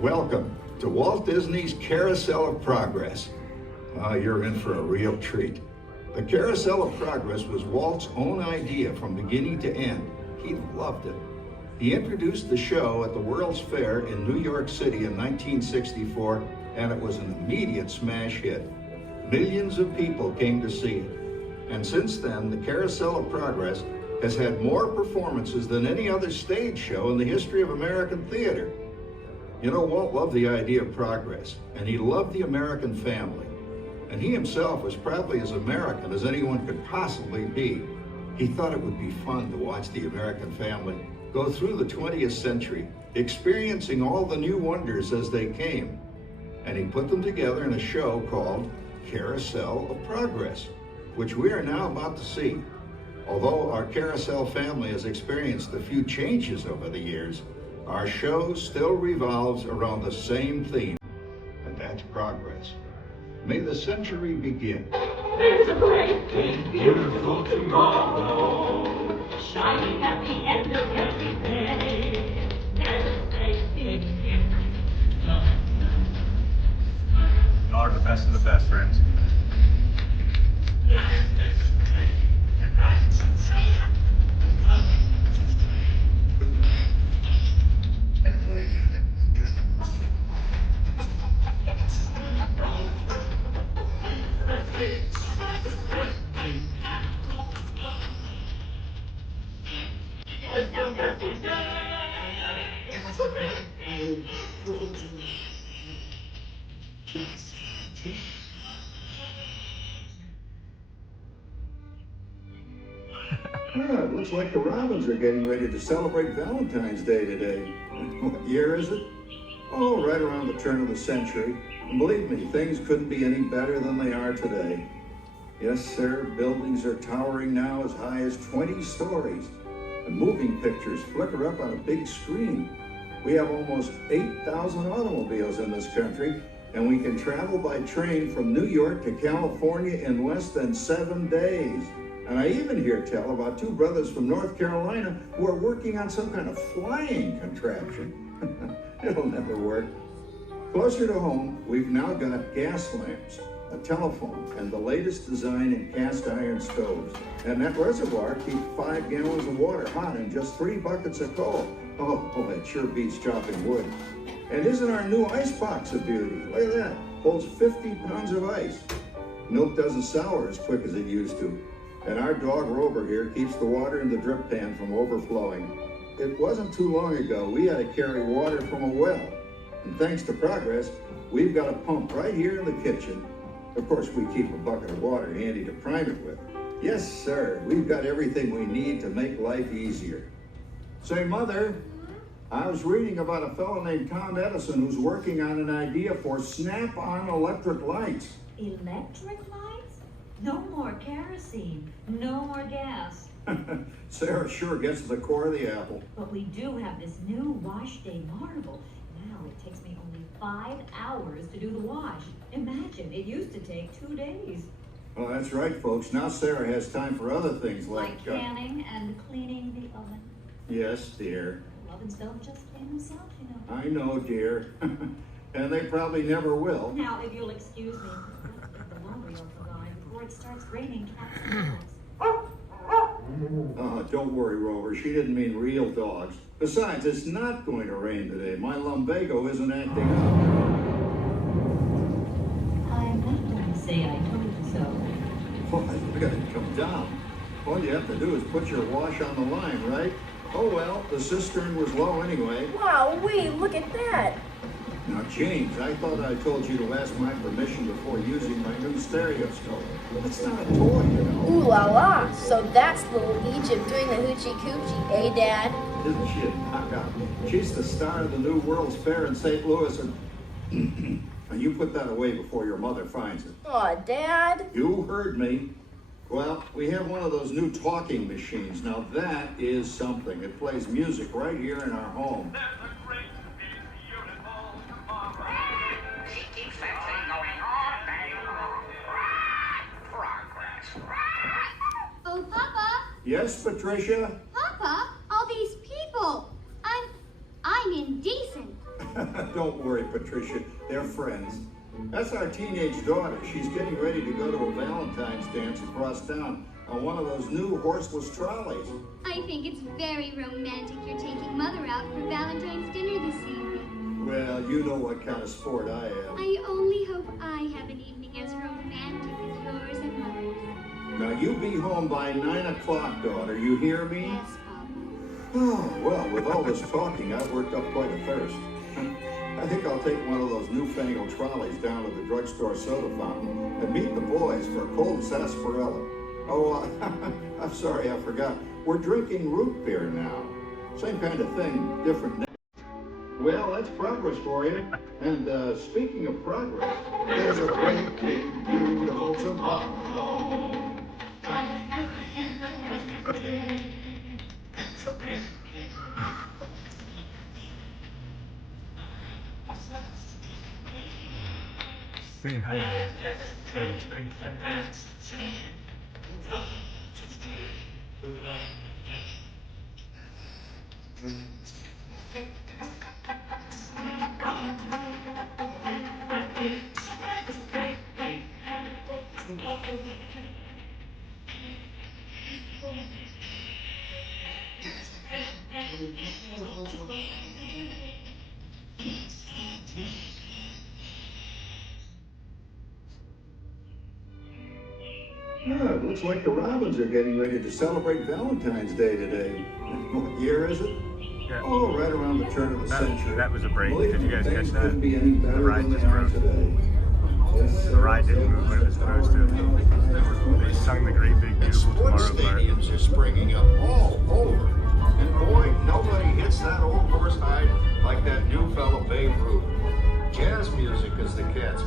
Welcome to Walt Disney's Carousel of Progress. You're in for a real treat. The Carousel of Progress was Walt's own idea from beginning to end. He loved it. He introduced the show at the World's Fair in New York City in 1964, and it was an immediate smash hit. Millions of people came to see it. And since then, the Carousel of Progress has had more performances than any other stage show in the history of American theater. You know, Walt loved the idea of progress, and he loved the American family. And he himself was probably as American as anyone could possibly be. He thought it would be fun to watch the American family go through the 20th century, experiencing all the new wonders as they came. And he put them together in a show called Carousel of Progress, which we are now about to see. Although our Carousel family has experienced a few changes over the years, our show still revolves around the same theme, and that's progress. May the century begin. There's a great big beautiful tomorrow, shining at the end of every day. There's a great big You are the best of the best, friends. It looks like the Robins are getting ready to celebrate Valentine's Day today. What year is it? Oh, right around the turn of the century. And believe me, things couldn't be any better than they are today. Yes, sir, buildings are towering now as high as 20 stories. And moving pictures flicker up on a big screen. We have almost 8,000 automobiles in this country, and we can travel by train from New York to California in less than 7 days. And I even hear tell about 2 brothers from North Carolina who are working on some kind of flying contraption. It'll never work. Closer to home, we've now got gas lamps, a telephone, and the latest design in cast iron stoves. And that reservoir keeps 5 gallons of water hot in just 3 buckets of coal. Oh, it sure beats chopping wood. And isn't our new ice box a beauty? Look at that. Holds 50 pounds of ice. Milk doesn't sour as quick as it used to. And our dog Rover here keeps the water in the drip pan from overflowing. It wasn't too long ago we had to carry water from a well. And thanks to Progress, we've got a pump right here in the kitchen. Of course, we keep a bucket of water handy to prime it with. Yes, sir, we've got everything we need to make life easier. Say, Mother, I was reading about a fellow named Tom Edison who's working on an idea for snap-on electric lights. Electric lights? No more kerosene, no more gas. Sarah sure gets to the core of the apple. But we do have this new wash day marvel. Now it takes me only 5 hours to do the wash. Imagine, it used to take 2 days. Well, that's right, folks. Now Sarah has time for other things Like canning and cleaning the oven. Yes, dear. Ovens don't just clean themselves, you know. I know, dear. And they probably never will. Now, if you'll excuse me, let's get the laundry off the line before it starts raining cats and dogs. Don't worry, Rover. She didn't mean real dogs. Besides, it's not going to rain today. My lumbago isn't acting up. I'm not going to say I told you so. Well, I gotta come down. All you have to do is put your wash on the line, right? Oh well, the cistern was low anyway. Wow, look at that. Now, James, I thought I told you to ask my permission before using my new stereoscope. It's not a toy, you know. Ooh la la. So that's little Egypt doing the hoochie coochie, eh, Dad? Isn't she a knockout? She's the star of the new World's Fair in St. Louis, and and you put that away before your mother finds it. Aw, Dad. You heard me. Well, we have one of those new talking machines. Now that is something. It plays music right here in our home. She keeps that thing going all day long. Progress. Oh, Papa. Yes, Patricia? Papa, all these people. I'm indecent. Don't worry, Patricia. They're friends. That's our teenage daughter. She's getting ready to go to a Valentine's dance across town on one of those new horseless trolleys. I think it's very romantic you're taking Mother out for Valentine's dinner this evening. Well, you know what kind of sport I am. I only hope I have an evening as romantic as yours and Mother's. Now, you be home by 9 o'clock, daughter. You hear me? Yes, Papa. Oh, well, with all this talking, I've worked up quite a thirst. I think I'll take one of those newfangled trolleys down to the drugstore soda fountain and meet the boys for a cold sarsaparilla. Oh, I'm sorry, I forgot. We're drinking root beer now. Same kind of thing, different name. Well, that's progress for you. And speaking of progress, there's a great big beautiful tomorrow. Say hi. Yeah, it looks like the Robins are getting ready to celebrate Valentine's Day today. What year is it? Yeah. Oh, right around the turn of the century. That was a break. Believe Did you guys me, catch things that? couldn't be any better The ride than they just are broke. today. Yes, The ride didn't move when it was supposed to. They sung the great big beautiful tomorrow part. Stadiums are springing up all over. And boy, nobody hits that old horse hide like that new fella Babe Ruth. Jazz music is the cat's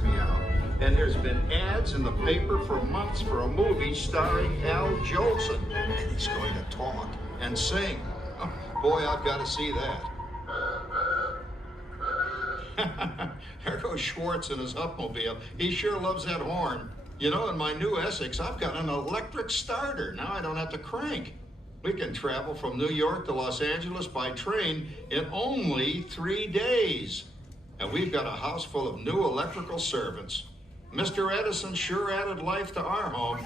And there's been ads in the paper for months for a movie starring Al Jolson. And he's going to talk and sing. Oh, boy, I've got to see that. There goes Schwartz in his upmobile. He sure loves that horn. You know, in my new Essex, I've got an electric starter. Now I don't have to crank. We can travel from New York to Los Angeles by train in only 3 days. And we've got a house full of new electrical servants. Mr. Edison sure added life to our home.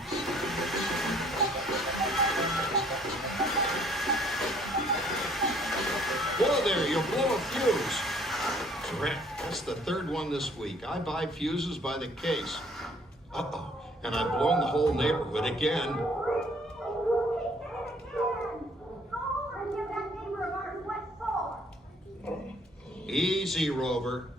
Whoa there, you'll blow a fuse. Crap, that's the third one this week. I buy fuses by the case. Uh-oh, and I've blown the whole neighborhood again. Easy, Rover.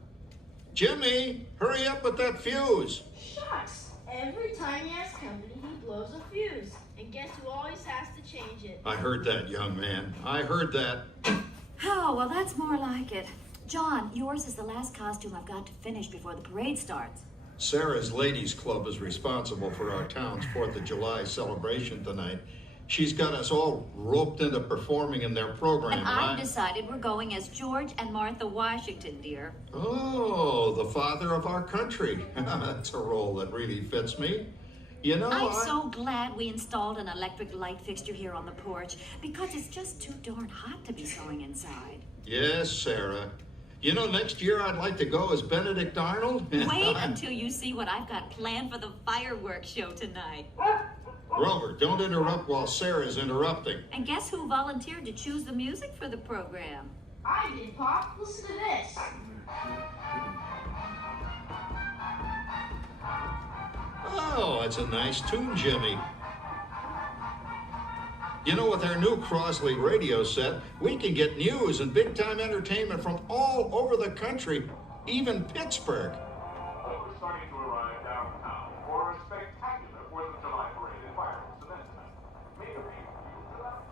Jimmy, hurry up with that fuse. Shucks. Every time he has company, he blows a fuse. And guess who always has to change it? I heard that, young man. I heard that. Oh, well, that's more like it. John, yours is the last costume I've got to finish before the parade starts. Sarah's Ladies Club is responsible for our town's 4th of July celebration tonight. She's got us all roped into performing in their program. And I've decided we're going as George and Martha Washington, dear. Oh, the father of our country. That's a role that really fits me. You know, I'm so glad we installed an electric light fixture here on the porch because it's just too darn hot to be sewing inside. Yes, Sarah. You know, next year I'd like to go as Benedict Arnold. Wait until you see what I've got planned for the fireworks show tonight. Rover, don't interrupt while Sarah's interrupting. And guess who volunteered to choose the music for the program? I did, Pop. Listen to this. Oh, that's a nice tune, Jimmy. You know, with our new Crosley radio set, we can get news and big-time entertainment from all over the country, even Pittsburgh. We're starting to arrive downtown for a spectacular 4th of July parade and fireworks event tonight.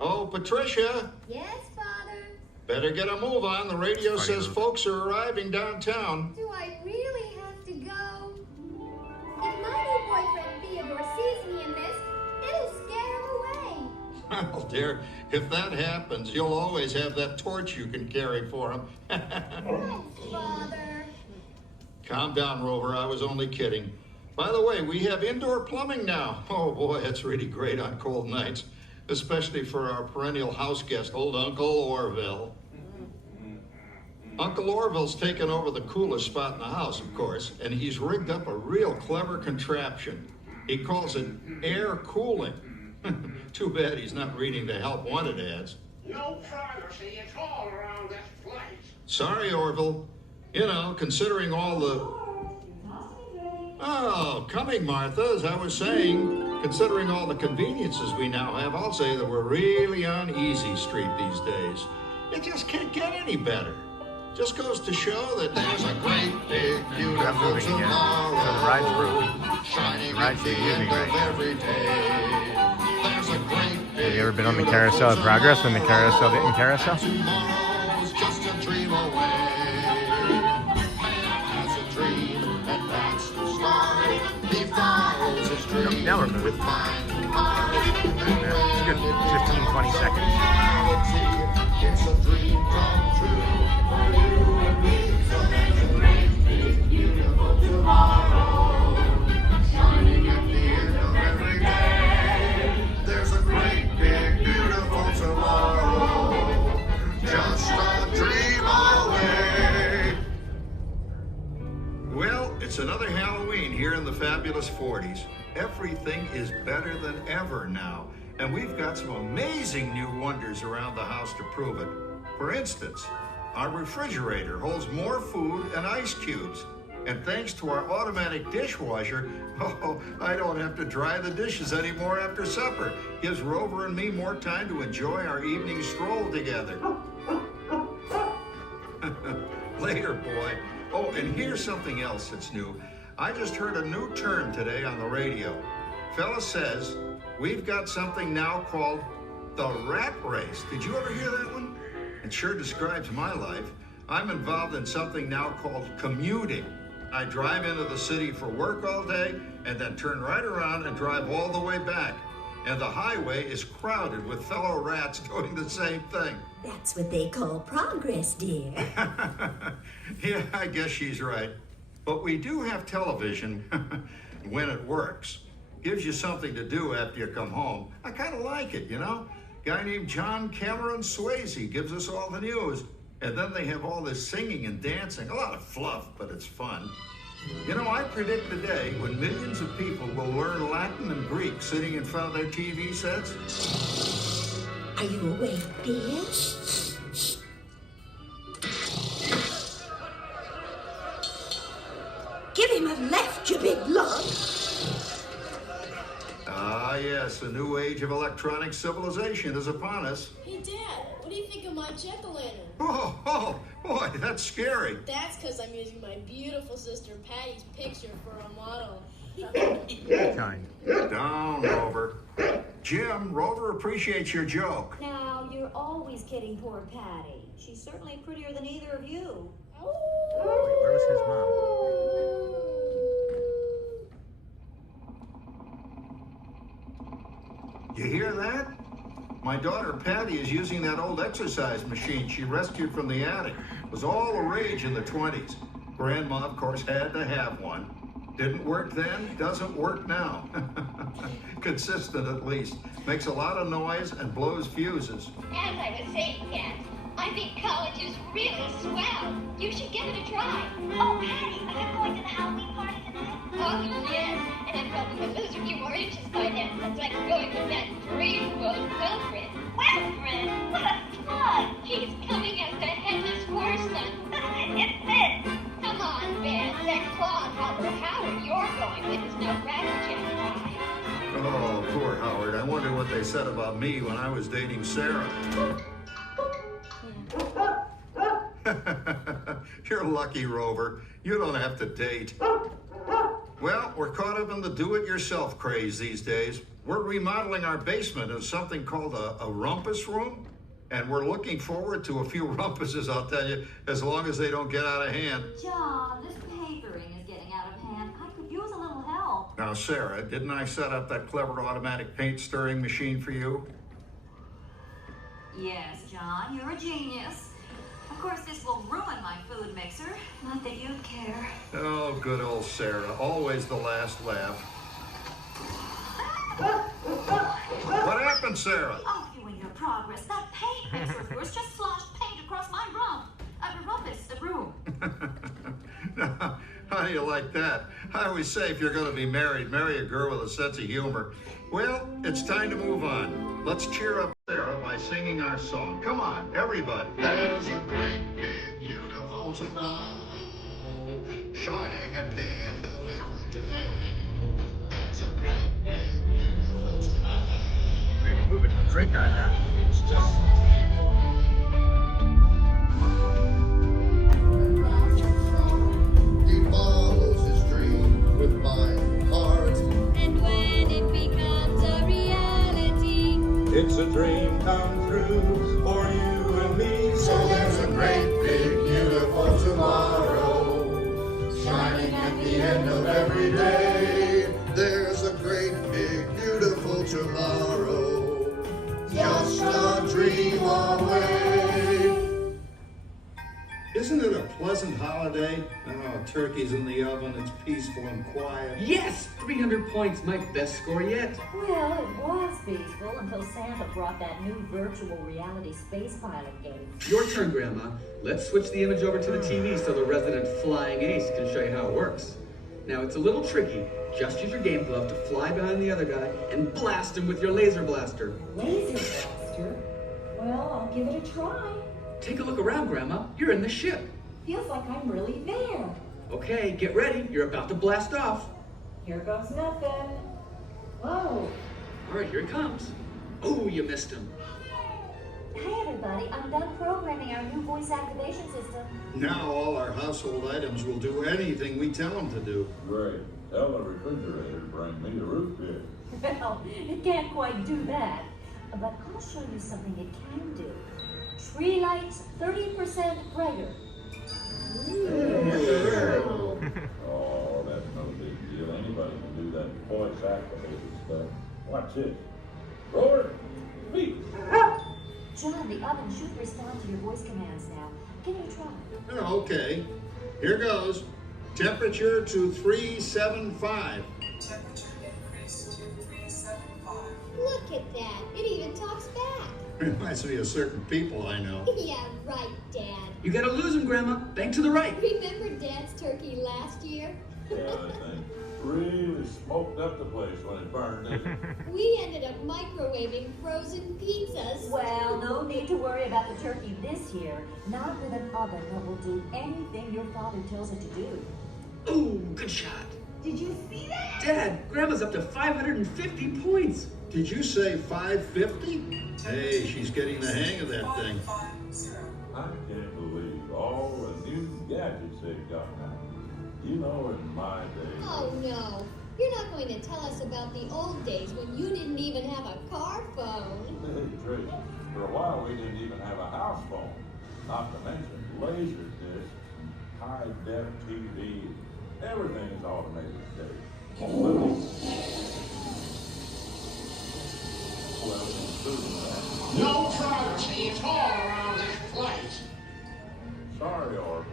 Oh, Patricia, Yes, Father? better get a move on. The radio says folks are arriving downtown. Do I really have to go? If my new boyfriend Theodore sees me in this, it'll scare him away. Well, dear, if that happens, you'll always have that torch you can carry for him. Thanks, Father. Calm down, Rover. I was only kidding. By the way, we have indoor plumbing now. Oh, boy, that's really great on cold nights, especially for our perennial house guest, old Uncle Orville. Uncle Orville's taken over the coolest spot in the house, of course, and he's rigged up a real clever contraption. He calls it air cooling. Too bad he's not reading the help wanted ads. No privacy at all around this place. Sorry, Orville. You know, considering all the... Oh, coming, Martha, as I was saying, considering all the conveniences we now have, I'll say that we're really on easy street these days. It just can't get any better. Just goes to show that there's a great big beautiful tomorrow shining at the end of every day. There's a great big Have you ever been on the Carousel of Progress when the carousel didn't carousel? tomorrow's just a dream away. Man has a dream, and that's the start. He follows his dream Now we're moving. with mind and heart. It's good. 15, 20 seconds. It's a dream come true. Shining at the end of every day. There's a great big beautiful tomorrow. Just a dream away. Well, it's another Halloween here in the fabulous 40s. Everything is better than ever now. And we've got some amazing new wonders around the house to prove it. For instance, our refrigerator holds more food and ice cubes. And thanks to our automatic dishwasher, I don't have to dry the dishes anymore after supper. Gives Rover and me more time to enjoy our evening stroll together. Later, boy. Oh, and here's something else that's new. I just heard a new term today on the radio. Fella says we've got something now called the rat race. Did you ever hear that one? It sure describes my life. I'm involved in something now called commuting. I drive into the city for work all day and then turn right around and drive all the way back. And the highway is crowded with fellow rats doing the same thing. That's what they call progress, dear. Yeah, I guess she's right. But we do have television when it works. Gives you something to do after you come home. I kind of like it, you know? Guy named John Cameron Swayze gives us all the news. And then they have all this singing and dancing. A lot of fluff, but it's fun. You know, I predict the day when millions of people will learn Latin and Greek sitting in front of their TV sets. Are you awake, dear? Give him a left, you big lug. Ah, yes, the new age of electronic civilization is upon us. Hey, Dad, what do you think of my jack-o'-lantern? Oh, boy, that's scary. That's because I'm using my beautiful sister Patty's picture for a model. Kind. Down, Rover. Jim, Rover appreciates your joke. Now, you're always kidding poor Patty. She's certainly prettier than either of you. Wait, where was his mom? You hear that? My daughter Patty is using that old exercise machine she rescued from the attic. It was all the rage in the 20s. Grandma, of course, had to have one. Didn't work then, doesn't work now. Consistent at least. Makes a lot of noise and blows fuses. As I was saying, Kat, I think college is really swell. You should give it a try. Oh, Patty, are you going to the Halloween party tonight? Oh, yes. And I'm probably going to lose a few more inches by then since I'm going with that dream Wilfred. Wilfred? What a plug! He's coming as the headless horseman. It's this. Come on, Ben. That Claude Howard you're going with is no Rattletail ride. Oh, poor Howard. I wonder what they said about me when I was dating Sarah. You're lucky, Rover. You don't have to date. Well, we're caught up in the do-it-yourself craze these days. We're remodeling our basement into something called a rumpus room. And we're looking forward to a few rumpuses, I'll tell you, as long as they don't get out of hand. John, this papering is getting out of hand. I could use a little help. Now, Sarah, didn't I set up that clever automatic paint stirring machine for you? Yes, John, you're a genius. Of course, this will ruin my food mixer. Not that you'd care. Oh, good old Sarah. Always the last laugh. What happened, Sarah? Oh, you and your progress. That paint mixer of yours just sloshed paint across my rumpus, the room. How do you like that? I always say if you're going to be married, marry a girl with a sense of humor. Well, it's time to move on. Let's cheer up Sarah by singing our song. Come on, everybody. There's a great big beautiful tomorrow shining at the end of every day. There's a great big beautiful tomorrow. Maybe move it to drink on that. It's just he follows his dream with my heart. And when it becomes a reality, It's a dream come true for you and me. So there's a great big beautiful tomorrow shining at the end of every day. There's a great big beautiful tomorrow, just a dream away. Isn't it a pleasant holiday? Oh, turkey's in the oven, it's peaceful and quiet. Yes! 300 points, my best score yet. Well, it was peaceful until Santa brought that new virtual reality space pilot game. Your turn, Grandma. Let's switch the image over to the TV so the resident flying ace can show you how it works. Now, it's a little tricky. Just use your game glove to fly behind the other guy and blast him with your laser blaster. Laser blaster? Well, I'll give it a try. Take a look around, Grandma. You're in the ship. Feels like I'm really there. Okay, get ready. You're about to blast off. Here goes nothing. Whoa. All right, here it comes. Oh, you missed him. Hey, everybody. I'm done programming our new voice activation system. Now all our household items will do anything we tell them to do. Great. Tell the refrigerator to bring me the root beer. Well, it can't quite do that. But I'll show you something it can do. Tree lights 30% brighter. Oh, voice activated stuff. Watch this. Roar, speak. John, the oven should respond to your voice commands now. Can you try? Oh, okay. Here goes. Temperature to 375. Temperature increased to 375. Look at that. It even talks back. Reminds me of certain people I know. Yeah, right, Dad. You gotta lose him, Grandma. Bank to the right. Remember Dad's turkey last year? Yeah, that thing really smoked up the place when it burned, didn't it? We ended up microwaving frozen pizzas. Well, no need to worry about the turkey this year. Not with an oven that will do anything your father tells it to do. Ooh, good shot. Did you see that? Dad, Grandma's up to 550 points. Did you say 550? Hey, she's getting the hang of that thing. 550. I can't believe all the new gadgets they've got now. You know, in my day. Oh, no. You're not going to tell us about the old days when you didn't even have a car phone. Hey, Trish, for a while we didn't even have a house phone. Not to mention laser discs, high-def TV. Everything is automated today. Well, including that. No privacy at all around this place. Sorry, Orville.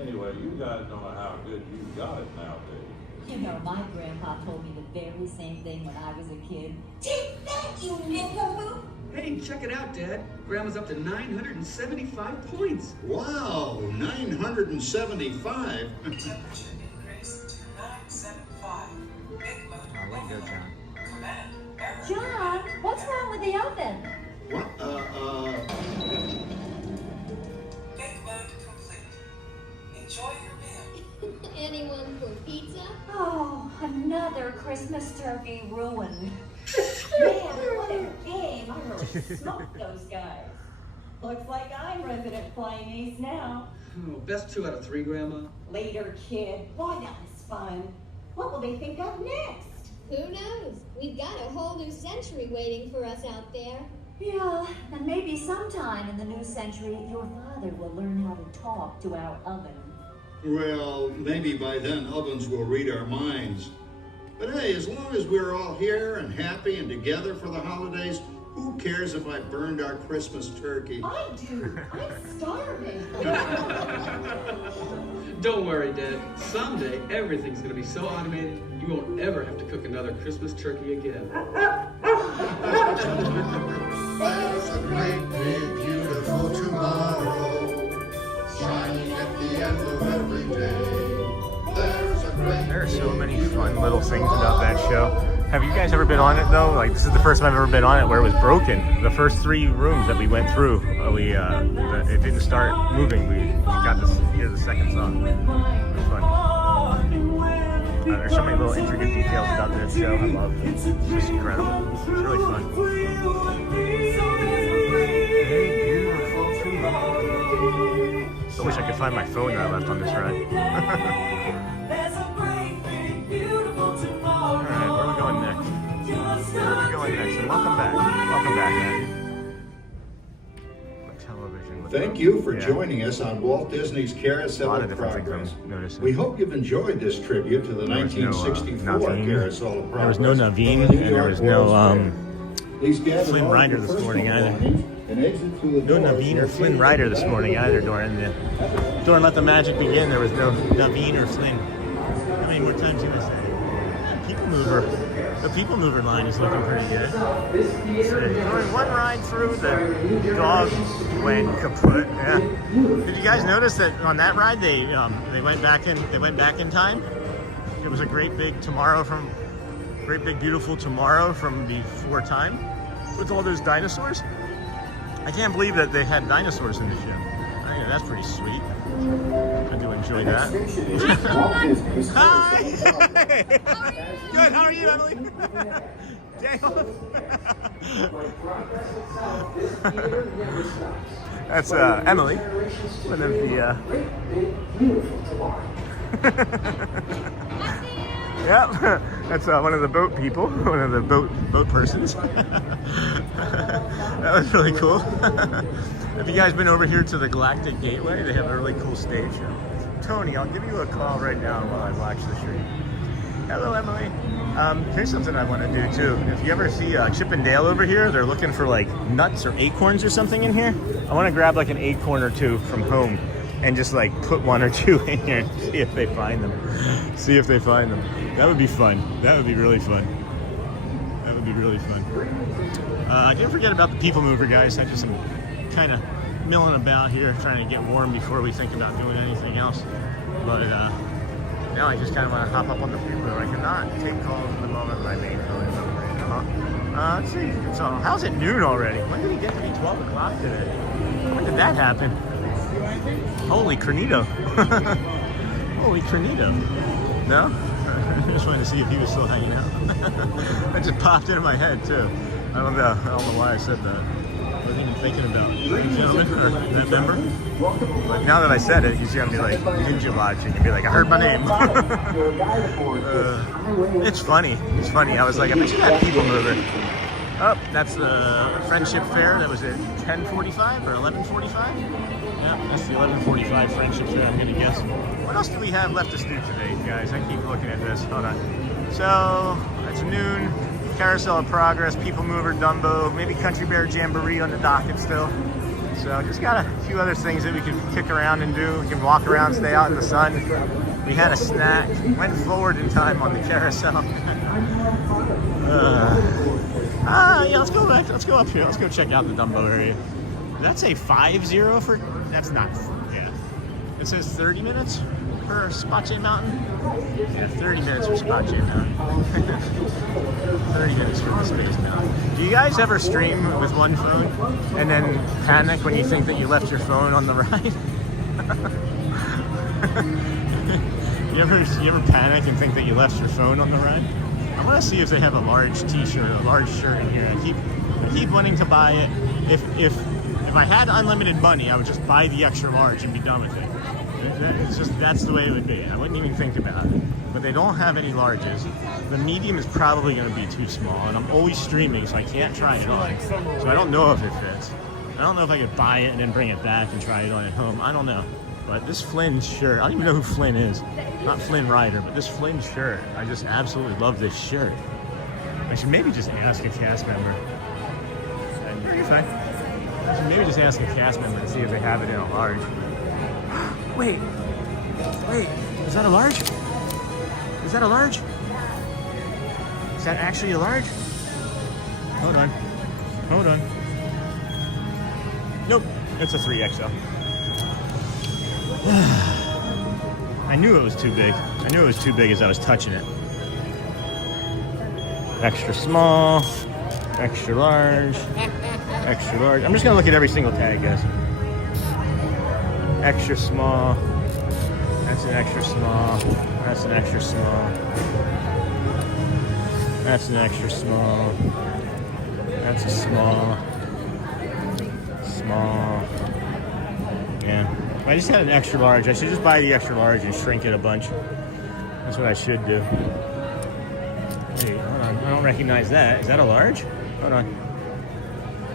Anyway, you guys don't know how good you got it nowadays. You know, my grandpa told me the very same thing when I was a kid. Take that, you nincompoop! Hey, check it out, Dad. Grandma's up to 975 points. Wow, 975? Temperature increased to 975. Big motor. Oh, way to go, John. Command error. John, what's wrong with the oven? What? Big mode complete. Enjoy your meal. Anyone for pizza? Oh, another Christmas turkey ruined. Man, what a game. I really smoked those guys. Looks like I'm resident flying ace now. Oh, best 2 out of 3, Grandma. Later, kid. Boy, that was fun. What will they think of next? Who knows? We've got a whole new century waiting for us out there. Yeah, and maybe sometime in the new century, your father will learn how to talk to our oven. Well, maybe by then ovens will read our minds. But hey, as long as we're all here and happy and together for the holidays, who cares if I burned our Christmas turkey? I do. I'm starving. Don't worry, Dad. Someday, everything's gonna be so automated, you won't ever have to cook another Christmas turkey again. There's a great, big, beautiful tomorrow, shining at the end of every day. There's a great. There are so many fun little things about that show. Have you guys ever been on it though? Like, this is the first time I've ever been on it where it was broken. The first 3 rooms that we went through, it didn't start moving. We got to hear the second song. It was fun. There's so many little intricate details about this show. I love it. It's just incredible. It's really fun. I wish I could find my phone that I left on this ride. Alright, where are we going next? Where are we going next? And welcome back. Welcome back, man. My television. Thank you for joining us on Walt Disney's Carousel of Progress. We hope you've enjoyed this tribute to the 1964 Carousel of Progress. There was no Naveen, and there was no Flynn Rider this morning either. No Naveen or Flynn Rider this morning either during Let the Magic Begin. There was no Naveen or Flynn. How many more times do I say? People Mover. The People Mover line is looking pretty good. So, during one ride through, the dog went kaput. Yeah. Did you guys notice that on that ride they went back in time? It was a great big beautiful tomorrow from before time with all those dinosaurs. I can't believe that they had dinosaurs in the show. I think that's pretty sweet. I do enjoy that. Hi! Good, how are you, Emily? Day off? That's Emily, one of the Yep, that's one of the boat people, one of the boat persons. That was really cool. Have you guys been over here to the Galactic Gateway? They have a really cool stage show. Tony, I'll give you a call right now while I watch the stream. Hello, Emily. Here's something I want to do too. If you ever see Chip and Dale over here, they're looking for like nuts or acorns or something in here. I want to grab like an acorn or two from home and just like put one or two in here and see if they find them. See if they find them. That would be fun. That would be really fun. That would be really fun. I didn't forget about the people mover, guys. I just am kind of milling about here trying to get warm before we think about doing anything else. But now I just kind of want to hop up on the people mover. I cannot take calls at the moment. My main phone is up right now. Let's see. So how's it noon already? When did it get to be 12 o'clock today? When did that happen? Holy Crenito. Holy Crenito. No? I just wanted to see if he was still hanging out. That just popped into my head too. I don't know why I said that. I wasn't even thinking about the gentleman or that member. But now that I said it, he's gonna be like ninja watching and be like, I heard my name. It's funny. It's funny. I was like, I bet you that people mover. Oh, that's the Friendship Fair. That was at 10:45 or 11:45? Yeah, that's the 11:45 Friendship Fair, I'm gonna guess. What else do we have left to do today, guys? I keep looking at this. Hold on. So, it's noon. Carousel of Progress, People Mover, Dumbo, maybe Country Bear Jamboree on the docket still. So just got a few other things that we can kick around and do. We can walk around, stay out in the sun. We had a snack, went forward in time on the carousel. Yeah, let's go back, let's go up here. Let's go check out the Dumbo area. Did that say 5-0 for, that's not, yeah. It says 30 minutes for Spotje Mountain. Yeah, 30 minutes for Spotje Mountain. 30 minutes for the Space Mountain. Do you guys ever stream with one phone and then panic when you think that you left your phone on the ride? you ever panic and think that you left your phone on the ride? I want to see if they have a large t-shirt, a large shirt in here. I keep wanting to buy it. If I had unlimited money, I would just buy the extra large and be done with it. It's just, that's the way it would be. I wouldn't even think about it. But they don't have any larges. The medium is probably going to be too small, and I'm always streaming, so I can't try it on. So I don't know if it fits. I don't know if I could buy it and then bring it back and try it on at home. I don't know. But this Flynn shirt, I don't even know who Flynn is. Not Flynn Rider, but this Flynn shirt. I just absolutely love this shirt. I should maybe just ask a cast member. You're fine. I should maybe just ask a cast member and see if they have it in a large. Wait, is that a large? Is that a large? Is that actually a large? Hold on. Nope, it's a 3XL. I knew it was too big. I knew it was too big as I was touching it. Extra small, extra large, extra large. I'm just gonna look at every single tag, guys. Extra small. That's an extra small. That's an extra small. That's an extra small. That's a small. Small. Yeah. If I just had an extra large, I should just buy the extra large and shrink it a bunch. That's what I should do. Wait, hold on. I don't recognize that. Is that a large? Hold on.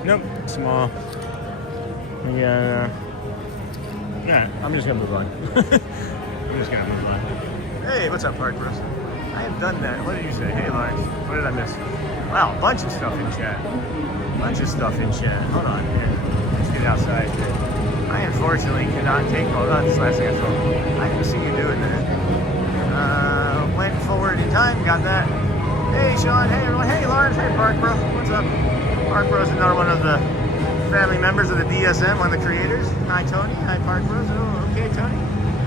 Nope. Small. Yeah. Yeah, I'm just gonna move on. Hey, what's up, Park Bros? I have done that. What did you say? Hey, Lawrence. What did I miss? Wow, a bunch of stuff in chat. Hold on here. Let's get outside here. I unfortunately cannot take. Hold on, this last thing I saw. I can see you doing that. Went forward in time. Got that. Hey, Sean. Hey, everyone. Hey, Lawrence. Hey, Park Bro. What's up? Park Bros is another one of the family members of the DSM, one of the creators. Hi, Tony. Hi, Park Bros. Oh, okay, Tony.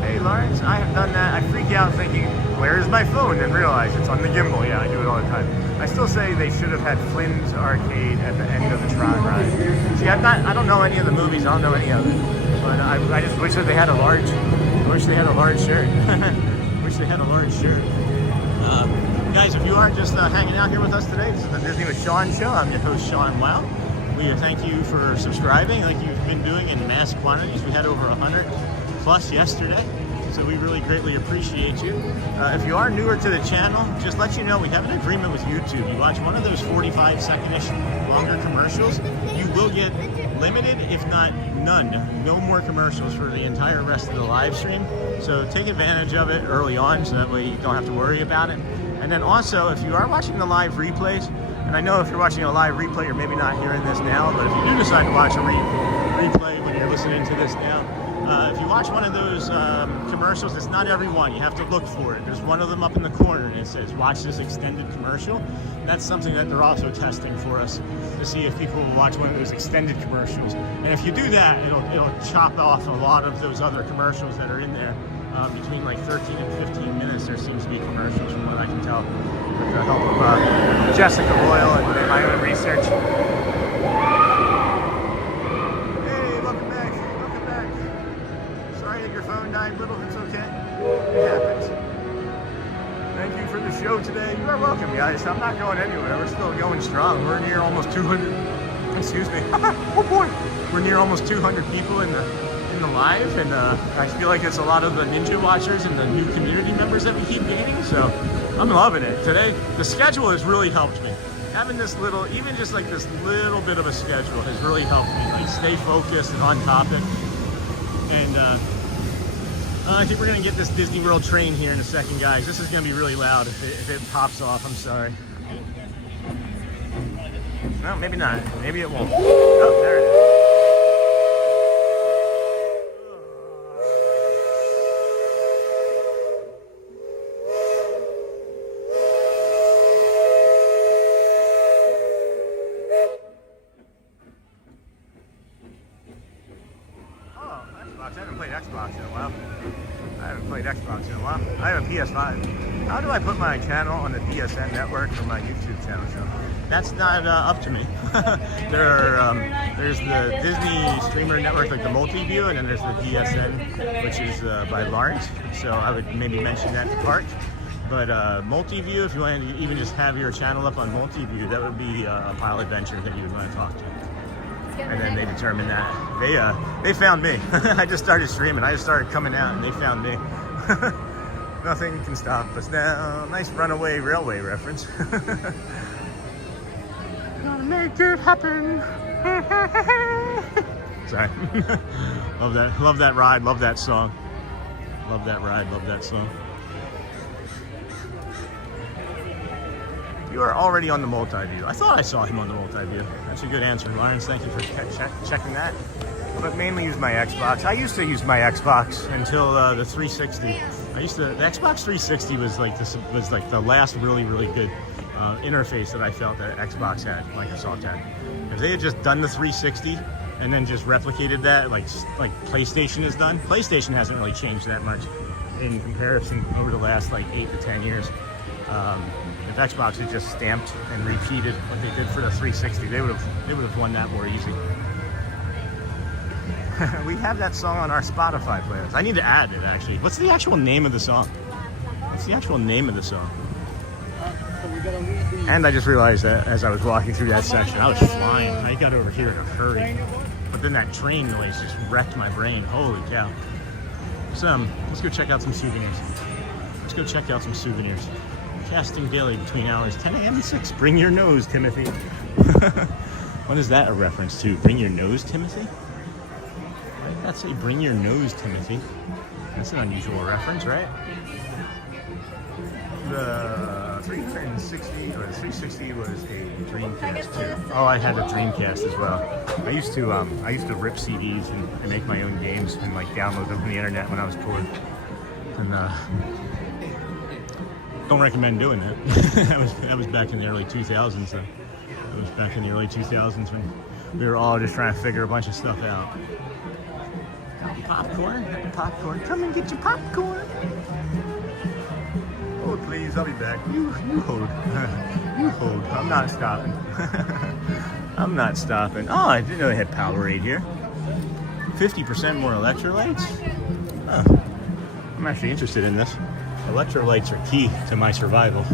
Hey, Lawrence. I have done that. I freak out thinking, where is my phone? And realize it's on the gimbal. Yeah, I do it all the time. I still say they should have had Flynn's Arcade at the end of the Tron ride. See, I don't know any of the movies. I don't know any of it. But I just wish that they had a large. I wish they had a large shirt. Wish they had a large shirt. Guys, if you are just hanging out here with us today, this is the Disney with Sean show. I'm your host, Sean Wow. We thank you for subscribing like you've been doing in mass quantities. We had over 100 plus yesterday. So we really greatly appreciate you. If you are newer to the channel, just let you know we have an agreement with YouTube. You watch one of those 45-second-ish longer commercials, you will get limited, if not none, no more commercials for the entire rest of the live stream. So take advantage of it early on, so that way you don't have to worry about it. And then also, if you are watching the live replays, and I know if you're watching a live replay, you're maybe not hearing this now, but if you do decide to watch a replay when you're listening to this now, if you watch one of those commercials, it's not every one. You have to look for it. There's one of them up in the corner, and it says, watch this extended commercial. And that's something that they're also testing for us to see if people will watch one of those extended commercials. And if you do that, it'll chop off a lot of those other commercials that are in there. Between like 13 and 15 minutes, there seems to be commercials from what I can tell, with the help of Jessica Royal and my own research. Hey, welcome back. Welcome back. Sorry that your phone died, little. It's okay. It happens. Thank you for the show today. You are welcome, guys. I'm not going anywhere. We're still going strong. We're near almost 200. Excuse me. Oh boy. We're near almost 200 people in the live, and I feel like it's a lot of the ninja watchers and the new community members that we keep gaining, so I'm loving it. Today, the schedule has really helped me. Having this little, even just like this little bit of a schedule has really helped me like stay focused and on topic. And I think we're gonna get this Disney World train here in a second, guys. This is gonna be really loud if it pops off. I'm sorry. No, maybe not. Maybe it won't. Oh, there it is. I have a PS5. How do I put my channel on the DSN network for my YouTube channel? So that's not up to me. There's the Disney streamer network, like the multi-view, and then there's the DSN, which is by Lawrence. So I would maybe mention that to Park. But multi-view, if you want to even just have your channel up on multi-view, that would be a Pilot Venture that you would want to talk to. And then they determined that. They found me. I just started streaming. I just started coming out, and they found me. Nothing can stop us now. Nice Runaway Railway reference. Gonna make it happen. Sorry. Love that ride. Love that song. Love that ride. Love that song. You are already on the multi-view. I thought I saw him on the multi-view. That's a good answer, Lawrence. Thank you for checking that. But mainly use my Xbox. I used to use my Xbox until the 360. The Xbox 360 was like the last really good interface that I felt that Xbox had, Microsoft had. If they had just done the 360 and then just replicated that like PlayStation has done, PlayStation hasn't really changed that much in comparison over the last like 8 to 10 years. If Xbox had just stamped and repeated what they did for the 360, they would have won that more easy. We have that song on our Spotify playlist. I need to add it, actually. What's the actual name of the song? What's the actual name of the song? And I just realized that as I was walking through that section, I was flying. I got over here in a hurry. But then that train noise just wrecked my brain. Holy cow. So, let's go check out some souvenirs. Casting daily between hours 10 a.m. and 6. Bring your nose, Timothy. What is that a reference to? Bring your nose, Timothy? Why did that say bring your nose, Timothy? That's an unusual reference, right? The 360 or the 360 was a Dreamcast too. Oh, I had a Dreamcast as well. I used to rip CDs and make my own games and like download them from the internet when I was poor. And don't recommend doing that. that was back in the early 2000s. Though. It was back in the early 2000s when we were all just trying to figure a bunch of stuff out. Popcorn, popcorn. Come and get your popcorn. Oh, please, I'll be back. You hold. You hold. I'm not stopping. I'm not stopping. Oh, I didn't know they had Powerade here. 50% more electrolytes? Oh, I'm actually interested in this. Electrolytes are key to my survival.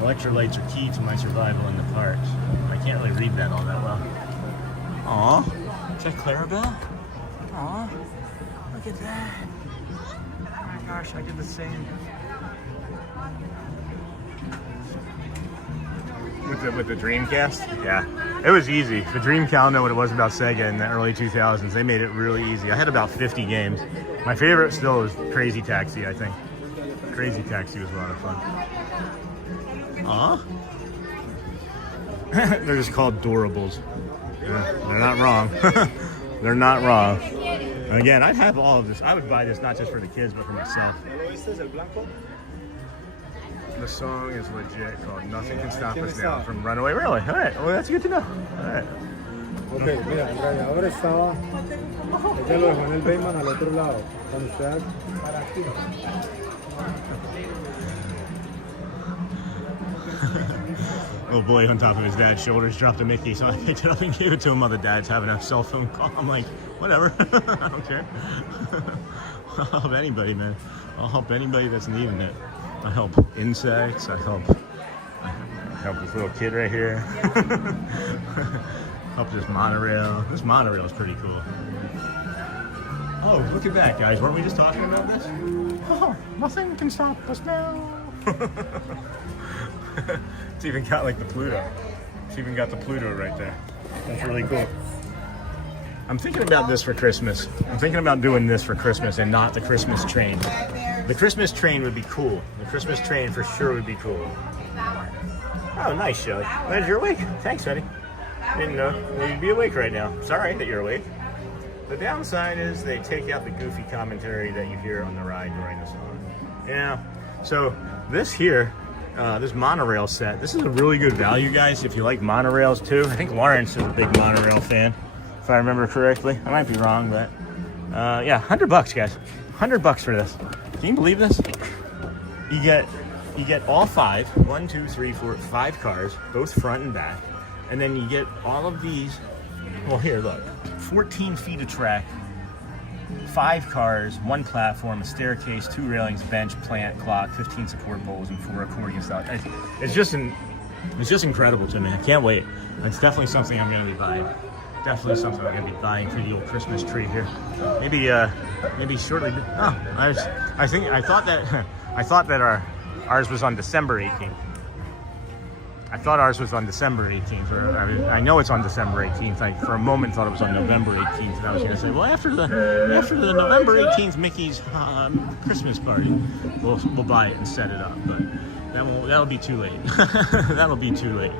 Electrolytes are key to my survival in the parks. I can't really read that all that well. Aw, is that Clarabelle? Aw, look at that. gosh, I did the same. With the Dreamcast? Yeah. It was easy. The Dreamcast, I don't know what it was about Sega in the early 2000s. They made it really easy. I had about 50 games. My favorite still was Crazy Taxi, I think. Crazy Taxi was a lot of fun. Aw. They're just called Doorables. Yeah, they're not wrong. They're not wrong. And again, I'd have all of this. I would buy this not just for the kids, but for myself. The song is legit called Nothing Can Stop Us Now from Runaway. Really? All right. Well, that's good to know. All right. Okay, mira, el radiador estaba. Ella lo dejó en el basement al otro lado. Cuando usted para aquí. Little boy on top of his dad's shoulders dropped a Mickey, so I picked it up and gave it to him while the dad's having a cell phone call. I'm like, whatever. I don't care. I'll help anybody, man. I'll help anybody that's needing it. I help insects. I help this little kid right here. Help this monorail. This monorail is pretty cool. Oh, look at that, guys. Weren't we just talking about this? Oh, nothing can stop us now. It's even got like the Pluto. It's even got the Pluto right there. That's really cool. I'm thinking about this for Christmas. I'm thinking about doing this for Christmas and not the Christmas train. The Christmas train would be cool. The Christmas train for sure would be cool. Oh, nice, Shelley. Glad you're awake. Thanks, honey. Didn't know you'd be awake right now. Sorry that you're awake. The downside is they take out the goofy commentary that you hear on the ride during the song. Yeah. So this here, this monorail set, this is a really good value, guys, if you like monorails too. I think Lawrence is a big monorail fan, if I remember correctly. I might be wrong, but yeah, $100, guys. $100 for this. Can you believe this? You get all 5, 1, 2, 3, 4, 5 cars, both front and back, and then you get all of these. Well, here, look, 14 feet of track, 5 cars, 1 platform, a staircase, 2 railings, bench, plant, clock, 15 support poles, and 4 accordion style. It's just incredible to me. I can't wait. It's definitely something I'm going to be buying. Definitely something I'm going to be buying for the old Christmas tree here. Maybe shortly. Oh, I thought that ours was on December 18th. I thought ours was on December 18th, or I know it's on December 18th. I, for a moment, thought it was on November 18th, and I was going to say, well, after the November 18th Mickey's Christmas party, we'll buy it and set it up. But that'll be too late. That'll be too late.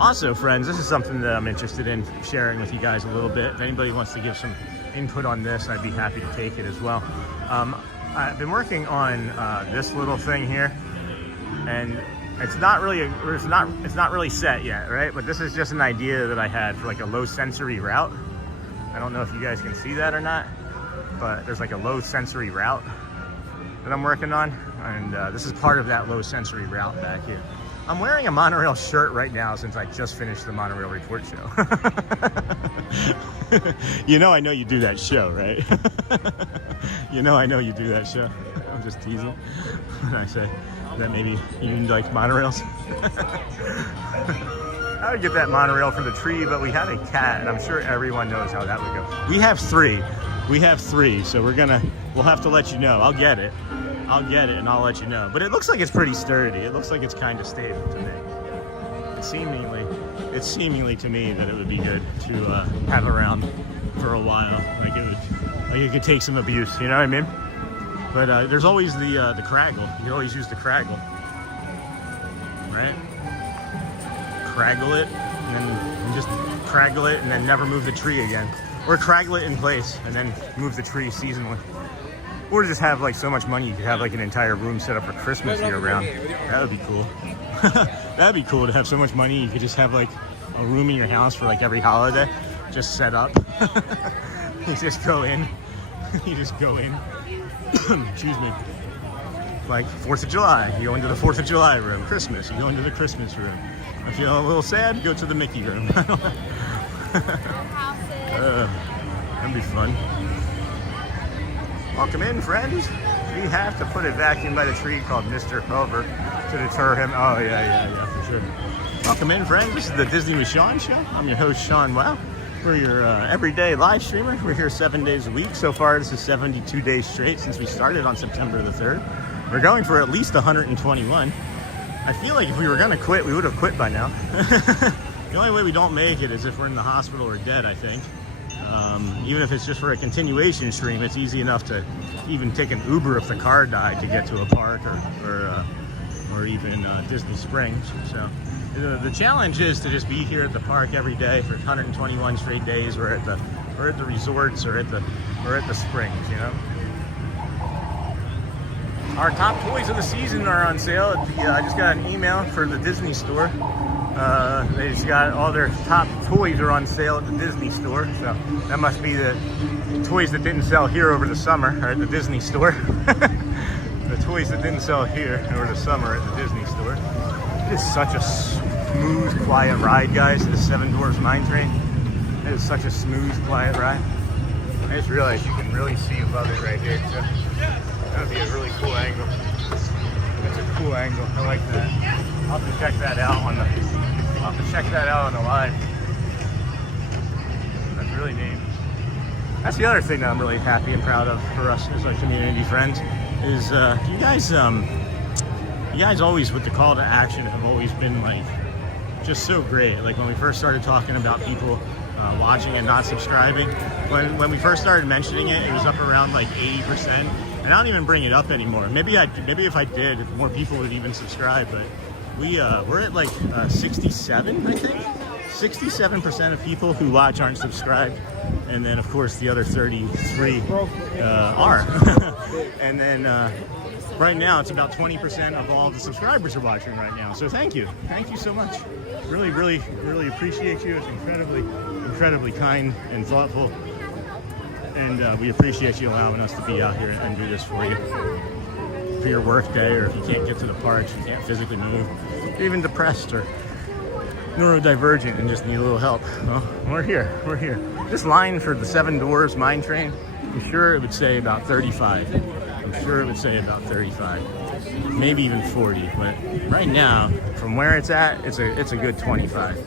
Also, friends, this is something that I'm interested in sharing with you guys a little bit. If anybody wants to give some input on this, I'd be happy to take it as well. I've been working on this little thing here, and it's not really set yet, right? But this is just an idea that I had for like a low sensory route. I don't know if you guys can see that or not, but there's like a low sensory route that I'm working on, and this is part of that low sensory route back here. I'm wearing a monorail shirt right now since I just finished the monorail report show. You know I know you do that show, right? You know I know you do that show. I'm just teasing when I say that maybe you like monorails. I would get that monorail for the tree, but we have a cat, and I'm sure everyone knows how that would go. We have 3. We have 3, so we'll have to let you know. I'll get it, and I'll let you know. But it looks like it's pretty sturdy. It looks like it's kind of stable to me. It's seemingly to me that it would be good to have around for a while. Like it could take some abuse, you know what I mean? But there's always the craggle. You can always use the craggle, right? Craggle it, and just craggle it, and then never move the tree again. Or craggle it in place, and then move the tree seasonally. Or just have like so much money you could have like an entire room set up for Christmas year round. That would be cool. That'd be cool to have so much money you could just have like a room in your house for like every holiday, just set up. You just go in. You just go in. Excuse me. Like 4th of July, you go into the 4th of July room. Christmas, you go into the Christmas room. If you're a little sad, go to the Mickey room. That'd be fun. Welcome in, friends. We have to put a vacuum by the tree called Mr. Hover to deter him. Oh, yeah, for sure. Welcome in, friends. This is the Disney with Sean show. I'm your host, Sean Wow. We're your everyday live streamer. We're here 7 days a week. So far, this is 72 days straight since we started on September the 3rd. We're going for at least 121. I feel like if we were gonna quit, we would have quit by now. The only way we don't make it is if we're in the hospital or dead, I think. Even if it's just for a continuation stream, it's easy enough to even take an Uber if the car died to get to a park or even Disney Springs. So the challenge is to just be here at the park every day for 121 straight days, or at the resorts, or at the springs, you know. Our top toys of the season are on sale. I just got an email for the Disney store. They just got all their top toys are on sale at the Disney store. So that must be the toys that didn't sell here over the summer are at the Disney store. The toys that didn't sell here over the summer at the Disney store. It is such a smooth, quiet ride, guys. This Seven Dwarfs Mine Train. It is such a smooth, quiet ride. I just realized you can really see above it right here too. That would be a really cool angle. That's a cool angle. I like that. I'll have to check that out on the live. That's really neat. That's the other thing that I'm really happy and proud of for us as our community friends is you guys always with the call to action have always been like just so great. Like when we first started talking about people watching and not subscribing, when we first started mentioning it, it was up around like 80%. And I don't even bring it up anymore. Maybe if I did, more people would even subscribe. But we're at like 67, I think. 67% of people who watch aren't subscribed, and then of course the other 33 are. And then right now it's about 20% of all the subscribers are watching right now. So thank you so much. Really appreciate you. It's incredibly kind and thoughtful. And we appreciate you allowing us to be out here and do this for you. For your work day, or if you can't get to the parks, you can't physically move, you're even depressed or neurodivergent and just need a little help. Well, we're here. This line for the Seven Dwarfs Mine Train, I'm sure it would say about 35. Maybe even 40. But right now, from where it's at, it's a good 25.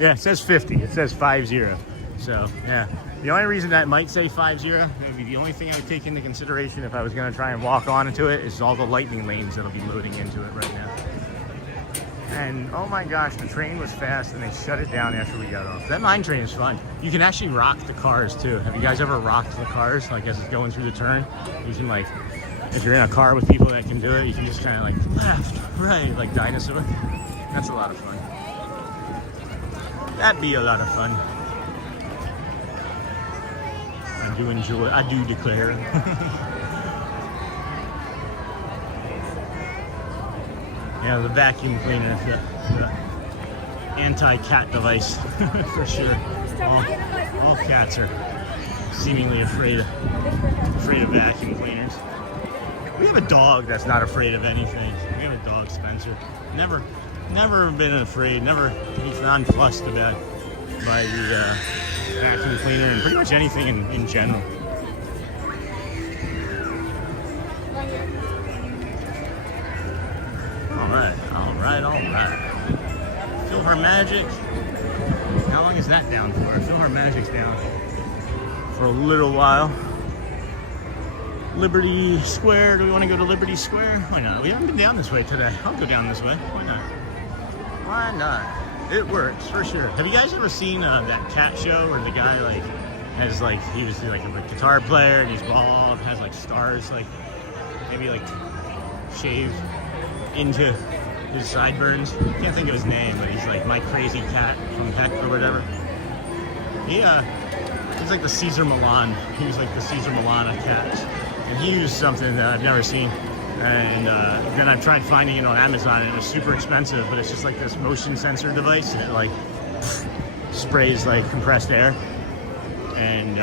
Yeah, it says 50. It says 50. So, yeah. The only reason that might say 50, maybe the only thing I would take into consideration if I was going to try and walk onto it is all the lightning lanes that'll be loading into it right now. And, oh my gosh, the train was fast and they shut it down after we got off. That mine train is fun. You can actually rock the cars, too. Have you guys ever rocked the cars, like, as it's going through the turn? You can, like, if you're in a car with people that can do it, you can just kind of, like, left, right, like dinosaur. That's a lot of fun. That'd be a lot of fun. I do declare. Yeah, the vacuum cleaner, the anti-cat device, for sure. All cats are seemingly afraid of vacuum cleaners. We have a dog that's not afraid of anything. We have a dog, Spencer. Never been afraid, never been nonplussed by the vacuum cleaner and pretty much anything in general. All right. Feel Her Magic. How long is that down for? Feel Her Magic's down for a little while. Liberty Square. Do we want to go to Liberty Square? Why not? We haven't been down this way today. I'll go down this way. Why not? It works for sure. Have you guys ever seen that cat show where the guy like has like he was like a guitar player and he's bald, has like stars like maybe like shaved into his sideburns? Can't think of his name, but he's like My Crazy Cat from Heck or whatever. He's like the Caesar Milan. He was like the Caesar Milan of cats. And he used something that I've never seen. And then I've tried finding it on Amazon, and it was super expensive, but it's just like this motion sensor device, and it like sprays like compressed air. And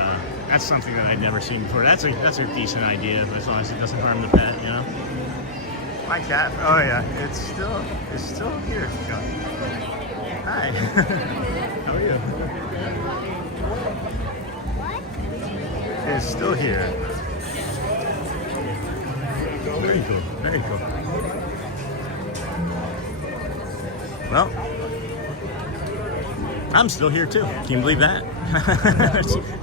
that's something that I'd never seen before. That's a decent idea, but as long as it doesn't harm the pet, you know. My cat, oh yeah, it's still here, John. Hi. How are you? It's still here. Very cool. Well, I'm still here too. Can you believe that?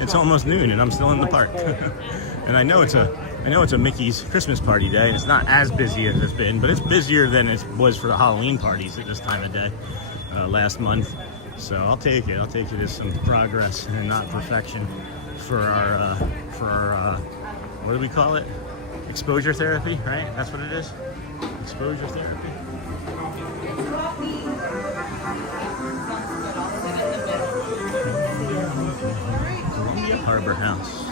it's almost noon and I'm still in the park. And I know it's a Mickey's Christmas party day, and it's not as busy as it's been, but it's busier than it was for the Halloween parties at this time of day last month. So I'll take it. I'll take it as some progress and not perfection for our what do we call it? Exposure therapy, right? That's what it is. Exposure therapy. Harbor House.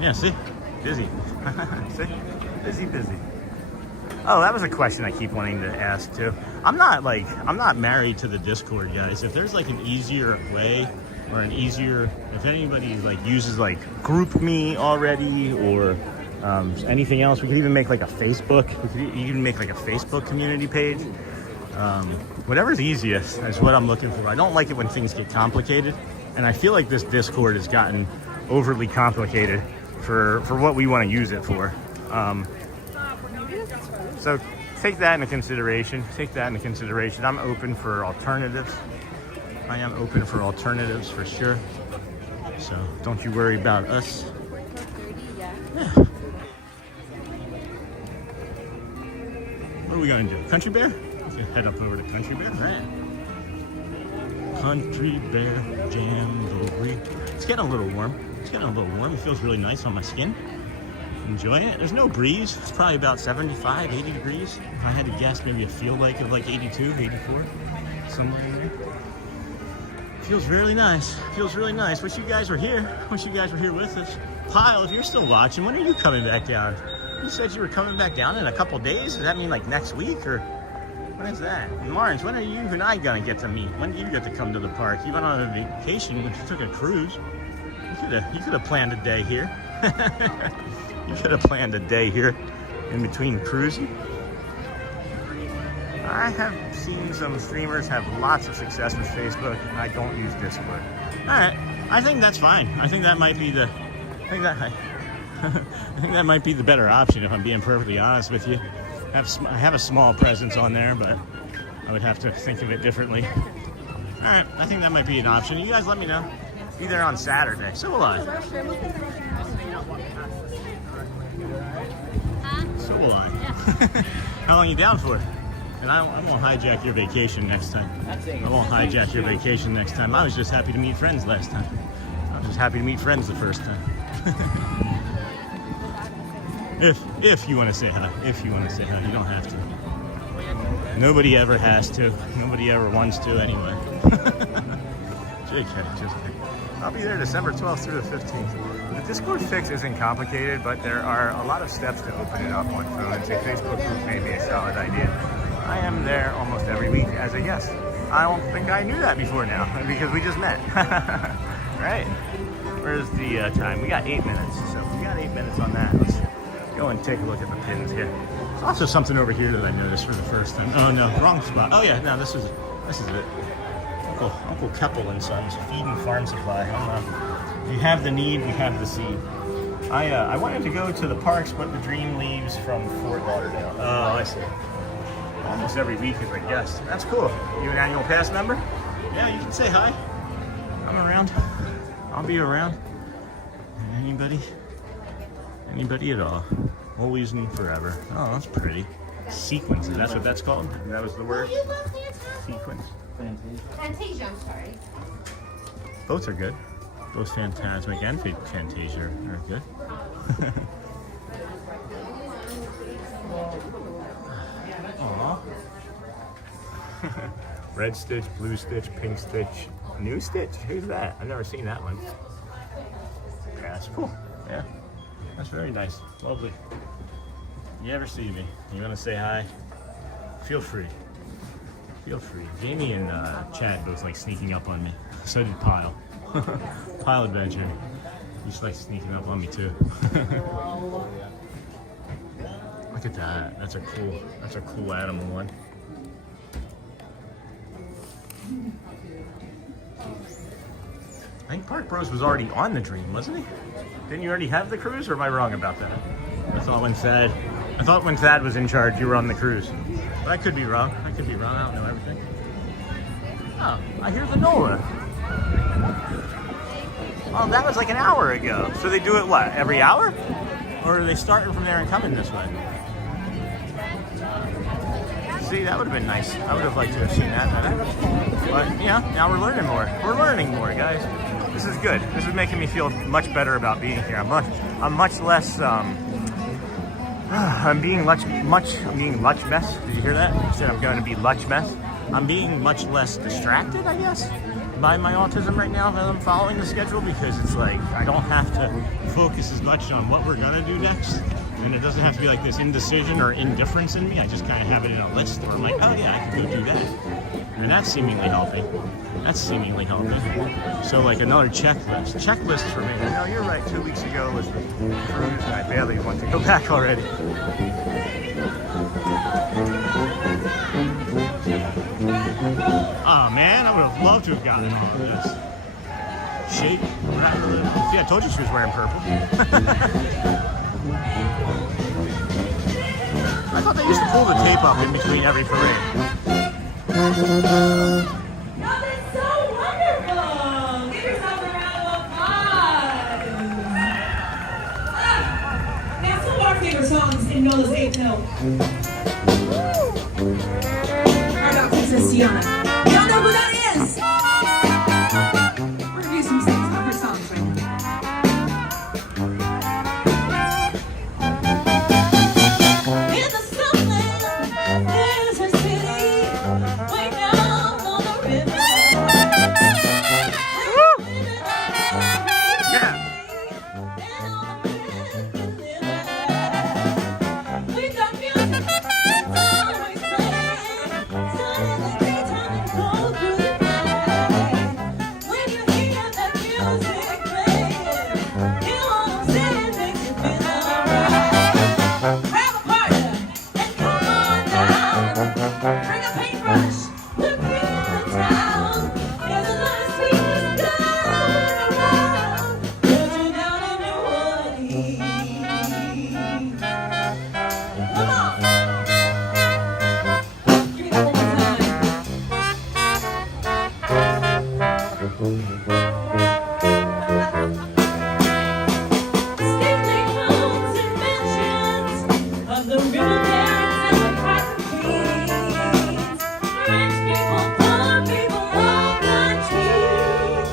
Yeah, see? Busy. See? Busy. Oh, that was a question I keep wanting to ask too. I'm not married to the Discord, guys. If there's like an easier way or if anybody like uses like GroupMe already or anything else, we could even make like a Facebook. We could even make like a Facebook community page. Whatever's easiest is what I'm looking for. I don't like it when things get complicated, and I feel like this Discord has gotten overly complicated for what we want to use it for. So take that into consideration. I'm open for alternatives. I am open for alternatives for sure. So don't you worry about us. Yeah. What are we going to do? Country Bear? Let's head up over to Country Bear. Right. Country Bear Jamboree. It's getting a little warm. It feels really nice on my skin. Enjoying it. There's no breeze. It's probably about 75, 80 degrees. If I had to guess, maybe a feel like of like 82, 84. Somewhere in there. Feels really nice. Wish you guys were here. Wish you guys were here with us. Pyle, if you're still watching, when are you coming back down? You said you were coming back down in a couple days. Does that mean like next week or when is that? And Lawrence, when are you and I gonna get to meet? When do you get to come to the park? You went on a vacation, but you took a cruise. You could have planned a day here. You could have planned a day here in between cruising. I have seen some streamers have lots of success with Facebook, and I don't use Discord. All right, I think that's fine. I think that might be the. I think that might be the better option if I'm being perfectly honest with you. I have a small presence on there, but I would have to think of it differently. All right, I think that might be an option. You guys let me know. Be there on Saturday. So will I. So will I. How long are you down for? And I won't hijack your vacation next time. I was just happy to meet friends last time. I was just happy to meet friends the first time. If you want to say hi. You don't have to. Nobody ever has to. Nobody ever wants to anyway. JK. I'll be there December 12th through the 15th. The Discord fix isn't complicated, but there are a lot of steps to open it up on phones. A Facebook group may be a solid idea. I am there almost every week as a guest. I don't think I knew that before now, because we just met. Right? Where's the time? We got 8 minutes, so we got 8 minutes on that. Let's go and take a look at the pins here. There's also something over here that I noticed for the first time. Oh no, wrong spot. Oh yeah, no, this is it. Uncle Keppel and Sons, Feed and Farm Supply. If you have the need, we have the seed. I wanted to go to the parks, but the dream leaves from Fort Lauderdale. Oh, I see. Almost every week as a guest. That's cool. You an annual pass member? Yeah, you can say hi. I'm around. I'll be around. Anybody at all. Always and forever. Oh, that's pretty. Sequences, that's what that's called? That was the word? Sequence. Fantasia, I'm sorry. Both are good. Both Phantasmic and Fantasia are good. Aww. Red Stitch, Blue Stitch, Pink Stitch, New Stitch. Who's that? I've never seen that one. Yeah, that's cool. Yeah, that's very nice. Lovely. You ever see me? You want to say hi? Feel free. Jamie and Chad both like sneaking up on me. So did Pyle. Pyle Adventure. He just likes sneaking up on me too. Look at that. That's a cool animal one. I think Park Bros was already on the Dream, wasn't he? Didn't you already have the cruise, or am I wrong about that? I thought when Thad was in charge, you were on the cruise. But I could be wrong. I don't know everything. Oh, I hear the NOLA. Oh, that was like an hour ago. So they do it, what, every hour? Or are they starting from there and coming this way? See, that would have been nice. I would have liked to have seen that better. But, yeah, now we're learning more. We're learning more, guys. This is good. This is making me feel much better about being here. I'm much less, I'm being much mess. Did you hear that? I said I'm going to be much mess. I'm being much less distracted, I guess, by my autism right now that I'm following the schedule, because it's like I don't have to focus as much on what we're going to do next. And it doesn't have to be like this indecision or indifference in me. I just kind of have it in a list where I'm like, oh yeah, I can go do that. And that's seemingly healthy. That's seemingly healthy. So like another checklist. Checklist for me. No, you're right. 2 weeks ago was the cruise and I barely want to go back already. Oh man, I would have loved to have gotten all of this. Shake, rattle. See, I told you she was wearing purple. I thought they used to pull the tape up in between every parade. Y'all did so wonderful! Give yourself a round of applause! Now, some of our favorite songs in Nola's 8th note are about Princess Tiana. Y'all know who that is? We're gonna do some things about her songs right now. In the Southland, there's a city way down on the river. Yeah. We got music that's always playing. Suddenly daytime and cold through the night. When you hear that music playing, you wanna say it makes you feel alright. Grab a partner and come on down. Bring a paintbrush, look in the town. There's a lot of sweetness going around. Cause you're down in New Orleans. Come on. Give me that one more time. Stately homes and mansions of the river barons and the cotton queens. Rich people, poor people, all countries.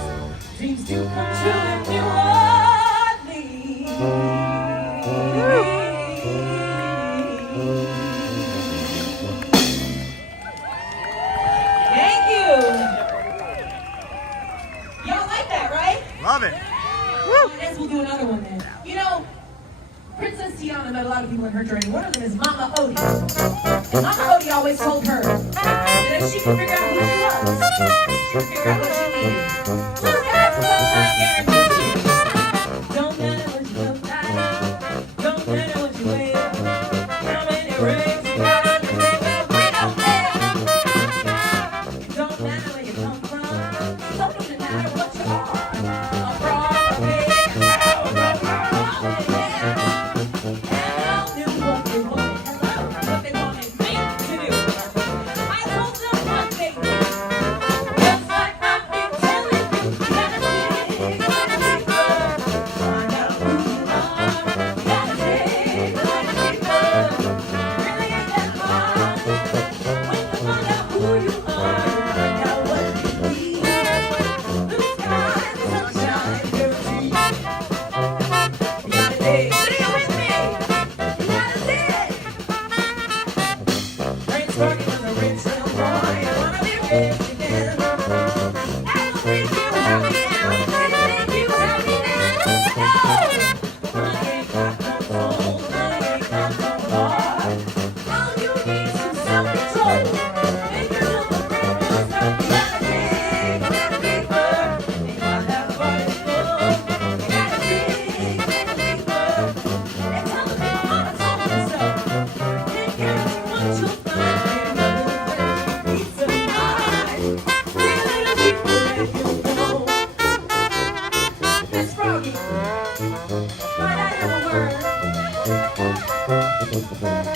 Dreams do come true in New Orleans. Thank you. Y'all like that, right? Love it. I guess we'll do another one then. You know, Princess Tiana met a lot of people in her journey. One of them is Mama Odie. Mama Odie always told her that if she could figure out who she was, she could figure out what she needed. Look at the guarantee. Don't matter what you look like. Don't matter what you wear. How many rings you got on your finger, we don't care. Don't matter where you come from. So doesn't matter what you are. A broad, big, proud, and all knew what they wanted. Hello, what they wanted me to do. I told them what they did. Just like I've been telling you, you gotta dig like a deeper. Find out who you are. You gotta dig like a deeper. Really ain't that hard. When you find out who you are, find out what you need. Blue skies, sunshine, guarantee. You gotta dig. Sing it with me. You gotta dig. Rain's working on the rich little boy. You wanna be rich again. That'll make you happy now. It'll make you happy now. Money ain't got no soul. Money ain't got no heart. All you need is some self-control. Make your little breakfast up. You gotta dig a little deeper. You gotta have a body full. You gotta dig a little deeper. And tell the people how to talk themselves. Can't guarantee what you'll find. Peace of mind. Dig a little deeper and you'll know. Miss Froggy, might I have a word?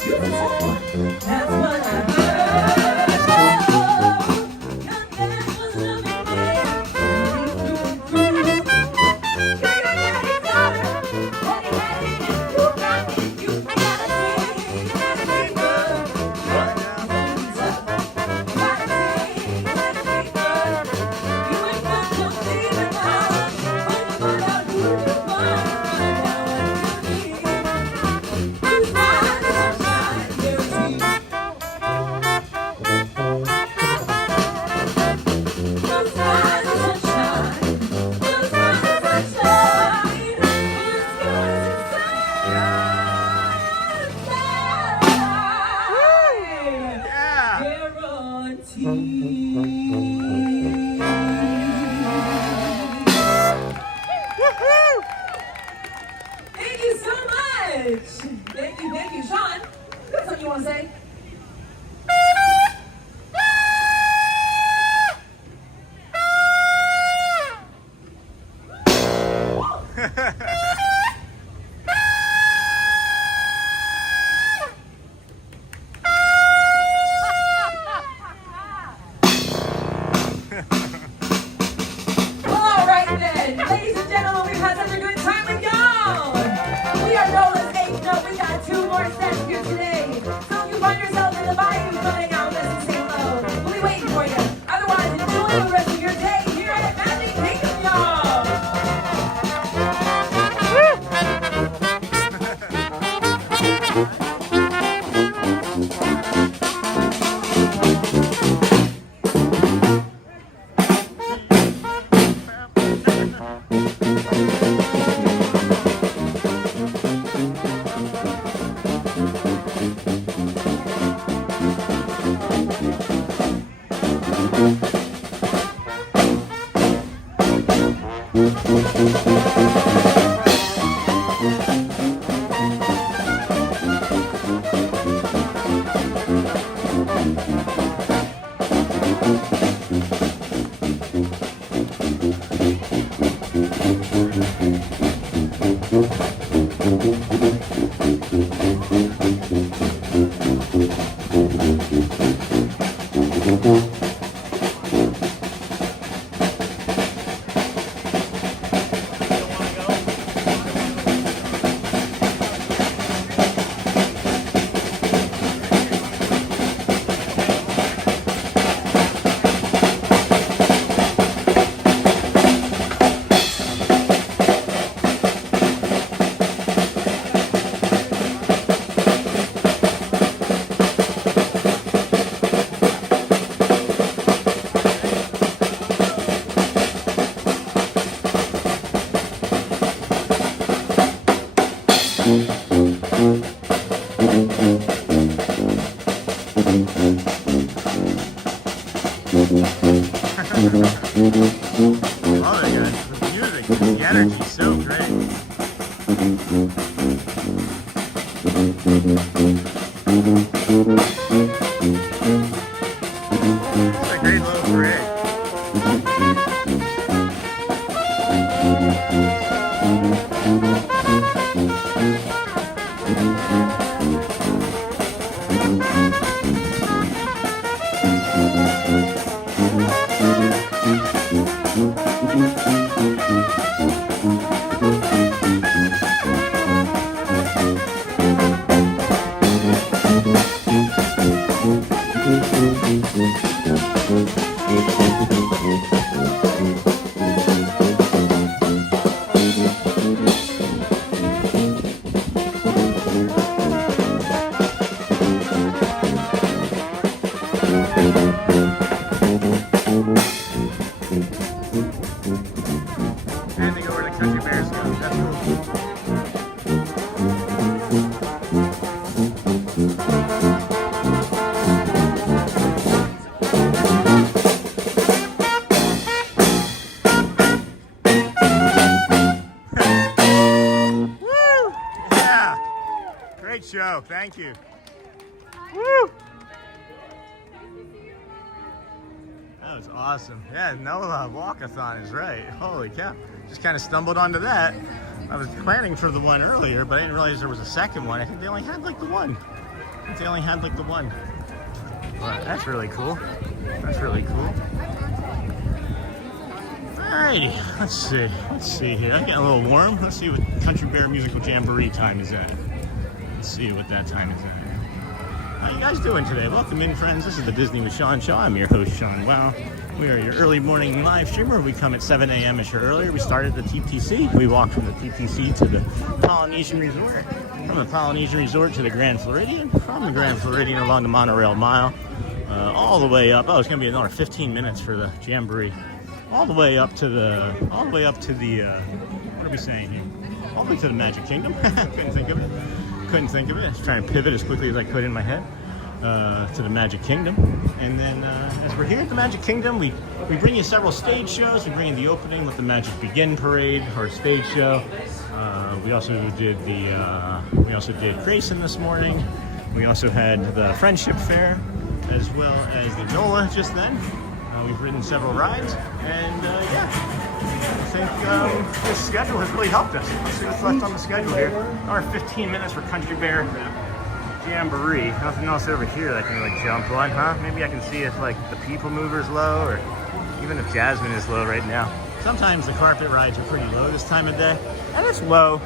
You can say one. That's what I heard. Young man was Thank you. Sean, you got something you want to say? All right then, ladies and gentlemen, we've had such a good time with y'all. We are Nolan's H Note. We got 2 more sets here today. So if you find yourself in the bayou, come hang out with us and say hello. We'll be waiting for you. Otherwise, enjoy the rest of your day here at Magic Kingdom, y'all. Oh my gosh, the music, the energy's so great. It's a great little parade. And they go where the country bears go. That's cool. Woo! Yeah! Great show. Thank you. Woo! That was awesome. Yeah, NOLA walkathon is right. Holy cow. Just kind of stumbled onto that. I was planning for the one earlier, but I didn't realize there was a second one. I think they only had like the one. But that's really cool. That's really cool. Alrighty, let's see here. I'm getting a little warm. Let's see what Country Bear Musical Jamboree time is at. Let's see what that time is at. How you guys doing today? Welcome in, friends. This is the Disney with Sean Show. I'm your host, Sean Wow. We are your early morning live streamer. We come at 7 a.m. ish or earlier. We started at the TTC. We walked from the TTC to the Polynesian Resort. From the Polynesian Resort to the Grand Floridian. From the Grand Floridian along the Monorail Mile. All the way up. Oh, it's going to be another 15 minutes for the Jamboree. All the way up to the, what are we saying here? All the way to the Magic Kingdom. Couldn't think of it. I was trying to pivot as quickly as I could in my head to the Magic Kingdom. And then as we're here at the Magic Kingdom, we bring you several stage shows. We bring you the opening with the Magic Begin parade, our stage show. we also did Grayson this morning. We also had the Friendship Fair, as well as the NOLA just then. We've ridden several rides, and yeah, I think this schedule has really helped us. Let's see what's left on the schedule here. Our 15 minutes for Country Bear Jamboree. Nothing else over here that I can really jump on, huh? Maybe I can see if like the People Mover's low, or even if Jasmine is low right now. Sometimes the carpet rides are pretty low this time of day, and it's low.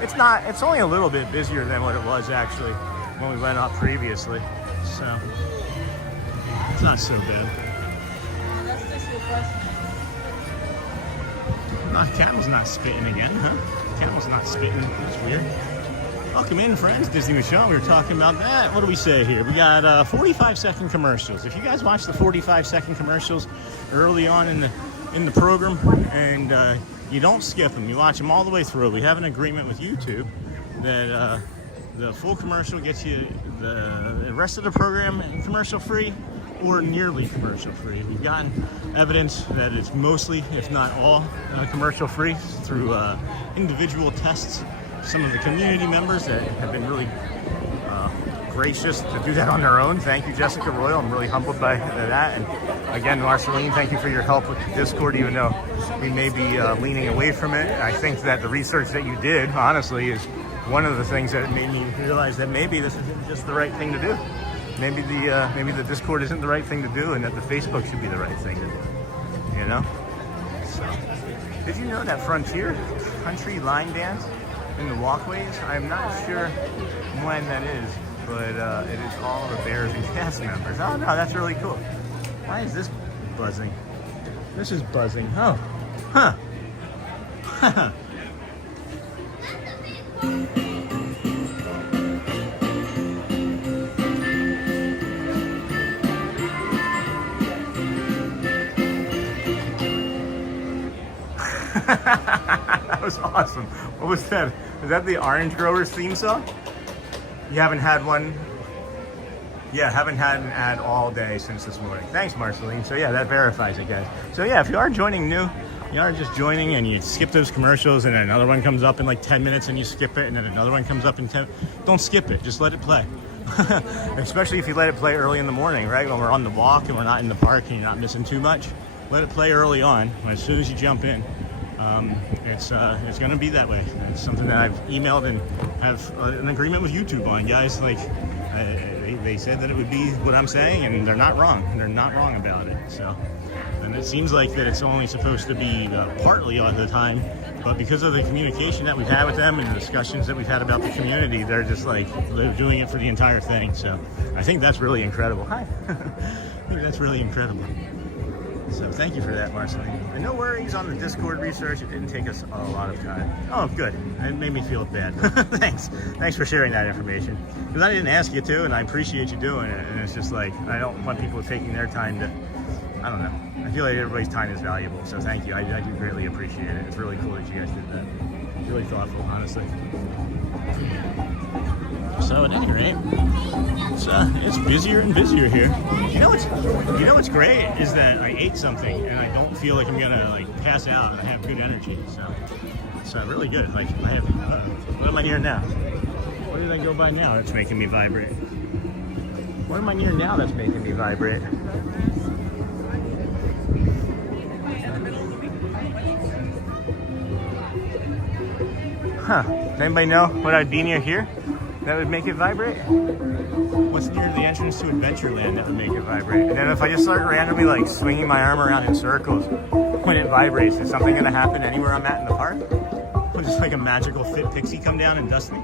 It's not. It's only a little bit busier than what it was actually when we went up previously, so it's not so bad. Camel's not spitting again, huh? Camel's not spitting. That's weird. Welcome in, friends. Disney Michelle. We were talking about that. What do we say here? We got 45-second commercials. If you guys watch the 45-second commercials early on in the program, and you don't skip them, you watch them all the way through. We have an agreement with YouTube that the full commercial gets you the rest of the program commercial free, or nearly commercial free. We've gotten evidence that it's mostly, if not all, commercial free through individual tests. Some of the community members that have been really gracious to do that on their own. Thank you, Jessica Royal. I'm really humbled by that. And again, Marceline, thank you for your help with the Discord, even though we may be leaning away from it. I think that the research that you did, honestly, is one of the things that made me realize that maybe this isn't just the right thing to do. Maybe the Discord isn't the right thing to do, and that the Facebook should be the right thing to do. You know? So, did you know that Frontier Country line dance in the walkways? I'm not sure when that is, but it is all the Bears and cast members. Oh no, that's really cool. Why is this buzzing? This is buzzing. Oh, huh. That was awesome. What was that? Is that the Orange Growers theme song? You haven't had one? Yeah, haven't had an ad all day since this morning. Thanks, Marceline. So yeah, that verifies it, guys. So yeah, if you are joining new, you are just joining and you skip those commercials, and then another one comes up in like 10 minutes and you skip it, and then another one comes up in 10. Don't skip it. Just let it play. Especially if you let it play early in the morning, right? When we're on the walk and we're not in the park and you're not missing too much. Let it play early on. As soon as you jump in, it's going to be that way. It's something that I've emailed and have an agreement with YouTube on, guys. Like they said that it would be what I'm saying, and they're not wrong. They're not wrong about it. So, and it seems like that it's only supposed to be partly all the time, but because of the communication that we've had with them and the discussions that we've had about the community, they're just like they're doing it for the entire thing. So, I think that's really incredible. Hi, I think that's really incredible. So thank you for that, Marceline. And no worries on the Discord research. It didn't take us a lot of time. Oh, good. It made me feel bad. Thanks. Thanks for sharing that information. Because I didn't ask you to, and I appreciate you doing it. And it's just like, I don't want people taking their time to, I don't know. I feel like everybody's time is valuable. So thank you. I do greatly appreciate it. It's really cool that you guys did that. Really thoughtful, honestly. So at any rate, it's busier and busier here. You know what's great is that I ate something and I don't feel like I'm gonna like pass out, and I have good energy. So it's really good. Like I have, what am I near now? What did I go by now? That's making me vibrate. What am I near now? That's making me vibrate. Huh? Does anybody know what I'd be near here that would make it vibrate? What's near the entrance to Adventureland that would make it vibrate? And then if I just start randomly like swinging my arm around in circles when it vibrates, is something gonna happen anywhere I'm at in the park? Will just like a magical fit pixie come down and dust me?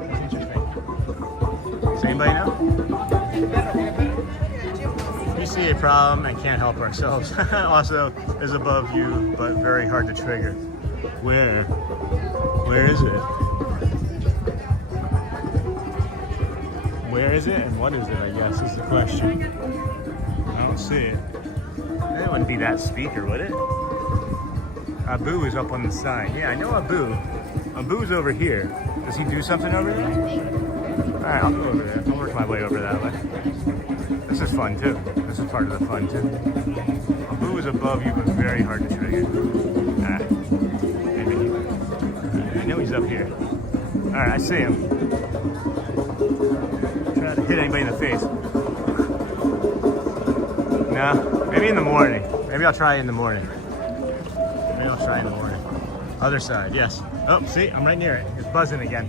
That's interesting. Does anybody know? We see a problem and can't help ourselves. Also is above you, but very hard to trigger. Where? Where is it? Where is it and what is it, I guess, is the question. I don't see it. That wouldn't be that speaker, would it? Abu is up on the side. Yeah, I know Abu. Abu's over here. Does he do something over there? Alright, I'll go over there. I'll work my way over that way. This is fun too. This is part of the fun too. Abu is above you, but very hard to trigger. Maybe. I know he's up here. All right, I see him. Try to hit anybody in the face. No, maybe in the morning. Maybe I'll try it in the morning. Maybe I'll try in the morning. Other side, yes. Oh, see, I'm right near it. It's buzzing again.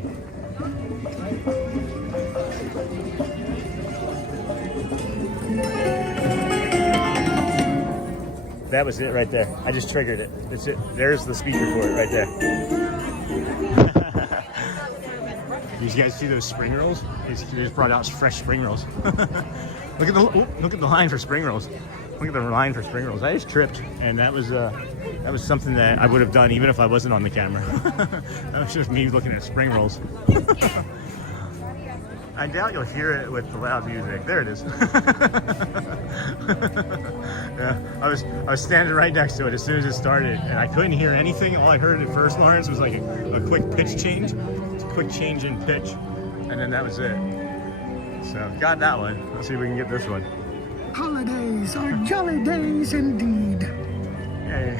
That was it right there. I just triggered it. That's it. There's the speaker for it right there. You guys see those spring rolls? He just brought out fresh spring rolls. Look at the line for spring rolls. Look at the line for spring rolls. I just tripped, and that was something that I would have done even if I wasn't on the camera. That was just me looking at spring rolls. I doubt you'll hear it with the loud music. There it is. Yeah, I was standing right next to it as soon as it started, and I couldn't hear anything. All I heard at first, Lawrence, was like a quick pitch change. It's a quick change in pitch, and then that was it. So got that one. Let's see if we can get this one. Holidays are jolly days indeed. Hey.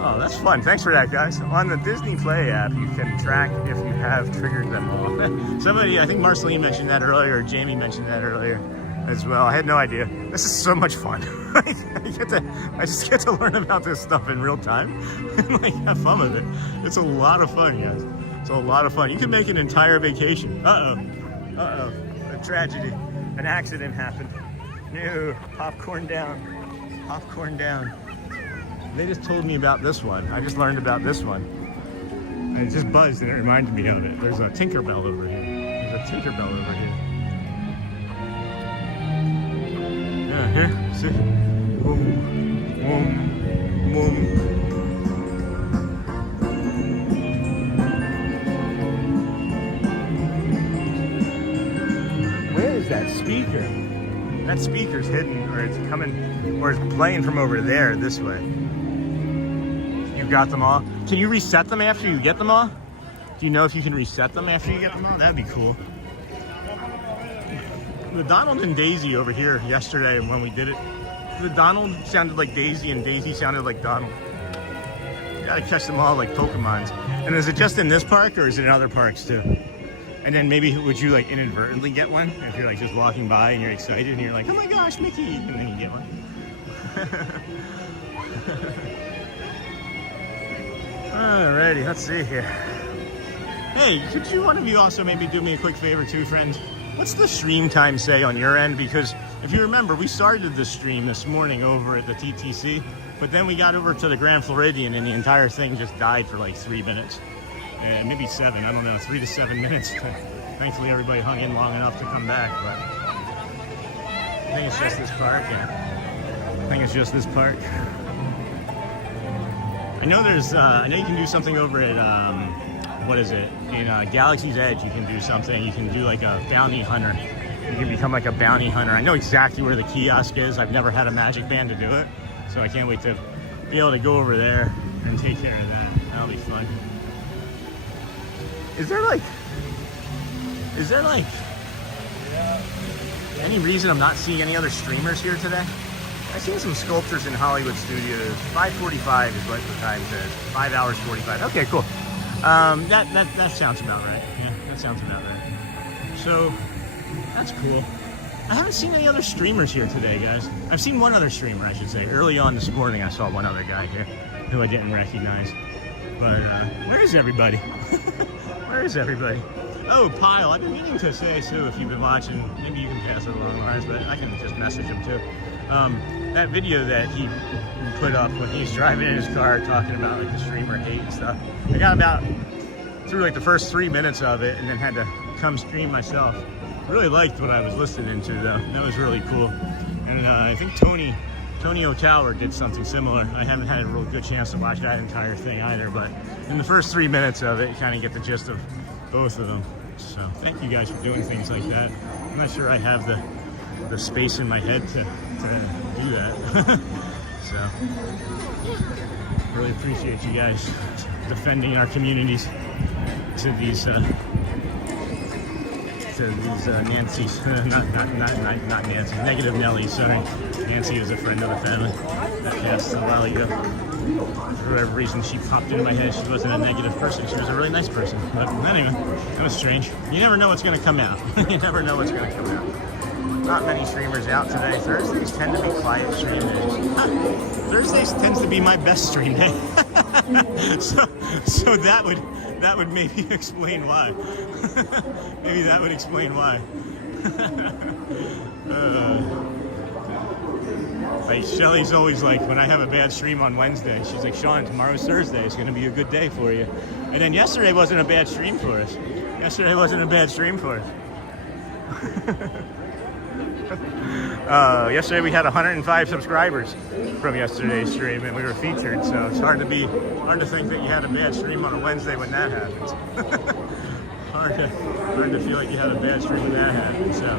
Oh, that's fun. Thanks for that, guys. On the Disney Play app, you can track if you have triggered them all. Somebody, I think Marceline mentioned that earlier, or Jamie mentioned that earlier as well. I had no idea. This is so much fun. I just get to learn about this stuff in real time and like have fun with it. It's a lot of fun, guys. It's a lot of fun. You can make an entire vacation. Uh-oh. A tragedy. An accident happened. No. Popcorn down. Popcorn down. They just told me about this one. I just learned about this one. And it just buzzed and it reminded me of it. There's a Tinkerbell over here. There's a Tinkerbell over here. Yeah, here. See? Boom. Boom. Boom. Where is that speaker? That speaker's hidden, or it's coming, or it's playing from over there this way. Got them all. Can you reset them after you get them all? Do you know if you can reset them after you get them all? That'd be cool. The Donald and Daisy over here yesterday when we did it, the Donald sounded like Daisy and Daisy sounded like Donald. You gotta catch them all like Pokemons. And is it just in this park or is it in other parks too? And then maybe would you like inadvertently get one if you're like just walking by and you're excited and you're like, oh my gosh, Mickey, and then you get one. Alrighty, let's see here. Hey, could you, one of you also maybe do me a quick favor too, friends? What's the stream time say on your end? Because if you remember, we started the stream this morning over at the TTC, but then we got over to the Grand Floridian and the entire thing just died for like 3 minutes. Maybe 7, I don't know, 3 to 7 minutes. Thankfully everybody hung in long enough to come back, but I think it's just this park, yeah. I think it's just this park. I know there's, I know you can do something over at, what is it? In Galaxy's Edge, you can do something. You can do like a bounty hunter. You can become like a bounty hunter. I know exactly where the kiosk is. I've never had a magic band to do it. So I can't wait to be able to go over there and take care of that. That'll be fun. Is there like any reason I'm not seeing any other streamers here today? I've seen some sculptures in Hollywood Studios. 5:45 is what the time says. 5 hours 45. Okay, cool. That sounds about right. Yeah, that sounds about right. So that's cool. I haven't seen any other streamers here today, guys. I've seen one other streamer, I should say. Early on this morning, I saw one other guy here who I didn't recognize. But where is everybody? Where is everybody? Oh, Pyle, I've been meaning to say so if you've been watching. Maybe you can pass it along, Lars, but I can just message him too. That video that he put up when he was driving in his car talking about like the streamer hate and stuff. I got about through like the first 3 minutes of it and then had to come stream myself. Really liked what I was listening to though. That was really cool. And I think Tony O'Tower did something similar. I haven't had a real good chance to watch that entire thing either, but in the first 3 minutes of it, you kind of get the gist of both of them. So thank you guys for doing things like that. I'm not sure I have the space in my head to do that. So really appreciate you guys defending our communities to these Nancy's, not Nancy, negative Nelly, sorry. Nancy is a friend of the family that passed a while ago. For whatever reason, she popped into my head. She wasn't a negative person. She was a really nice person. But anyway, that was strange. You never know what's going to come out. You never know what's going to come out. Not many streamers out today. Thursdays tend to be quiet stream days. Thursdays tends to be my best stream day. so that would maybe explain why. Maybe that would explain why. Like Shelley's always like, when I have a bad stream on Wednesday, she's like, Sean, tomorrow's Thursday. It's going to be a good day for you. And then yesterday wasn't a bad stream for us. Yesterday wasn't a bad stream for us. Yesterday we had 105 subscribers from yesterday's stream, and we were featured. So it's hard to think that you had a bad stream on a Wednesday when that happens. hard to feel like you had a bad stream when that happens. So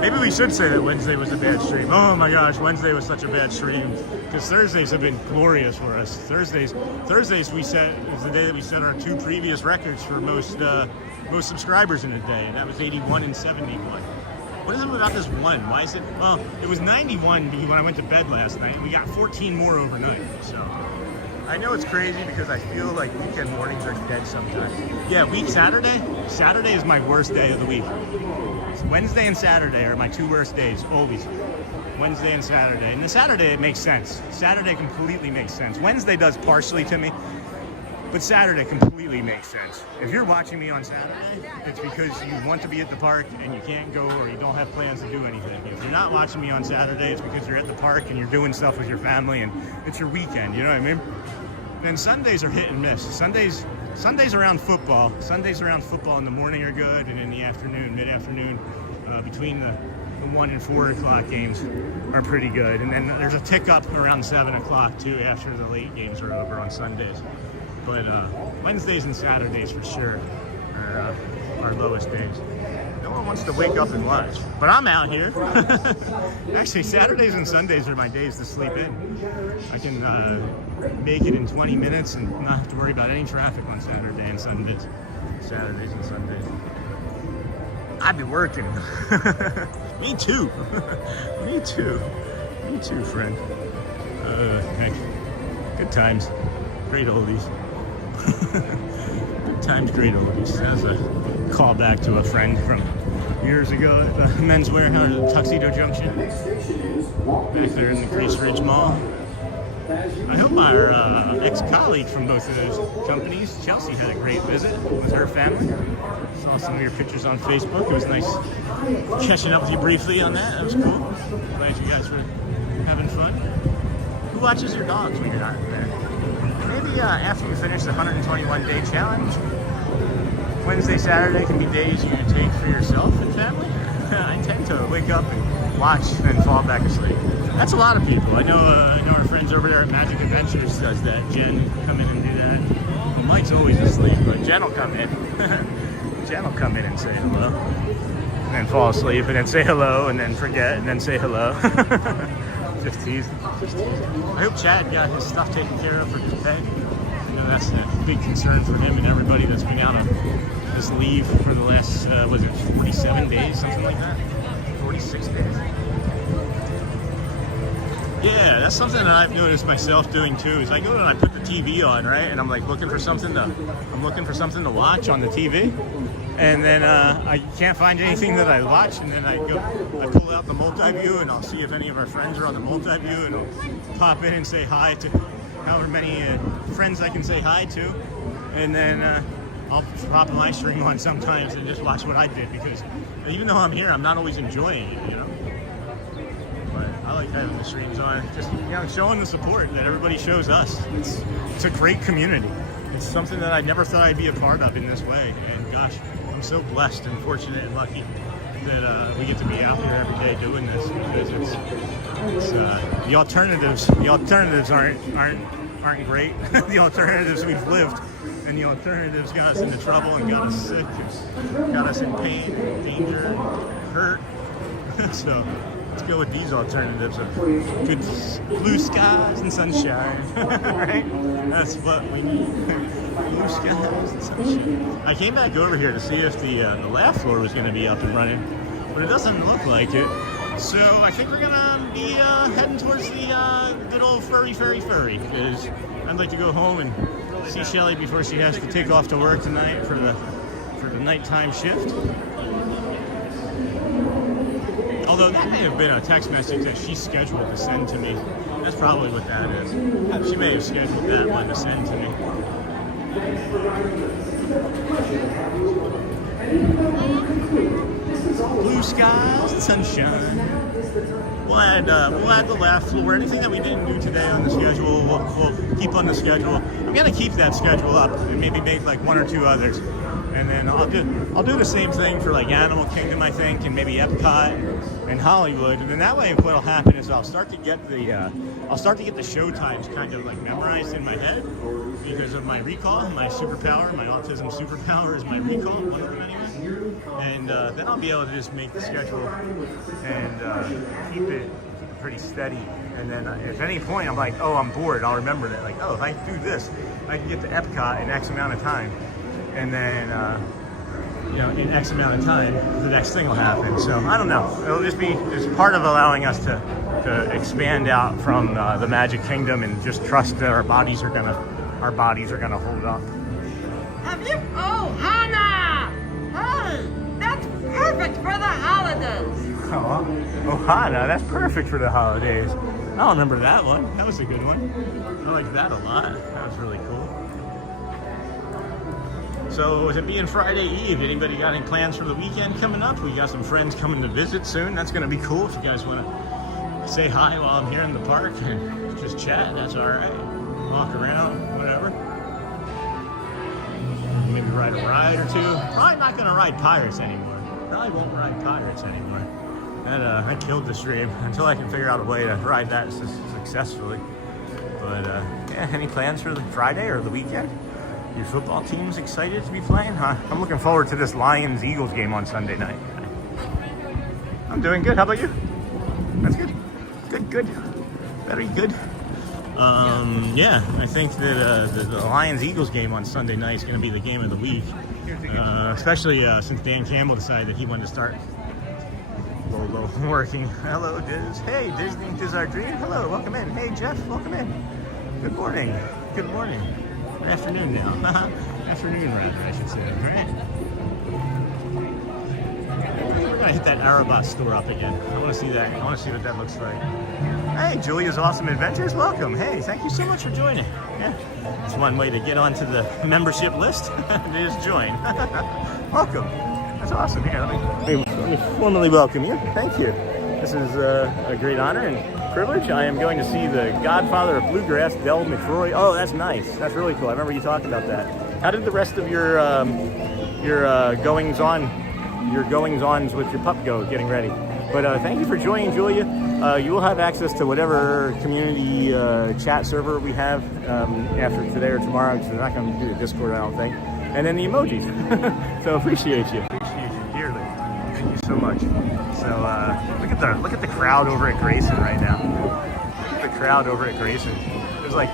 maybe we should say that Wednesday was a bad stream. Oh my gosh, Wednesday was such a bad stream, because Thursdays have been glorious for us. Thursdays we set is the day that we set our 2 previous records for most subscribers in a day, and that was 81 and 71. What is it about this one? Why is it? Well, it was 91 when I went to bed last night, and we got 14 more overnight. So I know it's crazy because I feel like weekend mornings are dead sometimes. Yeah, Saturday is my worst day of the week. Wednesday and Saturday are my 2 worst days, always. Wednesday and Saturday. And the Saturday, it makes sense. Saturday completely makes sense. Wednesday does partially to me, but Saturday completely makes sense. If you're watching me on Saturday, it's because you want to be at the park and you can't go, or you don't have plans to do anything. If you're not watching me on Saturday, it's because you're at the park and you're doing stuff with your family and it's your weekend, you know what I mean? And Sundays are hit and miss. Sundays around football. Sundays around football in the morning are good, and in the afternoon, mid-afternoon, between the 1 and 4 o'clock games are pretty good. And then there's a tick up around 7 o'clock too after the late games are over on Sundays. But Wednesdays and Saturdays for sure are our lowest days. No one wants to wake up and watch, but I'm out here. Actually, Saturdays and Sundays are my days to sleep in. I can make it in 20 minutes and not have to worry about any traffic on Saturday and Sundays. Saturdays and Sundays. I'd be working. Me too. Me too. Me too, friend. Heck. Good times. Great oldies. Good times, great oldies. That's a callback to a friend from years ago at the Men's Warehouse at Tuxedo Junction. Back there in the Grace Ridge Mall. I hope our ex-colleague from both of those companies, Chelsea, had a great visit with her family. Saw some of your pictures on Facebook. It was nice catching up with you briefly on that. That was cool. Glad you guys were having fun. Who watches your dogs when you're not there? Maybe after you finish the 121-day challenge, Wednesday, Saturday can be days you take for yourself and family. I tend to wake up and watch and then fall back asleep. That's a lot of people. I know our friends over there at Magic Adventures does that. Jen will come in and do that. Well, Mike's always asleep, but Jen will come in. Jen will come in and say hello. And then fall asleep, and then say hello, and then forget, and then say hello. Just teasing. Just teasing. I hope Chad got his stuff taken care of for today. You know, that's a big concern for him and everybody that's been out on this leave for the last, was it 47 days, something like that? 46 days. Yeah, that's something that I've noticed myself doing too. Is I go and I put the TV on, right, and I'm like looking for something to watch on the TV, and then I can't find anything that I watch, and then I pull out the multi-view, and I'll see if any of our friends are on the multi-view, and I'll pop in and say hi to however many friends I can say hi to, and then I'll pop my stream on sometimes and just watch what I did, because even though I'm here, I'm not always enjoying it, you know. But I like having the streams on, just, you know, showing the support that everybody shows us. It's a great community. It's something that I never thought I'd be a part of in this way, and gosh, I'm so blessed and fortunate and lucky that we get to be out here every day doing this, because it's the alternatives aren't great. The alternatives we've lived, and the alternatives got us into trouble and got us sick, and got us in pain, danger, hurt. So let's go with these alternatives of good blue skies and sunshine. Right? That's what we need. Blue skies and sunshine. I came back over here to see if the laugh floor was going to be up and running, but it doesn't look like it. So I think we're gonna be heading towards the good old furry, because I'd like to go home and see Shelley before she has to take off to work tonight for the nighttime shift. Although that may have been a text message that she scheduled to send to me. That's probably what that is. She may have scheduled that one to send to me. Blue skies and sunshine. We'll add the laugh floor. Anything that we didn't do today on the schedule, we'll keep on the schedule. I'm gonna keep that schedule up and maybe make like 1 or 2 others. And then I'll do the same thing for like Animal Kingdom, I think, and maybe Epcot and Hollywood. And then that way, what'll happen is I'll start to get the show times kind of like memorized in my head because of my recall, my superpower, my autism superpower is my recall, one of them anyway. And then I'll be able to just make the schedule and keep it pretty steady. And then if at any point I'm like, oh, I'm bored, I'll remember that. Like, oh, if I do this, I can get to Epcot in X amount of time. And then, in X amount of time, the next thing will happen. So I don't know. It'll just be it's part of allowing us to expand out from the Magic Kingdom and just trust that our bodies are gonna hold up. Have you? Oh, Hannah! Hey, that's perfect for the holidays. Oh, Hannah, that's perfect for the holidays. I don't remember that one. That was a good one. I liked that a lot. That was really cool. So, with it being Friday Eve, anybody got any plans for the weekend coming up? We got some friends coming to visit soon. That's going to be cool. If you guys want to say hi while I'm here in the park and just chat, that's all right. Walk around, whatever. Maybe ride a ride or two. Probably not going to ride Pirates anymore. Probably won't ride Pirates anymore. I killed the stream until I can figure out a way to ride that successfully. But, yeah, any plans for the Friday or the weekend? Your football team's excited to be playing, huh? I'm looking forward to this Lions-Eagles game on Sunday night. I'm doing good. How about you? That's good. Good. Very good. Yeah, I think that the Lions-Eagles game on Sunday night is going to be the game of the week. Especially since Dan Campbell decided that he wanted to start Lolo working. Hello, Diz. Hey, Disney is our dream. Hello, welcome in. Hey, Jeff, welcome in. Good morning. Good morning. Afternoon now. Afternoon, rather, I should say. Right? We're gonna hit that Arabot store up again. I want to see that. I want to see what that looks like. Hey, Julia's Awesome Adventures. Welcome. Hey, thank you so much for joining. Yeah, it's one way to get onto the membership list. Is join. Welcome. That's awesome. Here, let me formally welcome you. Thank you. This is a great honor and privilege. I am going to see the godfather of bluegrass, Del McCrory. Oh, that's nice. That's really cool. I remember you talking about that. How did the rest of your goings-ons with your pup go, getting ready? But thank you for joining, Julia. You will have access to whatever community chat server we have after today or tomorrow, because they're not going to do the Discord, I don't think. And then the emojis. So appreciate you. Appreciate you dearly. Thank you so much. So look at the crowd over at Grayson right now. Look at the crowd over at Grayson. There's like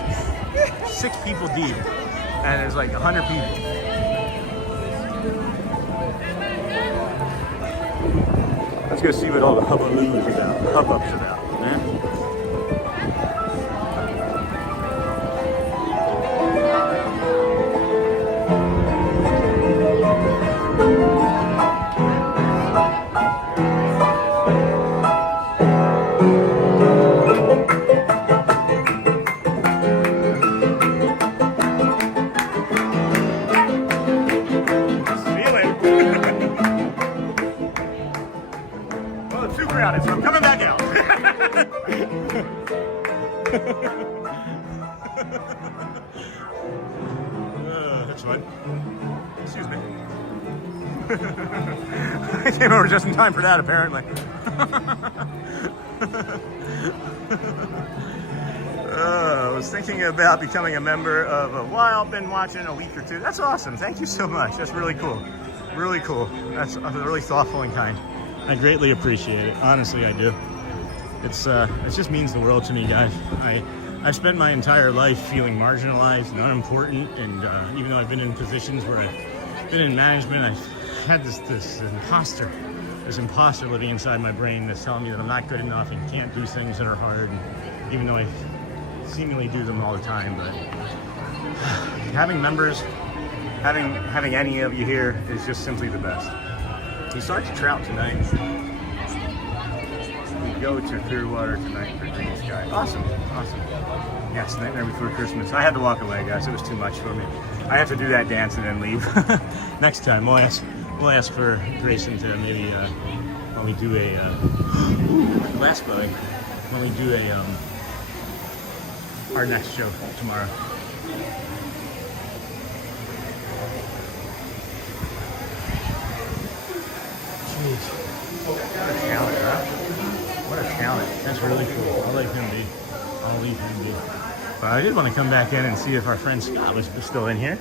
6 people deep, and there's like 100 people. Let's go see what all the hubbub is about. Hubbub's about, man. So I'm coming back out. That's fun. Excuse me. I came over just in time for that, apparently. I was thinking about becoming a member of a while. Been watching a week or two. That's awesome. Thank you so much. That's really cool. Really cool. That's really thoughtful and kind. I greatly appreciate it. Honestly, I do. It just means the world to me, guys. I've spent my entire life feeling marginalized and unimportant, and even though I've been in positions where I've been in management, I've had this imposter this imposter living inside my brain that's telling me that I'm not good enough and can't do things that are hard, and even though I seemingly do them all the time. But having members, having any of you here is just simply the best. We start to trout tonight. We go to Clearwater tonight for green sky. Awesome, awesome. Yes, Nightmare Before Christmas. I had to walk away, guys. It was too much for me. I have to do that dance and then leave. Next time, we'll ask for Grayson to maybe when we do a glass blowing, when we do a our next show tomorrow. Jeez, what a talent, huh? What a talent. That's really cool. I'll leave him be. I'll leave him be. But I did want to come back in and see if our friend Scott was still in here.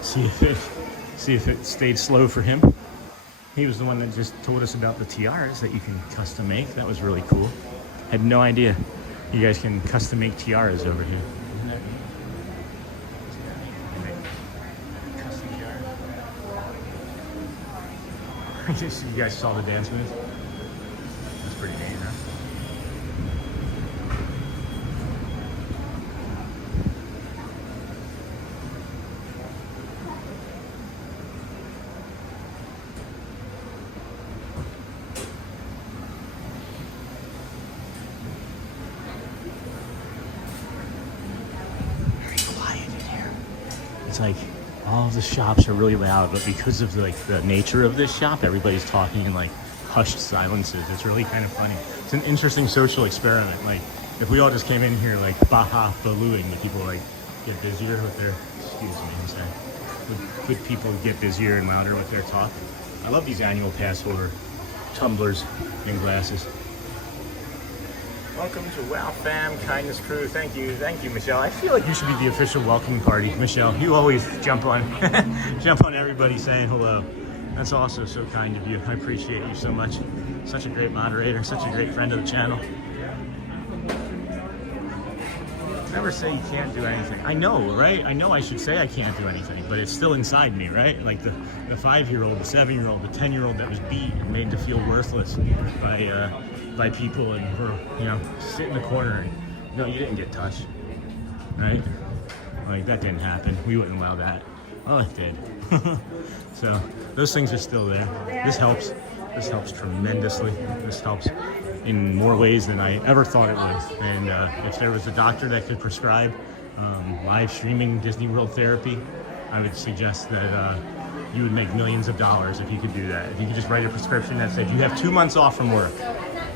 See if it stayed slow for him. He was the one that just told us about the tiaras that you can custom make. That was really cool. Had no idea you guys can custom make tiaras over here. Isn't that neat? Custom tiara. You guys saw the dance moves? That's pretty neat, huh? It's like all of the shops are really loud, but because of like the nature of this shop, everybody's talking in like hushed silences. It's really kind of funny. It's an interesting social experiment. Like if we all just came in here like baha balooing, the people like get busier with their, excuse me, I'm sorry. Would people get busier and louder with their talk? I love these annual pass holder tumblers and glasses. Welcome to Wow Fam Kindness Crew. Thank you, Michelle. I feel like you should be the official welcoming party, Michelle. You always jump on everybody saying hello. That's also so kind of you. I appreciate you so much. Such a great moderator, such a great friend of the channel. Never say you can't do anything. I know, right? I know I should say I can't do anything, but it's still inside me, right? Like the 5-year-old, the 7-year-old, the 10-year-old that was beat and made to feel worthless by people and sit in the corner and no, you didn't get touched, right? Like that didn't happen. We wouldn't allow that. Oh, it did. So those things are still there. This helps. This helps tremendously. This helps in more ways than I ever thought it would. And if there was a doctor that could prescribe live streaming Disney World therapy, I would suggest that you would make millions of dollars if you could do that. If you could just write a prescription that said you have 2 months off from work,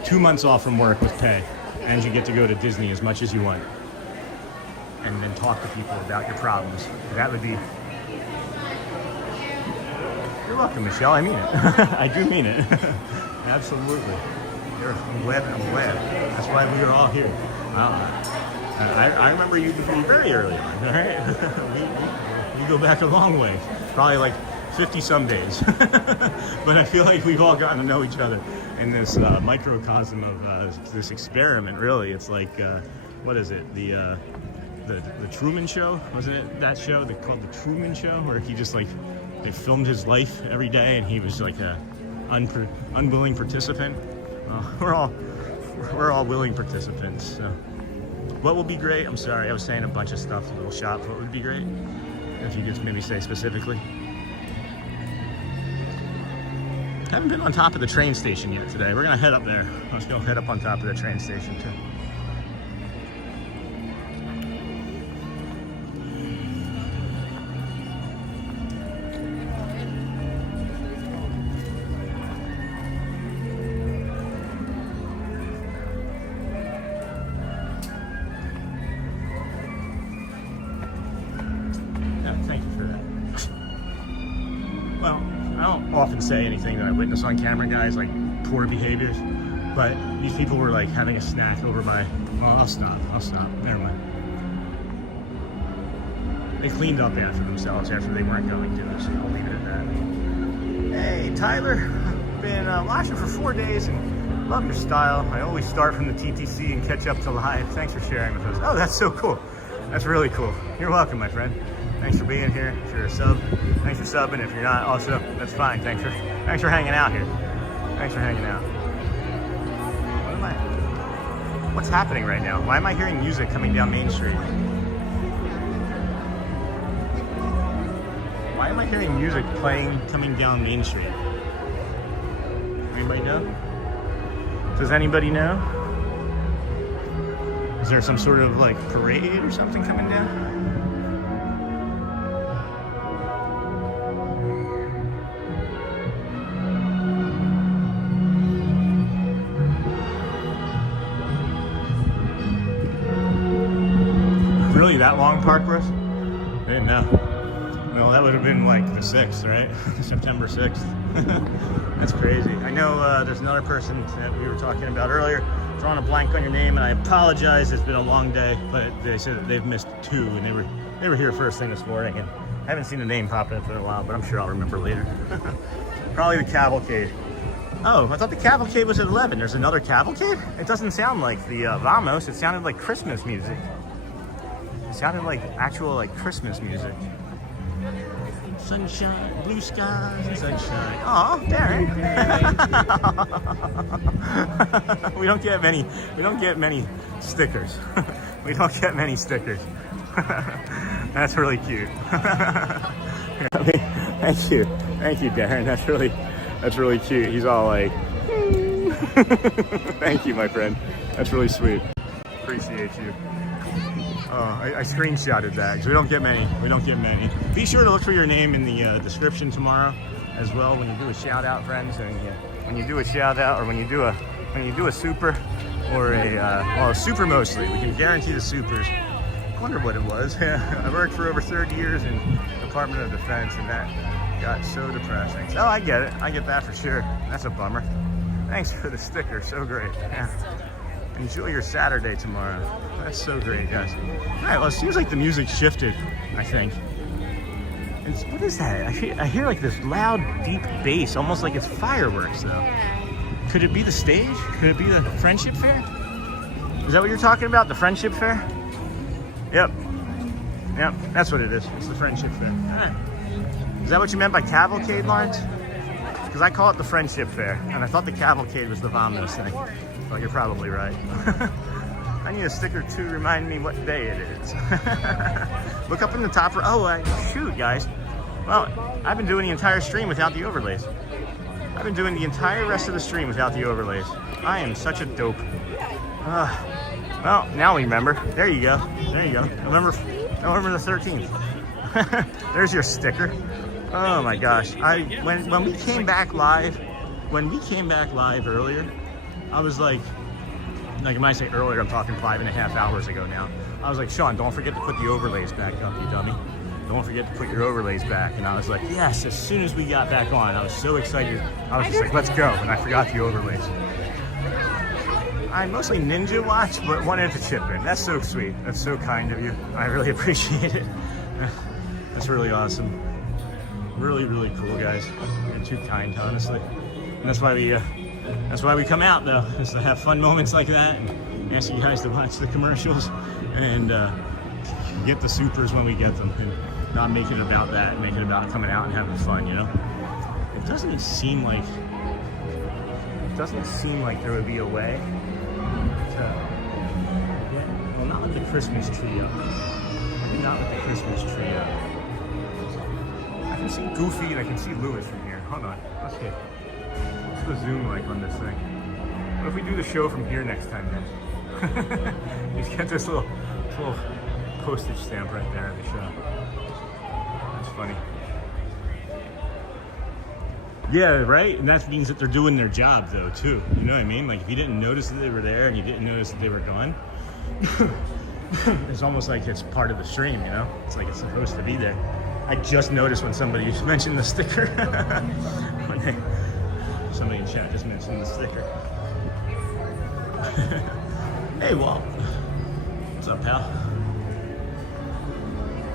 2 months off from work with pay, and you get to go to Disney as much as you want, and then talk to people about your problems. That would be... You're welcome, Michelle. I mean it. I do mean it. Absolutely. I'm glad. That's why we are all here. I remember you from very early on, all right? we go back a long way. Probably like 50 some days. But I feel like we've all gotten to know each other in this microcosm of this experiment, really. It's like, what is it? The Truman Show? Wasn't it that show called The Truman Show? Where he just like, they filmed his life every day and he was like a unwilling participant. We're all willing participants. So. What will be great? I'm sorry, I was saying a bunch of stuff, a little shop. What would be great? If you could maybe say specifically. Haven't been on top of the train station yet today. We're gonna head up there. Let's go head up on top of the train station too. Often say anything that I witness on camera, guys, like poor behaviors, but these people were like having a snack over my... Oh, I'll stop, never mind. They cleaned up after themselves after they weren't going to, so I'll leave it at that. Hey, Tyler, been watching for 4 days and love your style. I always start from the TTC and catch up to live. Thanks for sharing with us. Oh, that's so cool. That's really cool. You're welcome, my friend. Thanks for being here. If you're a sub, thanks for subbing. If you're not, also, that's fine. Thanks for hanging out here. Thanks for hanging out. What's happening right now? Why am I hearing music coming down Main Street? Why am I hearing music playing coming down Main Street? Anybody know? Does anybody know? Is there some sort of like parade or something coming down? Really that long, Park Rush? I didn't know. Well, that would have been like the 6th, right? September 6th. That's crazy. I know there's another person that we were talking about earlier. Drawing a blank on your name, and I apologize. It's been a long day, but they said that they've missed 2, and they were here first thing this morning, and I haven't seen the name pop in for a while, but I'm sure I'll remember later. Probably the cavalcade. Oh, I thought the cavalcade was at 11. There's another cavalcade? It doesn't sound like the Vamos. It sounded like Christmas music. It sounded like actual like Christmas music. Sunshine, blue skies, and sunshine. Aw, Darren. We don't get many stickers. We don't get many stickers. That's really cute. Thank you, Darren. That's really cute. He's all like, thank you, my friend. That's really sweet. Appreciate you. I screenshotted that because we don't get many. Be sure to look for your name in the description tomorrow as well when you do a shout out, friends. And when you do a shout out, or when you do a super, or a super mostly, we can guarantee the supers. I wonder what it was. I worked for over 30 years in the Department of Defense, and that got so depressing. Oh, I get it. I get that for sure. That's a bummer. Thanks for the sticker. So great. Yeah. Enjoy your Saturday tomorrow. That's so great, guys. All right, well, it seems like the music shifted, I think. What is that? I hear like this loud, deep bass, almost like it's fireworks, though. Could it be the stage? Could it be the Friendship Fair? Is that what you're talking about, the Friendship Fair? Yep, that's what it is. It's the Friendship Fair. All right. Is that what you meant by cavalcade, Lawrence? Because I call it the Friendship Fair, and I thought the cavalcade was the Vamos thing. Well, you're probably right. I need a sticker to remind me what day it is. Look up in the top. Shoot, guys. Well, I've been doing the entire stream without the overlays. I've been doing the entire rest of the stream without the overlays. I am such a dope. Well, now we remember. There you go. November the 13th. There's your sticker. Oh my gosh. When we came back live earlier, I was like when I say earlier, I'm talking 5.5 hours ago now. I was like, Sean, don't forget to put the overlays back up, you dummy. Don't forget to put your overlays back. And I was like, yes, as soon as we got back on, I was so excited. I was just like, let's go. And I forgot the overlays. I mostly ninja watch, but wanted to chip in. That's so sweet. That's so kind of you. I really appreciate it. That's really awesome. Really, really cool, guys. You're too kind, honestly. And that's why we come out, though, is to have fun moments like that and ask you guys to watch the commercials and get the supers when we get them, and not make it about that, make it about coming out and having fun, you know? It doesn't seem like there would be a way to get, well, not with the Christmas tree up. Not with the Christmas tree up. I can see Goofy and I can see Lewis from here. Hold on, let's get. What's the zoom like on this thing? What if we do the show from here next time, then? Just get this little postage stamp right there at the show. That's funny. Yeah, right? And that means that they're doing their job, though, too. You know what I mean? Like, if you didn't notice that they were there and you didn't notice that they were gone, it's almost like it's part of the stream, you know? It's like it's supposed to be there. I just noticed when somebody mentioned the sticker. Somebody in chat just mentioned the sticker. Hey, Walt. What's up, pal?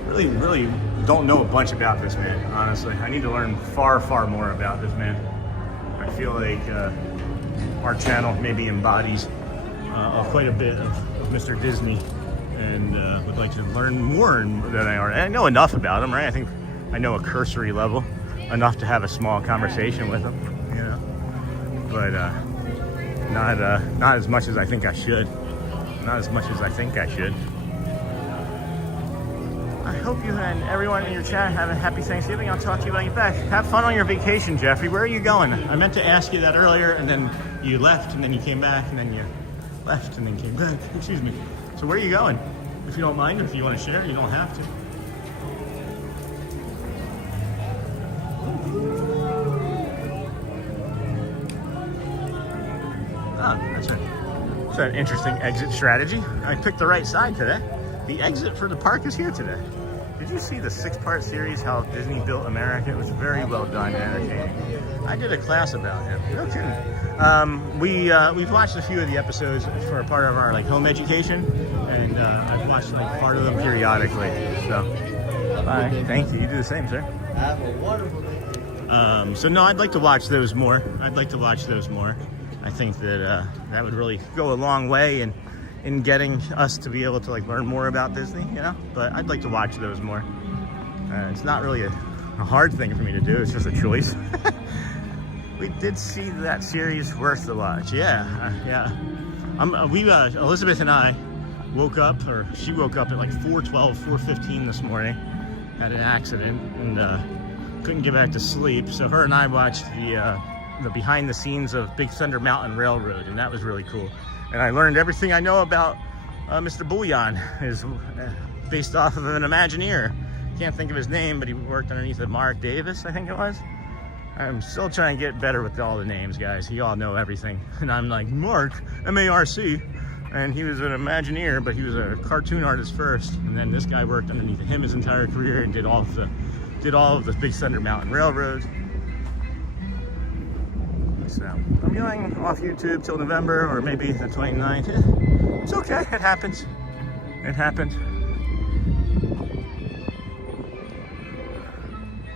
Really don't know a bunch about this man, honestly. I need to learn far more about this man. I feel like our channel maybe embodies quite a bit of Mr. Disney, and would like to learn more than I already. I know enough about him, right? I think I know a cursory level, enough to have a small conversation with him, you know. but not as much as I think I should. Not as much as I think I should. I hope you and everyone in your chat have a happy Thanksgiving. I'll talk to you when I get back. Have fun on your vacation, Jeffrey. Where are you going? I meant to ask you that earlier, and then you left, and then you came back, and then you left, and then came back. Excuse me. So where are you going? If you don't mind, or if you want to share, you don't have to. Ah, that's right. It's an interesting exit strategy. I picked the right side today. The exit for the park is here today. Did you see the 6-part series, How Disney Built America? It was very well done and entertaining. I did a class about him. No kidding. We've watched a few of the episodes for a part of our like home education, and I've watched like part of them periodically. So, bye. Thank you. You do the same, sir. Have a wonderful day. So no, I'd like to watch those more. I think that that would really go a long way in getting us to be able to like learn more about Disney, you know. But I'd like to watch those more. It's not really a hard thing for me to do. It's just a choice. We did see that series worth the watch. Yeah. Elizabeth and I woke up, or she woke up at like 4:12, 4:15 this morning. Had an accident and couldn't get back to sleep. So her and I watched the behind the scenes of Big Thunder Mountain Railroad, and that was really cool. And I learned everything I know about Mr. Bouillon, is based off of an Imagineer. Can't think of his name, but he worked underneath of Mark Davis, I think it was. I'm still trying to get better with all the names, guys. You all know everything. And I'm like, Mark, M-A-R-C. And he was an Imagineer, but he was a cartoon artist first. And then this guy worked underneath of him his entire career and did all of the Big Thunder Mountain Railroad. So I'm going off YouTube till November, or maybe the 29th. It's okay, it happens. It happened.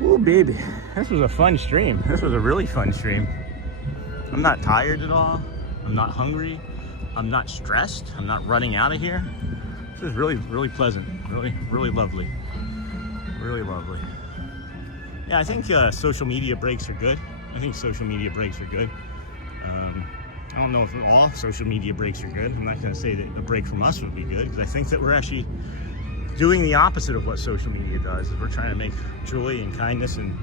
Ooh, baby, this was a fun stream. This was a really fun stream. I'm not tired at all. I'm not hungry. I'm not stressed. I'm not running out of here. This is really, really pleasant. Really, really lovely. Really lovely. Yeah, I think social media breaks are good. I don't know if all social media breaks are good. I'm not going to say that a break from us would be good, because I think that we're actually doing the opposite of what social media does. Is we're trying to make joy and kindness and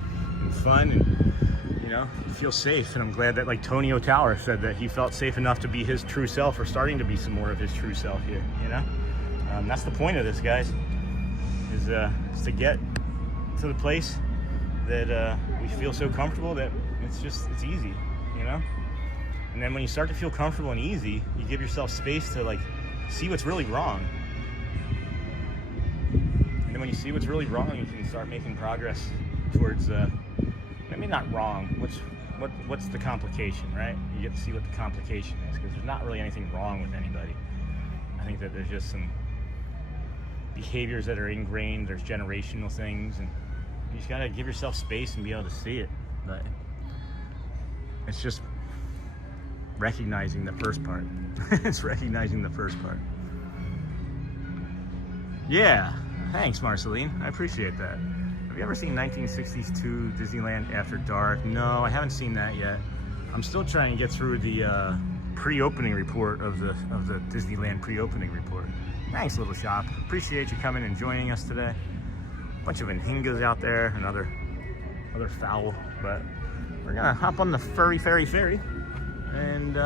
fun and, you know, feel safe. And I'm glad that like Tony O'Tower said that he felt safe enough to be his true self, or starting to be some more of his true self here, you know. That's the point of this, guys, is to get to the place that we feel so comfortable that it's easy, you know. And then when you start to feel comfortable and easy, you give yourself space to like see what's really wrong. And then when you see what's really wrong, you can start making progress towards maybe not wrong. What's the complication, right? You get to see what the complication is, because there's not really anything wrong with anybody. I think that there's just some behaviors that are ingrained. There's generational things, and you just gotta give yourself space and be able to see it. But it's just recognizing the first part. It's recognizing the first part. Yeah, thanks, Marceline. I appreciate that. Have you ever seen 1962 Disneyland After Dark? No, I haven't seen that yet. I'm still trying to get through the pre-opening report of the Disneyland pre-opening report. Thanks, Little Shop. Appreciate you coming and joining us today. Bunch of Anhingas out there and other fowl, but we're gonna hop on the Furry Ferry Ferry and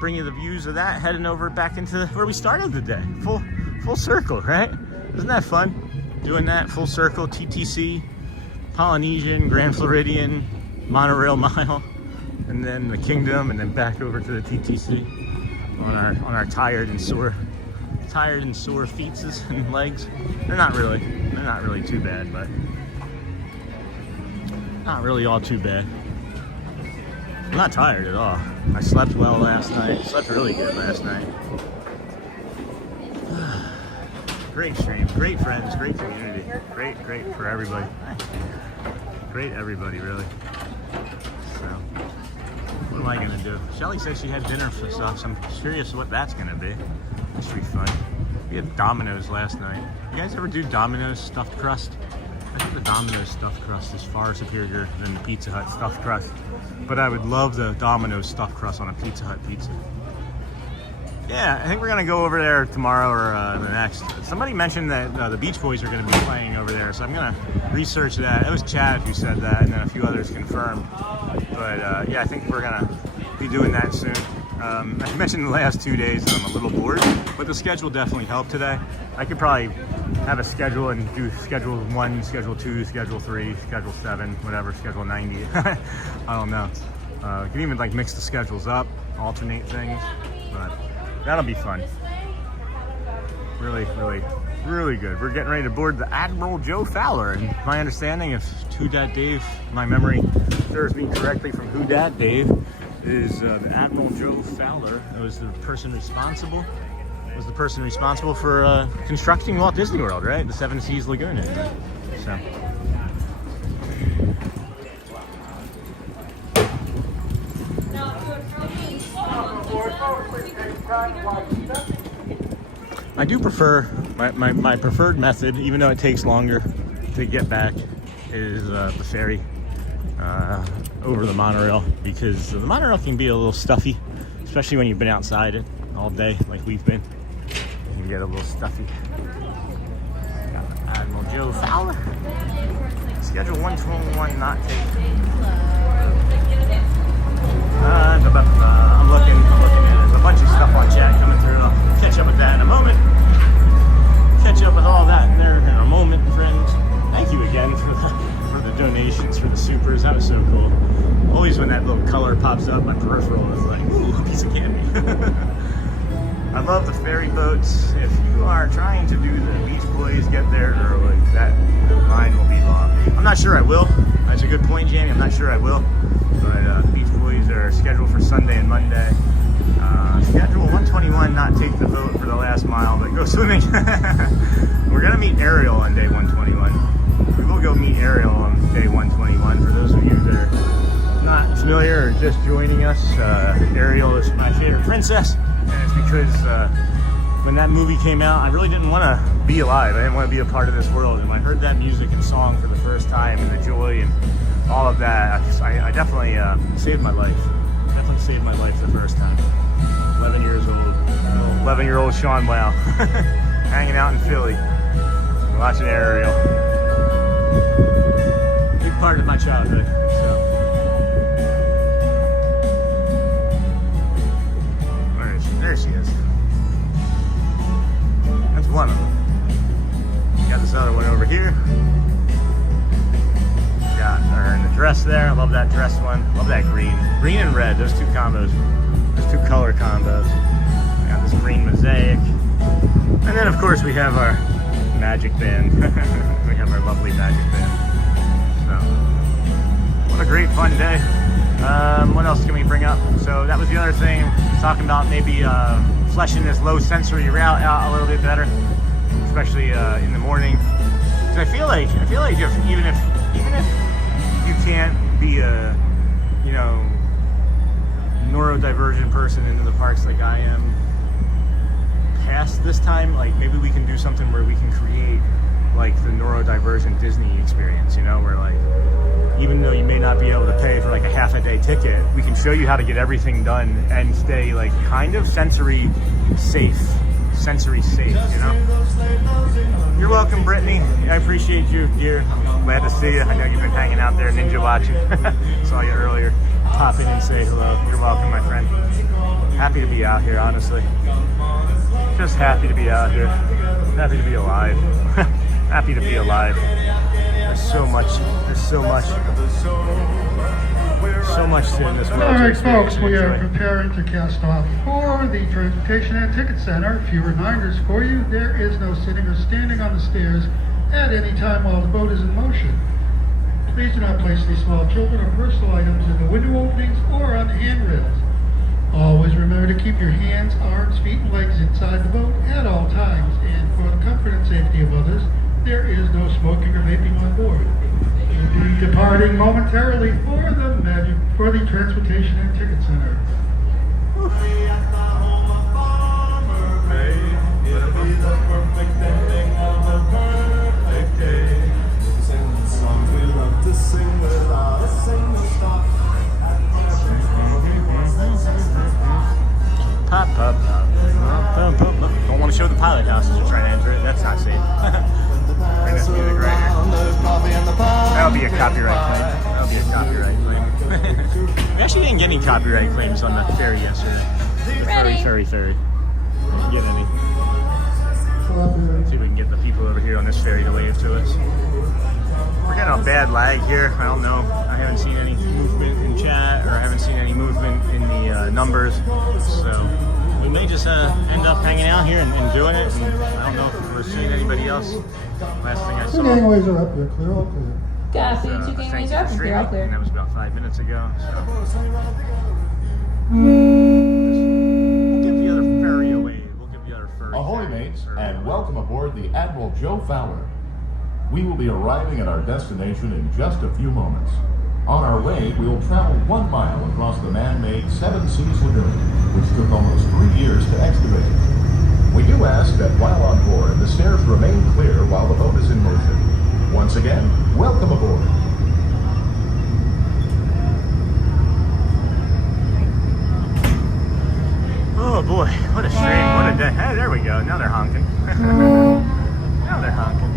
bring you the views of that, heading over back into where we started the day. Full circle, right? Isn't that fun? Doing that full circle, TTC, Polynesian, Grand Floridian, Monorail Mile, and then the Kingdom, and then back over to the TTC on our tired and sore feet and legs. They're not really too bad, but not really all too bad. I'm not tired at all. I slept well last night. Slept really good last night. Great stream, great friends, great community. Great for everybody. Great everybody, really. So, what am I gonna do? Shelley said she had dinner for stuff, so I'm curious what that's gonna be. That should be fun. We had Domino's last night. You guys ever do Domino's stuffed crust? I think the Domino's stuffed crust is far superior than the Pizza Hut stuffed crust, but I would love the Domino's stuffed crust on a Pizza Hut pizza. Yeah, I think we're gonna go over there tomorrow or the next. Somebody mentioned that the Beach Boys are gonna be playing over there, so I'm gonna research that. It was Chad who said that, and then a few others confirmed. But yeah, I think we're gonna be doing that soon. I mentioned the last 2 days that I'm a little bored, but the schedule definitely helped today. I could probably have a schedule and do schedule 1, schedule 2, schedule 3, schedule 7, whatever, schedule 90. I don't know. You can even like mix the schedules up, alternate things, but that'll be fun. Really, really, really good. We're getting ready to board the Admiral Joe Fowler, and my understanding, if Who Dat Dave, my memory serves me correctly from Who Dat Dave, is the Admiral Joe Fowler was the person responsible for constructing Walt Disney World, right? The Seven Seas Lagoon. So. I do prefer, my preferred method, even though it takes longer to get back, is the ferry over the monorail, because the monorail can be a little stuffy, especially when you've been outside it all day like we've been. You can get a little stuffy. Got Admiral Joe Fowler. Schedule 121 not taken. I'm looking at there's a bunch of stuff on chat coming through. I'll catch up with that in a moment. Catch up with all that in there in a moment, friends. Thank you again for the donations, for the supers. That was so cool. Always when that little color pops up, my peripheral is like, ooh, a piece of candy. I love the ferry boats. If you are trying to do the Beach Boys, get there early. That line will be long. I'm not sure I will. That's a good point, Jamie. I'm not sure I will. But Beach Boys are scheduled for Sunday and Monday. Schedule 121, not take the boat for the last mile, but go swimming. We're gonna meet Ariel on day 121. We will go meet Ariel on day 121. For those of you that are not familiar or just joining us, Ariel is my favorite princess, and it's because when that movie came out, I really didn't want to be alive. I didn't want to be a part of this world, and when I heard that music and song for the first time, and the joy and all of that, I definitely saved my life. Definitely saved my life the first time. 11 years old. 11-year-old Sean Wow. Hanging out in Philly. Watching Ariel. Big part of my childhood. So. Where is she? There she is. That's one of them. Got this other one over here. Got her in the dress there. I love that dress one. Love that green. Green and red. Those two combos. Those two color combos. We got this green mosaic. And then of course we have our magic band. We have our lovely magic band. So, what a great fun day. What else can we bring up? So that was the other thing. Talking about maybe fleshing this low sensory route out a little bit better. Especially in the morning. Because I feel like even if you can't be a, you know, neurodivergent person into the parks like I am, past this time, like maybe we can do something where we can create like the neurodivergent Disney experience, you know, where like even though you may not be able to pay for like a half-a-day ticket, we can show you how to get everything done and stay like kind of sensory safe, you know. You're welcome, Brittany. I appreciate you, dear. I'm glad to see you. I know you've been hanging out there ninja watching. Saw you earlier. Pop in and say hello. You're welcome, my friend. Happy to be out here, honestly. Just happy to be out here. Happy to be alive. Happy to be alive. There's so much in this world. All right, folks, we are preparing to cast off for the Transportation and Ticket Center. A few reminders for you. There is no sitting or standing on the stairs at any time while the boat is in motion. Please do not place these small children or personal items in the window openings or on the handrails. Always remember to keep your hands, arms, feet, and legs inside the boat at all times. And for the comfort and safety of others, there is no smoking or vaping on board. We'll be departing momentarily for the Transportation and Ticket Center. That'll be a copyright claim. We actually didn't get any copyright claims on the ferry yesterday. The ferry. Didn't get any. See if we can get the people over here on this ferry to wave to us. We're getting a bad lag here. I don't know. I haven't seen any movement in chat, or I haven't seen any movement in the numbers. So we may just end up hanging out here and doing it. And I don't know if we're seeing anybody else. Last thing I saw. Two gangways are up here, clear, all clear. Copy, 2 gangways up and clear, all clear. And that was about 5 minutes ago. So. We'll give the other ferry a wave. We'll give the other ferry. Ahoy, mates, and welcome aboard the Admiral Joe Fowler. We will be arriving at our destination in just a few moments. On our way, we will travel 1 mile across the man-made 7 Seas Lagoon, which took almost 3 years to excavate. We do ask that while on board, the stairs remain clear while the boat is in motion. Once again, welcome aboard. Oh boy, what a stream, what a day. Hey, there we go. Now they're honking. Now they're honking.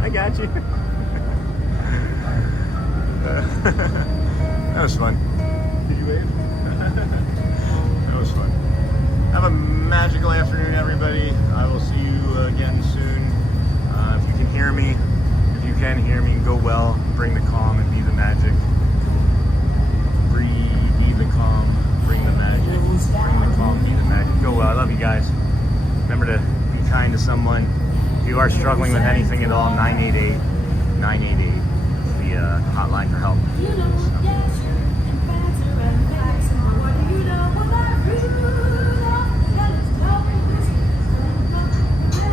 I got you. That was fun. Did you wave? That was fun. Have a magical afternoon, everybody. I will see you again soon. If you can hear me, go well. Bring the calm and be the magic. Be the calm, bring the magic. Bring the calm, be the magic. Go well. I love you guys. Remember to be kind to someone. If you are struggling with anything at all, 988-988 is the hotline for help.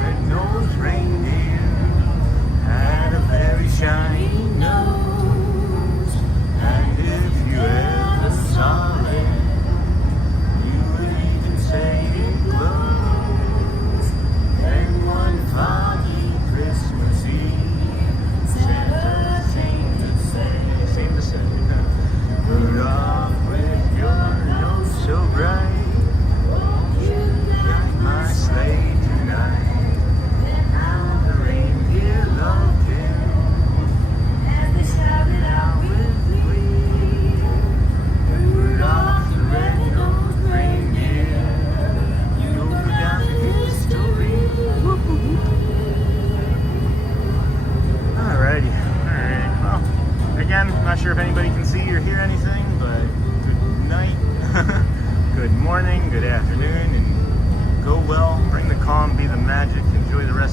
Red-nosed reindeer had a very shiny nose, and if you ever saw it, you would even say it glows. Then one foggy Christmas Eve, Santa seemed to say, Rudolph, with your nose so bright, won't you guide my sleigh tonight? Then how the reindeer loved him as they shouted out with glee. Rudolph the red-nosed reindeer, you'll go down in history. Alrighty. Well, again, not sure if anybody can see or hear anything, but good night, good morning, good afternoon, and go well. Bring the calm, be the magic. Enjoy the rest